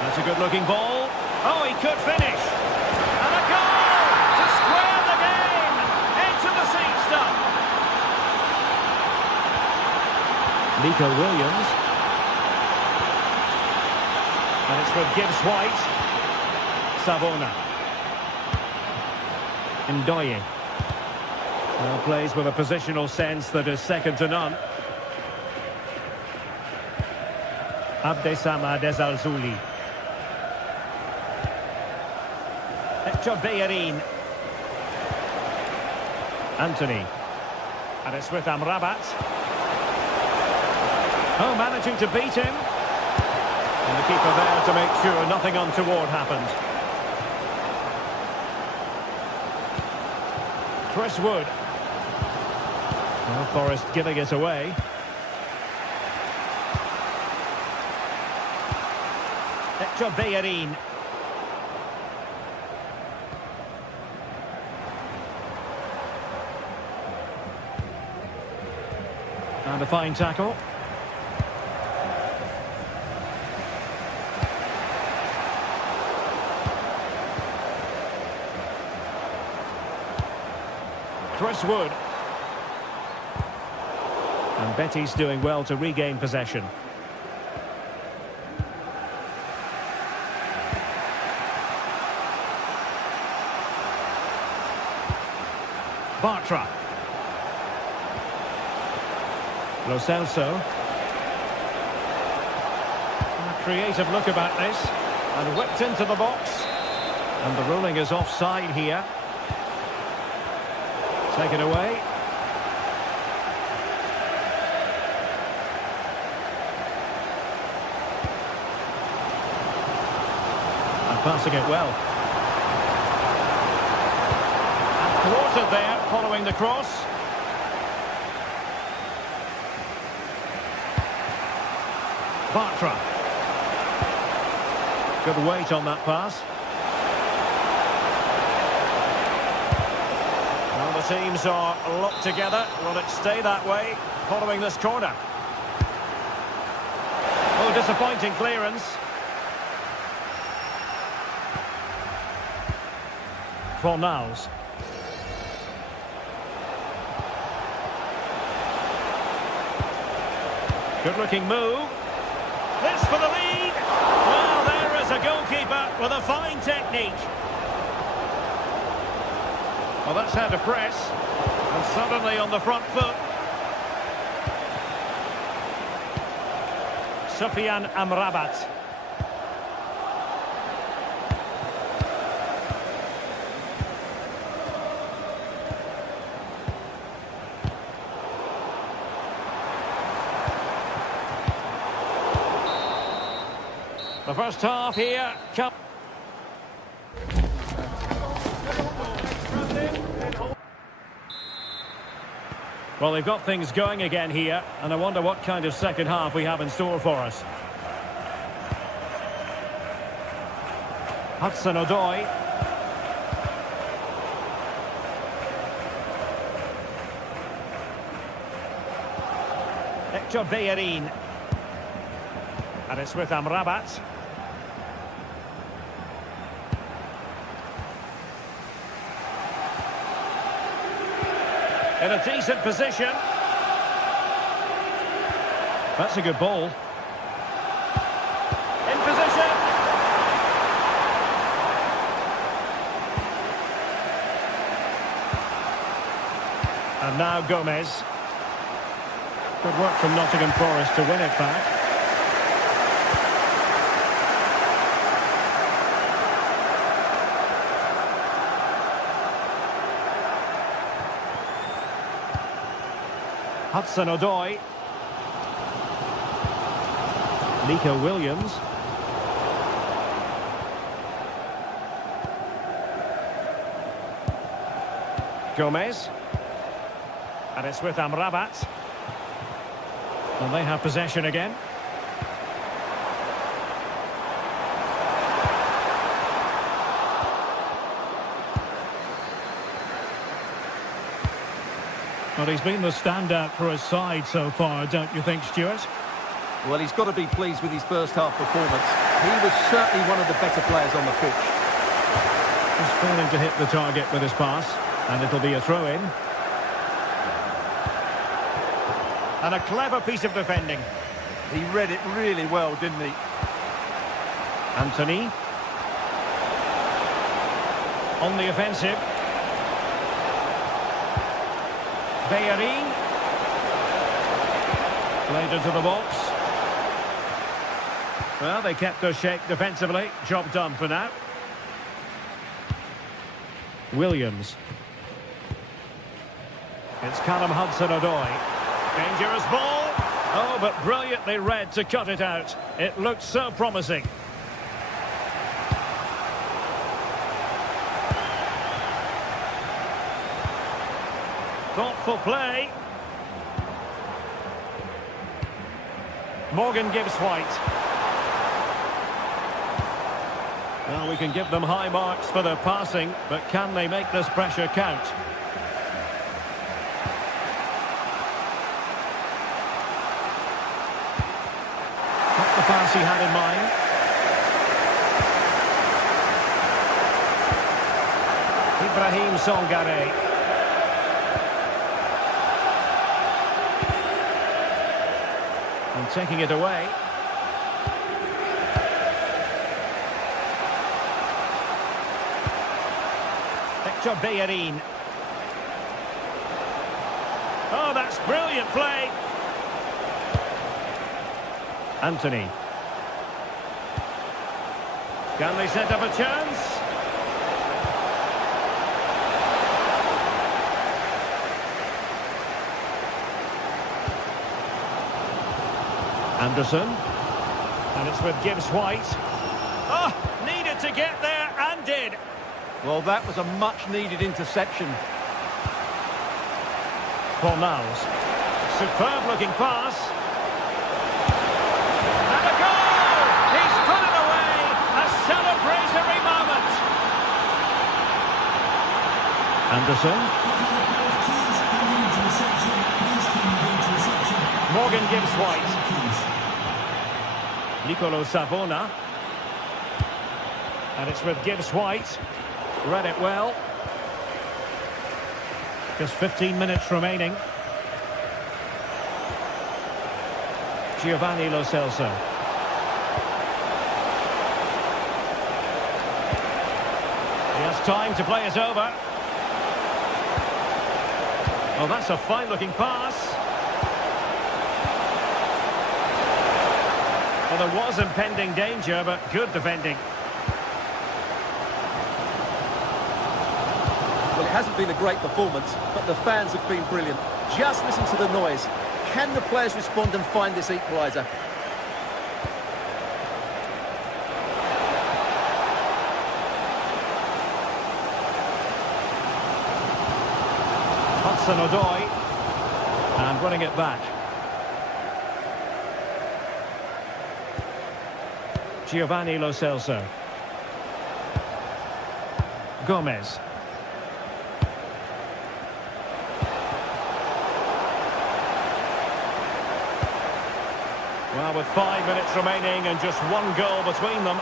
That's a good-looking ball. Oh, he could finish. And a goal to square the game. Into the seat stuff. Nico Williams. And it's with Gibbs White. Savona. Ndoye. Well, plays with a positional sense that is second to none. Abdessamad Ezalzouli. Hector Bellerin. Anthony. And it's with Amrabat. Oh, managing to beat him. And the keeper there to make sure nothing untoward happened. Chris Wood. Well, Forest giving it away. Hector Bellerin. And a fine tackle. Chris Wood. And Betis doing well to regain possession. Bartra. Lo Celso. A creative look about this. And whipped into the box. And the ruling is offside here. Taken away. Passing it well. And thwarted there, following the cross. Bartra. Good weight on that pass. Well, the teams are locked together. Will it stay that way following this corner? Oh, disappointing clearance. Fornals. Good-looking move. This for the lead. Well, there is a goalkeeper with a fine technique. Well, that's how to press. And suddenly on the front foot. Sufyan Amrabat. The first half here. Well, they've got things going again here, and I wonder what kind of second half we have in store for us. Hudson-Odoi. Hector Bellerin. And it's with Amrabat. In a decent position. That's a good ball. In position. And now Gomez. Good work from Nottingham Forest to win it back. Hudson-Odoi. Nico Williams. Gomez. And it's with Amrabat. And they have possession again. Well, he's been the standout for his side so far, don't you think, Stuart? Well, he's got to be pleased with his first half performance. He was certainly one of the better players on the pitch. He's failing to hit the target with his pass, and it'll be a throw-in. And a clever piece of defending. He read it really well, didn't he? Anthony. On the offensive. Bellerin. Played into the box. Well, they kept their shape defensively. Job done for now. Williams. It's Callum Hudson-Odoi. Dangerous ball. Oh, but brilliantly read to cut it out. It looked so promising. Thoughtful play. Morgan gives White. Well, we can give them high marks for their passing, but can they make this pressure count? Not the pass he had in mind. Ibrahim Songare. And taking it away. Hector Bellerin. Oh, that's brilliant play. Anthony. Can they set up a chance? Anderson. And it's with Gibbs White. Oh, needed to get there and did. Well, that was a much-needed interception. Fornals. Superb-looking pass. And a goal! He's put it away! A celebratory moment! Anderson. Morgan gives White. Nicolo Savona. And it's with Gibbs White. Read it well. Just 15 minutes remaining. Giovanni Lo Celso. He has time to play it over. Oh, that's a fine-looking pass. Well, there was impending danger, but good defending. Well, it hasn't been a great performance, but the fans have been brilliant. Just listen to the noise. Can the players respond and find this equaliser? Hudson-Odoi. And running it back. Giovanni Lo Celso. Gomez. Well, with 5 minutes remaining and just one goal between them,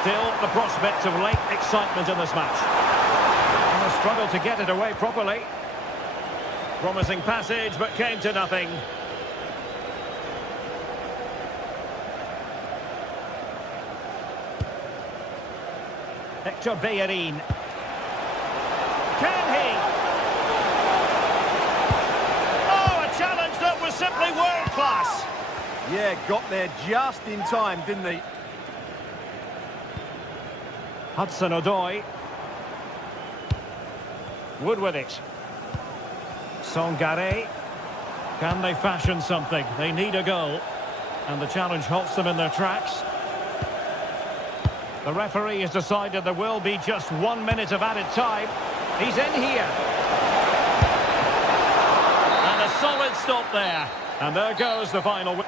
still the prospect of late excitement in this match. And a struggle to get it away properly. Promising passage, but came to nothing. Hector Bellerin. Can he? Oh, a challenge that was simply world-class. Yeah, got there just in time, didn't he? Hudson-Odoi. Wood with it. Songare. Can they fashion something? They need a goal. And the challenge halts them in their tracks. The referee has decided there will be just 1 minute of added time. He's in here. And a solid stop there. And there goes the final.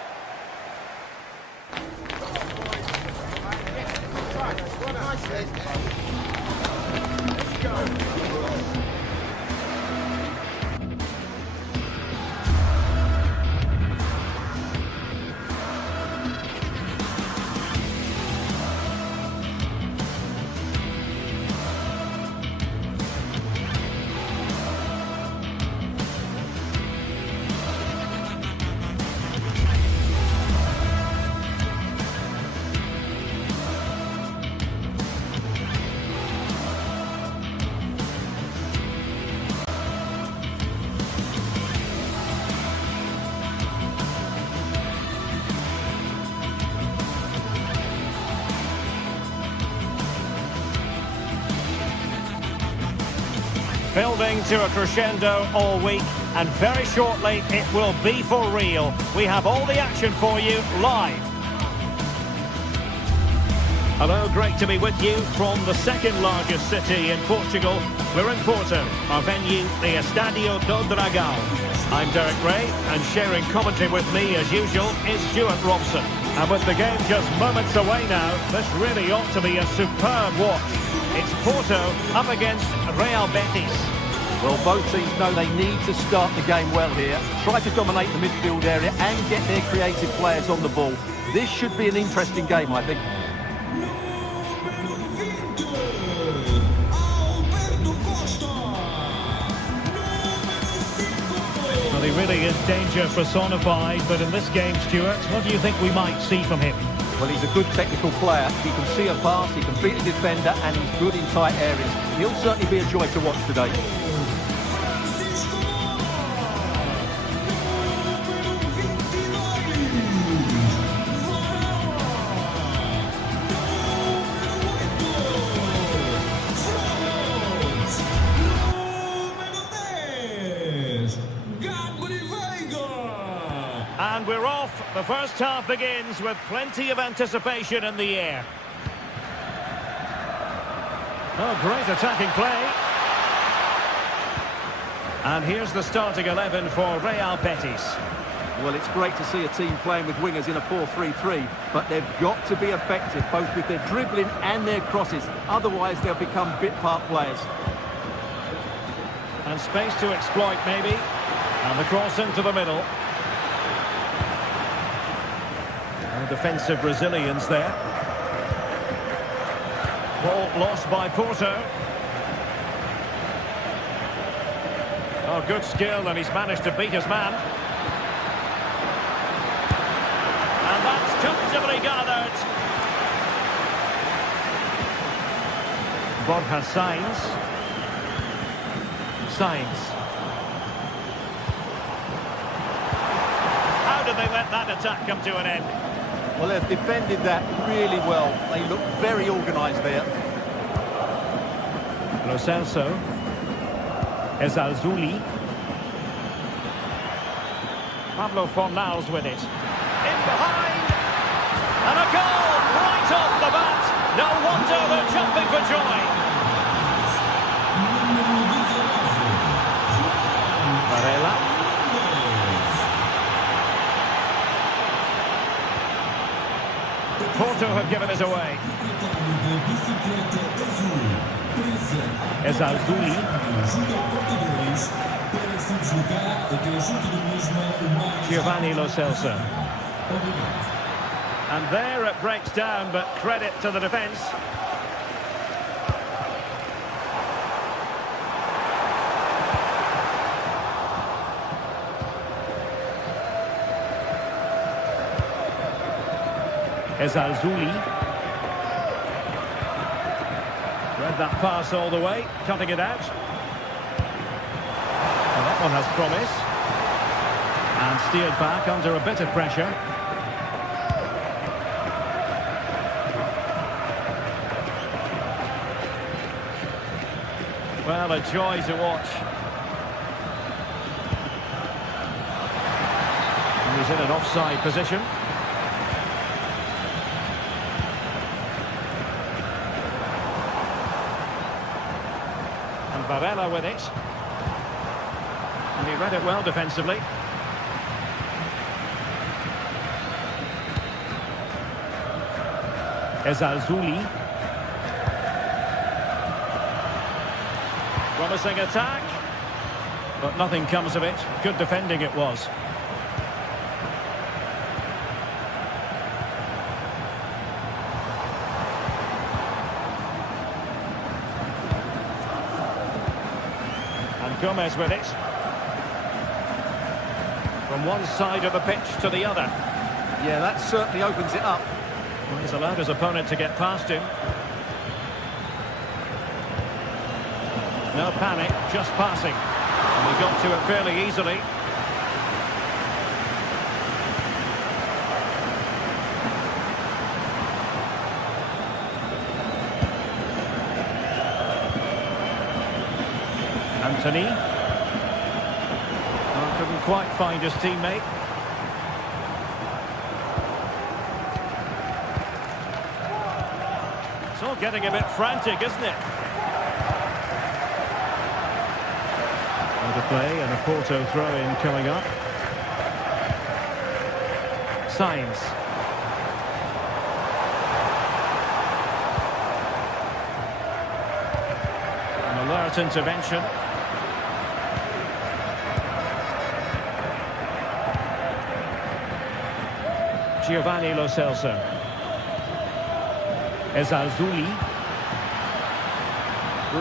Building to a crescendo all week, and very shortly it will be for real. We have all the action for you live. Hello, great to be with you from the second largest city in Portugal. We're in Porto, our venue, the Estadio do Dragão. I'm Derek Ray, and sharing commentary with me as usual is Stuart Robson. And with the game just moments away now, this really ought to be a superb watch. It's Porto up against Real Betis. Well, both teams know they need to start the game well here. Try to dominate the midfield area and get their creative players on the ball. This should be an interesting game, I think. Well, he really is danger personified, but in this game, Stuart, what do you think we might see from him? Well, he's a good technical player. He can see a pass, he can beat a defender, and he's good in tight areas. He'll certainly be a joy to watch today. And we're off. The first half begins with plenty of anticipation in the air. Oh, great attacking play. And here's the starting 11 for Real Betis. Well, it's great to see a team playing with wingers in a 4-3-3, but they've got to be effective, both with their dribbling and their crosses. Otherwise, they'll become bit-part players. And space to exploit, maybe. And the cross into the middle. And defensive resilience there. Ball lost by Porto. Oh, good skill, and he's managed to beat his man. And that's comfortably gathered. Borja Sainz. How did they let that attack come to an end? Well, they've defended that really well. They look very organised there. Lo Celso. Ezalzouli. Pablo Fornals with it. In behind. And a goal right off the bat. No wonder they're jumping for joy. Varela. Porto have given it away. Ezalzouli. Giovanni Lo Celso. And there it breaks down, but credit to the defence. Ezalzouli. Read that pass all the way, cutting it out. And that one has promise. And steered back under a bit of pressure. Well, a joy to watch. And he's in an offside position. And Varela with it. And he read it well defensively. Ezalzouli. Promising attack, but nothing comes of it. Good defending it was. And Gomez with it. From one side of the pitch to the other. Yeah, that certainly opens it up. Well, he's allowed his opponent to get past him. No panic, just passing. And he got to it fairly easily. Anthony. Oh, couldn't quite find his teammate. It's all getting a bit frantic, isn't it? To play and a Porto throw-in coming up. Sainz. An alert intervention. Giovanni Lo Celso. Ezalzouli.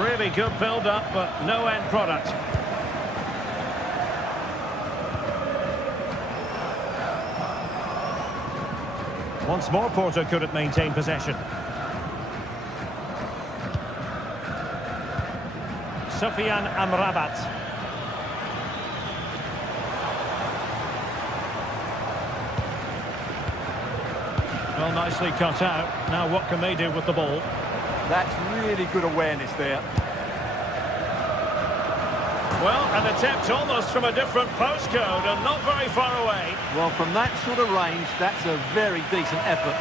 Really good build-up, but no end product. Once more, Porto couldn't maintain possession. Sofian Amrabat. Well, nicely cut out. Now what can they do with the ball? That's really good awareness there. Well, an attempt almost from a different postcode and not very far away. Well, from that sort of range, that's a very decent effort.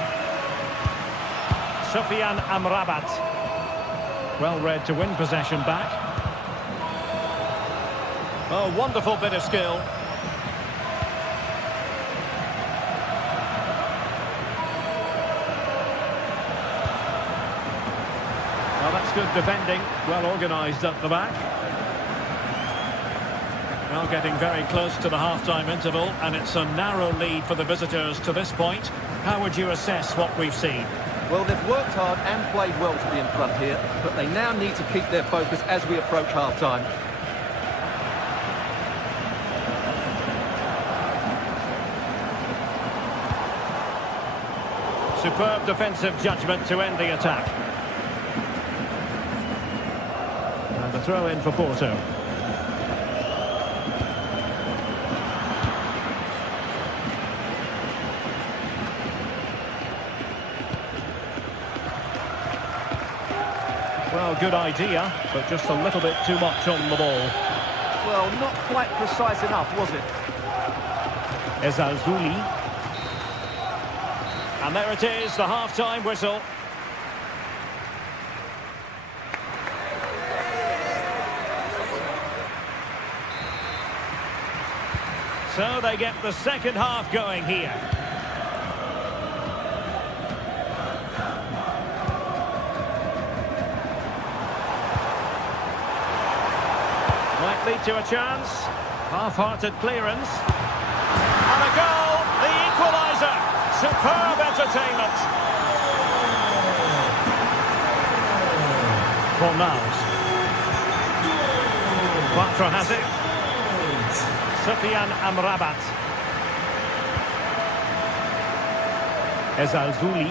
Sofian Amrabat. Well read to win possession back. Oh, wonderful bit of skill. Well, that's good defending. Well organised at the back. Well, getting very close to the half-time interval, and it's a narrow lead for the visitors to this point. How would you assess what we've seen? Well, they've worked hard and played well to be in front here, but they now need to keep their focus as we approach half-time. Superb defensive judgment to end the attack. And the throw in for Porto. Well, good idea, but just a little bit too much on the ball. Well, not quite precise enough, was it? Ezalzouli. And there it is, the half-time whistle. So they get the second half going here. Might lead to a chance. Half-hearted clearance. And a goal, the equaliser. Superb entertainment. Fornals. Quattro has it. Sufyan Amrabat. Ezalzouli.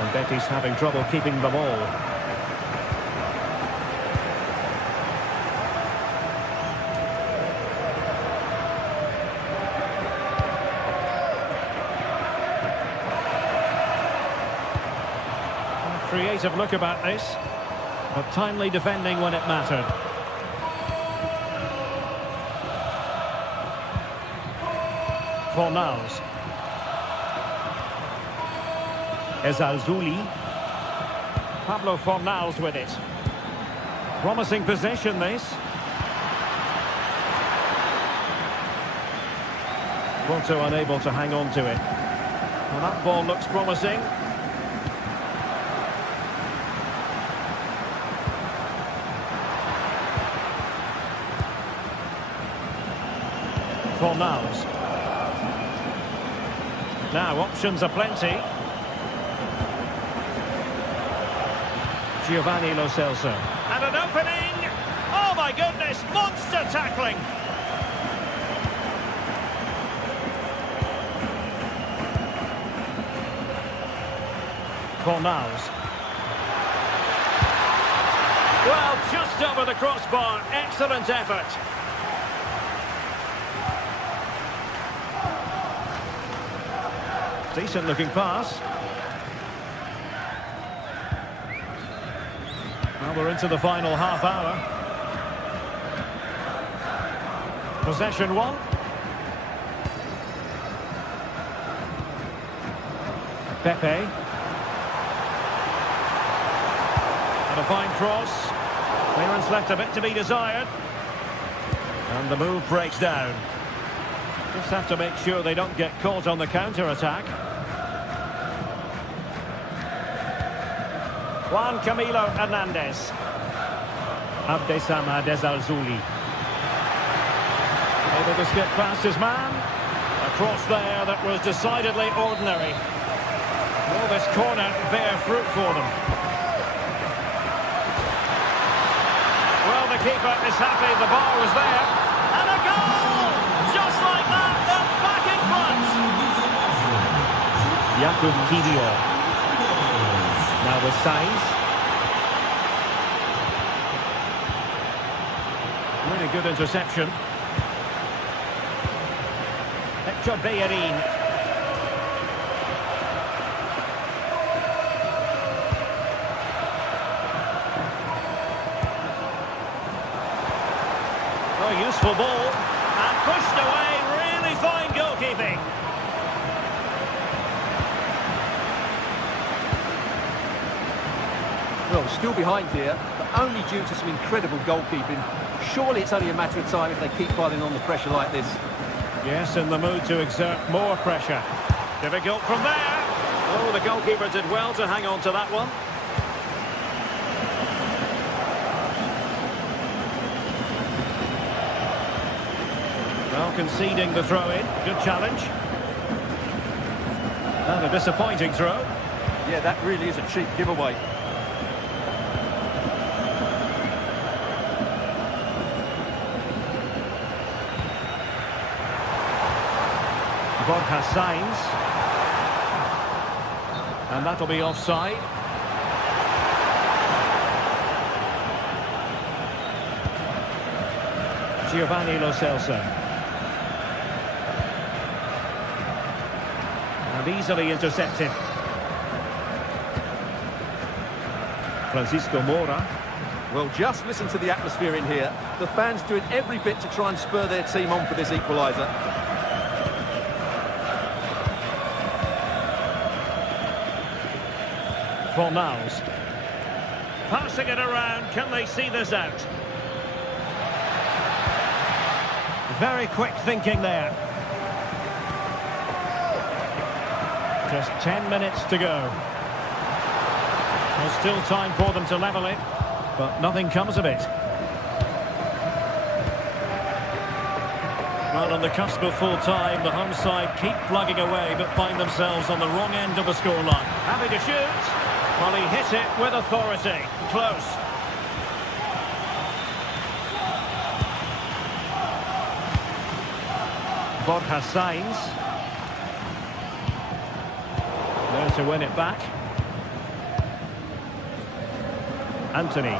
And Betty's having trouble keeping the ball. Creative look about this, but timely defending when it mattered. Fornals. Ezalzouli. Pablo Fornals with it. Promising possession, this. Porto unable to hang on to it. Well, that ball looks promising. Fornals. Now, options are plenty. Giovanni Lo Celso. And an opening! Oh my goodness, monster tackling! Fornals. Well, just over the crossbar, excellent effort. Decent looking pass. Well, we're into the final half hour. Possession one. Pepe. And a fine cross. Clearance left a bit to be desired. And the move breaks down. Just have to make sure they don't get caught on the counter-attack. Juan Camilo Hernandez. Abdessamad Ezalzouli. Able to skip past his man. A cross there that was decidedly ordinary. Will this corner bear fruit for them? Well, the keeper is happy the bar was there. And a goal! Just like that, they're back in front! Jakub Kiwior. Now with Sainz. Really good interception. Hector Bellerin. Oh, useful ball. And pushed away. Really fine goalkeeping. Well, still behind here, but only due to some incredible goalkeeping. Surely it's only a matter of time if they keep piling on the pressure like this. Yes, in the mood to exert more pressure. Difficult from there. Oh, the goalkeeper did well to hang on to that one. Well, conceding the throw-in. Good challenge. And a disappointing throw. Yeah, that really is a cheap giveaway. Borja Sainz. And that'll be offside. Giovanni Lo Celso. And easily intercepted. Francisco Moura. Well, just listen to the atmosphere in here. The fans doing every bit to try and spur their team on for this equaliser. Fornals. Passing it around. Can they see this out? Very quick thinking there. Just 10 minutes to go. There's still time for them to level it, but nothing comes of it. Well, on the cusp of full time, the home side keep plugging away, but find themselves on the wrong end of the scoreline. Having to shoot. Well, he hit it with authority. Close. Borja Sainz. There to win it back. Anthony.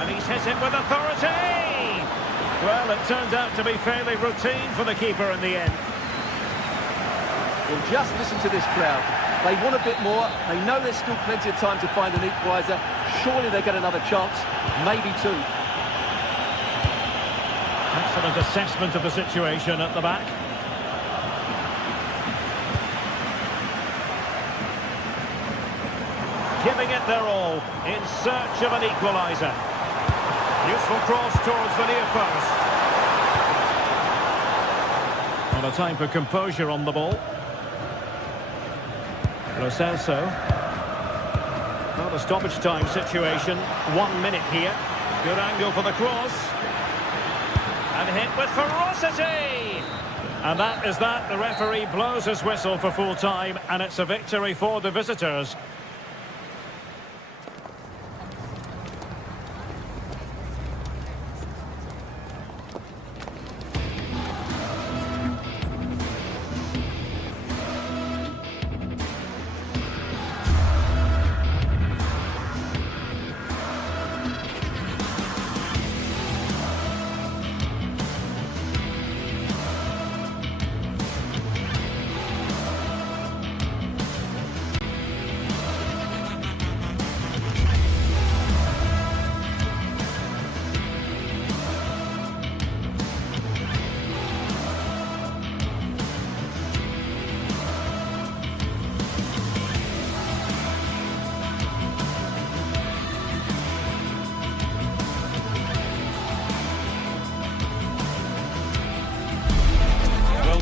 And he's hit it with authority! Well, it turned out to be fairly routine for the keeper in the end. Well, just listen to this crowd. They want a bit more. They know there's still plenty of time to find an equaliser. Surely they get another chance, maybe two. Excellent assessment of the situation at the back. Giving it their all in search of an equaliser. Useful cross towards the near post. Not a time for composure on the ball. Lo Celso. Not a stoppage time situation. 1 minute here. Good angle for the cross. And hit with ferocity! And that is that. The referee blows his whistle for full time, and it's a victory for the visitors.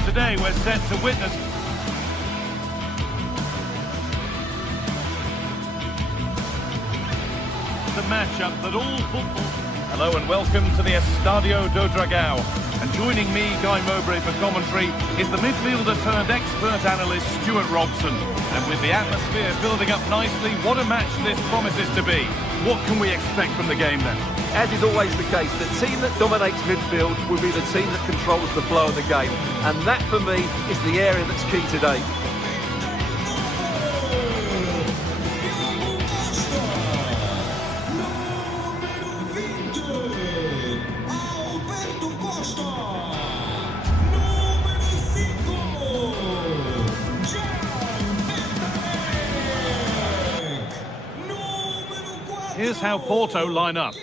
Today we're set to witness the matchup that all football... Hello and welcome to the Estadio do Dragão. And joining me, Guy Mowbray, for commentary is the midfielder turned expert analyst Stuart Robson. And with the atmosphere building up nicely, what a match this promises to be. What can we expect from the game then? As is always the case, the team that dominates midfield will be the team that controls the flow of the game. And that, for me, is the area that's key today. Here's how Porto line up.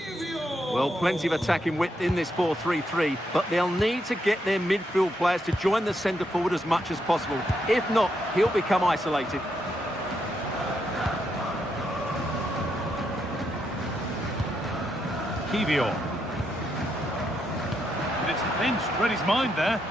Well, plenty of attacking width in this 4-3-3, but they'll need to get their midfield players to join the centre forward as much as possible. If not, he'll become isolated. Kivior. But it's pinched, read his mind there.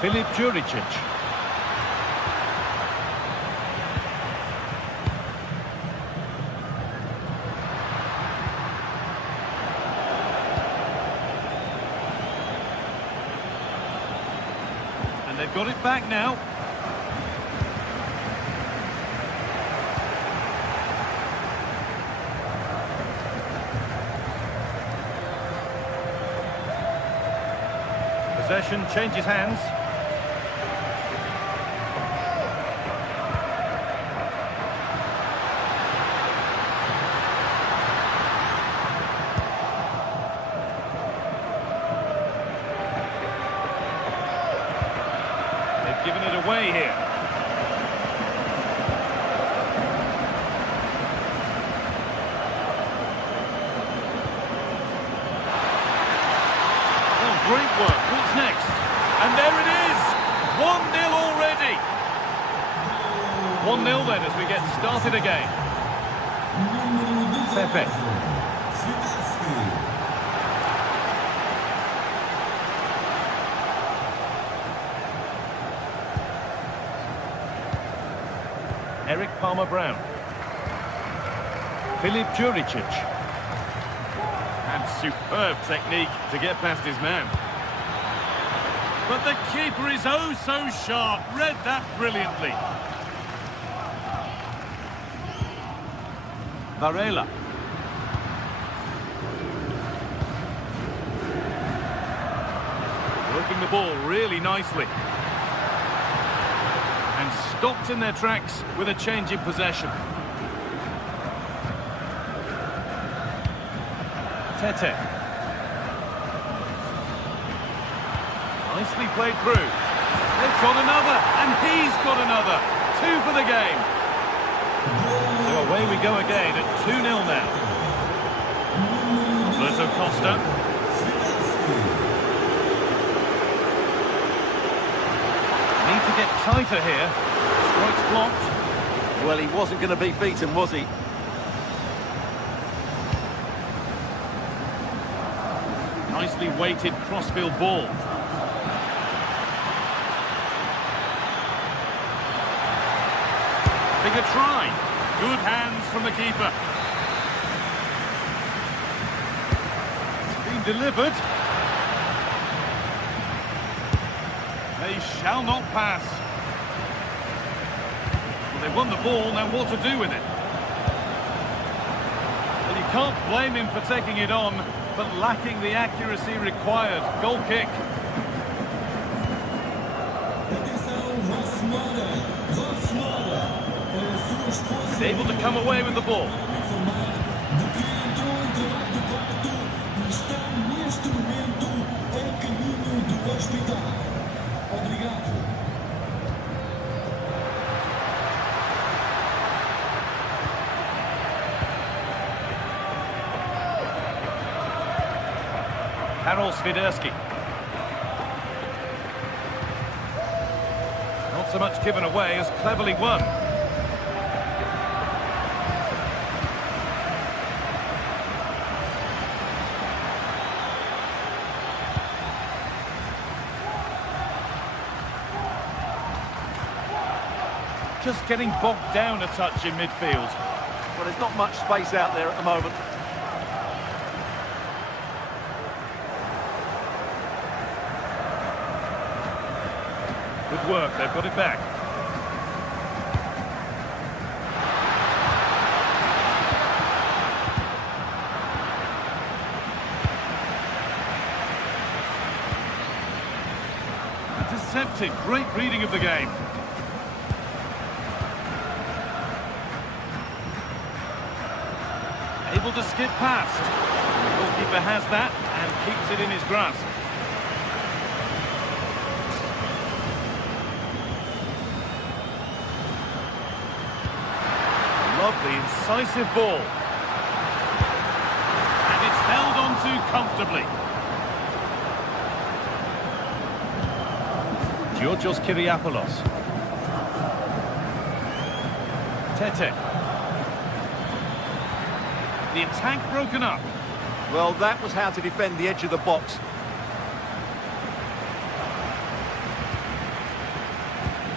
Filip Juricic. And they've got it back now. Possession changes hands. Giving it away here. Oh, great work. What's next? And there it is! 1-0 already. 1-0 then as we get started again. Pepe. Eric Palmer-Brown. Filip Juricic. And superb technique to get past his man. But the keeper is oh so sharp. Read that brilliantly. Varela. Working the ball really nicely. And stopped in their tracks with a change in possession. Tete. Nicely played through. They've got another, and he's got another. 2 for the game. So away we go again at 2-0 now. Roberto Costa. Need to get tighter here. Strikes blocked. Well, he wasn't going to be beaten, was he? Nicely weighted crossfield ball. Bigger try. Good hands from the keeper. It's been delivered. They shall not pass. Well, they won the ball, now what to do with it? Well, you can't blame him for taking it on, but lacking the accuracy required. Goal kick. He's able to come away with the ball. Karol Swiderski. Not so much given away as cleverly won. Just getting bogged down a touch in midfield. Well, there's not much space out there at the moment. Good work, they've got it back. Intercepted, great reading of the game. Able to skip past. The goalkeeper has that and keeps it in his grasp. Lovely, incisive ball. And it's held on to comfortably. Georgios Kyriapoulos. Tete. The attack broken up. Well, that was how to defend the edge of the box.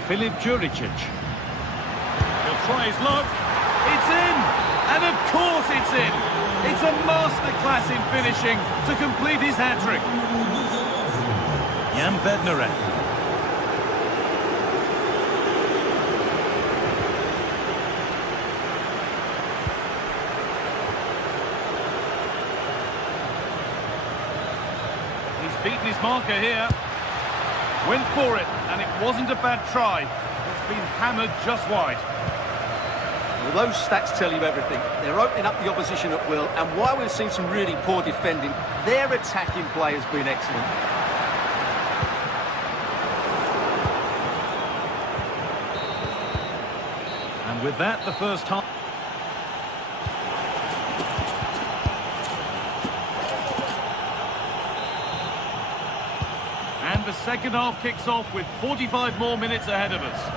Filip Juricic. He'll try his luck. It's in! And of course it's in! It's a masterclass in finishing to complete his hat-trick. Jan Bednarek. He's beaten his marker here. Went for it, and it wasn't a bad try. It's been hammered just wide. Well, those stats tell you everything. They're opening up the opposition at will, and while we've seen some really poor defending, their attacking play has been excellent. And with that, the first half. And the second half kicks off with 45 more minutes ahead of us.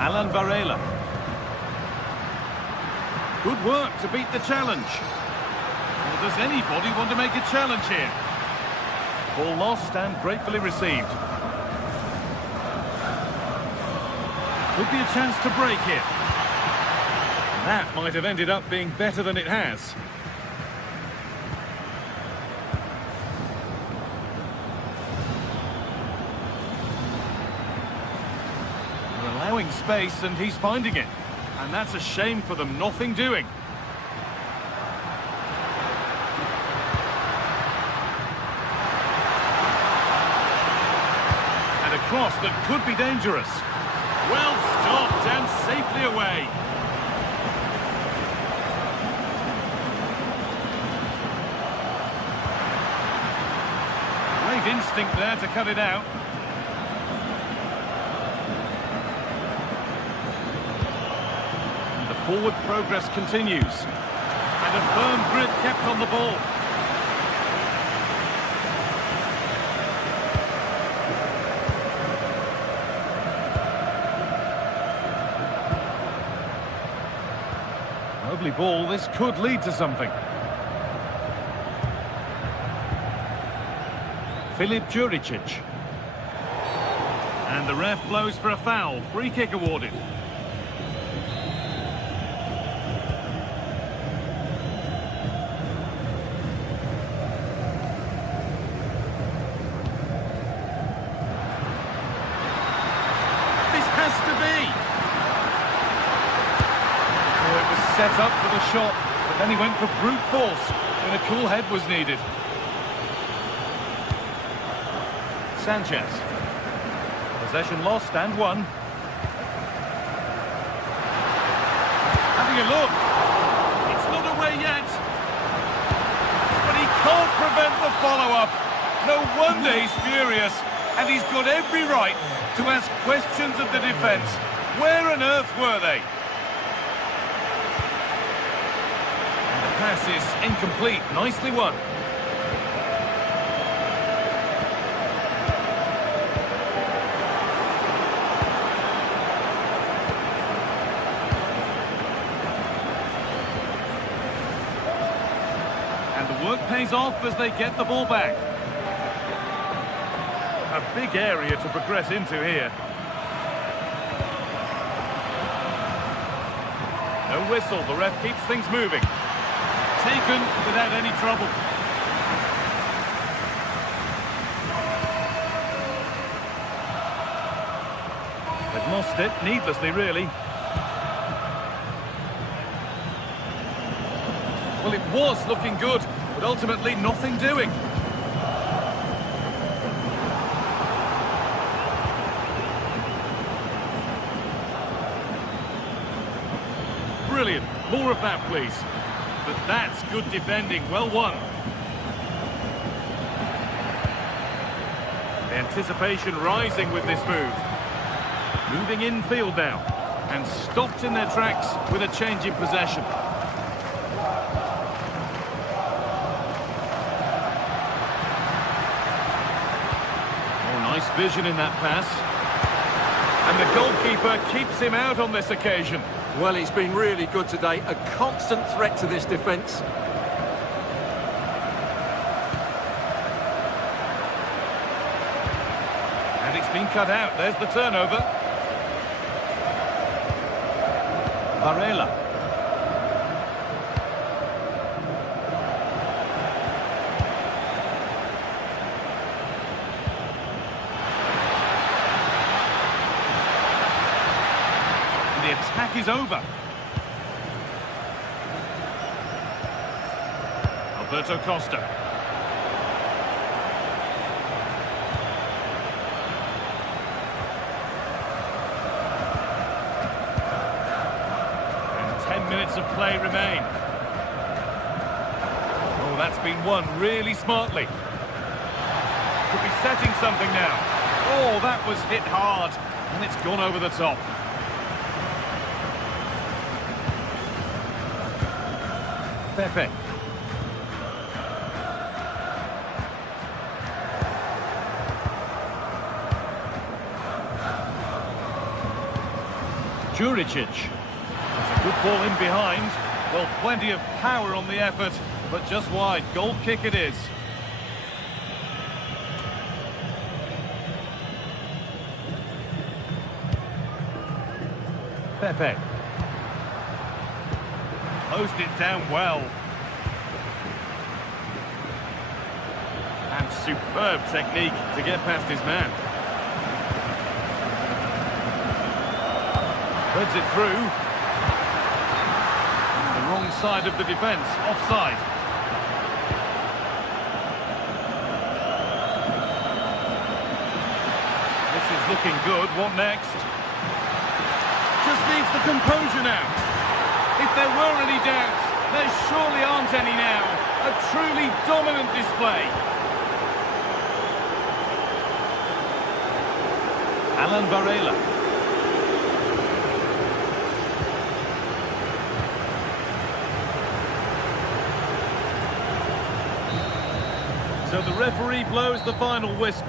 Alan Varela. Good work to beat the challenge. Well, does anybody want to make a challenge here? Ball lost and gratefully received. Could be a chance to break it. That might have ended up being better than it has. They're allowing space and he's finding it. And that's a shame for them, nothing doing. Cross that could be dangerous. Well stopped and safely away. Great instinct there to cut it out. And the forward progress continues. And a firm grip kept on the ball. Lovely ball, this could lead to something. Filip Juricic. And the ref blows for a foul, free kick awarded. This has to be! Set up for the shot, but then he went for brute force when a cool head was needed. Sanchez. Possession lost and won. Having a look. It's not away yet. But he can't prevent the follow-up. No wonder he's furious, and he's got every right to ask questions of the defence. Where on earth were they? Pass is incomplete. Nicely won. And the work pays off as they get the ball back. A big area to progress into here. No whistle. The ref keeps things moving. Taken without any trouble. They've lost it, needlessly really. Well, it was looking good, but ultimately nothing doing. Brilliant. More of that, please. But that's good defending. Well won. The anticipation rising with this move. Moving infield now. And stopped in their tracks with a change in possession. Oh, nice vision in that pass. And the goalkeeper keeps him out on this occasion. Well, he's been really good today. A constant threat to this defence. And it's been cut out. There's the turnover. Varela. The attack is over. Alberto Costa. And 10 minutes of play remain. Oh, that's been won really smartly. Could be setting something now. Oh, that was hit hard. And it's gone over the top. Pepe. Juricic. That's a good ball in behind. Well, plenty of power on the effort, but just wide. Goal kick it is. Pepe. Closed it down well. And superb technique to get past his man. Threads it through. The wrong side of the defence, offside. This is looking good. What next? Just needs the composure now. If there were any doubts, there surely aren't any now. A truly dominant display. Alan Varela. So the referee blows the final whistle.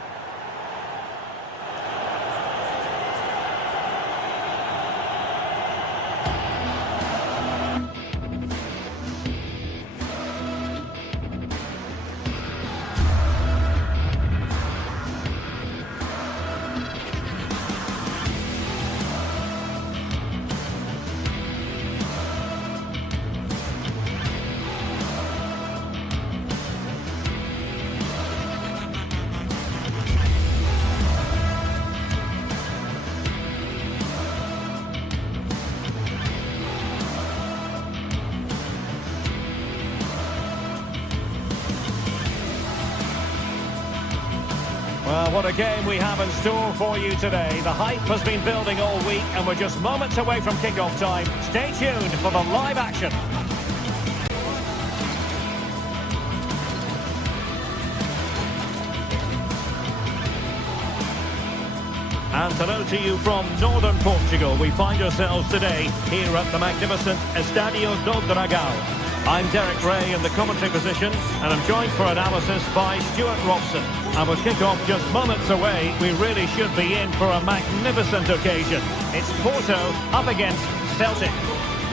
Well, what a game we have in store for you today. The hype has been building all week and we're just moments away from kick-off time. Stay tuned for the live action. And hello to you from northern Portugal. We find ourselves today here at the magnificent Estádio do Dragão. I'm Derek Ray in the commentary position, and I'm joined for analysis by Stuart Robson. And with kick-off just moments away, we really should be in for a magnificent occasion. It's Porto up against Celtic.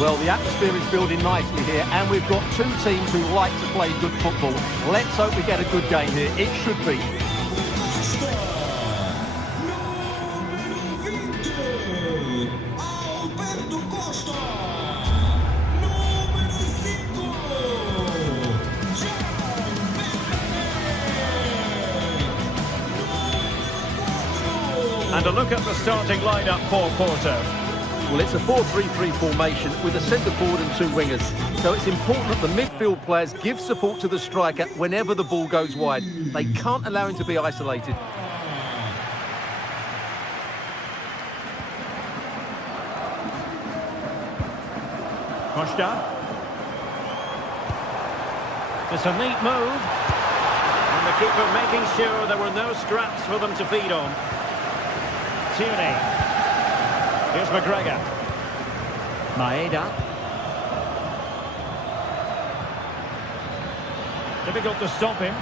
Well, the atmosphere is building nicely here, and we've got two teams who like to play good football. Let's hope we get a good game here. It should be. And a look at the starting lineup for Porto. Well, it's a 4-3-3 formation with a centre forward and two wingers. So it's important that the midfield players give support to the striker whenever the ball goes wide. They can't allow him to be isolated. Costa. It's a neat move. And the keeper making sure there were no scraps for them to feed on. Tierney. Here's McGregor. Maeda. Difficult to stop him.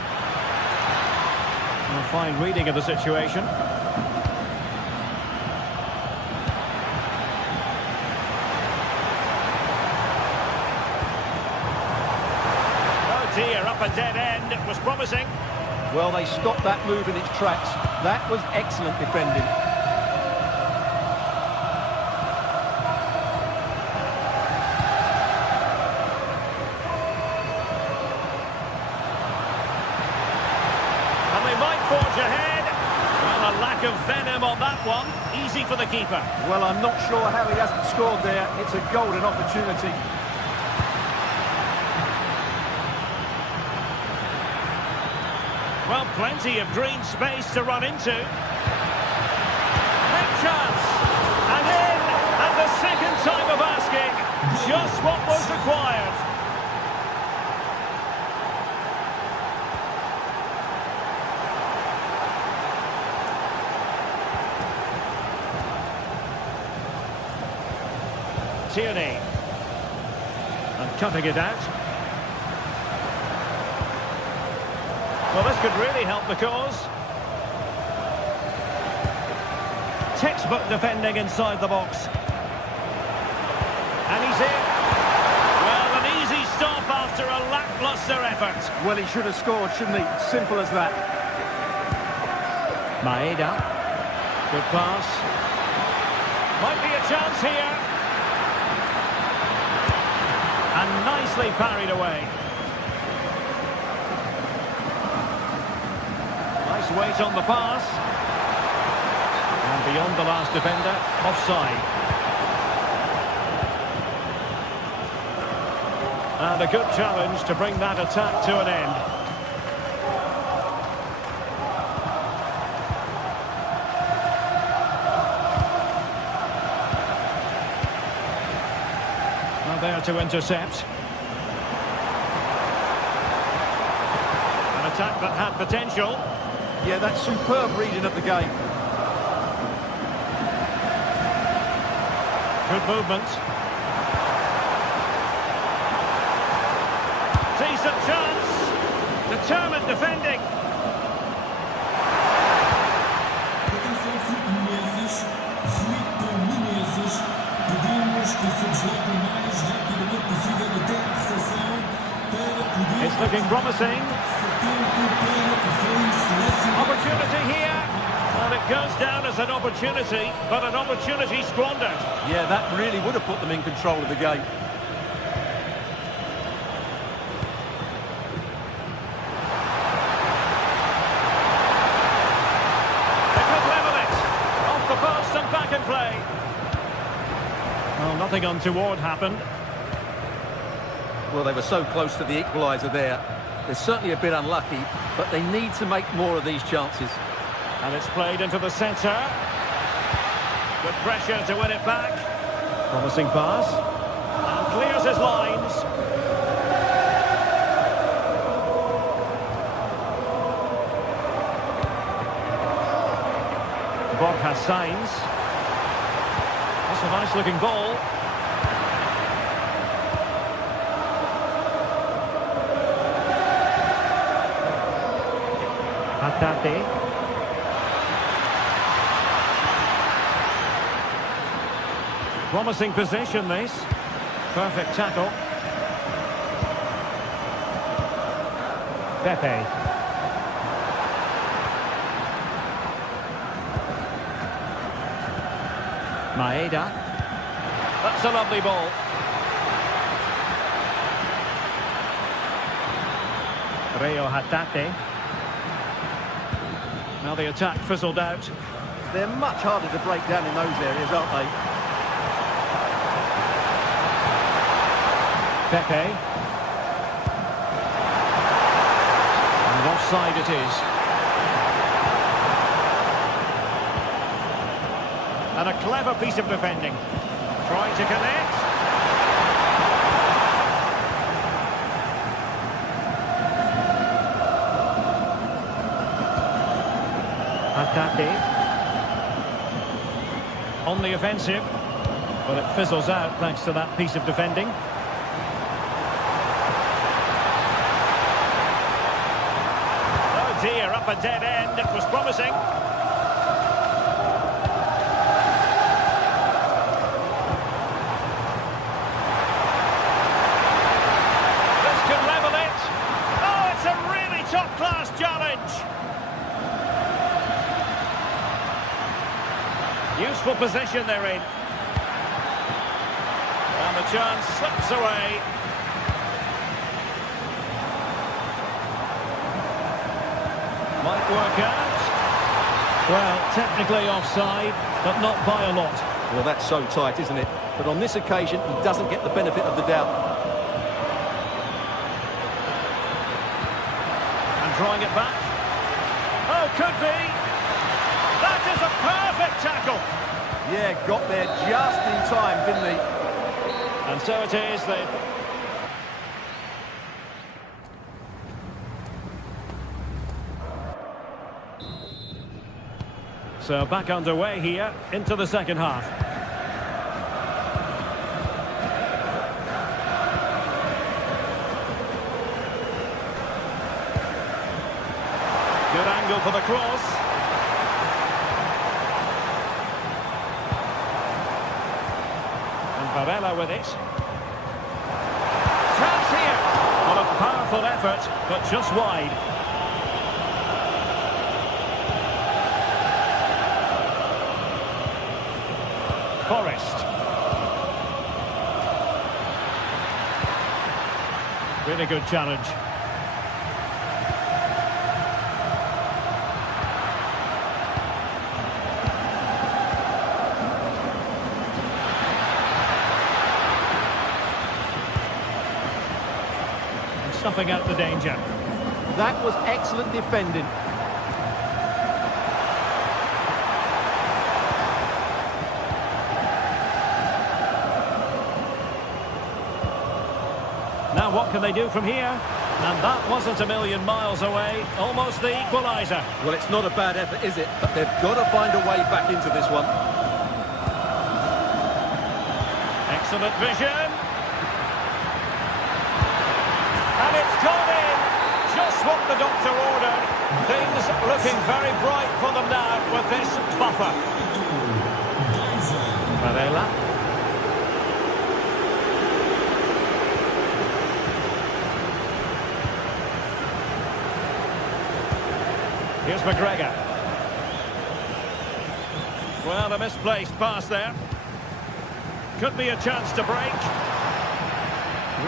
A fine reading of the situation. Oh dear, up a dead end. It was promising. Well, they stopped that move in its tracks. That was excellent defending. Forge ahead. Well, a lack of venom on that one. Easy for the keeper. Well, I'm not sure how he hasn't scored there. It's a golden opportunity. Well, plenty of green space to run into. Big chance. And in. And the second time of asking. Just what was required. Tierney. And cutting it out. Well, this could really help the cause. Textbook defending inside the box. And he's in. Well, an easy stop after a lacklustre effort. Well, he should have scored, shouldn't he? Simple as that. Maeda. Good pass. Might be a chance here. And nicely parried away. Nice weight on the pass. And beyond the last defender, offside. And a good challenge to bring that attack to an end. There to intercept. An attack that had potential. Yeah, that's superb reading of the game. Good movement. Decent chance. Determined defending. It's looking promising. Opportunity here. Well, it goes down as an opportunity, but an opportunity squandered. Yeah, that really would have put them in control of the game. They could level it. Off the post and back in play. Well, nothing untoward happened. Well, they were so close to the equaliser there. They're certainly a bit unlucky, but they need to make more of these chances. And it's played into the centre. Good pressure to win it back. Promising pass. And clears his lines. Bob has signs. That's a nice looking ball. Hatate. Promising position, this. Perfect tackle. Pepe. Maeda. That's a lovely ball. Reo Hatate. Now the attack fizzled out. They're much harder to break down in those areas, aren't they? Pepe. And offside it is. And a clever piece of defending. Trying to connect. Kake. On the offensive, but it fizzles out thanks to that piece of defending. Oh dear, up a dead end. It was promising. This can level it. Oh, it's a really top-class challenge. Useful position they're in. And the chance slips away. Might work out. Well, technically offside, but not by a lot. Well, that's so tight, isn't it? But on this occasion, he doesn't get the benefit of the doubt. And drawing it back. Oh, could be. That is a perfect tackle. Yeah, got there just in time, didn't he? And so it is. So back underway here into the second half. Good angle for the cross. And Varela with it. Chance here. What a powerful effort, but just wide. Forrest. Really good challenge. And snuffing out the danger. That was excellent defending. Now what can they do from here? And that wasn't a million miles away. Almost the equaliser. Well, it's not a bad effort, is it? But they've got to find a way back into this one. Excellent vision. And it's gone in. Just what the doctor ordered. Things looking very bright for them now with this buffer. Varela. Here's McGregor. Well, a misplaced pass there. Could be a chance to break.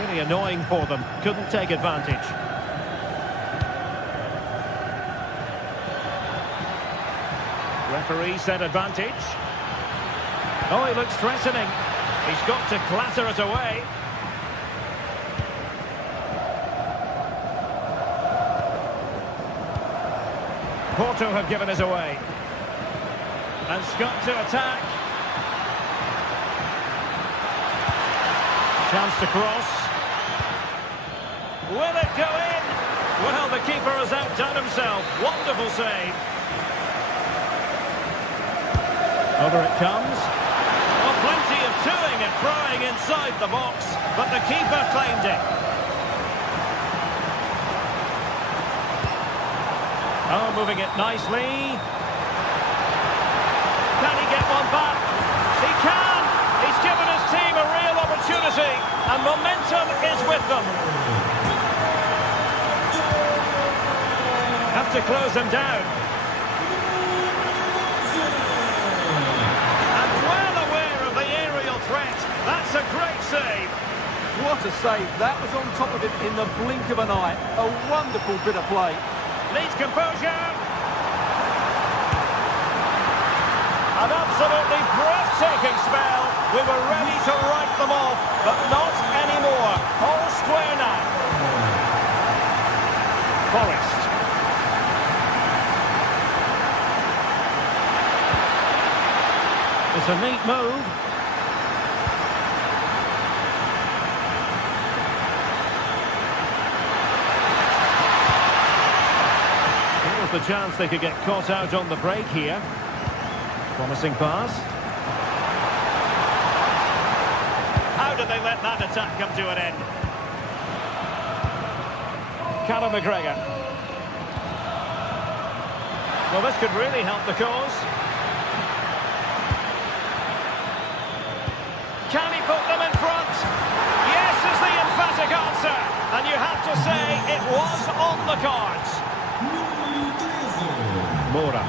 Really annoying for them. Couldn't take advantage. Referee said advantage. Oh, he looks threatening. He's got to clatter it away. Porto have given us away. And Scott to attack. Chance to cross. Will it go in? Well, the keeper has outdone himself. Wonderful save. Over it comes. Oh, plenty of toing and throwing inside the box, but the keeper claimed it. Oh, moving it nicely. Can he get one back? He can! He's given his team a real opportunity, and momentum is with them. Have to close them down. And well aware of the aerial threat. That's a great save. What a save. That was on top of it in the blink of an eye. A wonderful bit of play. Needs composure. An absolutely breathtaking spell. We were ready to write them off, but not anymore. All square now. Forrest. It's a neat move. There's the chance they could get caught out on the break here. Promising pass. How did they let that attack come to an end? Callum McGregor. Well, this could really help the cause. Can he put them in front? Yes is the emphatic answer. And you have to say it was on the cards. Mora.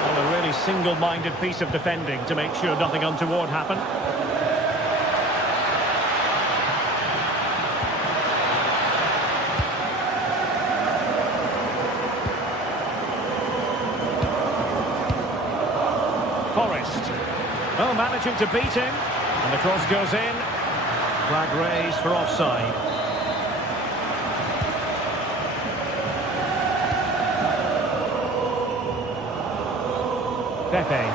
Well, a really single-minded piece of defending to make sure nothing untoward happened. Forrest. Oh, managing to beat him. And the cross goes in. Flag raised for offside. Pepe.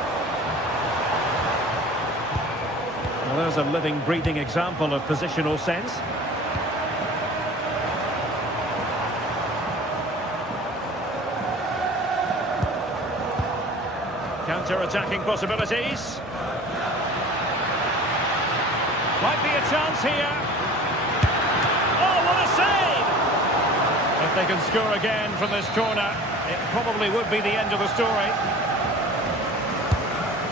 Well, there's a living, breathing example of positional sense. Counter-attacking possibilities. Might be a chance here. Oh, what a save! If they can score again from this corner, it probably would be the end of the story.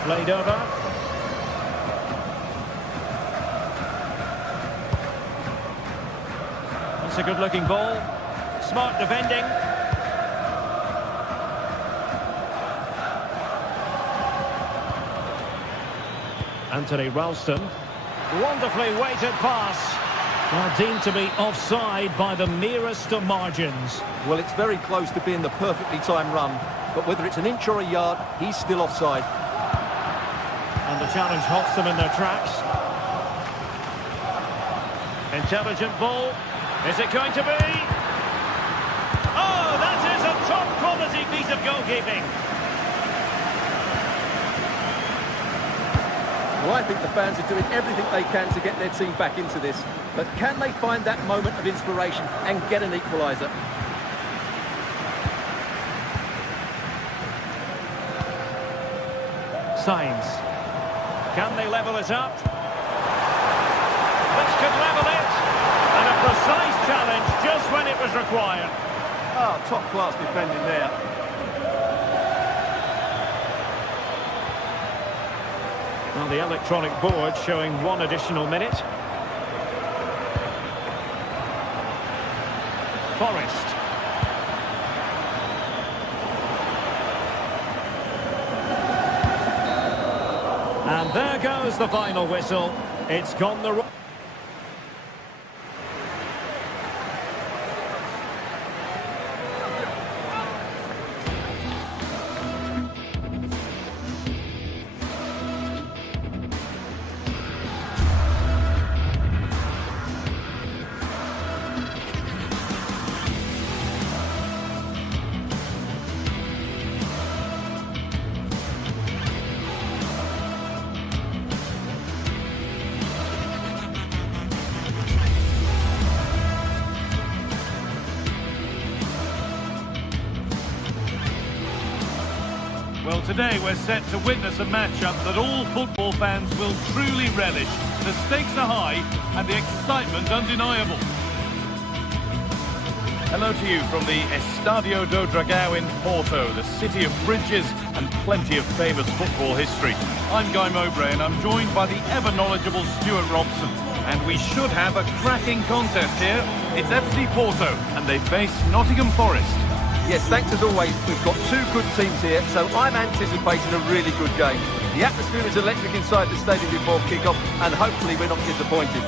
Played over. That's a good-looking ball. Smart defending. Anthony Ralston. Wonderfully weighted pass. Well, deemed to be offside by the merest of margins. Well, it's very close to being the perfectly timed run, but whether it's an inch or a yard, he's still offside. And the challenge halts them in their tracks. Intelligent ball. Is it going to be? Oh, that is a top-quality piece of goalkeeping. Well, I think the fans are doing everything they can to get their team back into this. But can they find that moment of inspiration and get an equaliser? Signs. Can they level it up? This could level it. And a precise challenge just when it was required. Oh, top-class defending there. Well, the electronic board showing one additional minute. Forrest. And there goes the final whistle. It's gone the wrong. Well, today we're set to witness a matchup that all football fans will truly relish. The stakes are high and the excitement undeniable. Hello to you from the Estadio do Dragão in Porto, the city of bridges and plenty of famous football history. I'm Guy Mowbray and I'm joined by the ever-knowledgeable Stuart Robson. And we should have a cracking contest here. It's FC Porto and they face Nottingham Forest. Yes, thanks as always. We've got two good teams here, so I'm anticipating a really good game. The atmosphere is electric inside the stadium before kick-off, and hopefully we're not disappointed.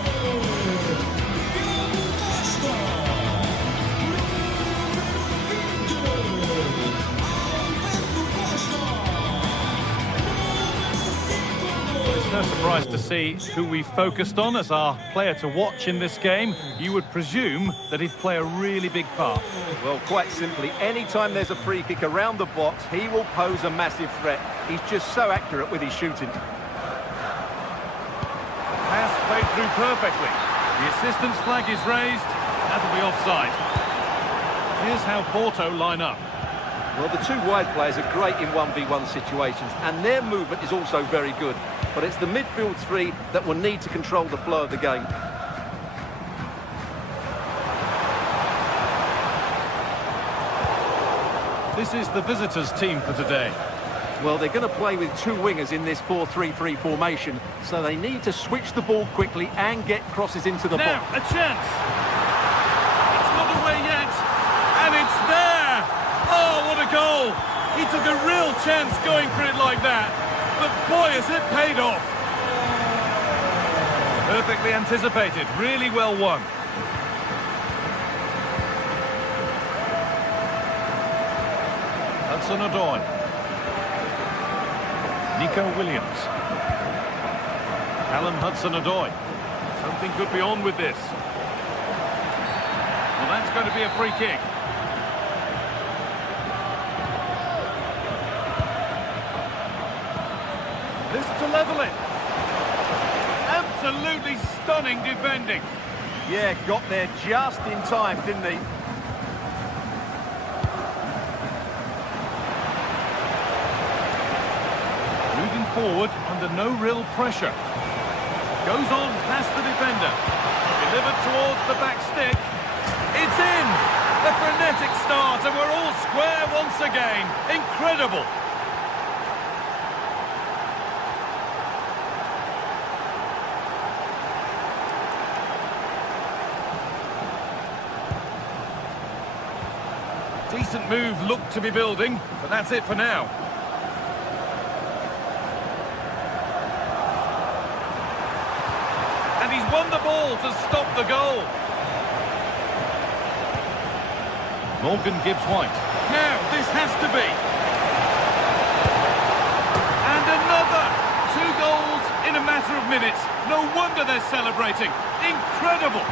It's no surprise to see who we focused on as our player to watch in this game. You would presume that he'd play a really big part. Well, quite simply, anytime there's a free kick around the box, he will pose a massive threat. He's just so accurate with his shooting. Pass played through perfectly. The assistant's flag is raised. That'll be offside. Here's how Porto line up. Well, the two wide players are great in 1v1 situations, and their movement is also very good. But it's the midfield three that will need to control the flow of the game. This is the visitors' team for today. Well, they're going to play with two wingers in this 4-3-3 formation, so they need to switch the ball quickly and get crosses into the Now, box. a chance. It's not away yet, and it's there. Oh, what a goal. He took a real chance going for it like that, but boy, has it paid off. Perfectly anticipated, really well won. Hudson-Odoi. Nico Williams. Callum Hudson-Odoi. Something could be on with this. Well, that's going to be a free kick. This to level it. Absolutely stunning defending. Yeah, got there just in time, didn't he? Moving forward under no real pressure. Goes on past the defender. Delivered towards the back stick. It's in! A frenetic start, and we're all square once again. Incredible! Decent move looked to be building, but that's it for now. And he's won the ball to stop the goal. Morgan Gibbs-White. Now, this has to be. And another! 2 goals in a matter of minutes. No wonder they're celebrating. Incredible!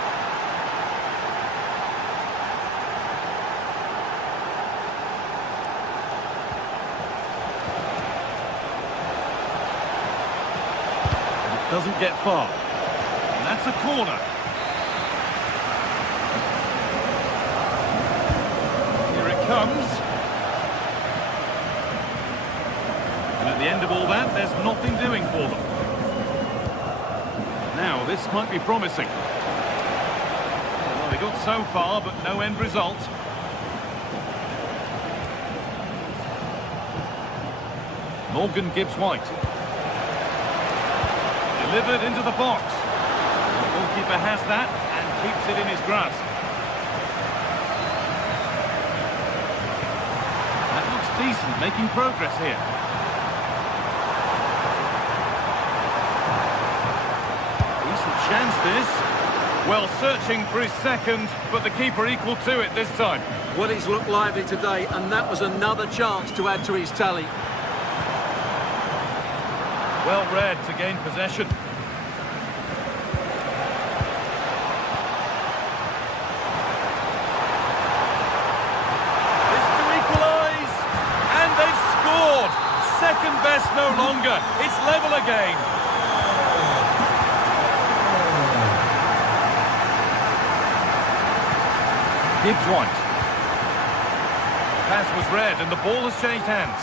Doesn't get far. And that's a corner. Here it comes. And at the end of all that, there's nothing doing for them. Now, this might be promising. Well, they got so far, but no end result. Morgan Gibbs-White. Delivered into the box. The goalkeeper has that and keeps it in his grasp. That looks decent, making progress here. Decent chance this. Well, searching for his second, but the keeper equal to it this time. Well, he's looked lively today, and that was another chance to add to his tally. Well read to gain possession. This to equalise, and they've scored. Second best no longer. It's level again. Gibbs-White. Pass was read and the ball has changed hands.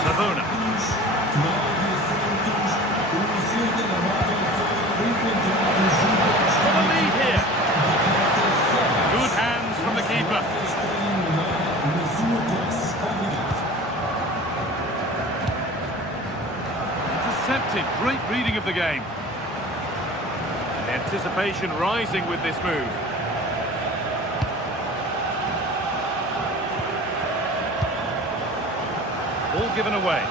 Savona. For the lead here. Good hands from the keeper. Intercepted. Great reading of the game. The anticipation rising with this move. Ball given away.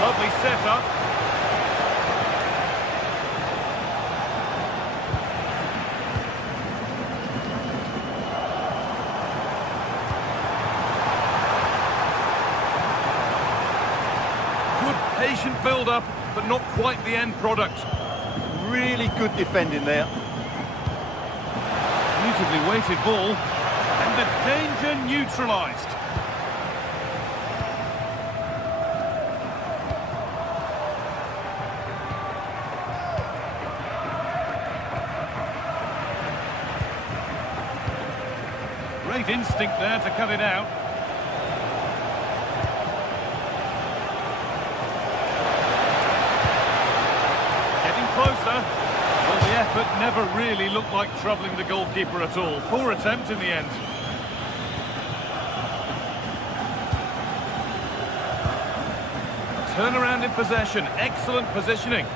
Lovely setup. Good patient build-up, but not quite the end product. Really good defending there. New Beautifully weighted ball. And the danger neutralised. Great instinct there to cut it out. Getting closer. Well, the effort never really looked like troubling the goalkeeper at all. Poor attempt in the end. Turnaround in possession. Excellent positioning.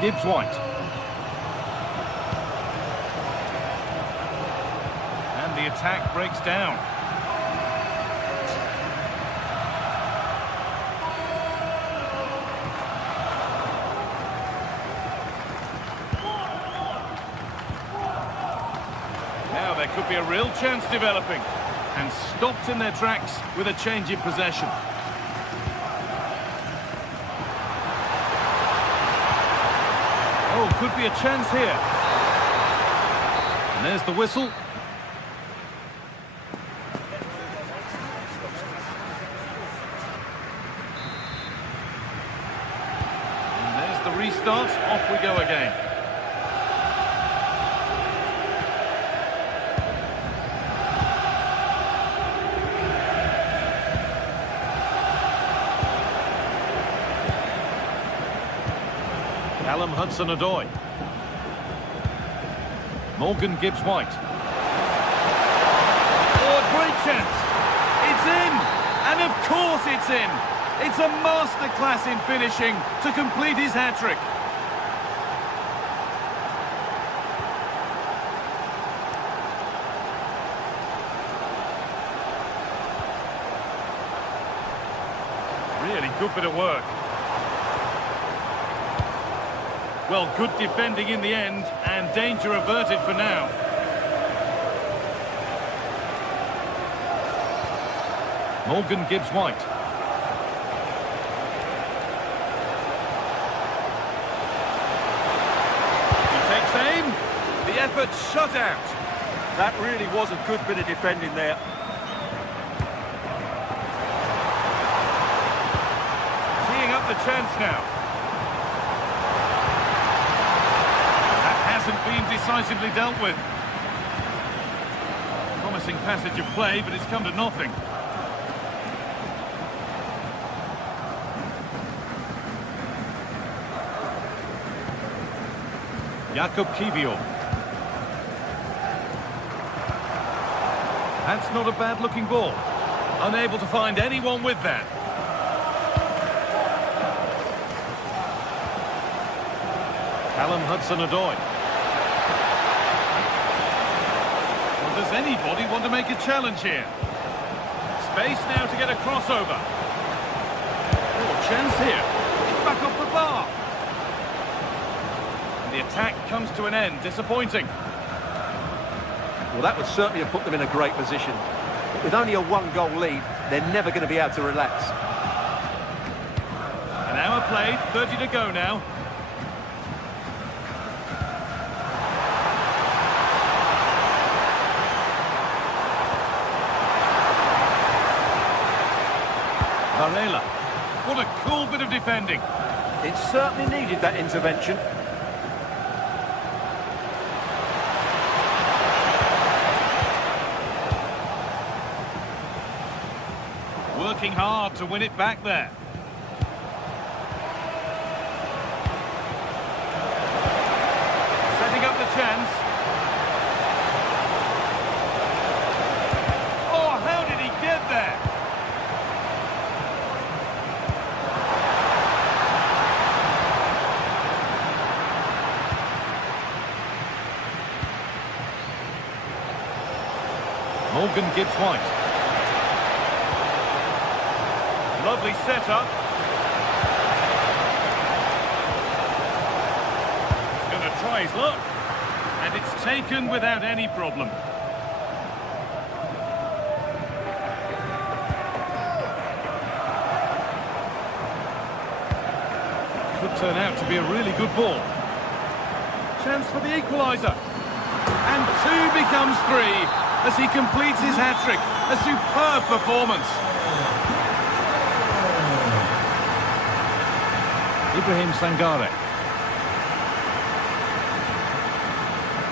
Gibbs White. And the attack breaks down. Now there could be a real chance developing. And stopped in their tracks with a change in possession. Oh, could be a chance here. And there's the whistle. And there's the restart. Off we go again. Callum Hudson-Odoi. Morgan Gibbs-White. Oh, a great chance. It's in. And of course it's in. It's a masterclass in finishing to complete his hat-trick. Really good bit of work. Well, good defending in the end, and danger averted for now. Morgan Gibbs-White. He takes aim. The effort shut out. That really was a good bit of defending there. Teeing up the chance now. Hasn't been decisively dealt with. Promising passage of play, but it's come to nothing. Jakub Kiwior. That's not a bad-looking ball. Unable to find anyone with that. Callum Hudson-Odoi. Does anybody want to make a challenge here? Space now to get a crossover. Oh, chance here. It's back off the bar. And the attack comes to an end. Disappointing. Well, that would certainly have put them in a great position. But with only a one-goal lead, they're never going to be able to relax. An hour played, 30 to go now. Varela. What a cool bit of defending. It certainly needed that intervention. Working hard to win it back there. Setting up the chance. Oh, how did he get there? Morgan Gibbs-White. Lovely setup. He's going to try his luck. And it's taken without any problem. turn out to be a really good ball. Chance for the equaliser. And 2 becomes 3 as he completes his hat-trick. A superb performance. Ibrahim Sangare.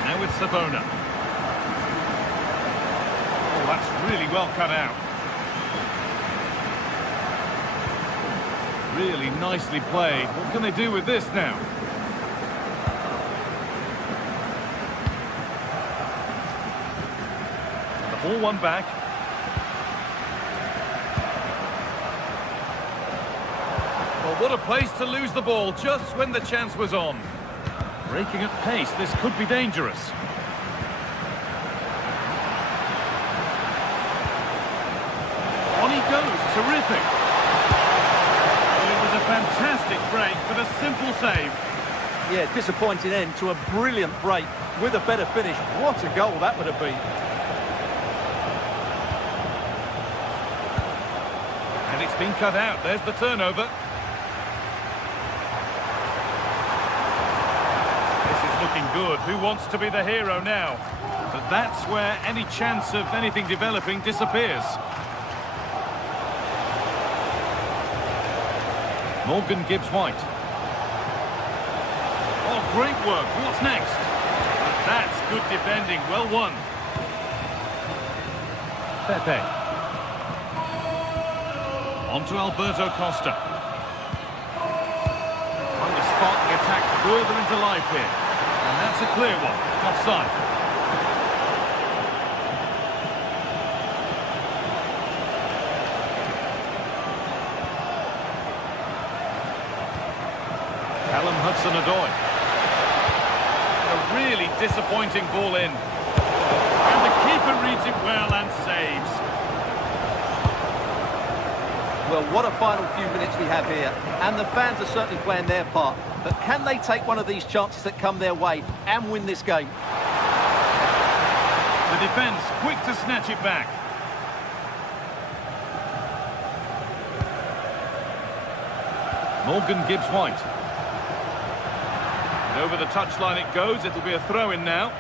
Now with Sabona. Oh, that's really well cut out. Really nicely played. What can they do with this now? And the ball won back. Well, what a place to lose the ball just when the chance was on. Breaking at pace, this could be dangerous. On he goes, terrific. Fantastic break, but a simple save. Yeah, disappointing end to a brilliant break with a better finish. What a goal that would have been. And it's been cut out. There's the turnover. This is looking good. Who wants to be the hero now? But that's where any chance of anything developing disappears. Morgan Gibbs-White. Oh, great work. What's next? That's good defending. Well won. Pepe. On to Alberto Costa. Trying to spark the attack further into life here. And that's a clear one. Offside. Callum Hudson-Odoi. A really disappointing ball in. And the keeper reads it well and saves. Well, what a final few minutes we have here. And the fans are certainly playing their part. But can they take one of these chances that come their way and win this game? The defence quick to snatch it back. Morgan Gibbs-White. Over the touchline it goes. It'll be a throw-in now.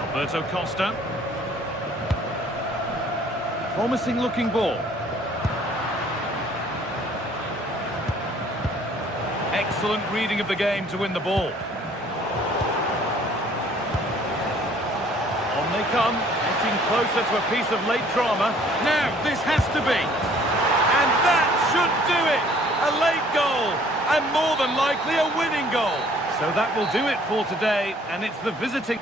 Alberto Costa. Promising looking ball. Excellent reading of the game to win the ball. On they come, getting closer to a piece of late drama. Now, this has to be. And that should do it. A late goal. And more than likely a winning goal. So that will do it for today, and it's the visiting...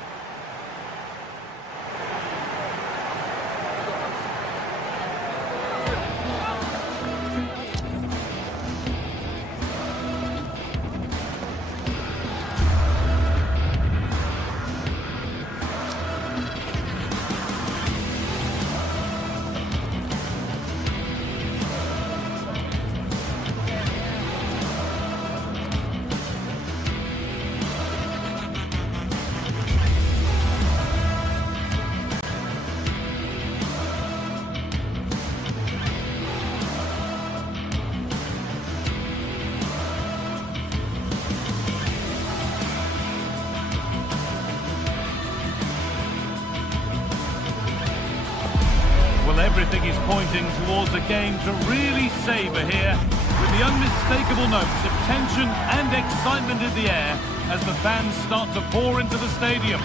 Everything is pointing towards a game to really savour here, with the unmistakable notes of tension and excitement in the air as the fans start to pour into the stadium.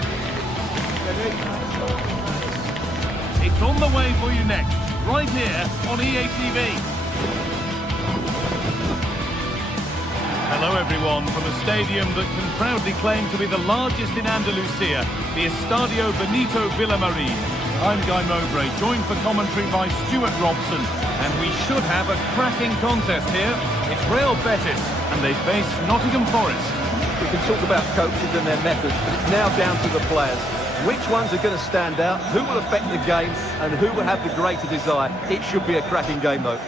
It's on the way for you next, right here on EA TV. Hello everyone from a stadium that can proudly claim to be the largest in Andalusia, the Estadio Benito Villamarín. I'm Guy Mowbray, joined for commentary by Stuart Robson, and we should have a cracking contest here. It's Real Betis, and they face Nottingham Forest. We can talk about coaches and their methods, but it's now down to the players. Which ones are going to stand out, who will affect the game, and who will have the greater desire? It should be a cracking game, though.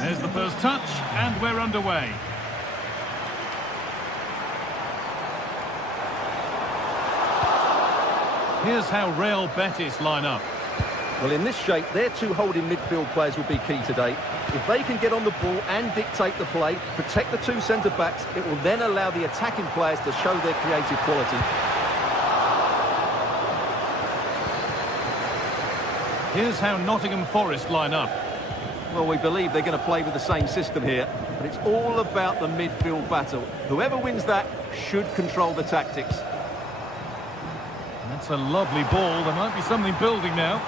There's the first touch, and we're underway. Here's how Real Betis line up. Well, in this shape, their two holding midfield players will be key today. If they can get on the ball and dictate the play, protect the two centre-backs, it will then allow the attacking players to show their creative quality. Here's how Nottingham Forest line up. Well, we believe they're going to play with the same system here, but it's all about the midfield battle. Whoever wins that should control the tactics. That's a lovely ball. There might be something building now.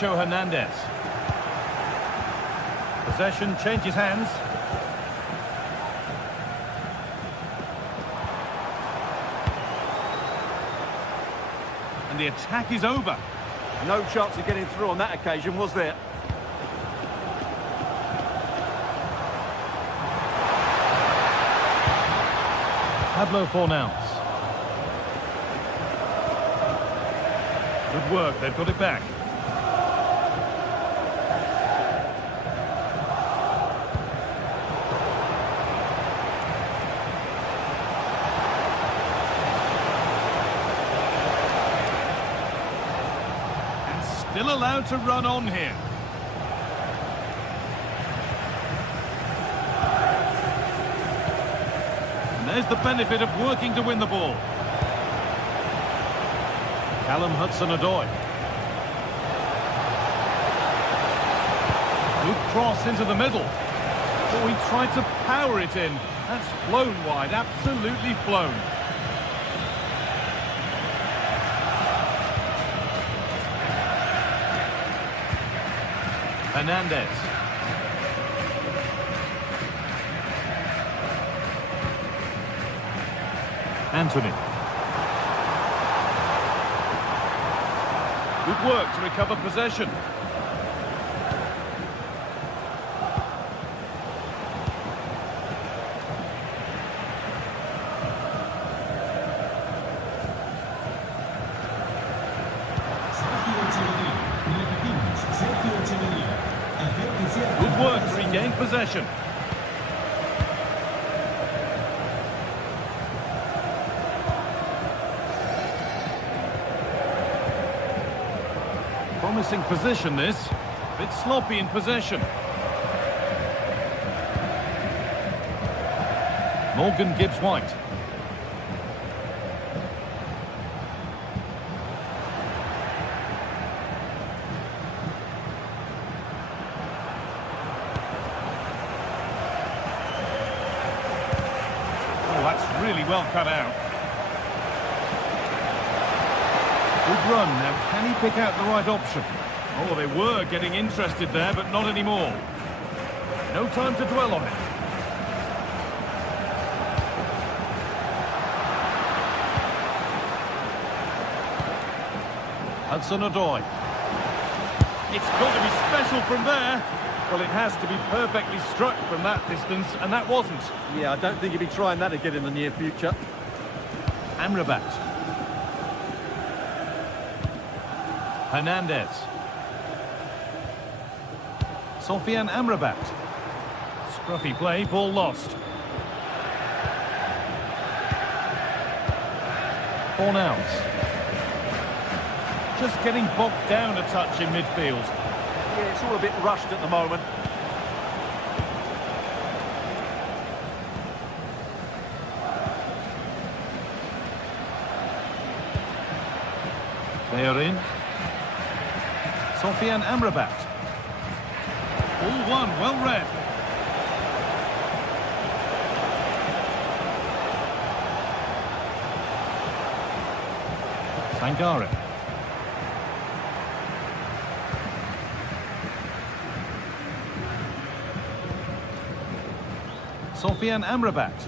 Hernandez. Possession changes hands. And the attack is over. No chance of getting through on that occasion, was there? Pablo Fornals. Good work, they've got it back. Still allowed to run on here. And there's the benefit of working to win the ball. Callum Hudson-Odoi. Good cross into the middle. Oh, he tried to power it in. That's flown wide, absolutely flown. Hernandez. Anthony. Good work to recover possession. Good work to regain possession. Promising position this. A bit sloppy in possession. Morgan Gibbs-White. Really well cut out. Good run. Now, can he pick out the right option? Oh, they were getting interested there, but not anymore. No time to dwell on it. Hudson-Odoi. It's got to be special from there. Well, it has to be perfectly struck from that distance, and that wasn't. Yeah, I don't think he'll be trying that again in the near future. Amrabat. Hernandez. Sofian Amrabat. Scruffy play, ball lost. Fornals. Just getting bogged down a touch in midfield. Yeah, it's all a bit rushed at the moment. They are in. Sofian Amrabat. All one, well read. Sangare. Sofian Amrabat.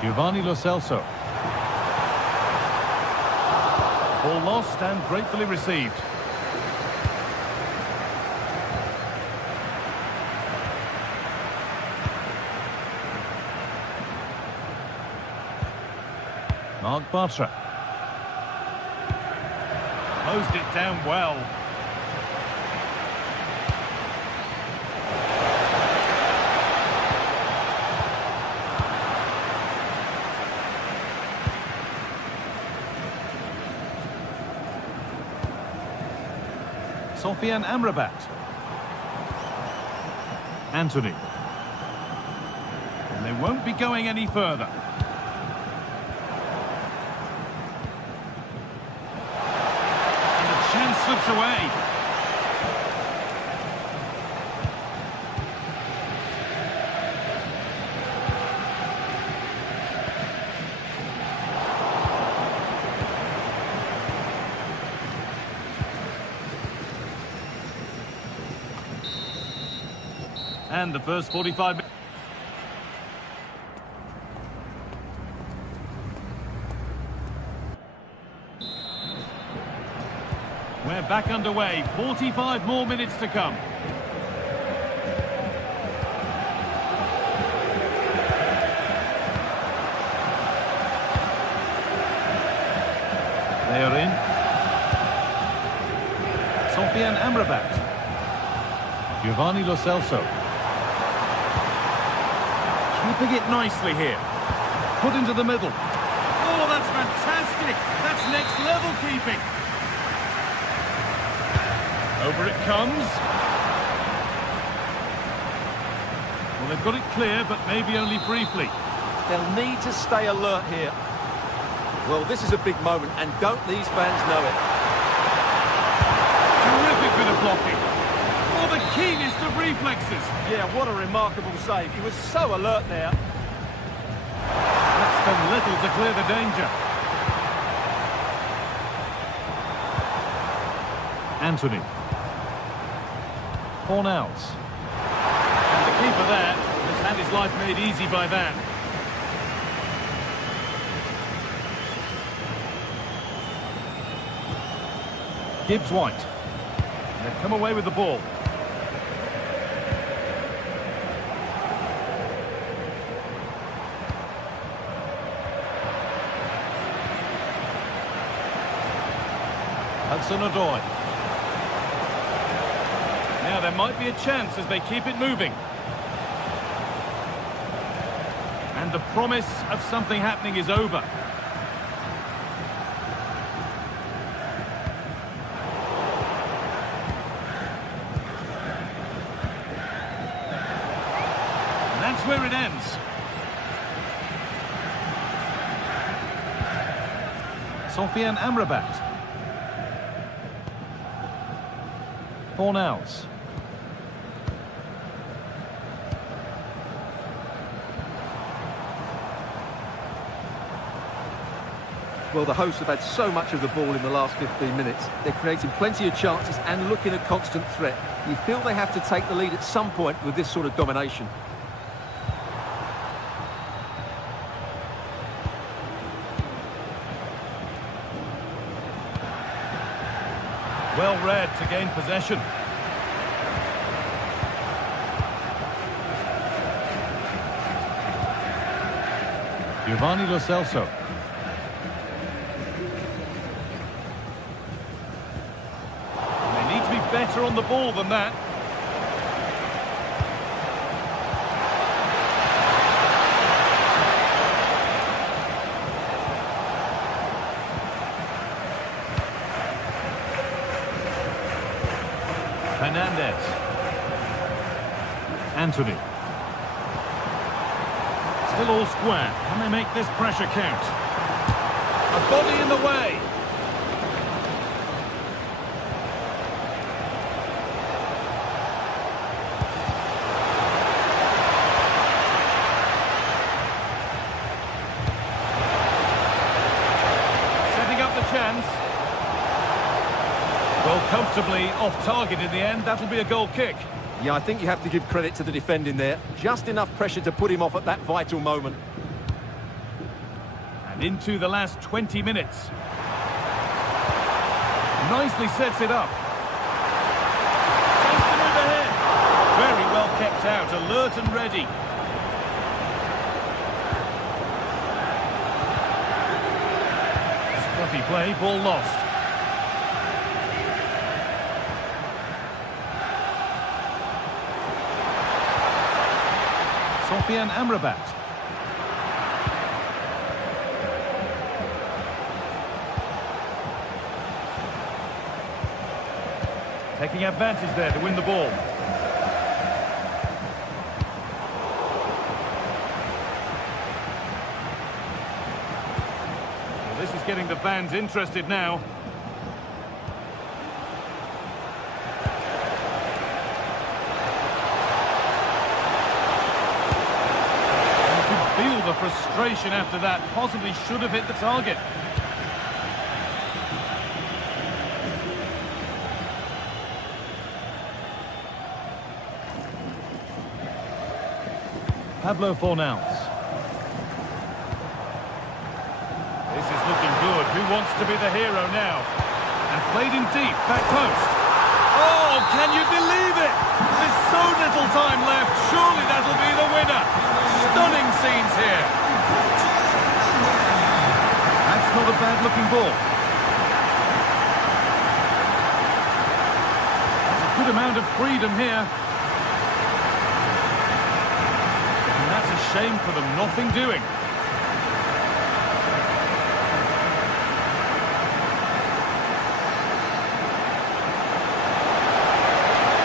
Giovanni Lo Celso. Ball lost and gratefully received. Mark Bartra. Closed it down well. Sofian Amrabat. Anthony. And they won't be going any further. And the chance slips away. And the first 45 minutes. We're back underway. 45 more minutes to come. They are in. Sofian Amrabat. Giovanni Lo Celso. Keeping it nicely here. Put into the middle. Oh, that's fantastic. That's next level keeping. Over it comes. Well, they've got it clear, but maybe only briefly. They'll need to stay alert here. Well, this is a big moment, and don't these fans know it? Terrific bit of blocking. Oh, the keenest of reflexes. Yeah, what a remarkable save. He was so alert there. That's done little to clear the danger. Anthony. Fornals. And the keeper there has had his life made easy by that. Gibbs White. They've come away with the ball. Hudson-Odoi. Now there might be a chance as they keep it moving. And the promise of something happening is over. And that's where it ends. Sofian Amrabat. Fornals. Well, the hosts have had so much of the ball in the last 15 minutes. They're creating plenty of chances and looking a constant threat. You feel they have to take the lead at some point with this sort of domination. Well read to gain possession. Giovanni Lo Celso. They need to be better on the ball than that. Hernandez. Anthony. Still all square. Can they make this pressure count? A body in the way. Setting up the chance. Well, comfortably off target in the end. That'll be a goal kick. Yeah, I think you have to give credit to the defending there. Just enough pressure to put him off at that vital moment. And into the last 20 minutes. Nicely sets it up. Chance to move ahead. Very well kept out, alert and ready. quality play, ball lost. Sofian Amrabat. Taking advantage there to win the ball. Well, this is getting the fans interested now. You can feel the frustration after that. Possibly should have hit the target. Pablo Fornals. This is looking good. Who wants to be the hero now? And played in deep, back post. Oh, can you believe it? There's so little time left. Surely that'll be the winner. Stunning scenes here. That's not a bad-looking ball. There's a good amount of freedom here. Shame for them, nothing doing.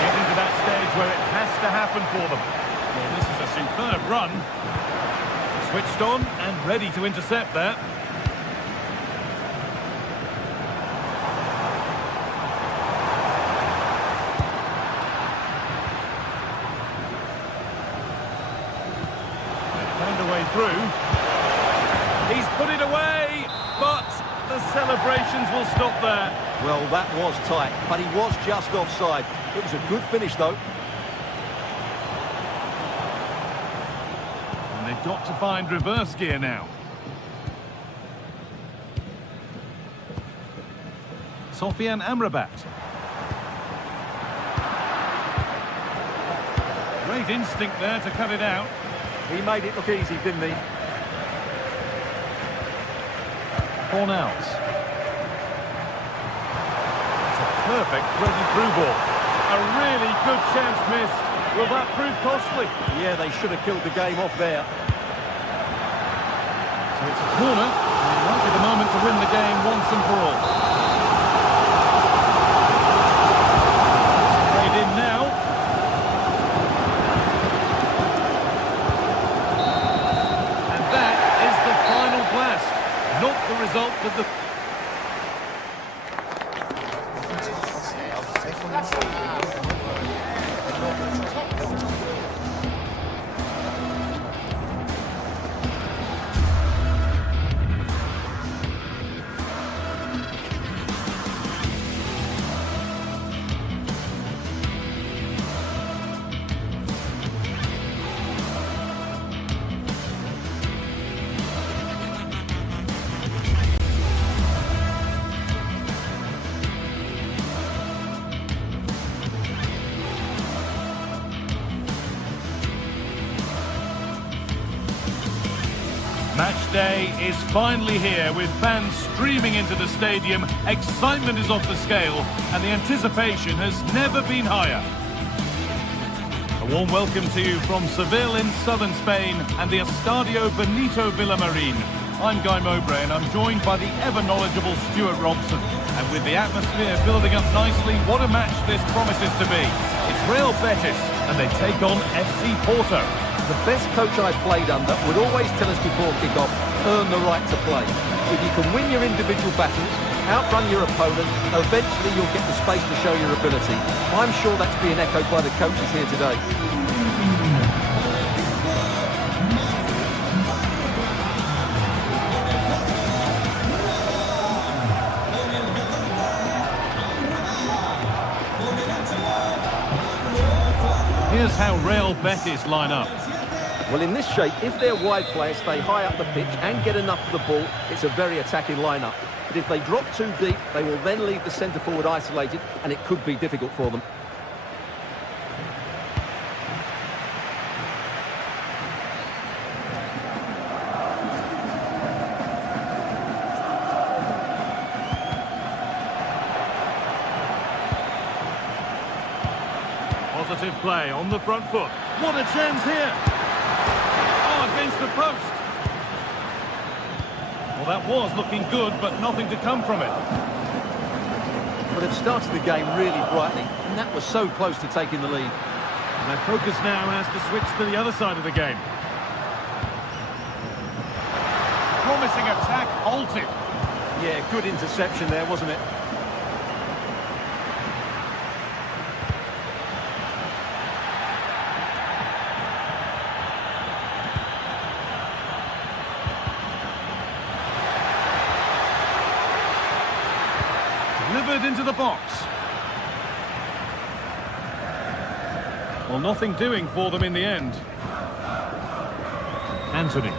Getting to that stage where it has to happen for them. Well, this is a superb run. Switched on and ready to intercept there. Through. He's put it away, but the celebrations will stop there. Well, that was tight, but he was just offside. It was a good finish, though. And they've got to find reverse gear now. Sofian Amrabat. Great instinct there to cut it out. He made it look easy, didn't he? Fornals. It's a perfect through ball. A really good chance missed. Will that prove costly? Yeah, they should have killed the game off there. So it's a corner. It might be the moment to win the game once and for all. It's played in now. Not the result of the... Match day is finally here with fans streaming into the stadium. Excitement is off the scale and the anticipation has never been higher. A warm welcome to you from Seville in southern Spain and the Estadio Benito Villamarín. I'm Guy Mowbray and I'm joined by the ever-knowledgeable Stuart Robson. And with the atmosphere building up nicely, what a match this promises to be. It's Real Betis and they take on FC Porto. The best coach I played under would always tell us before kick-off, earn the right to play. If you can win your individual battles, outrun your opponent, eventually you'll get the space to show your ability. I'm sure that's being echoed by the coaches here today. Here's how Real Betis line up. Well, in this shape, if their wide players stay high up the pitch and get enough of the ball, it's a very attacking lineup. But if they drop too deep, they will then leave the centre-forward isolated, and it could be difficult for them. positive play on the front foot. What a chance here! Oh, against the post. Well, that was looking good, but nothing to come from it. Well, they've started the game really brightly, and that was so close to taking the lead. And their focus now has to switch to the other side of the game. Promising attack halted. Yeah, good interception there, wasn't it? Delivered into the box. Well, nothing doing for them in the end. Anthony.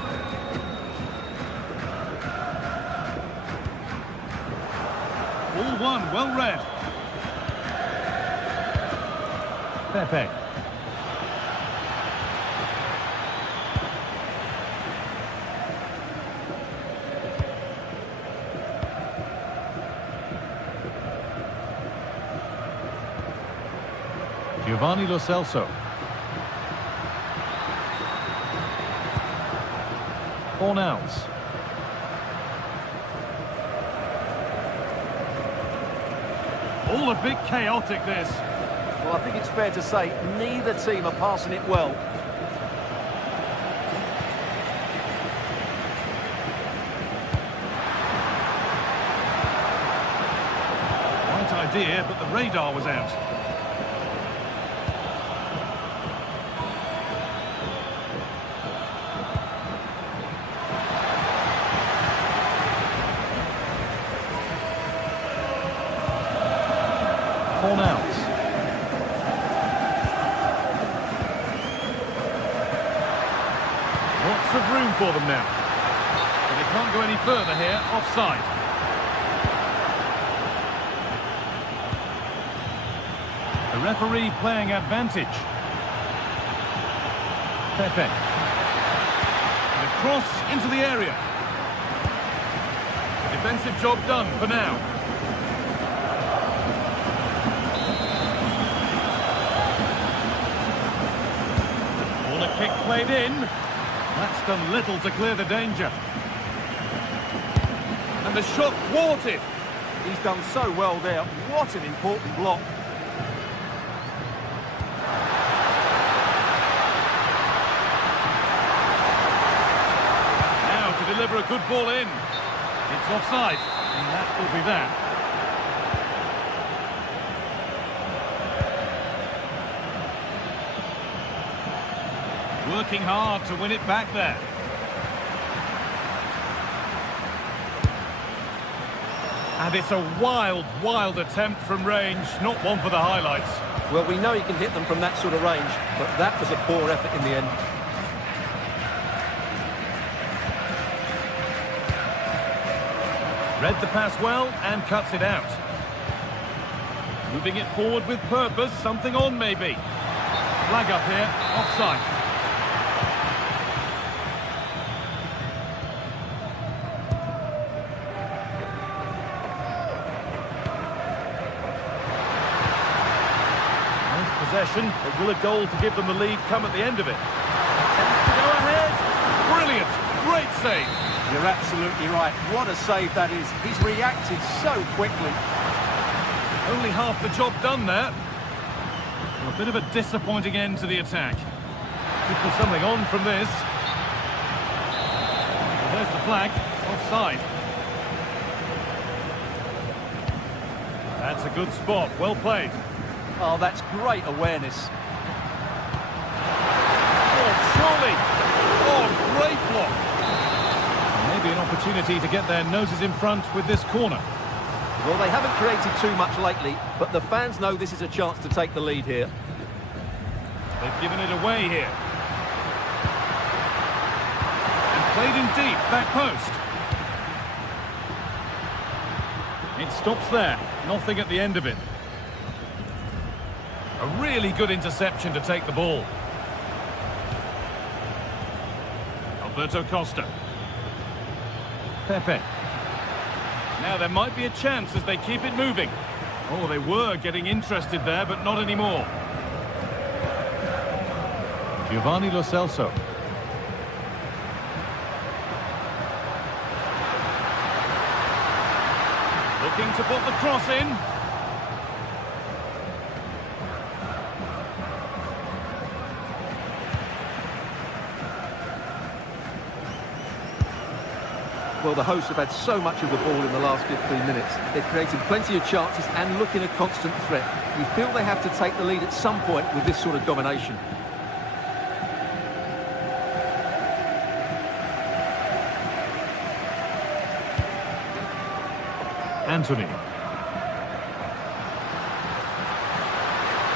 All one, well read. Pepe. Giovanni Lo Celso. Fornals. All a bit chaotic, this. Well, I think it's fair to say neither team are passing it well. Right idea, but the radar was out. Fornals. Lots of room for them now. But they can't go any further here, offside. The referee playing advantage. Pepe. And a cross into the area. Defensive job done for now. Kick played in. That's done little to clear the danger. And the shot thwarted. He's done so well there. What an important block. Now to deliver a good ball in. It's offside, and that will be that. Working hard to win it back there. And it's a wild, wild attempt from range, not one for the highlights. Well, we know he can hit them from that sort of range, but that was a poor effort in the end. Read the pass well and cuts it out. Moving it forward with purpose, something on maybe. Flag up here, offside. Possession, but will a goal to give them the lead come at the end of it? Wants to go ahead. Brilliant, great save. You're absolutely right. What a save that is. He's reacted so quickly. Only half the job done there. Well, a bit of a disappointing end to the attack. Could be something on from this. Well, there's the flag, offside. That's a good spot, well played. Oh, that's great awareness. Oh, surely! Oh, great block! Maybe an opportunity to get their noses in front with this corner. Well, they haven't created too much lately, but the fans know this is a chance to take the lead here. They've given it away here. And played in deep, back post. It stops there, nothing at the end of it. A really good interception to take the ball. Alberto Costa. Pepe. Now there might be a chance as they keep it moving. Oh, they were getting interested there, but not anymore. Giovanni Lo Celso. Looking to put the cross in. Well, the hosts have had so much of the ball in the last 15 minutes. They're creating plenty of chances and looking a constant threat. You feel they have to take the lead at some point with this sort of domination. Anthony.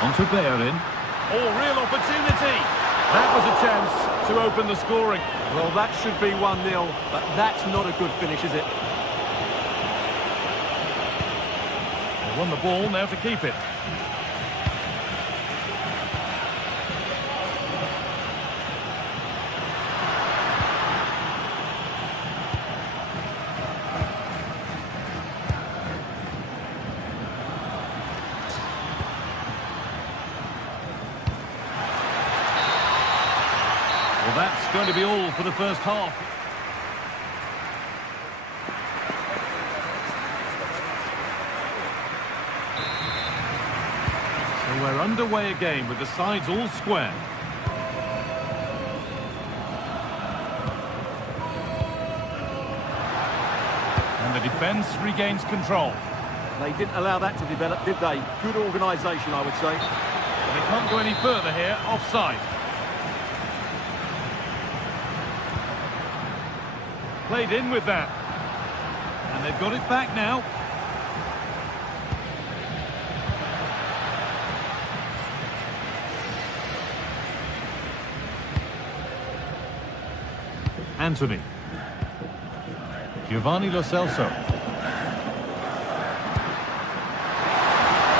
On to Bellerin. Oh, real opportunity. That was a chance to open the scoring. Well, that should be 1-0, but that's not a good finish, is it? They won the ball, now to keep it. Well, that's going to be all for the first half. So we're underway again with the sides all square. And the defence regains control. They didn't allow that to develop, did they? Good organisation, I would say. They can't go any further here, offside. Played in with that. And they've got it back now. Anthony. Giovanni Lo Celso.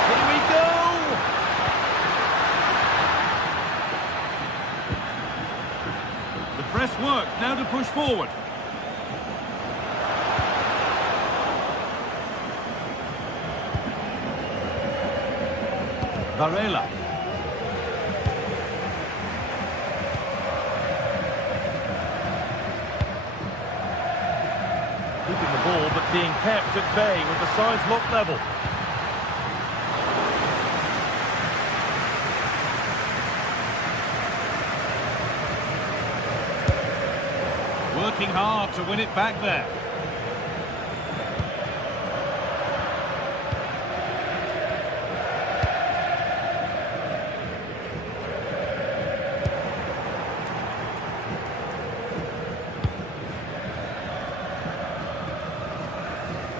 Here we go! The press works, now to push forward. Varela. Keeping the ball but being kept at bay with the sides locked level. Working hard to win it back there.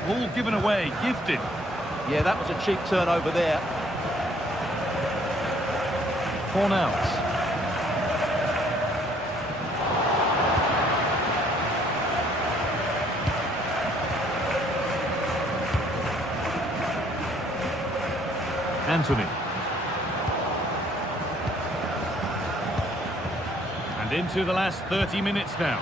Ball given away, gifted. Yeah, that was a cheap turnover there. Cornels. Anthony. And into the last 30 minutes now.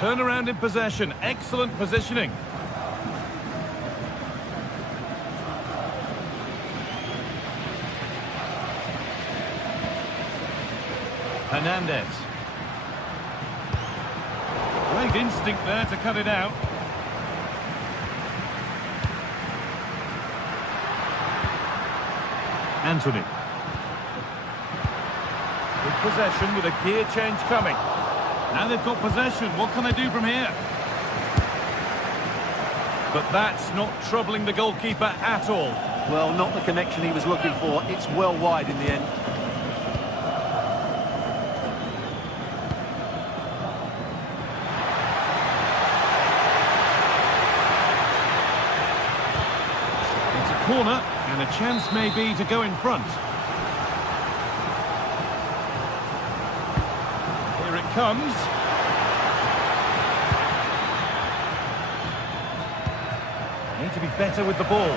Turnaround in possession, excellent positioning. Hernandez. Great instinct there to cut it out. Anthony. Good possession with a gear change coming. Now they've got possession. What can they do from here? But that's not troubling the goalkeeper at all. Well, not the connection he was looking for. It's well wide in the end. It's a corner, and a chance may be to go in front. Here it comes. Need to be better with the ball.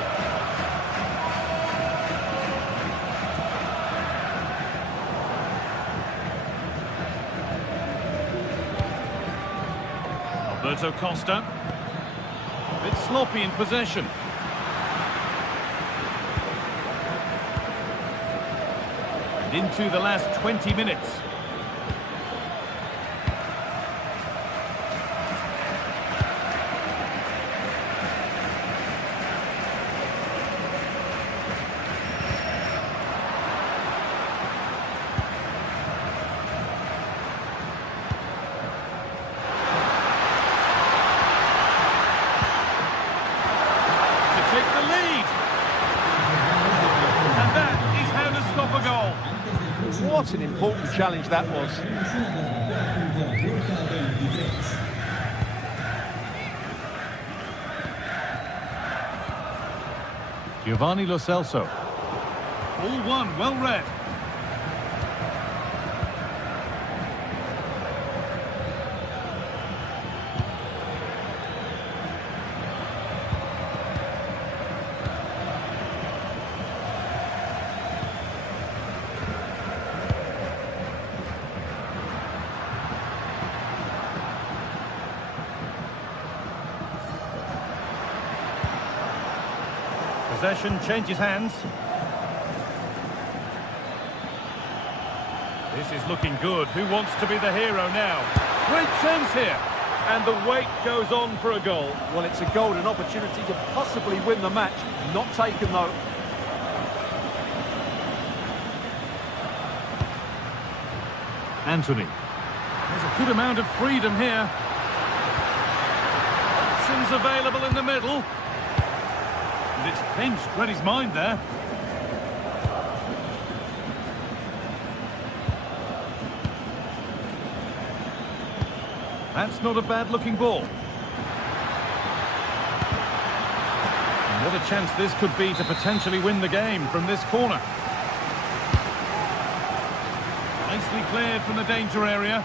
Alberto Costa. A bit sloppy in possession. into the last 20 minutes. What an important challenge that was. Giovanni Lo Celso. All one, well read. Possession changes hands. This is looking good. Who wants to be the hero now? Great chance here. And the wait goes on for a goal. Well, it's a golden opportunity to possibly win the match. Not taken, though. Anthony. There's a good amount of freedom here. Options available in the middle. And it's pinched, read his mind there. That's not a bad-looking ball. And what a chance this could be to potentially win the game from this corner. Nicely cleared from the danger area.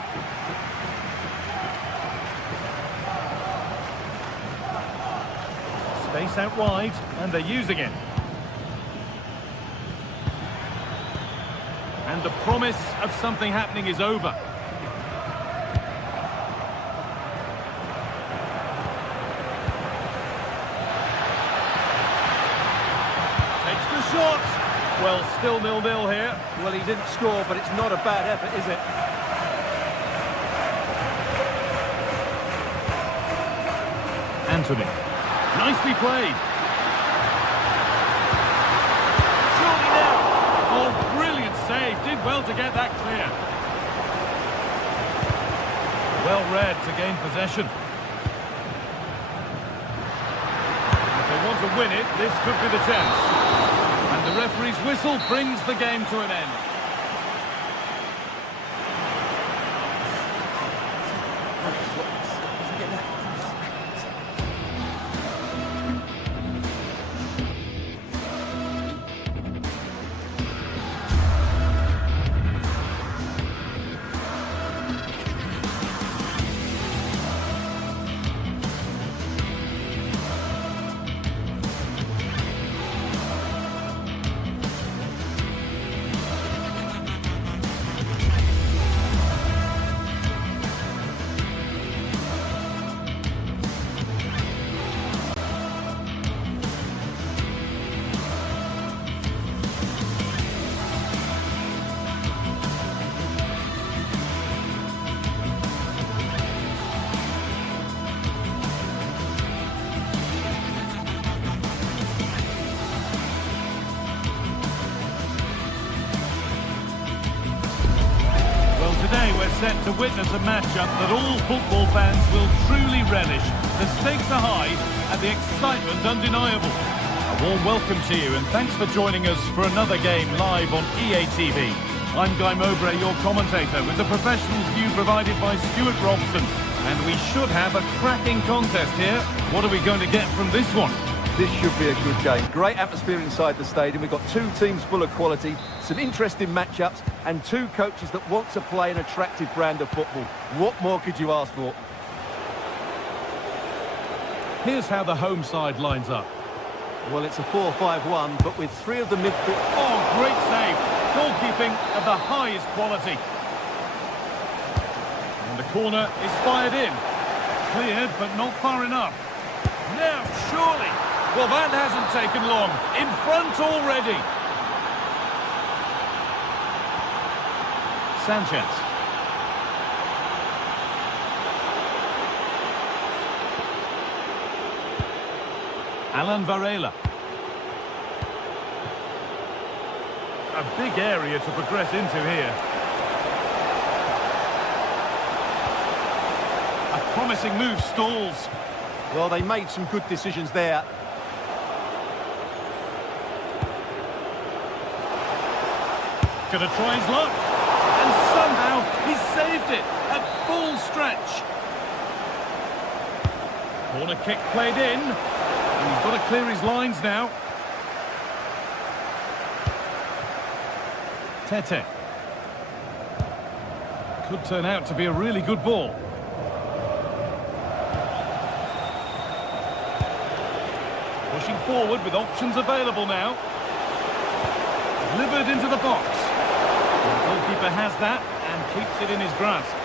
Space out wide, and they're using it. And the promise of something happening is over. Takes the shot. Well, still 0-0 here. Well, he didn't score, but it's not a bad effort, is it? Anthony. Nicely played. Surely now. Oh, brilliant save. Did well to get that clear. Well read to gain possession. If they want to win it, this could be the chance. And the referee's whistle brings the game to an end. Today we're set to witness a matchup that all football fans will truly relish. The stakes are high and the excitement undeniable. A warm welcome to you and thanks for joining us for another game live on EA TV. I'm Guy Mowbray, your commentator, with the professionals view provided by Stuart Robson. And we should have a cracking contest here. What are we going to get from this one? This should be a good game. Great atmosphere inside the stadium. We've got two teams full of quality, some interesting matchups, and two coaches that want to play an attractive brand of football. What more could you ask for? Here's how the home side lines up. Well, it's a 4-5-1, but with three of the midfield... Oh, great save. Goalkeeping of the highest quality. And the corner is fired in. Cleared, but not far enough. Now, surely. Well, that hasn't taken long. In front already. Sanchez. Alan Varela. A big area to progress into here. A promising move stalls. Well, they made some good decisions there. Gonna try his luck. And somehow he saved it at full stretch. Corner kick played in. He's got to clear his lines now. Tete. Could turn out to be a really good ball. Pushing forward with options available now. Delivered into the box. The goalkeeper has that and keeps it in his grasp.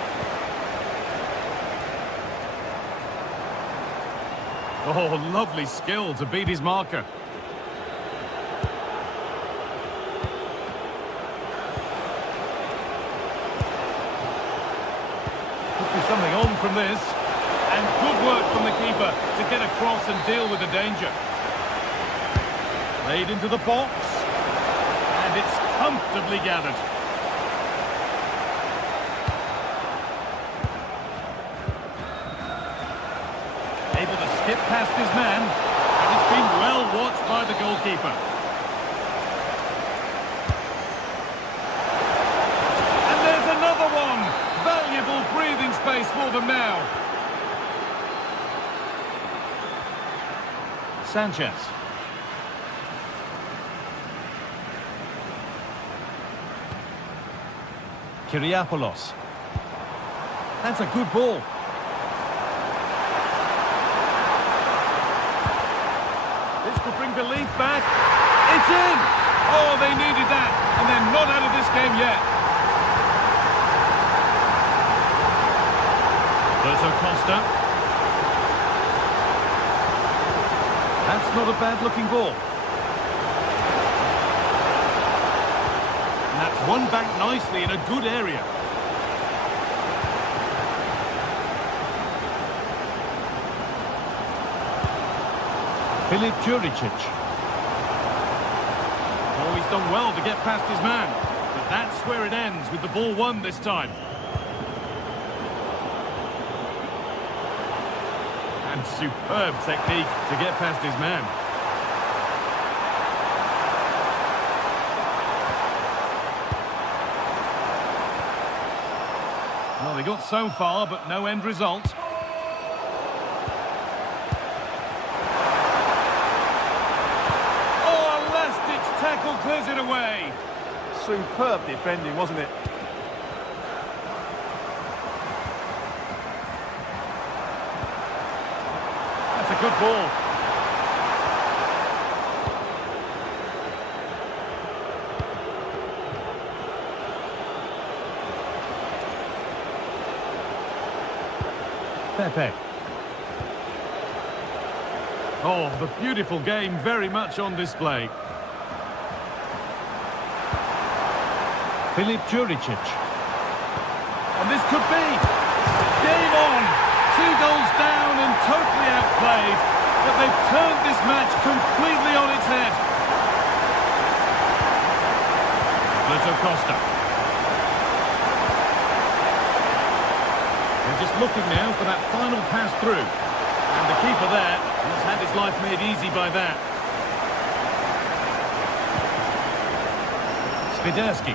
Oh, lovely skill to beat his marker. Could be something on from this. And good work from the keeper to get across and deal with the danger. Played into the box. And it's comfortably gathered. Able to skip past his man, and it's been well watched by the goalkeeper. And there's another one! Valuable breathing space for them now. Sanchez. Kyriapoulos. That's a good ball. This could bring belief back. It's in! Oh, they needed that, and they're not out of this game yet. Berto Costa. That's not a bad-looking ball. And that's won back nicely in a good area. Filip Juricic. Oh, he's done well to get past his man. But that's where it ends, with the ball won this time. And superb technique to get past his man. Well, they got so far, but no end result. Tackle clears it away. Superb defending, wasn't it? That's a good ball. Pepe. Oh, the beautiful game very much on display. Filip Juricic. And this could be game on. 2 goals down and totally outplayed. But they've turned this match completely on its head. Berto Costa. They're just looking now for that final pass through. And the keeper there has had his life made easy by that. Spiderski.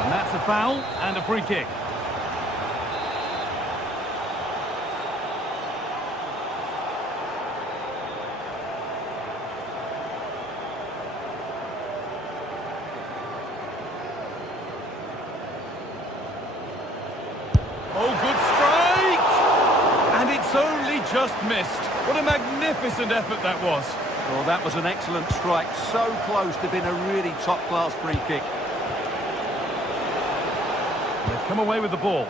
And that's a foul and a free kick. Oh, good strike! And it's only just missed. What a magnificent effort that was. Well, that was an excellent strike. So close to being a really top-class free kick. They've come away with the ball.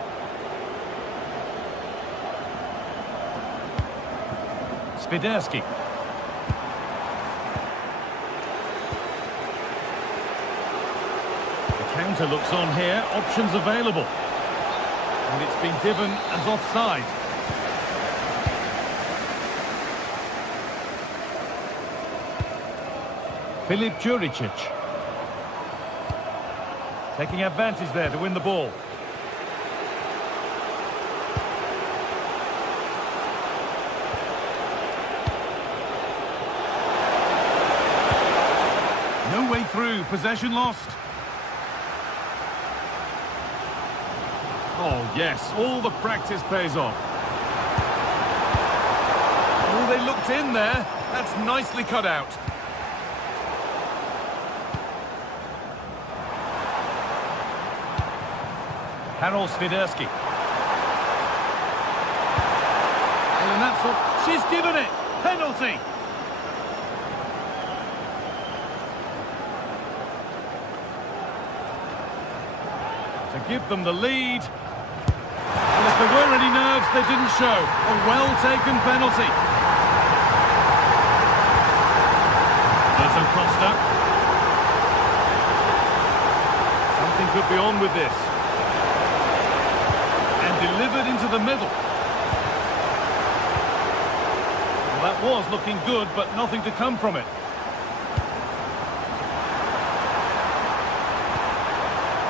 Spiderski. Counter looks on here, options available. And it's been given as offside. Filip Juricic. Taking advantage there to win the ball. No way through, possession lost. Oh yes, all the practice pays off. Oh, they looked in there. That's nicely cut out. Karol Swiderski. And that's all. She's given it. Penalty. To give them the lead. And if there were any nerves, they didn't show. A well-taken penalty. Berto Costa. Something could be on with this. Delivered into the middle. Well, that was looking good, but nothing to come from it.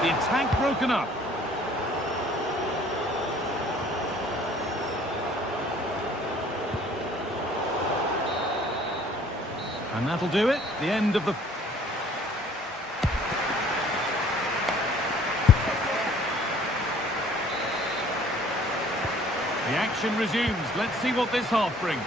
The attack broken up. And that'll do it. The end of the... The action resumes. Let's see what this half brings.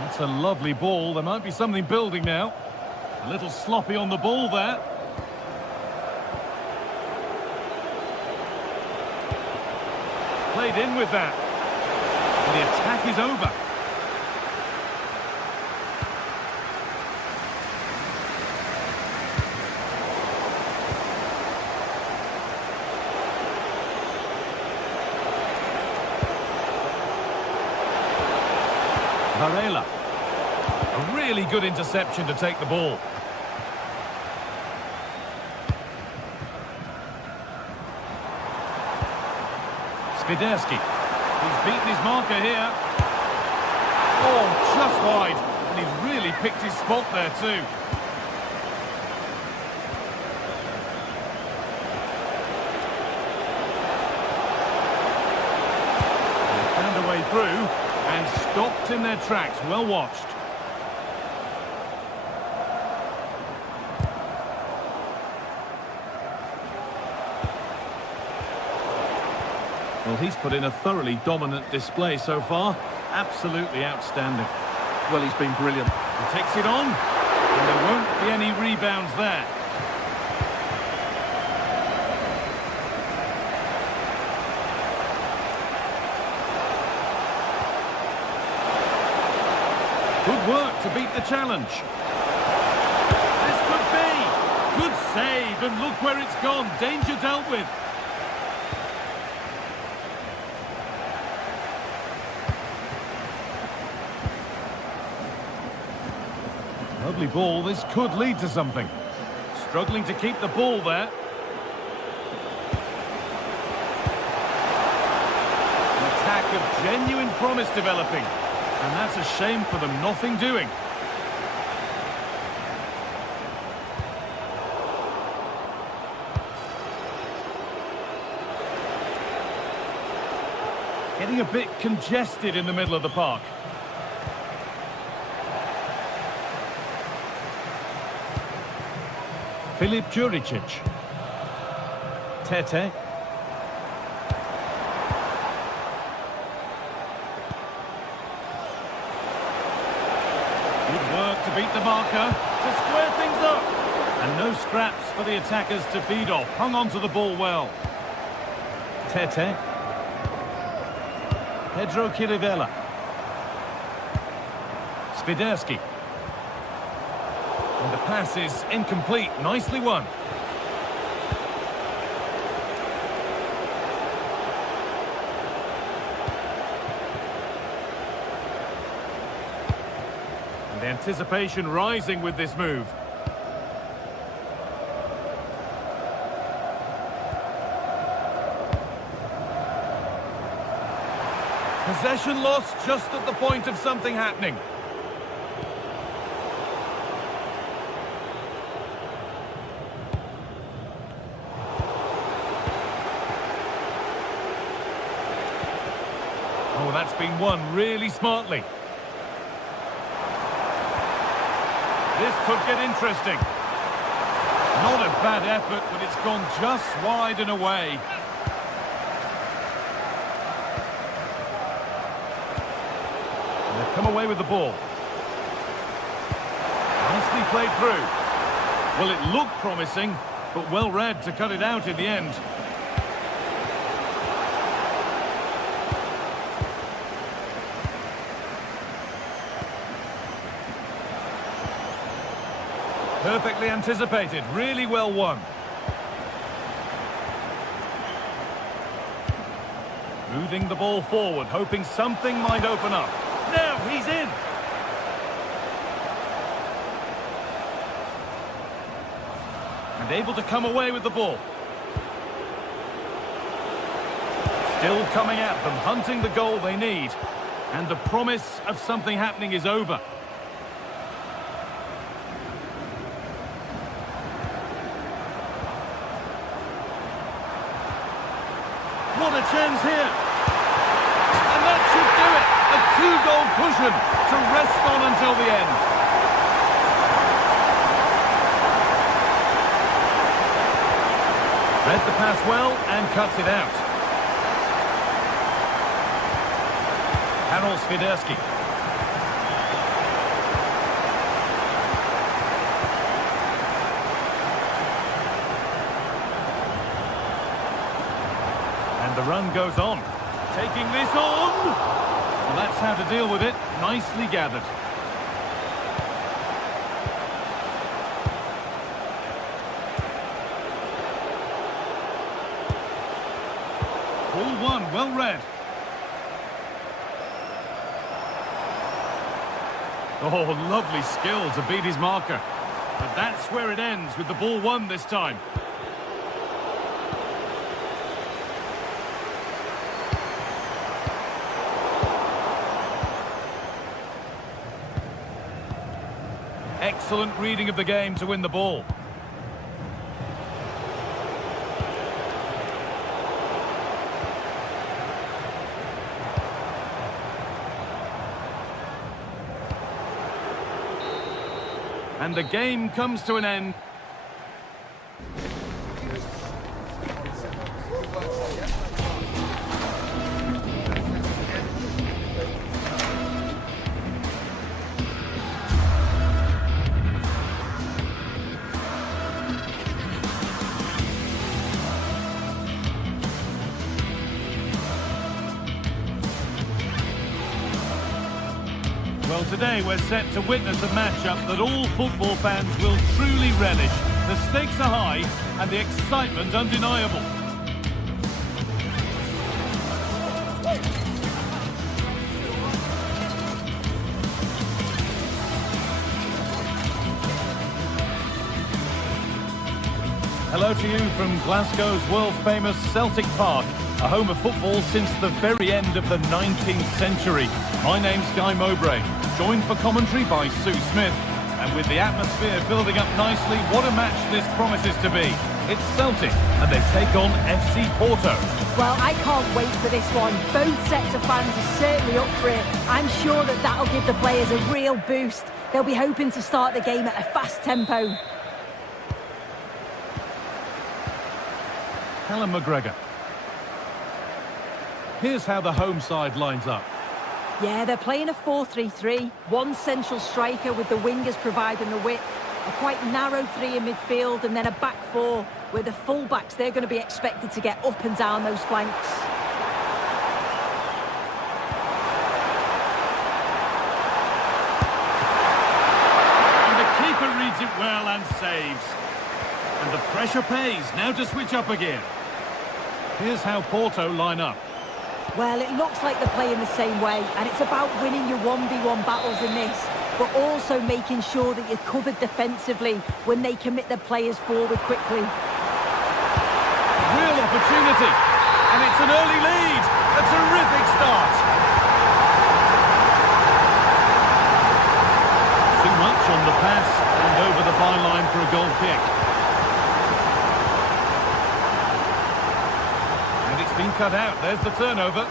That's a lovely ball. There might be something building now. A little sloppy on the ball there. Played in with that. The attack is over. Varela. A really good interception to take the ball. Swiderski. He's beaten his marker here. Oh, just wide. And he's really picked his spot there too. They found a way through and stopped in their tracks. Well watched. Well, he's put in a thoroughly dominant display so far. Absolutely outstanding. Well, he's been brilliant. He takes it on, and there won't be any rebounds there. Good work to beat the challenge. This could be. Good save, and look where it's gone. Danger dealt with. Lovely ball, this could lead to something. Struggling to keep the ball there. An attack of genuine promise developing. And that's a shame for them, nothing doing. Getting a bit congested in the middle of the park. Filip Juricic. Tete. Good work to beat the marker, to square things up. And no scraps for the attackers to feed off. Hung on to the ball well. Tete. Pedro Chirivella. Swiderski. And the pass is incomplete. Nicely won. Anticipation rising with this move. Possession lost just at the point of something happening. Oh, that's been won really smartly. This could get interesting. Not a bad effort, but it's gone just wide and away. And they've come away with the ball. Nicely played through. Well, it looked promising, but well read to cut it out in the end. Perfectly anticipated, really well won. Moving the ball forward, hoping something might open up. Now he's in! And able to come away with the ball. Still coming at them, hunting the goal they need. And the promise of something happening is over. What a chance here. And that should do it. A two-goal cushion to rest on until the end. Read the pass well and cuts it out. Karol Swiderski. The run goes on. Taking this on. Well, that's how to deal with it. Nicely gathered. Ball one, well read. Oh, lovely skill to beat his marker. But that's where it ends with the ball one this time. Excellent reading of the game to win the ball. And the game comes to an end. Well, today we're set to witness a matchup that all football fans will truly relish. The stakes are high and the excitement undeniable. Hello to you from Glasgow's world-famous Celtic Park, a home of football since the very end of the 19th century. My name's Guy Mowbray, joined for commentary by Sue Smith. And with the atmosphere building up nicely, what a match this promises to be. It's Celtic, and they take on FC Porto. Well, I can't wait for this one. Both sets of fans are certainly up for it. I'm sure that that'll give the players a real boost. They'll be hoping to start the game at a fast tempo. Callum McGregor. Here's how the home side lines up. Yeah, they're playing a 4-3-3. One central striker with the wingers providing the width. A quite narrow three in midfield and then a back four where the full-backs, they're going to be expected to get up and down those flanks. And the keeper reads it well and saves. And the pressure pays. Now to switch up again. Here's how Porto line up. Well, it looks like they're playing the same way, and it's about winning your 1v1 battles in this. but also making sure that you're covered defensively when they commit their players forward quickly. Real opportunity, and it's an early lead. A terrific start. Too much on the pass and over the byline for a goal kick. And it's been cut out. There's the turnover.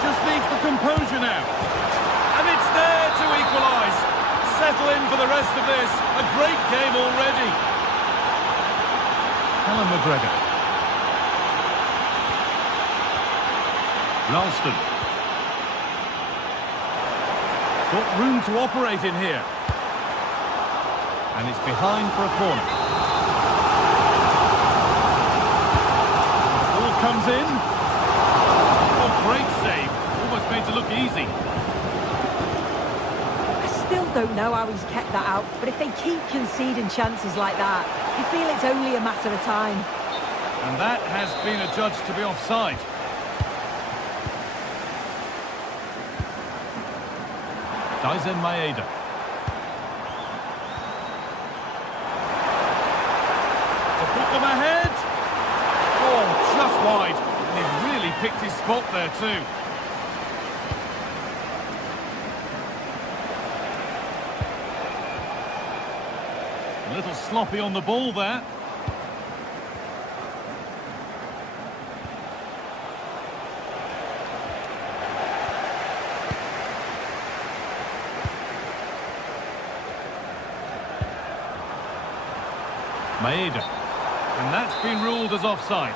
Just needs the composure now. And it's there to equalise. Settle in for the rest of this. A great game already. Alan McGregor. Ralston. Got room to operate in here. And it's behind for a corner. Ball comes in. Oh, great save. Almost made to look easy. I still don't know how he's kept that out, but if they keep conceding chances like that, you feel it's only a matter of time. And that has been adjudged to be offside. Daisen Maeda. To put them ahead. Oh, just wide. And he really picked his spot there too. A little sloppy on the ball there. Maeda. And that's been ruled as offside.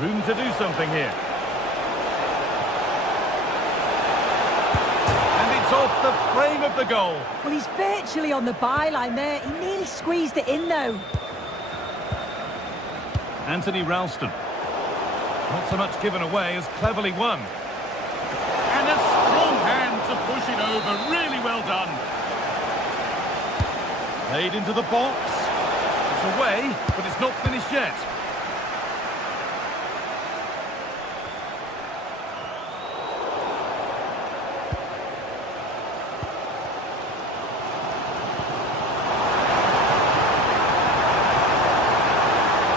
Room to do something here. And it's off the frame of the goal. Well, he's virtually on the byline there. He nearly squeezed it in, though. Anthony Ralston. Not so much given away as cleverly won. And a strong hand to push it over. Really well done. Played into the box. It's away, but it's not finished yet.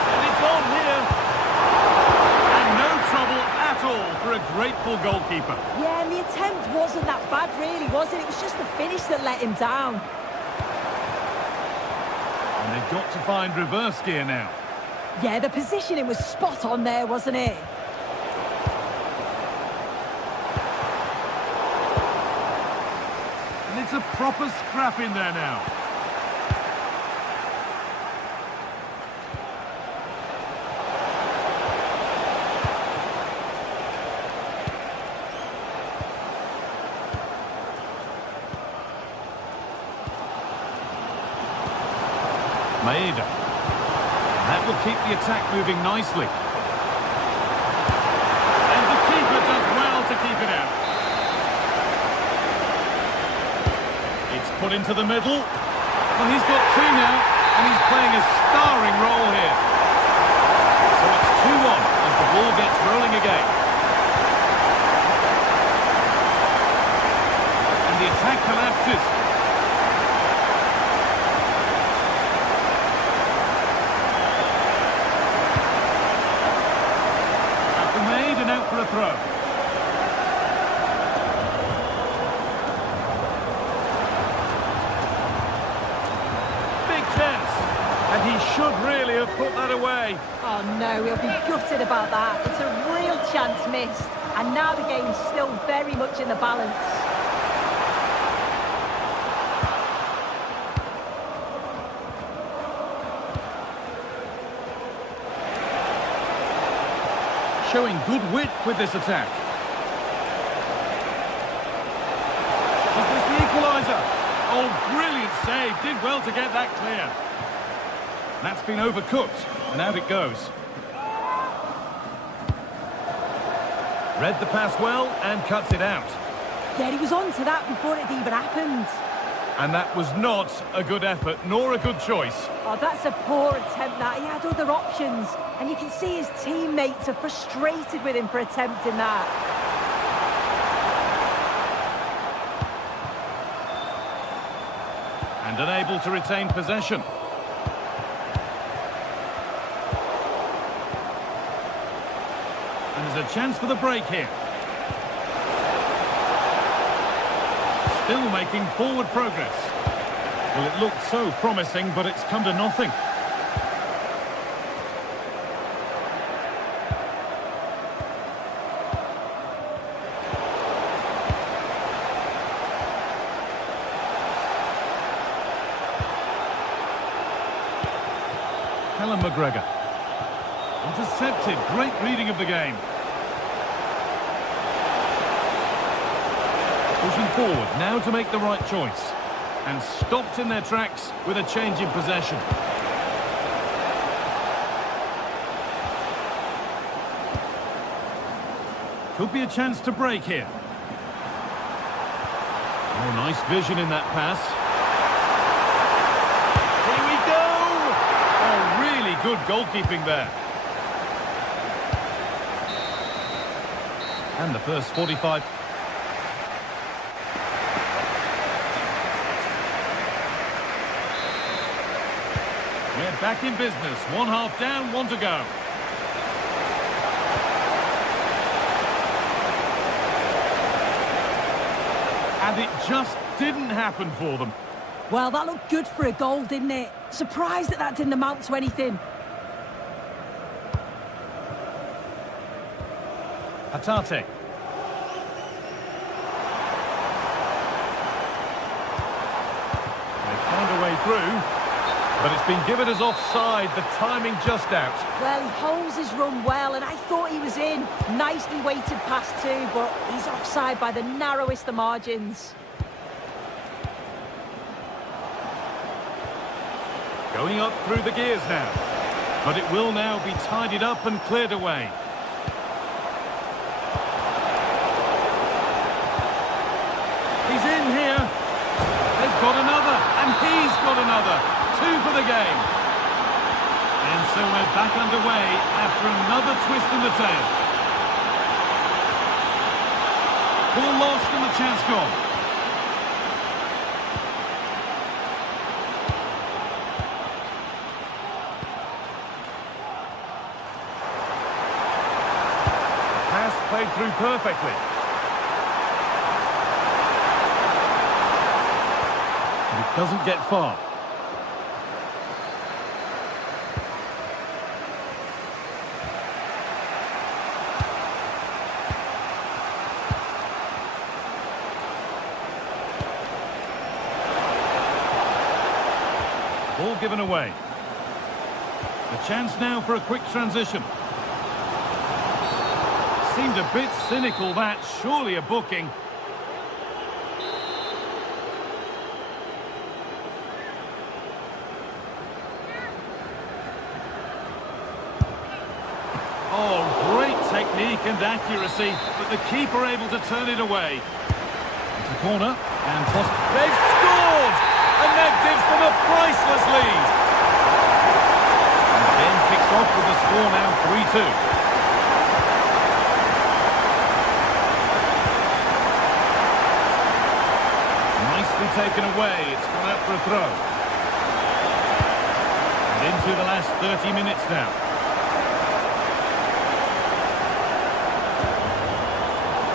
And it's on here. And no trouble at all for a grateful goalkeeper. Yeah, and the attempt wasn't that bad, really, was it? It was just the finish that let him down. And they've got to find reverse gear now. Yeah, the positioning was spot on there, wasn't it? And it's a proper scrap in there now. Maeda. That will keep the attack moving nicely. And the keeper does well to keep it out. It's put into the middle. Well, he's got two now, and he's playing a starring role here. So it's 2-1 as the ball gets rolling again. And the attack collapses. Out for a throw. Big chance. And he should really have put that away. Oh no, he'll be gutted about that. It's a real chance missed. And now the game's still very much in the balance. Showing good wit with this attack. Is this the equaliser? Oh, brilliant save. Did well to get that clear. That's been overcooked, and out it goes. Read the pass well and cuts it out. Yeah, he was on to that before it even happened. And that was not a good effort, nor a good choice. Oh, that's a poor attempt, that. He had other options. And you can see his teammates are frustrated with him for attempting that. And unable to retain possession. And there's a chance for the break here. Still making forward progress. Well, it looked so promising, but it's come to nothing. Callum McGregor. Intercepted. Great reading of the game. Pushing forward, now to make the right choice. And stopped in their tracks with a change in possession. Could be a chance to break here. Oh, nice vision in that pass. Here we go! Oh, really good goalkeeping there. And the first 45... We're back in business. 1 half down, 1 to go. And it just didn't happen for them. Well, that looked good for a goal, didn't it? Surprised that that didn't amount to anything. Hatate. They found a way through. But it's been given as offside, the timing just out. Well, he holds his run well, and I thought he was in. Nicely weighted pass too, but he's offside by the narrowest of margins. Going up through the gears now. But it will now be tidied up and cleared away. He's in here. They've got another, and he's got another. 2 for the game. And so we're back underway after another twist in the tail. Ball lost and the chance gone. Pass played through perfectly. But it doesn't get far. Ball given away. A chance now for a quick transition. Seemed a bit cynical, that. Surely a booking. Oh, great technique and accuracy, but the keeper able to turn it away. It's a corner, and they've scored! And that gives them a priceless lead. And the game kicks off with the score now 3-2. Nicely taken away. It's gone out for a throw. And into the last 30 minutes now.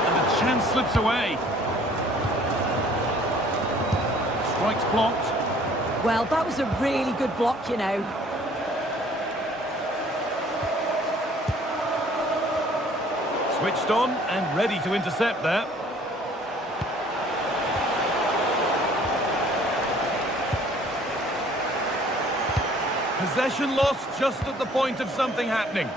And the chance slips away. Strikes blocked. Well, that was a really good block, you know. Switched on and ready to intercept there. Possession lost just at the point of something happening.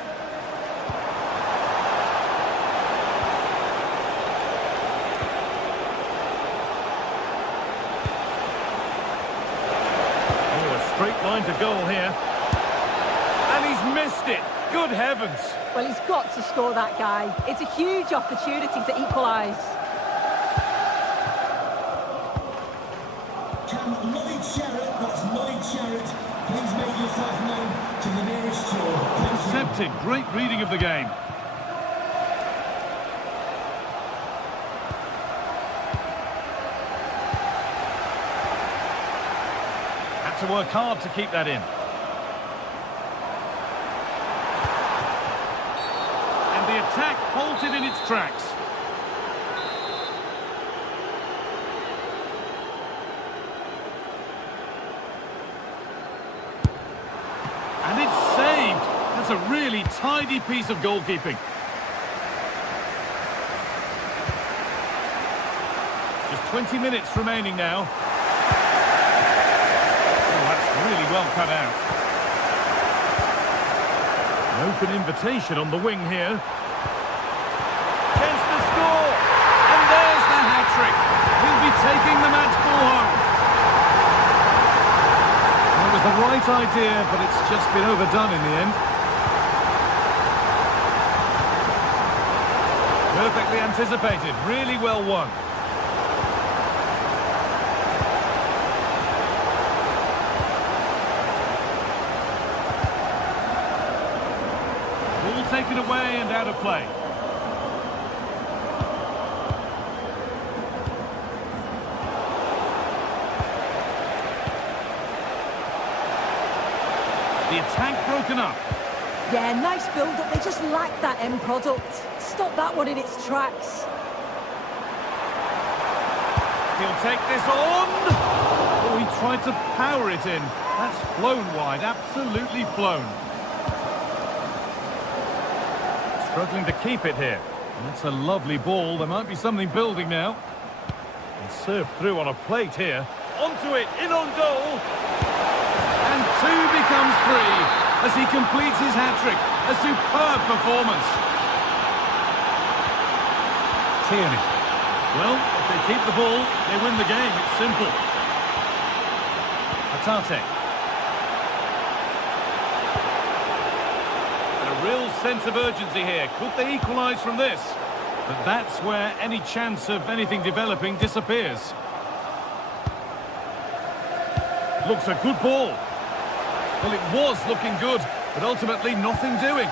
Straight line to goal here. And he's missed it. Good heavens. Well, he's got to score, that guy. It's a huge opportunity to equalise. yourself known to the nearest shore. Intercepted. Great reading of the game. Had to work hard to keep that in. And the attack halted in its tracks. And it's saved. That's a really tidy piece of goalkeeping. Just 20 minutes remaining now. Oh, that's really well cut out. An open invitation on the wing here. Chance to score. And there's the hat-trick. He'll be taking the match ball home. It was the right idea, but it's just been overdone in the end. Perfectly anticipated, really well won. Ball taken away and out of play. The attack broken up. Yeah, nice build-up. They just lack that end product. Stop that one in its tracks. He'll take this on. Oh, he tried to power it in. That's flown wide, absolutely flown. Struggling to keep it here. That's a lovely ball. There might be something building now. And served through on a plate here. Onto it, in on goal. And two becomes three as he completes his hat-trick. A superb performance. Tierney. Well, if they keep the ball, they win the game. It's simple. Atate. And a real sense of urgency here. Could they equalise from this? But that's where any chance of anything developing disappears. Looks a good ball. Well, it was looking good, but ultimately nothing doing.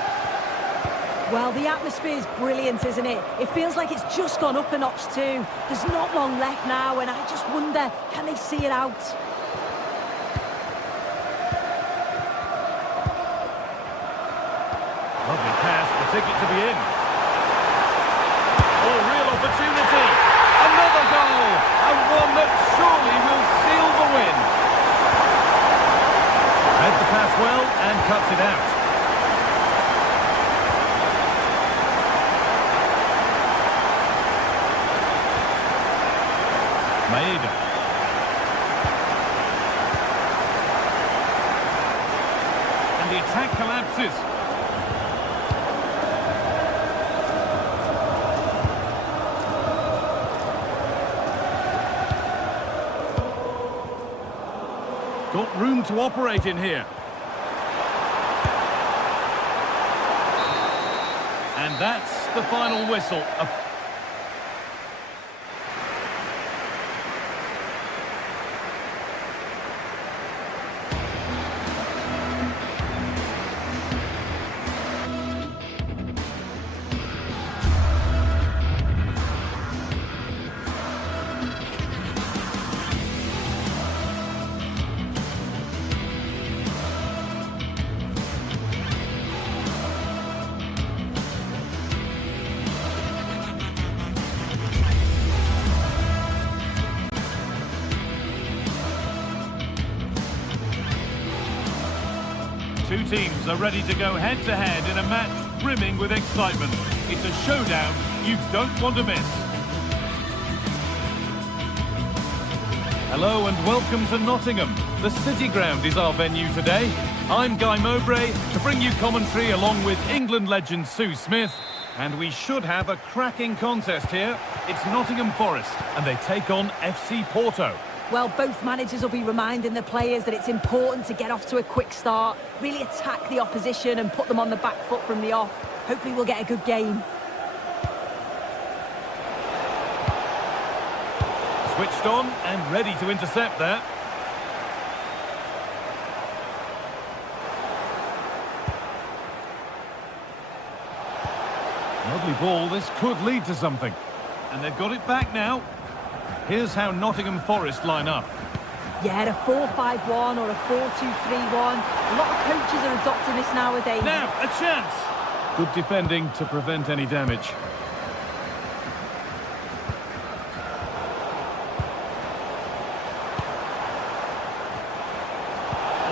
Well, the atmosphere is brilliant, isn't it? It feels like it's just gone up a notch too. There's not long left now, and I just wonder, can they see it out? Lovely pass, the ticket to be in. Oh, real opportunity. Another goal, and one that surely will seal the win. Read the pass well and cuts it out. Maeda. And the attack collapses. Got room to operate in here. And that's the final whistle. Two teams are ready to go head-to-head in a match brimming with excitement. It's a showdown you don't want to miss. Hello and welcome to Nottingham. The City Ground is our venue today. I'm Guy Mowbray to bring you commentary along with England legend Sue Smith. And we should have a cracking contest here. It's Nottingham Forest and they take on FC Porto. Well, both managers will be reminding the players that it's important to get off to a quick start, really attack the opposition and put them on the back foot from the off. Hopefully we'll get a good game. Switched on and ready to intercept there. Lovely ball, this could lead to something. And they've got it back now. Here's how Nottingham Forest line up. Yeah, a 4-5-1 or a 4-2-3-1. A lot of coaches are adopting this nowadays. Now, a chance! Good defending to prevent any damage.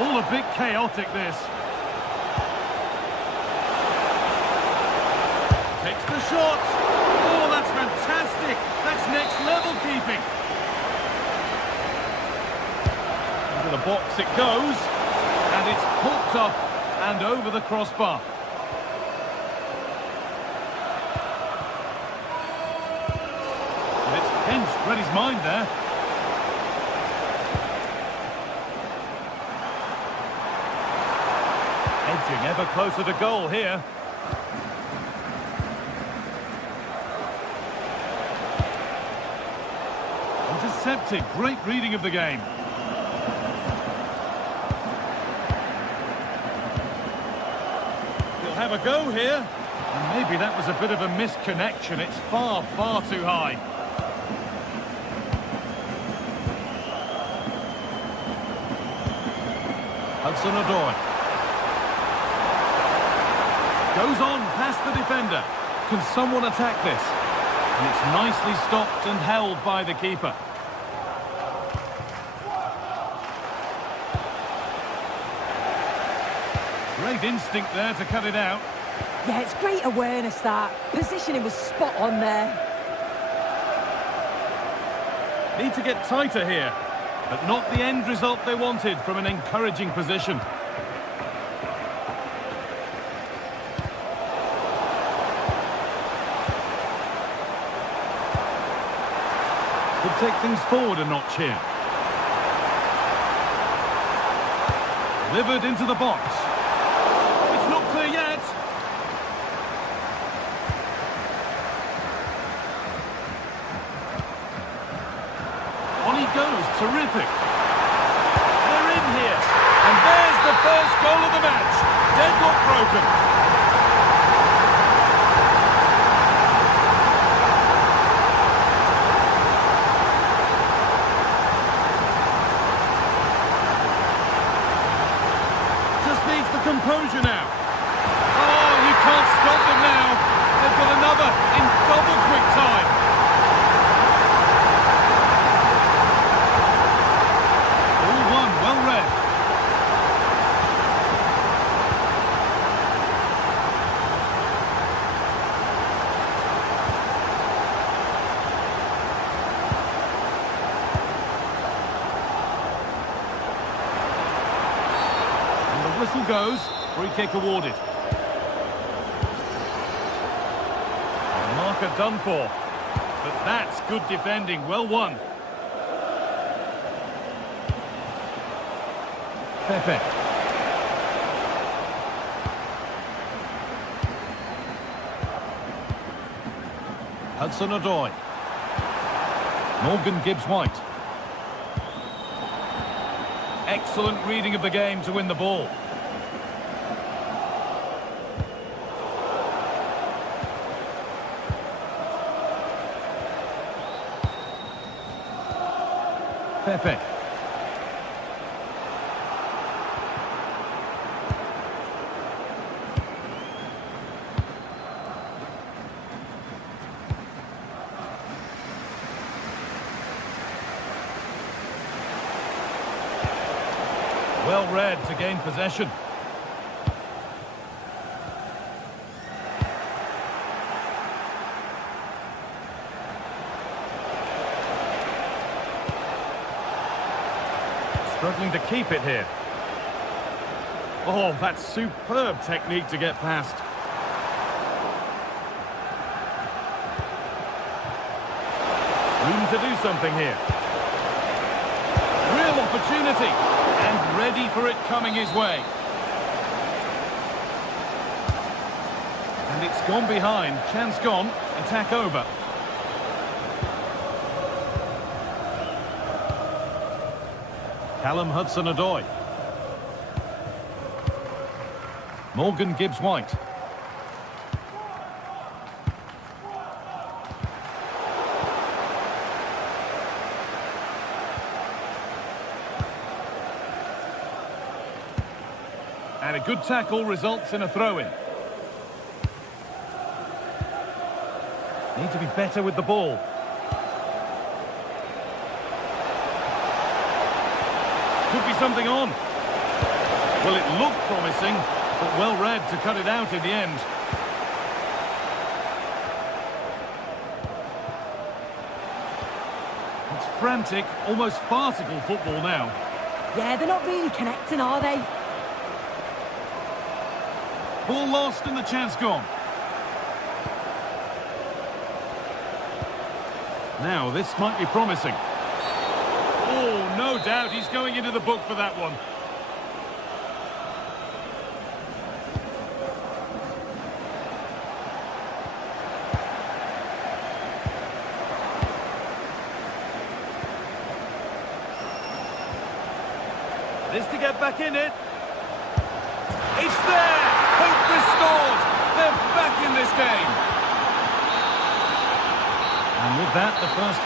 All a bit chaotic, this. Takes the shot. Oh, that's fantastic. That's next level keeping. Into the box it goes. And it's poked up and over the crossbar. And it's pinched, read his mind there. Edging ever closer to goal here. Intercepted, great reading of the game. He'll have a go here. And maybe that was a bit of a misconnection. It's far, far too high. Hudson-Odoi. Goes on past the defender. Can someone attack this? And it's nicely stopped and held by the keeper. Great instinct there to cut it out. Yeah, it's great awareness, that. Positioning was spot on there. Need to get tighter here, but not the end result they wanted from an encouraging position. Could take things forward a notch here. Delivered into the box. It's not clear yet. On he goes, terrific. They're in here. And there's the first goal of the match. Deadlock broken. Composure now. Oh, you can't stop them now. They've got another in double quick time. All one, well read. Whistle goes, free kick awarded. The marker done for, but that's good defending, well won. Pepe. Hudson-Odoi. Morgan Gibbs-White. Excellent reading of the game to win the ball. Pepe. Well read to gain possession. Struggling to keep it here. Oh, that's superb technique to get past. Room to do something here. Real opportunity. And ready for it coming his way. And it's gone behind. Chance gone. Attack over. Callum Hudson-Odoi. Morgan Gibbs-White. And a good tackle results in a throw-in. Need to be better with the ball. Could be something on. Well, it looked promising, but well read to cut it out in the end. It's frantic, almost farcical football now. Yeah, they're not really connecting, are they? Ball lost and the chance gone. Now, this might be promising. Oh, no doubt he's going into the book for that one. This to get back in it. It's there! Hope restored! They're back in this game! And with that, the first...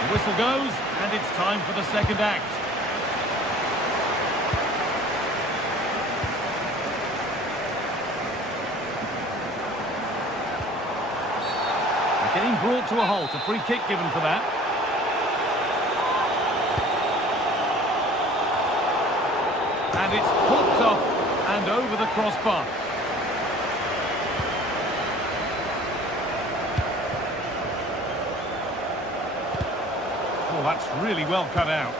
The whistle goes, and it's time for the second act. Getting brought to a halt, a free kick given for that. And it's hooked up and over the crossbar. Oh, that's really well cut out.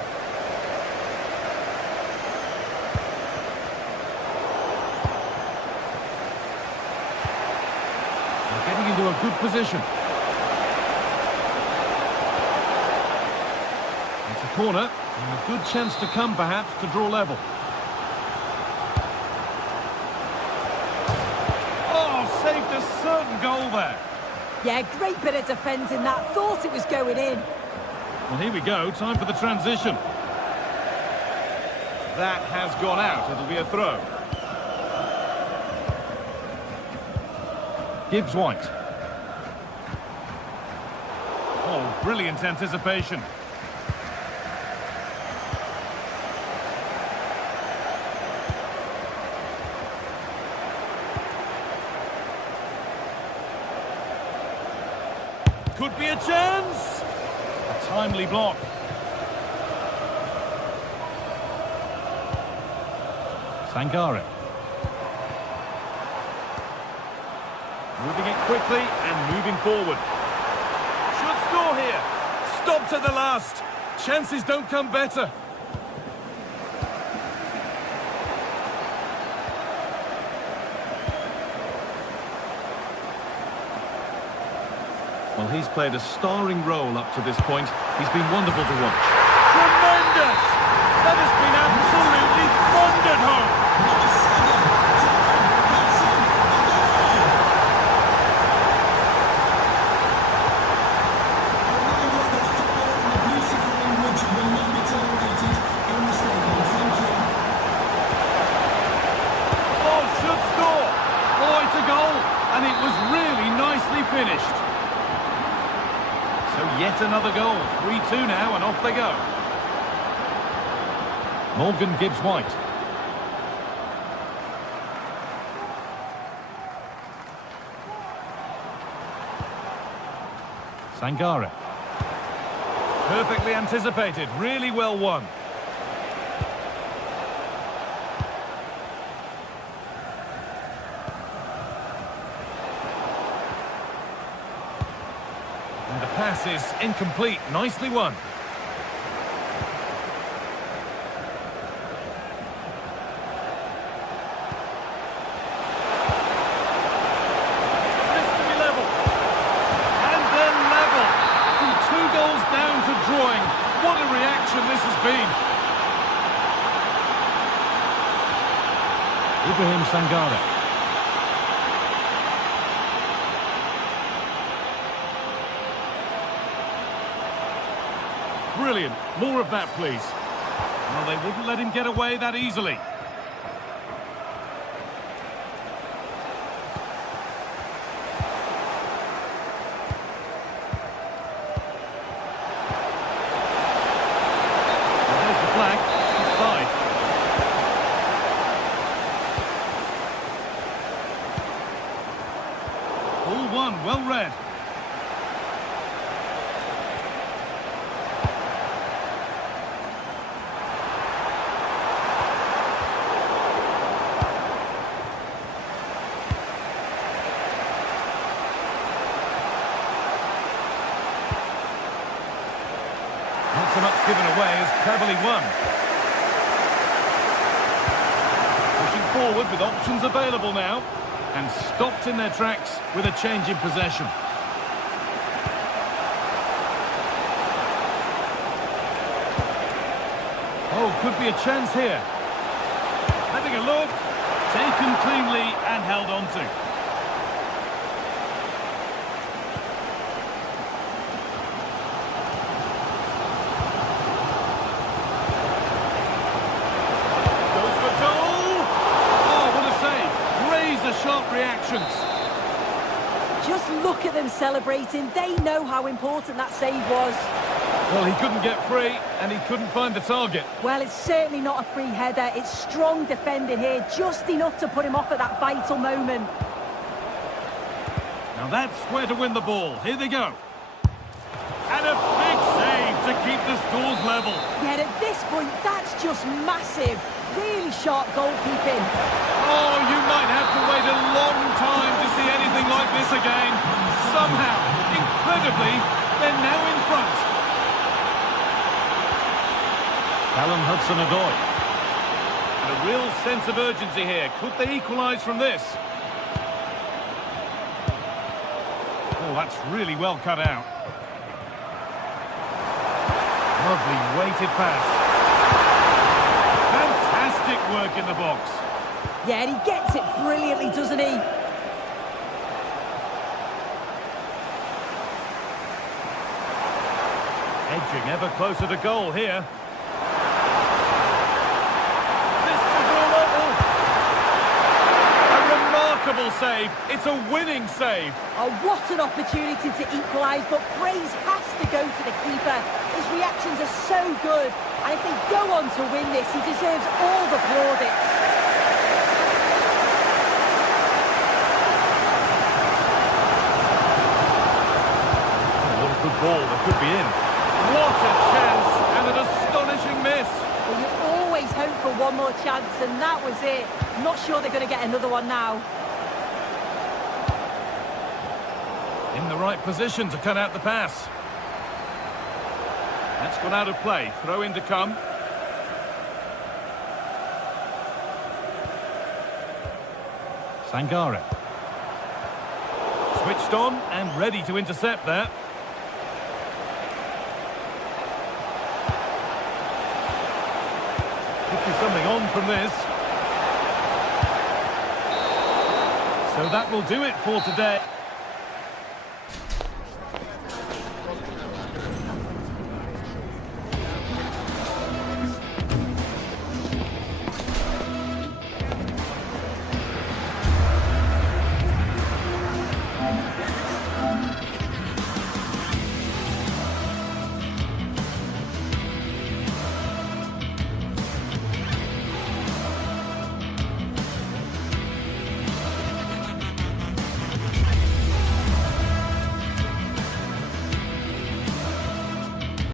They're getting into a good position. Corner, and a good chance to come perhaps to draw level. Oh, saved a certain goal there. Yeah, great bit of defending that. Thought it was going in. Well, here we go, time for the transition. That has gone out, it'll be a throw. Gibbs White. Oh, brilliant anticipation. Could be a chance! A timely block. Sangare. Moving it quickly and moving forward. Should score here. Stopped at the last. Chances don't come better. Well, he's played a starring role up to this point. He's been wonderful to watch. Tremendous! That has been absolutely thundered home! Oh, should score! Oh, it's a goal! And it was really nicely finished. So yet another goal. 3-2 now, and off they go. Morgan Gibbs White. Sangare. Perfectly anticipated. Really well won. And the pass is incomplete. Nicely won. This to be level. And they're level. From 2 goals down to drawing. What a reaction this has been. Ibrahim Sangare. Brilliant. More of that, please. Well, they wouldn't let him get away that easily. so much given away as cleverly won. Pushing forward with options available now. And stopped in their tracks with a change in possession. Oh, could be a chance here. Having a look. Taken cleanly and held on to. Goes for goal! Oh, what a save! Razor-sharp reactions. Just look at them celebrating. They know how important that save was. Well, he couldn't get free, and he couldn't find the target. Well, it's certainly not a free header. It's strong defending here, just enough to put him off at that vital moment. Now that's where to win the ball. Here they go. And a big save to keep the scores level. Yet at this point, that's just massive. Really sharp goalkeeping. Oh, you might have to wait a long time to see anything like this again. Somehow, incredibly, they're now in front. Callum Hudson-Odoi. And a real sense of urgency here. Could they equalise from this? Oh, that's really well cut out. Lovely weighted pass. Fantastic work in the box. Yeah, and he gets it brilliantly, doesn't he? Edging ever closer to goal here. Save. It's a winning save. Oh, what an opportunity to equalise, but praise has to go to the keeper. His reactions are so good, and if they go on to win this, he deserves all the plaudits. Oh, what a good ball. They could be in. What a chance, and an astonishing miss. Well, you always hope for one more chance, and that was it. Not sure they're going to get another one now. In the right position to cut out the pass. That's gone out of play. Throw in to come. Sangare. Switched on and ready to intercept there. Could be something on from this. So that will do it for today.